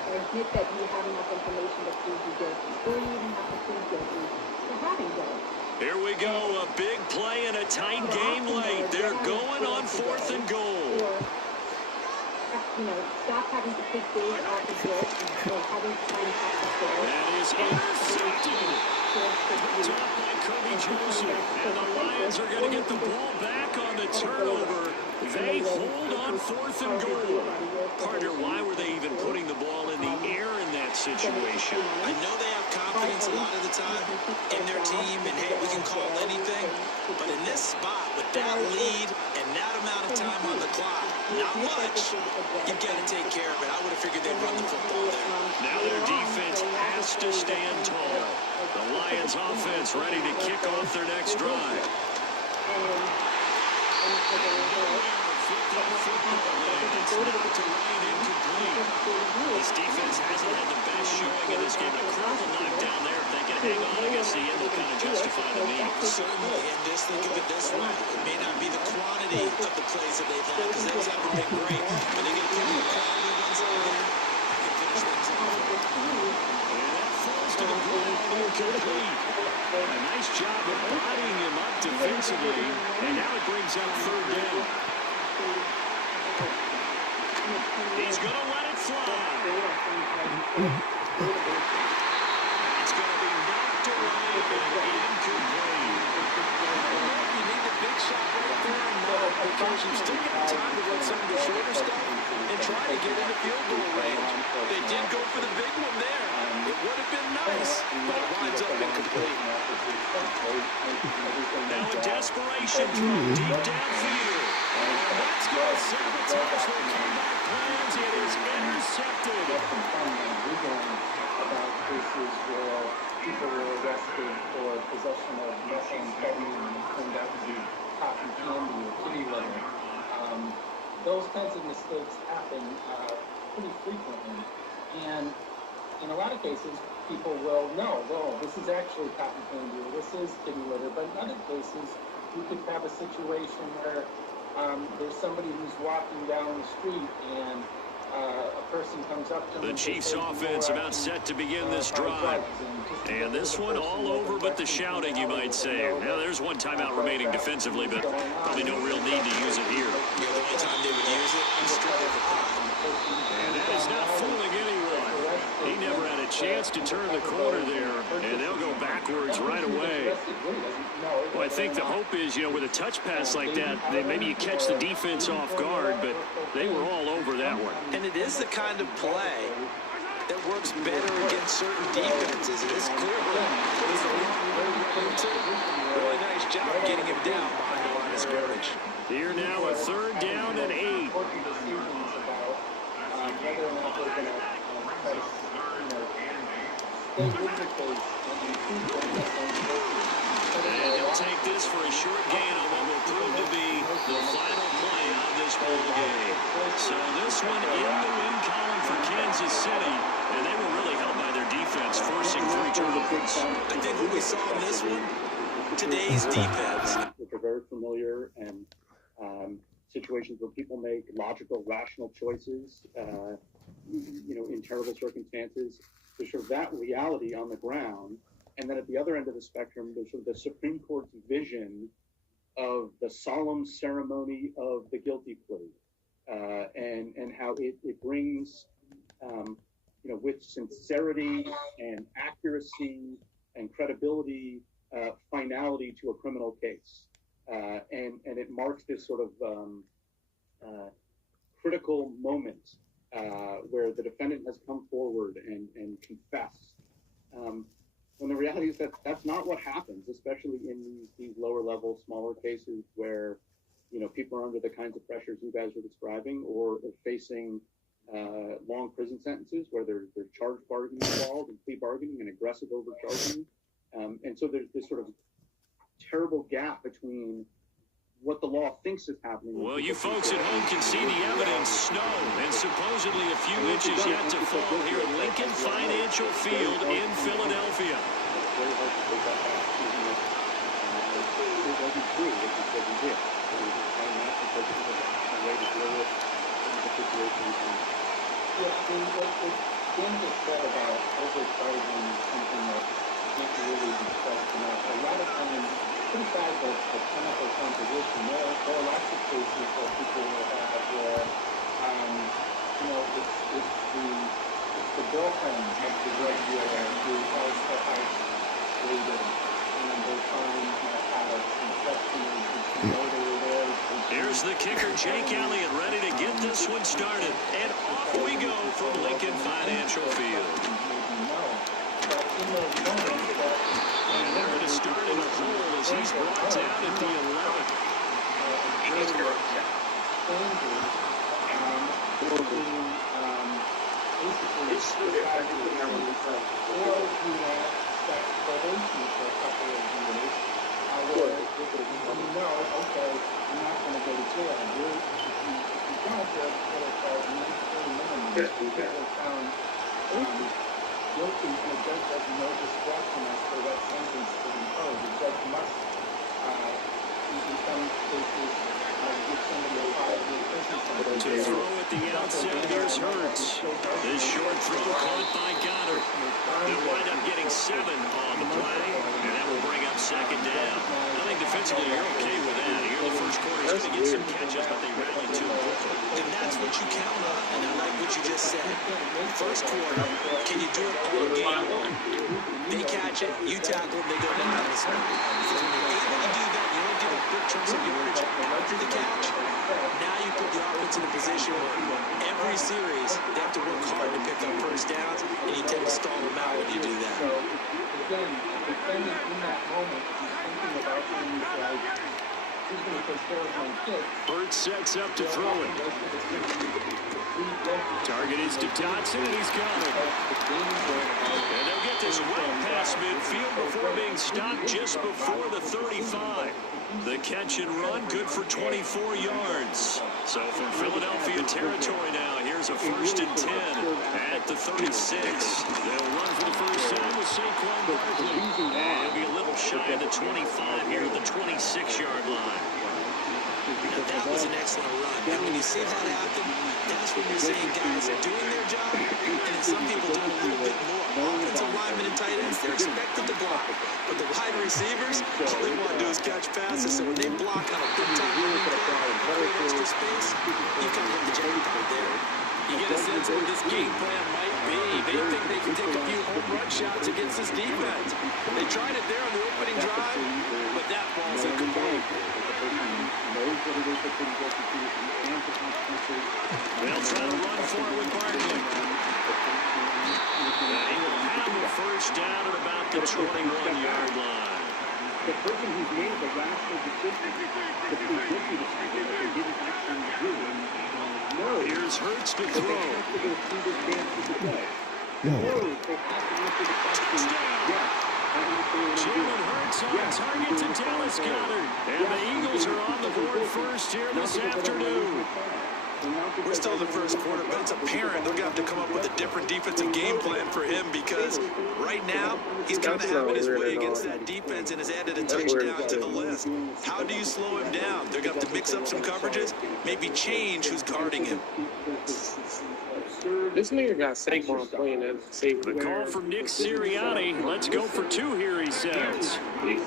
Or admit that you have enough information to prove you guilty. Or you even have to plead guilty to having guilty. Here we go. A big play in a tight game late. They're going on 4th and goal. Stop having to take days off the field or having to find off the field. That is intercepted. Top by Kirby Joseph. And the Lions are going to get the ball back on the turnover. They hold on 4th and goal. Partner, why were they even putting the ball in the air in that situation? I know they have confidence a lot of the time in their team, and hey, we can call anything. But in this spot, with that lead and that amount of time on the clock, not much, you got to take care of it. I would have figured they'd run the football there. Now their defense has to stand tall. The Lions offense ready to kick off their next drive. This defense hasn't had the best showing in this game. A critical knockdown there if they get can hang on against the end will kind of justify the means. Certainly, and just think of it this way. It may not be the quantity of the plays that they've had, because those haven't been great, but they get a couple of quality ones in there and can finish things off. And that falls to the ground incomplete. A nice job of bodying him up defensively, and now it brings out third down. He's going to let it fly. It's going to be knocked away and incomplete. You need the big shot right there and not, because you've still got time to run some of the shorter stuff and try to get into field goal range. They did go for the big one there. It would have been nice, but it winds up incomplete. Now in desperation, throw deep downfield. That's going to sabotage their comeback plans. It is intercepted. About cases where people were arrested for possession of methamphetamine and turned out to be cotton candy or kitty litter. Those kinds of mistakes happen pretty frequently. And in a lot of cases, people will know, well, this is actually cotton candy or this is kitty litter. But in other cases, you could have a situation where there's somebody who's walking down the street and a person comes up to them. The Chiefs offense about set to begin this drive. And this one all over but the shouting, you might say. Now, there's one timeout remaining defensively, but probably no real need to use it here. Yeah, the only time they would use it is straight over time. And that is not fooling anyone. He never had a chance to turn the corner there, and they'll go backwards right away. Well, I think the hope is, with a touch pass like that, maybe you catch the defense off guard, but they were all over that one. And it is the kind of play that works better against certain defenses. It is clearly really nice job getting him down behind the line of scrimmage. Here now, a third down and 8. Whether or not they're going to stay with the case And he'll take this for a short gain on what will prove to be the final play of this ball game. So this one in the win column for Kansas City, and they were really held by their defense, forcing 3 turnovers. I think what we saw in this one, today's defense, which are very familiar, and situations where people make logical, rational choices, in terrible circumstances. There's sort of that reality on the ground. And then at the other end of the spectrum, there's sort of the Supreme Court's vision of the solemn ceremony of the guilty plea, and how it brings, with sincerity and accuracy and credibility, finality to a criminal case. And it marks this sort of critical moment where the defendant has come forward and confessed. When the reality is that that's not what happens, especially in these lower level, smaller cases where, people are under the kinds of pressures you guys are describing, or are facing long prison sentences where there's charge bargaining involved and plea bargaining and aggressive overcharging. And so there's this sort of terrible gap between what the law thinks is happening. Well, you folks at home can see the evidence: snow and supposedly a few inches yet to fall here at Lincoln Financial Field in Philadelphia. It's very hard to take that back, even if it wasn't true, what you said you did. It was trying not to take it to the way to deal with the situation. Yeah, what Dan just said about overcharging something that can't really be stressed enough, a lot of times, besides the chemical composition, there are lots of cases where people will have where, it's the girlfriend of the drug dealer who has the house raided, and they find narcotics and substances, and she know they were there. Here's the kicker, Jake Elliott, ready to get this one started. And off we go from Lincoln Financial Field. And they're going to start in a hole as he's brought down at the 11. guilty and a judge has no discretion as to what sentence to impose. The judge must, in some cases, give somebody a 5-year prison sentence. To throw at the outset, here's Hurts. This short throw caught by Goddard. They'll wind up getting 7 on the play, and that will bring up second down. I think defensively you're okay with that. Here in the first quarter, he's going to get some catches, but they rally too quickly. And that's what you count on, and I like what you just said. First quarter, can you do it all game long? They catch it, you tackle them, they go down. Because when you're able to do that, you don't give up big chunks of yardage after the catch. Now you put the offense in a position where every series they have to work hard to pick up first downs, and you tend to stall them out when you do that. So, again, the defendant in that moment is thinking about things like, who's going to take care of my kid? Hurts sets up to throw it. Target is to Dotson, and he's got it. And they'll get this well past midfield before being stopped just before the 35. The catch and run, good for 24 yards. So from Philadelphia territory now, here's a 1st and 10 at the 36. They'll run for the first time with Saquon Barkley. And he'll be a little shy of the 25 here at the 26-yard line. Now that was an excellent run. And when you see that happen, that's when you're saying guys are doing their job, and some people doing a little bit more. Offensive linemen and tight ends, they're expected to block. But the wide receivers, all they want to do is catch passes. So when they block on a big-time running play, create extra space, you've got to hit the jackpot there. You get a sense of what this game plan might be. They think they can take a few home run shots against this defense. They tried it there on the opening drive, but that ball's incomplete. They'll try to run for it with Barkley. And he will have the first down at about the 21-yard line. The person who's made the rational decision to be guilty of something that they didn't actually do. Here's Hurts to throw. Jalen Hurts on target to Dallas Goedert. And the Eagles are on the board first here this afternoon. We're still in the first quarter, but it's apparent they're going to have to come up with a different defensive game plan for him because right now he's kind of having his way against that defense and has added a touchdown to the list. How do you slow him down? They're going to have to mix up some coverages, maybe change who's guarding him. This nigga got Saquon playing at safety. The call from Nick Sirianni. Let's go for 2 here, he says. When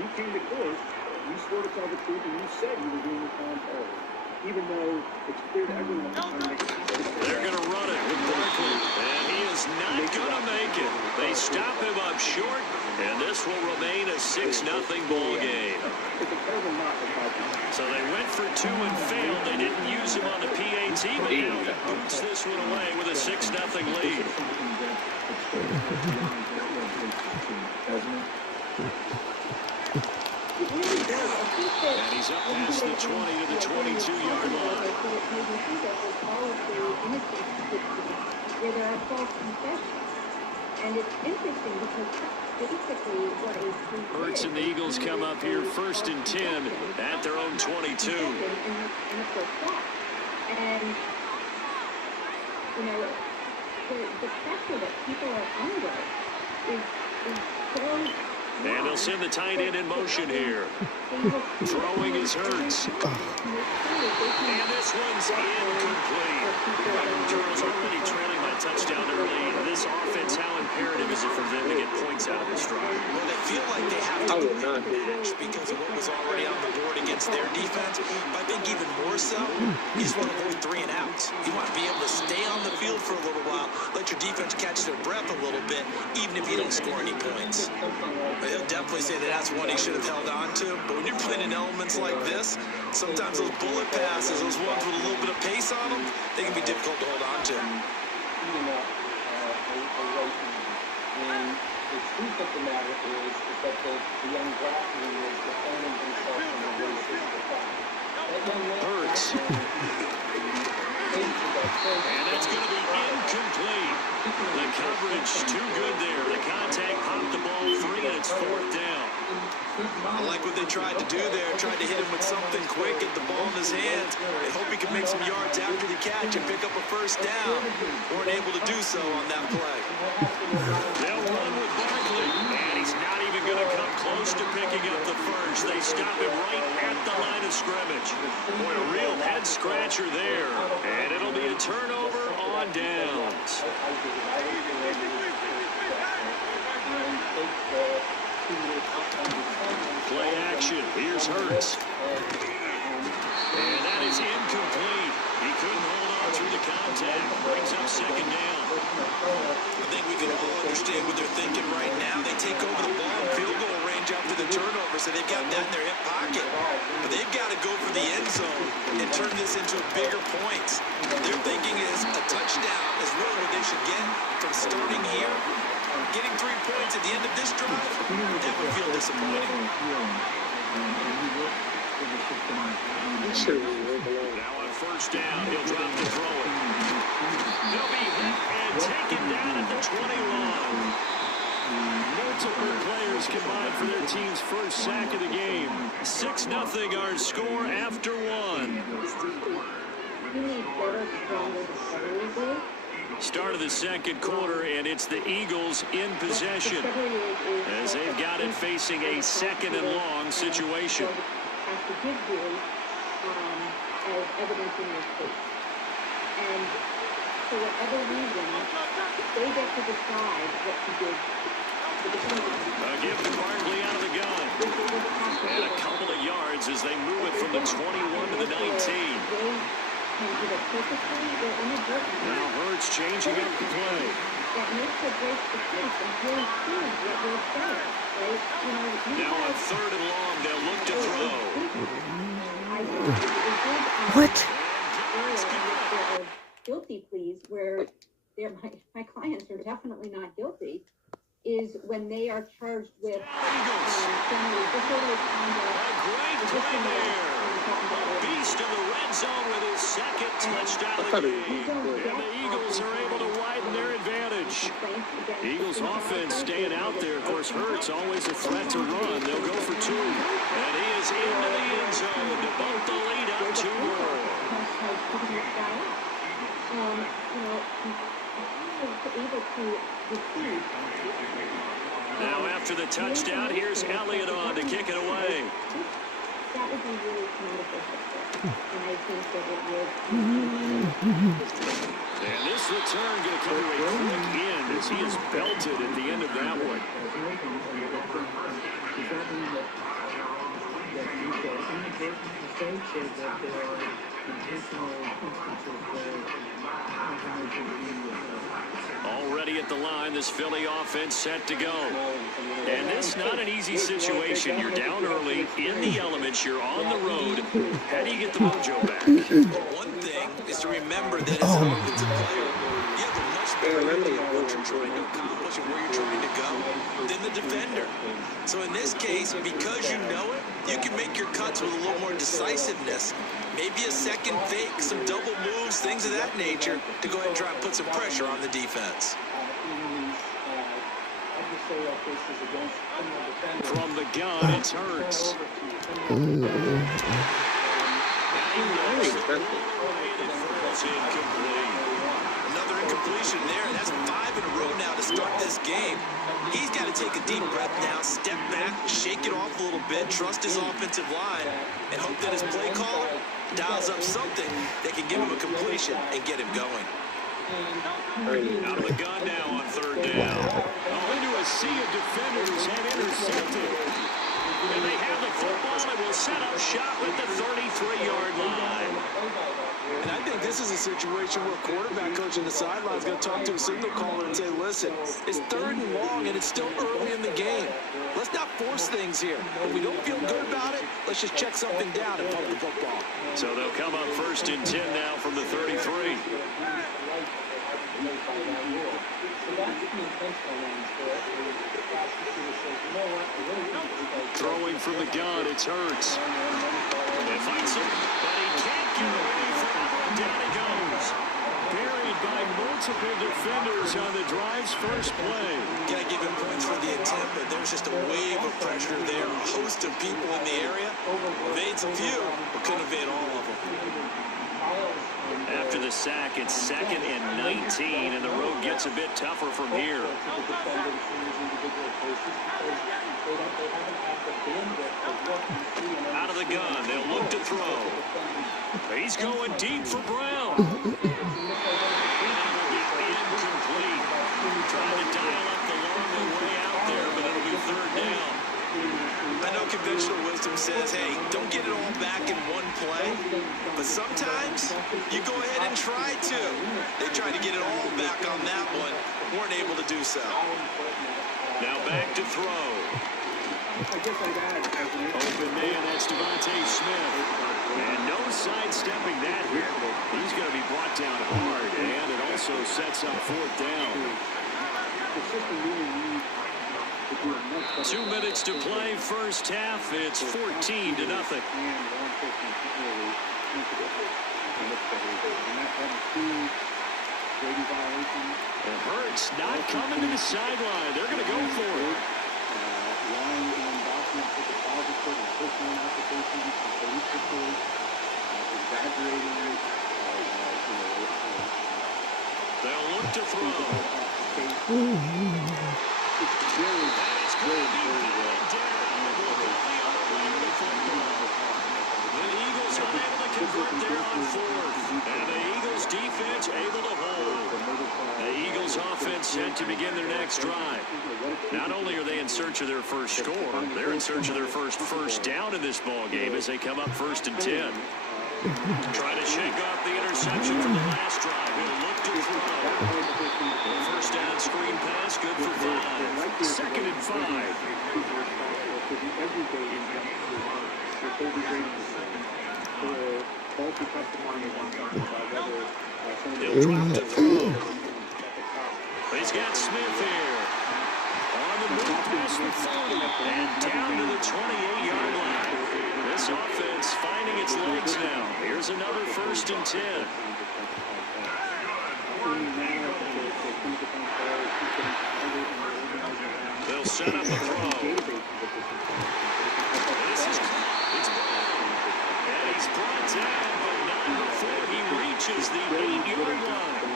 you came to court, you swore to tell the truth and you said you were doing the time forward. Even though it's clear to everyone they're going to run it with Barkley, and he is not going to make it. They stop him up short, and this will remain a 6-0 ball game. So they went for 2 and failed. They didn't use him on the PAT, but now he boots this one away with a 6-0 lead. And he's up past the 20 to the 22-yard line. Where there are false confessions. And it's interesting because basically what a Hurts and the Eagles come up here 1st and 10 at their own 22. And, you know, the pressure that people are under is so... And they'll send the tight end in motion here. Throwing is Hurts. And this one's incomplete. Charles already trailing by touchdown early. This offense, how imperative is it for them to get points out of this drive? Well, they feel like they have to win the match because of what was already on the board against their defense. But I think even more so, you just want to avoid 3 and outs. You want to be able to stay on the field for a little while, let your defense catch their breath a little bit, even if you don't score any points. He'll definitely say that that's one he should have held on to. But when you're playing in elements like this, sometimes those bullet passes, those ones with a little bit of pace on them, they can be difficult to hold on to. And the truth of the matter is that the young blackman is defending himself from the racist attack. That young man... Hurts. And that's going to be incomplete. The coverage too good there. The contact popped the ball free, and it's 4th down. I like what they tried to do there. Tried to hit him with something quick, get the ball in his hands, and hope he can make some yards after the catch and pick up a first down. Weren't able to do so on that play. They'll run with Barkley, and he's not even going to come close to picking up the first. They stop him right at the line of scrimmage. Boy, a real head-scratcher there, and it'll be a turnover on downs. Play action. Here's Hurts. And that is incomplete. He couldn't hold on through the contact. Brings up 2nd down. I think we can all understand what they're thinking right now. They take over the ball in field goal range after the turnover, so they've got that in their hip pocket. But they've got to go for the end zone and turn this into bigger points. Their thinking is a touchdown is really what they should get from starting here. Getting 3 points at the end of this drive, that would feel disappointing. Now on 1st down, he'll drop the thrower. He'll be hit and taken down at the 21. Multiple players combined for their team's first sack of the game. 6-0 our score after 1. Start of the 2nd quarter, and it's the Eagles in possession as they've got it facing a 2nd and long situation. As evidence in this case. And for whatever reason, they get to decide what to do. A gift to Barkley out of the gun. And a couple of yards as they move it from the 21 to the 19. Now Hurts changing up the play. That makes or breaks the case and really proves what we're saying, right? You know, now on 3rd and long, they'll look to throw. What? Guilty pleas where my clients are definitely not guilty is when they are charged with generally disorderly conduct. A great play there. A beast in the red zone with his 2nd touchdown of the game. And the Eagles are able to widen their advantage. Eagles offense staying out there. Of course, Hurts always a threat to run. They'll go for 2. And he is into the end zone to bump the lead up 2 more. Now after the touchdown, here's Elliott on to kick it away. That would be really commendable. And I think that it would. And this return going to come to a quick end as he is belted at the end of that one. Already at the line, this Philly offense set to go. And this not an easy situation. You're down early, in the elements, you're on the road. How do you get the mojo back? One thing is to remember that as an offensive player, you have a much better idea of what you're trying to accomplish and where you're trying to go than the defender. So in this case, because you know it, you can make your cuts with a little more decisiveness. Maybe a second fake, some double moves, things of that nature to go ahead and try and put some pressure on the defense. From the gun, it's Hurts. Another incompletion there. That's 5 in a row now to start this game. He's got to take a deep breath now, step back, shake it off a little bit, trust his offensive line, and hope that his play caller dials up something that can give him a completion and get him going. Out of the gun now on 3rd down. Into a sea of defenders and intercepted. And they have the football and will set up shop at the 33-yard line. And I think this is a situation where a quarterback coach in the sideline is going to talk to a signal caller and say, listen, it's 3rd and long and it's still early in the game. Let's not force things here. If we don't feel good about it, let's just check something down and pump the football. So they'll come up 1st and 10 now from the 33. Throwing from the gun, it's Hurts. They fight him, but he can't get away from it. Down he goes. multiple defenders on the drive's first play. Got to give him points for the attempt, but there's just a wave of pressure there. A host of people in the area. Evades a few, but couldn't evade all of them. After the sack, it's 2nd and 19, and the road gets a bit tougher from here. Out of the gun, they'll look to throw. He's going deep for Brown. Incomplete. Trying to dial up the long way out there, but it'll be 3rd down. I know conventional wisdom says, hey, don't get it all back in one play, but sometimes you go ahead and try to. They tried to get it all back on that one, weren't able to do so. Now back to throw. Open man, that's Devontae Smith. And no sidestepping that hit. He's going to be brought down hard, and it also sets up 4th down. 2 minutes to play, first half. It's 14-0. And Hurts not coming to the sideline. They're going to go for it. They'll look to throw. The Eagles unable to convert there on 4th. And the Eagles defense able to hold. The Eagles offense set to begin their next drive. Not only are they in search of their first score, they're in search of their first down in this ball game as they come up 1st and 10. Trying to shake off the interception from the last drive. He'll look to throw. First down screen pass, good for 5. 2nd and 5. He'll drop to throw. He's got Smith here. On the move past the 40 and down to the 28-yard line. This offense finding its legs now. Here's another 1st and 10. They'll set up a throw. This is it's Brown. And he's brought down, but not before he reaches the 8-yard line.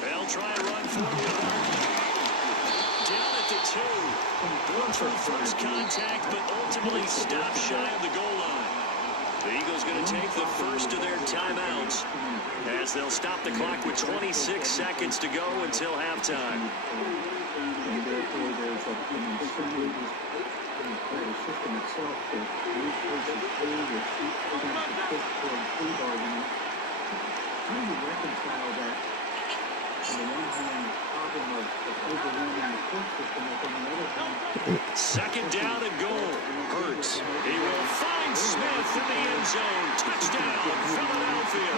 They'll try and run forward. Down at the 2. Going for first contact, but ultimately stopped shy of the goal line. The Eagles going to take the first of their timeouts as they'll stop the clock with 26 seconds to go until halftime. How do you reconcile that? On the one hand, problem of overwhelming the court system, but on the other hand... 2nd down and goal. Hurts. He will find Smith in the end zone. Touchdown, Philadelphia.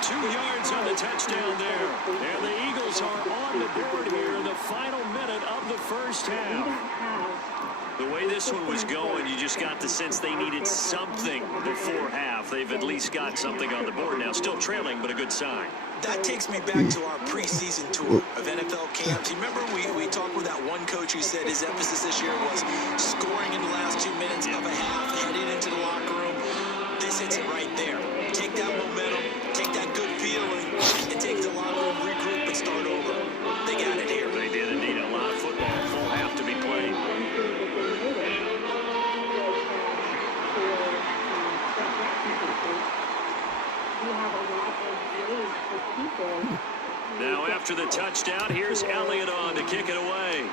2 yards on the touchdown there. And the Eagles are on the board here in the final minute of the first half. The way this one was going, you just got the sense they needed something before half. They've at least got something on the board now. Still trailing, but a good sign. That takes me back to our preseason tour of NFL camps. You remember we talked with that one coach who said his emphasis this year was scoring in the last 2 minutes of a half, heading into the locker room. This hits it right there. Take that momentum, take that good feeling, and take the locker room, regroup, and start over. They got it here. They did indeed. A lot of football, full half to be played. Now after the touchdown, here's Elliott on to kick it away.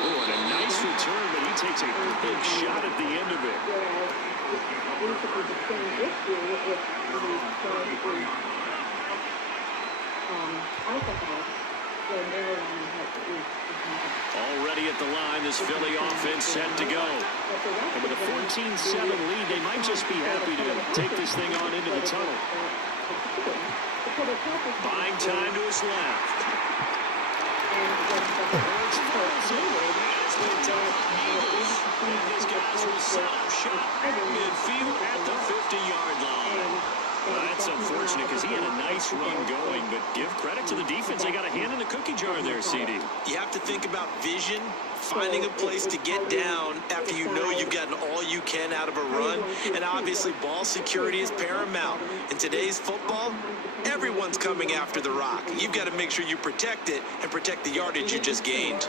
Oh, and a nice return, but he takes a big shot at the end of it. Already at the line, this Philly offense set to go. And with a 14-7 lead, they might just be happy to take this thing on into the tunnel. Buying time to his left. And these guys will set up shop at midfield at the 50-yard line. Well, that's unfortunate because he had a nice run going, but give credit to the defense. They got a hand in the cookie jar there, CD. You have to think about vision, finding a place to get down after you know you've gotten all you can out of a run, and obviously ball security is paramount. In today's football, everyone's coming after the rock. You've got to make sure you protect it and protect the yardage you just gained.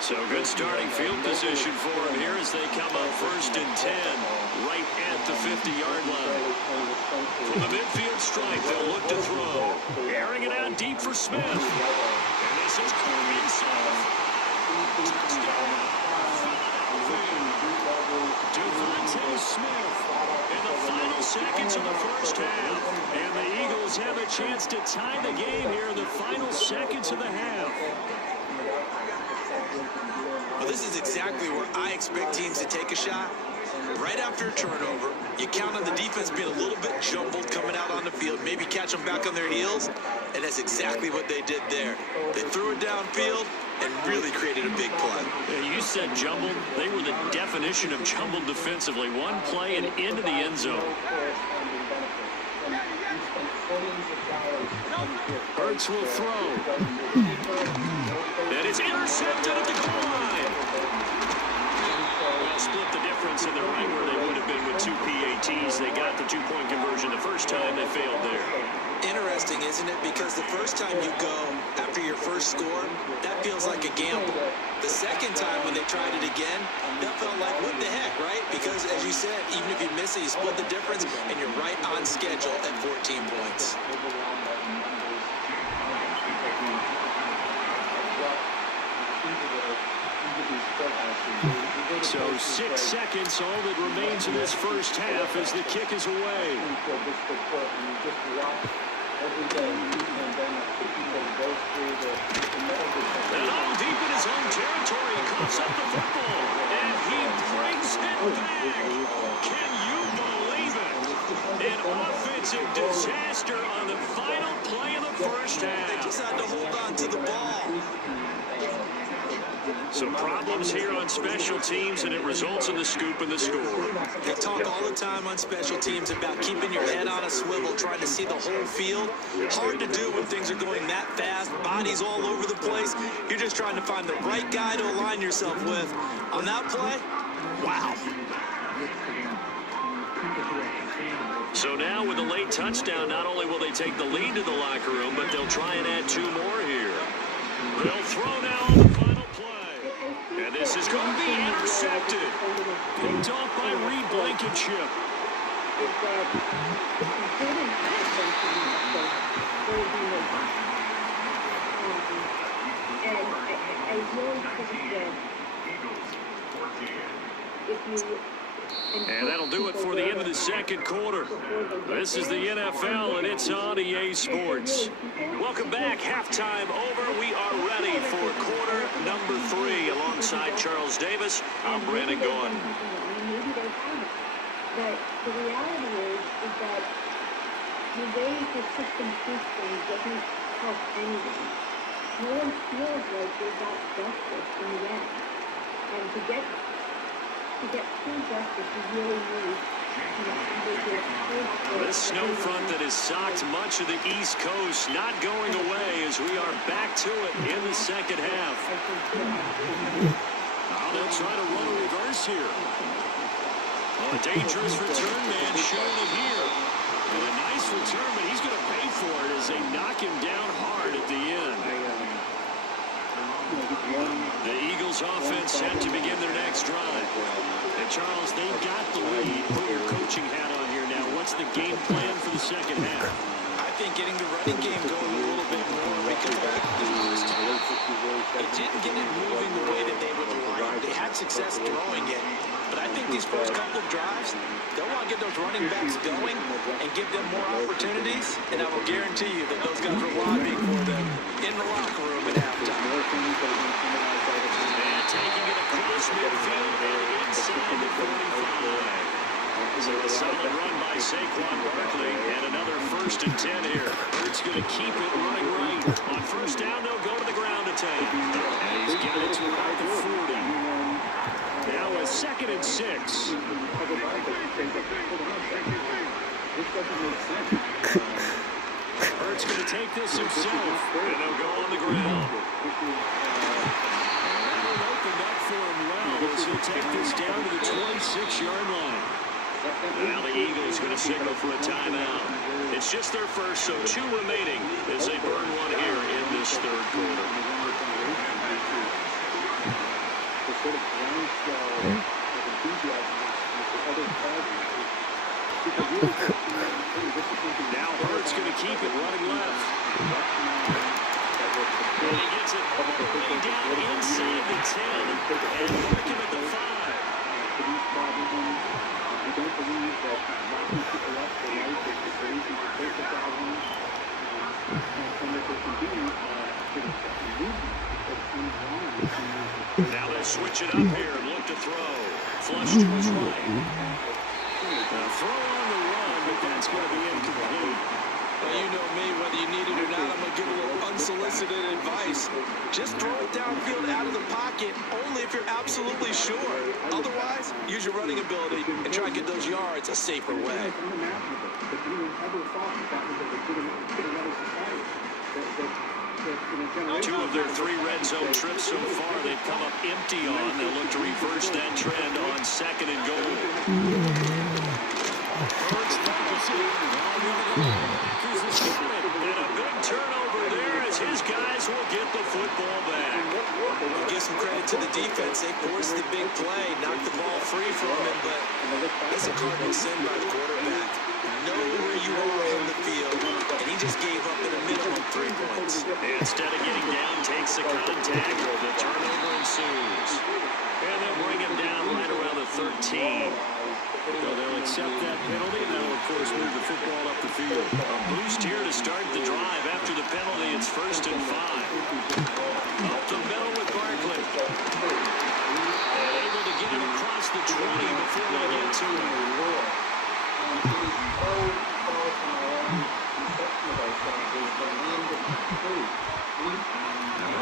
So good starting field position for him here as they come up 1st and 10 right at the 50-yard line. From the midfield stripe, they'll look to throw. Airing it out deep for Smith. And this is Corbin Smith. Touchdown. Devontae Smith in the final seconds of the first half. And the Eagles have a chance to tie the game here in the final seconds of the half. Well, this is exactly where I expect teams to take a shot. Right after a turnover, you count on the defense being a little bit jumbled coming out on the field, maybe catch them back on their heels, and that's exactly what they did there. They threw it downfield and really created a big play. Yeah, you said jumbled. They were the definition of jumbled defensively. One play and into the end zone. Hurts will throw. And it's intercepted at the goal line. Well, split the difference, and they're right where they would have been with 2 PATs. They got the 2-point conversion the first time. They failed there. Interesting, isn't it? Because the first time you go after your first score, that feels like a gamble. The second time when they tried it again, that felt like, what the heck, right? Because, as you said, even if you miss it, you split the difference, and you're right on schedule at 14 points. So 6 seconds, all that remains in this first half as the kick is away. And all deep in his own territory, he coughs up the football, and he brings it back. Can you believe it? An offensive disaster on the final play of the first half. They just had to hold on to the ball. Some problems here on special teams, and it results in the scoop and the score. They talk all the time on special teams about keeping your head on a swivel, trying to see the whole field. Hard to do when things are going that fast, bodies all over the place. You're just trying to find the right guy to align yourself with. On that play, wow. So now with a late touchdown, not only will they take the lead to the locker room, but they'll try and add 2 more here. They'll throw now on the final play. And this is going to be intercepted. Picked off by Reed Blankenship. And that'll do it for the end of the second quarter. This is the NFL, and it's on EA Sports. Welcome back. Halftime over. We are ready for quarter number 3. Alongside Charles Davis, I'm Brandon Gaughan. But the reality is that the way the system treats things doesn't help anyone. No one feels like they got justice in the end. And to get true justice, you really need this snow front that has socked much of the East Coast not going away as we are back to it in the second half. Now they'll try to run a reverse here. Oh, a dangerous return man showing it here. And a nice return, but he's going to pay for it as they knock him down hard at the end. The Eagles offense set to begin their next drive. And Charles, they've got the lead. Put your coaching hat on here now. What's the game plan for the second half? I think getting the running game going a little bit more because back in the first half, they didn't get it moving the way that they would like. They had success throwing it. But I think these first couple of drives, they'll want to get those running backs going and give them more opportunities. And I will guarantee you that those guys are lobbying for them in the locker room at halftime. And taking it across midfield and inside the 45. So a solid run by Saquon Barkley and another 1st and 10 here. Hurts going to keep it running right. On first down, they'll go to the ground attack. And he's got it to 2nd and 6. Hurts going to take this himself, and they'll go on the ground. And that one opened up for him well as he'll take this down to the 26-yard line. Now the Eagles going to signal for a timeout. It's just their first, so 2 remaining as they burn one here in this third quarter. Now Hurts going to keep it running left. And he gets it all the way down inside the 10 and mark him at the 5. I don't believe that locking people up for life is the solution to face the problem. And that they can do now they switch it up here and look to throw. Flush to his right. Throw on the run, but that's going to be incomplete. Well, you know me, whether you need it or not, I'm going to give a little unsolicited advice. Just throw it downfield out of the pocket, only if you're absolutely sure. Otherwise, use your running ability and try and get those yards a safer way. 2 of their 3 red zone trips so far, they've come up empty on. They'll look to reverse that trend on 2nd and goal. And a big turnover there as his guys will get the football back. We'll give some credit to the defense. They forced the big play, knocked the ball free from him, but that's a cardinal sin by the quarterback. Know where you are on the field, and he just gave up at a minimum 3 points. Instead of getting down, takes the contact, the turnover ensues. And they'll bring him down right around the 13. So they'll accept that penalty, and that'll, of course, move the football up the field. A boost here to start the drive. After the penalty, it's 1st and 5. Up the middle with Barkley. Able to get it across the 20 before they get to him.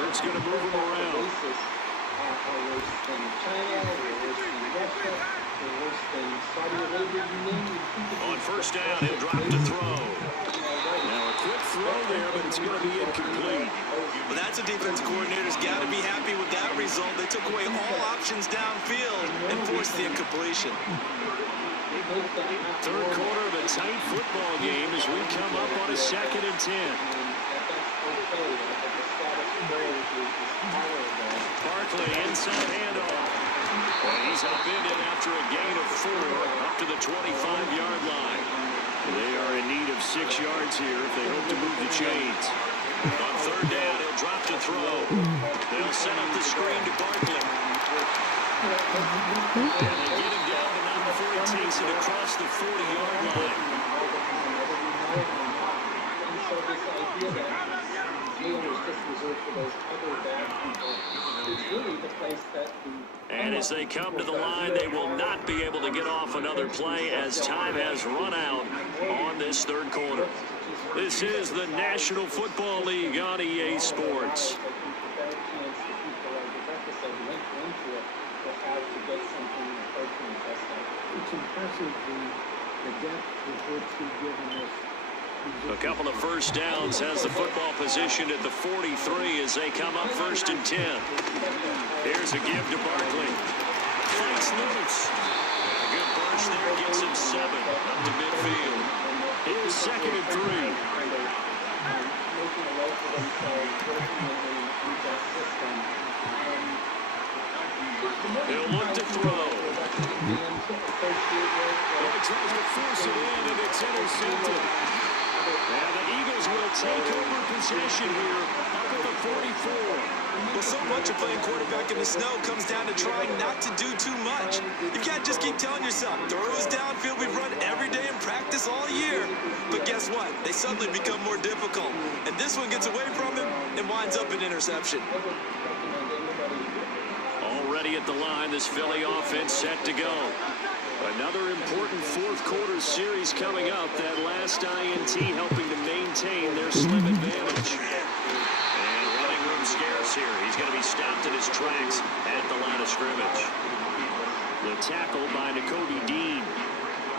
Hurts going to move him around. On 1st down, he'll drop to throw. Now a quick throw there, but it's going to be incomplete. Well, that's a defense coordinator's got to be happy with that result. They took away all options downfield and forced the incompletion. Third quarter of a tight football game as we come up on a 2nd and 10. Barkley inside handoff. And he's upended after a gain of 4 up to the 25-yard line. They are in need of 6 yards here if they hope to move the chains. On 3rd down, he'll drop to throw. They'll set up the screen to Barkley. And they get him down, but not before he takes it across the 40-yard line. And as they come to the line, they will not be able to get off another play as time has run out on this third quarter. This is the National Football League on EA Sports. It's impressive the depth with which he's given this. A couple of 1st downs has the football positioned at the 43 as they come up 1st and 10. Here's a give to Barkley. Fights loose. A good burst there gets him 7 up to midfield. Here's 2nd and 3. He'll look to throw. He tries to force it in, and it's intercepted. And the Eagles will take over possession here up at the 44. Well, so much of playing quarterback in the snow comes down to trying not to do too much. You can't just keep telling yourself, throws downfield we've run every day in practice all year. But guess what? They suddenly become more difficult. And this one gets away from him and winds up an interception. Already at the line, this Philly offense set to go. Another important 4th quarter series coming up. That last INT helping to maintain their slim advantage. And running room scarce offense here. He's going to be stopped in his tracks at the line of scrimmage. The tackle by Nakobe Dean.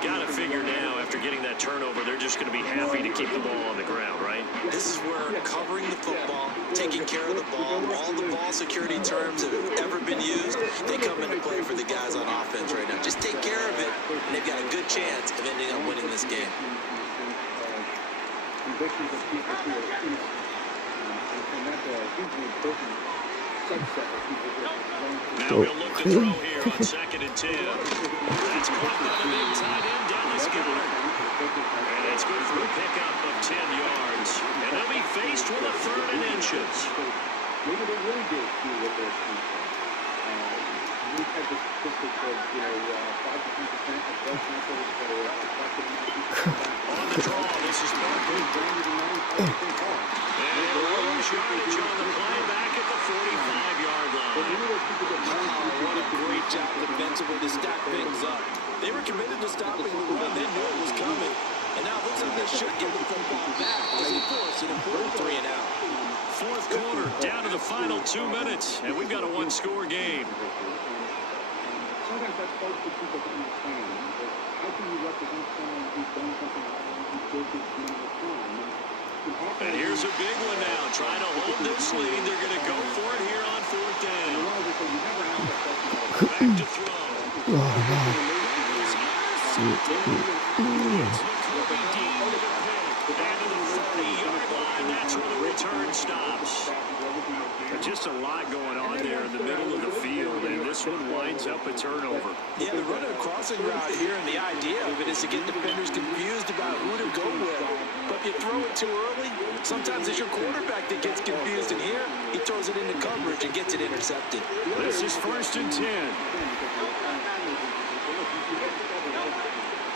Got to figure now, after getting that turnover, they're just going to be happy to keep the ball on the ground, right? This is where covering the football, taking care of the ball, all the ball security terms that have ever been used, they come into play for the guys on offense right now. Just take care of it, and they've got a good chance of ending up winning this game. Convictions of people who are innocent. And that's a hugely important subset of people who are now we'll look to throw here on 2nd and 10. That's caught by the big tight end, Dallas Goedert. And it's good for a pickup of 10 yards. And they'll be faced with a 3rd and inches. Maybe they really did do what they're supposed to. We've had the statistics of, 5 to 10% of blood samples that are on the draw, this is Barkley. And Rose yardage on the play back at the 45-yard line. Oh, what a great job defensively to stack things up. They were committed to stopping the run. They knew it was coming. And now it looks like they should get the football back as they force an important 3 and out. 4th quarter, down to the final 2 minutes, and we've got a 1-score game. Sometimes that's hard for people to understand. How can you represent someone who's done something who did this many times? And here's a big one now. Trying to hold this lead. They're going to go for it here on 4th down. Back to throw. And to the 30-yard line. That's where the return stops. Just a lot going on there in the middle of the field, and this one winds up a turnover. Yeah, they're running a crossing route here, and the idea of it is to get defenders confused about who to go with. But if you throw it too early, sometimes it's your quarterback that gets confused, and here he throws it into coverage and gets it intercepted. This is 1st and 10.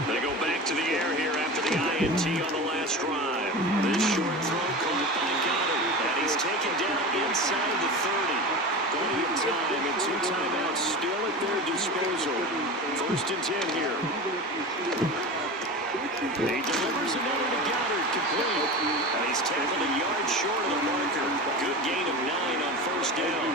They go back to the air here after the INT on the last drive. This short throw caught by Goddard, and he's taken down inside the 30. Plenty of time and 2 timeouts still at their disposal. 1st and 10 here. He delivers another to Goddard, complete. And he's tackled a yard short of the marker. Good gain of 9 on 1st down.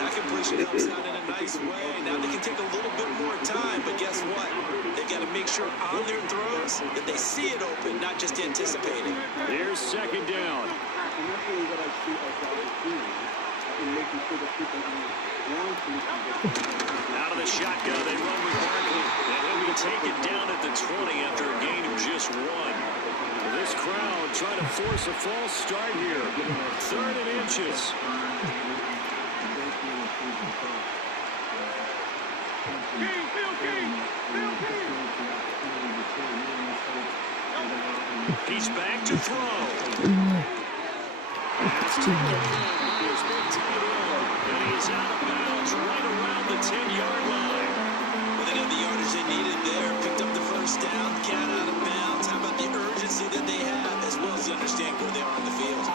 That completion helps out in a nice way. Now they can take a little bit more time, but guess what? They got to make sure on their throws that they see it open, not just anticipate it. Here's 2nd down. And that's really what I see our guys doing in making sure that people want to out of the shotgun, they run with Barkley, and he'll be taken down at the 20 after a gain of just 1. This crowd trying to force a false start here. 3rd and inches. He's back to throw. That's too Here's big tight end, and he's out of bounds right around the 10-yard line. Well, they got the yardage they needed there. Picked up the 1st down, got out of bounds. How about the urgency that they have, as well as understand where they are on the field?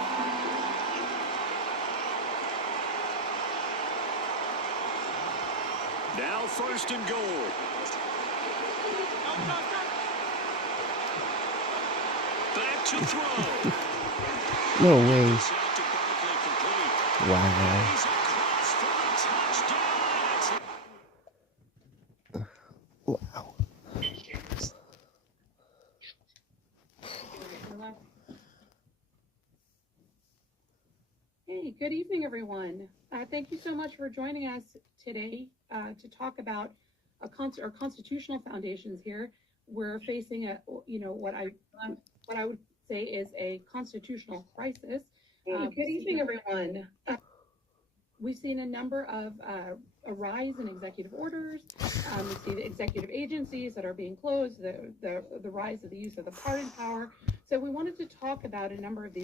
Now 1st and goal. Back to throw. No way. Wow. Wow. Hey, good evening, everyone. Thank you so much for joining us today to talk about our constitutional foundations here. We're facing what I would say is a constitutional crisis. Good evening, everyone. We've seen a number of a rise in executive orders. We see the executive agencies that are being closed, the rise of the use of the pardon power. So we wanted to talk about a number of these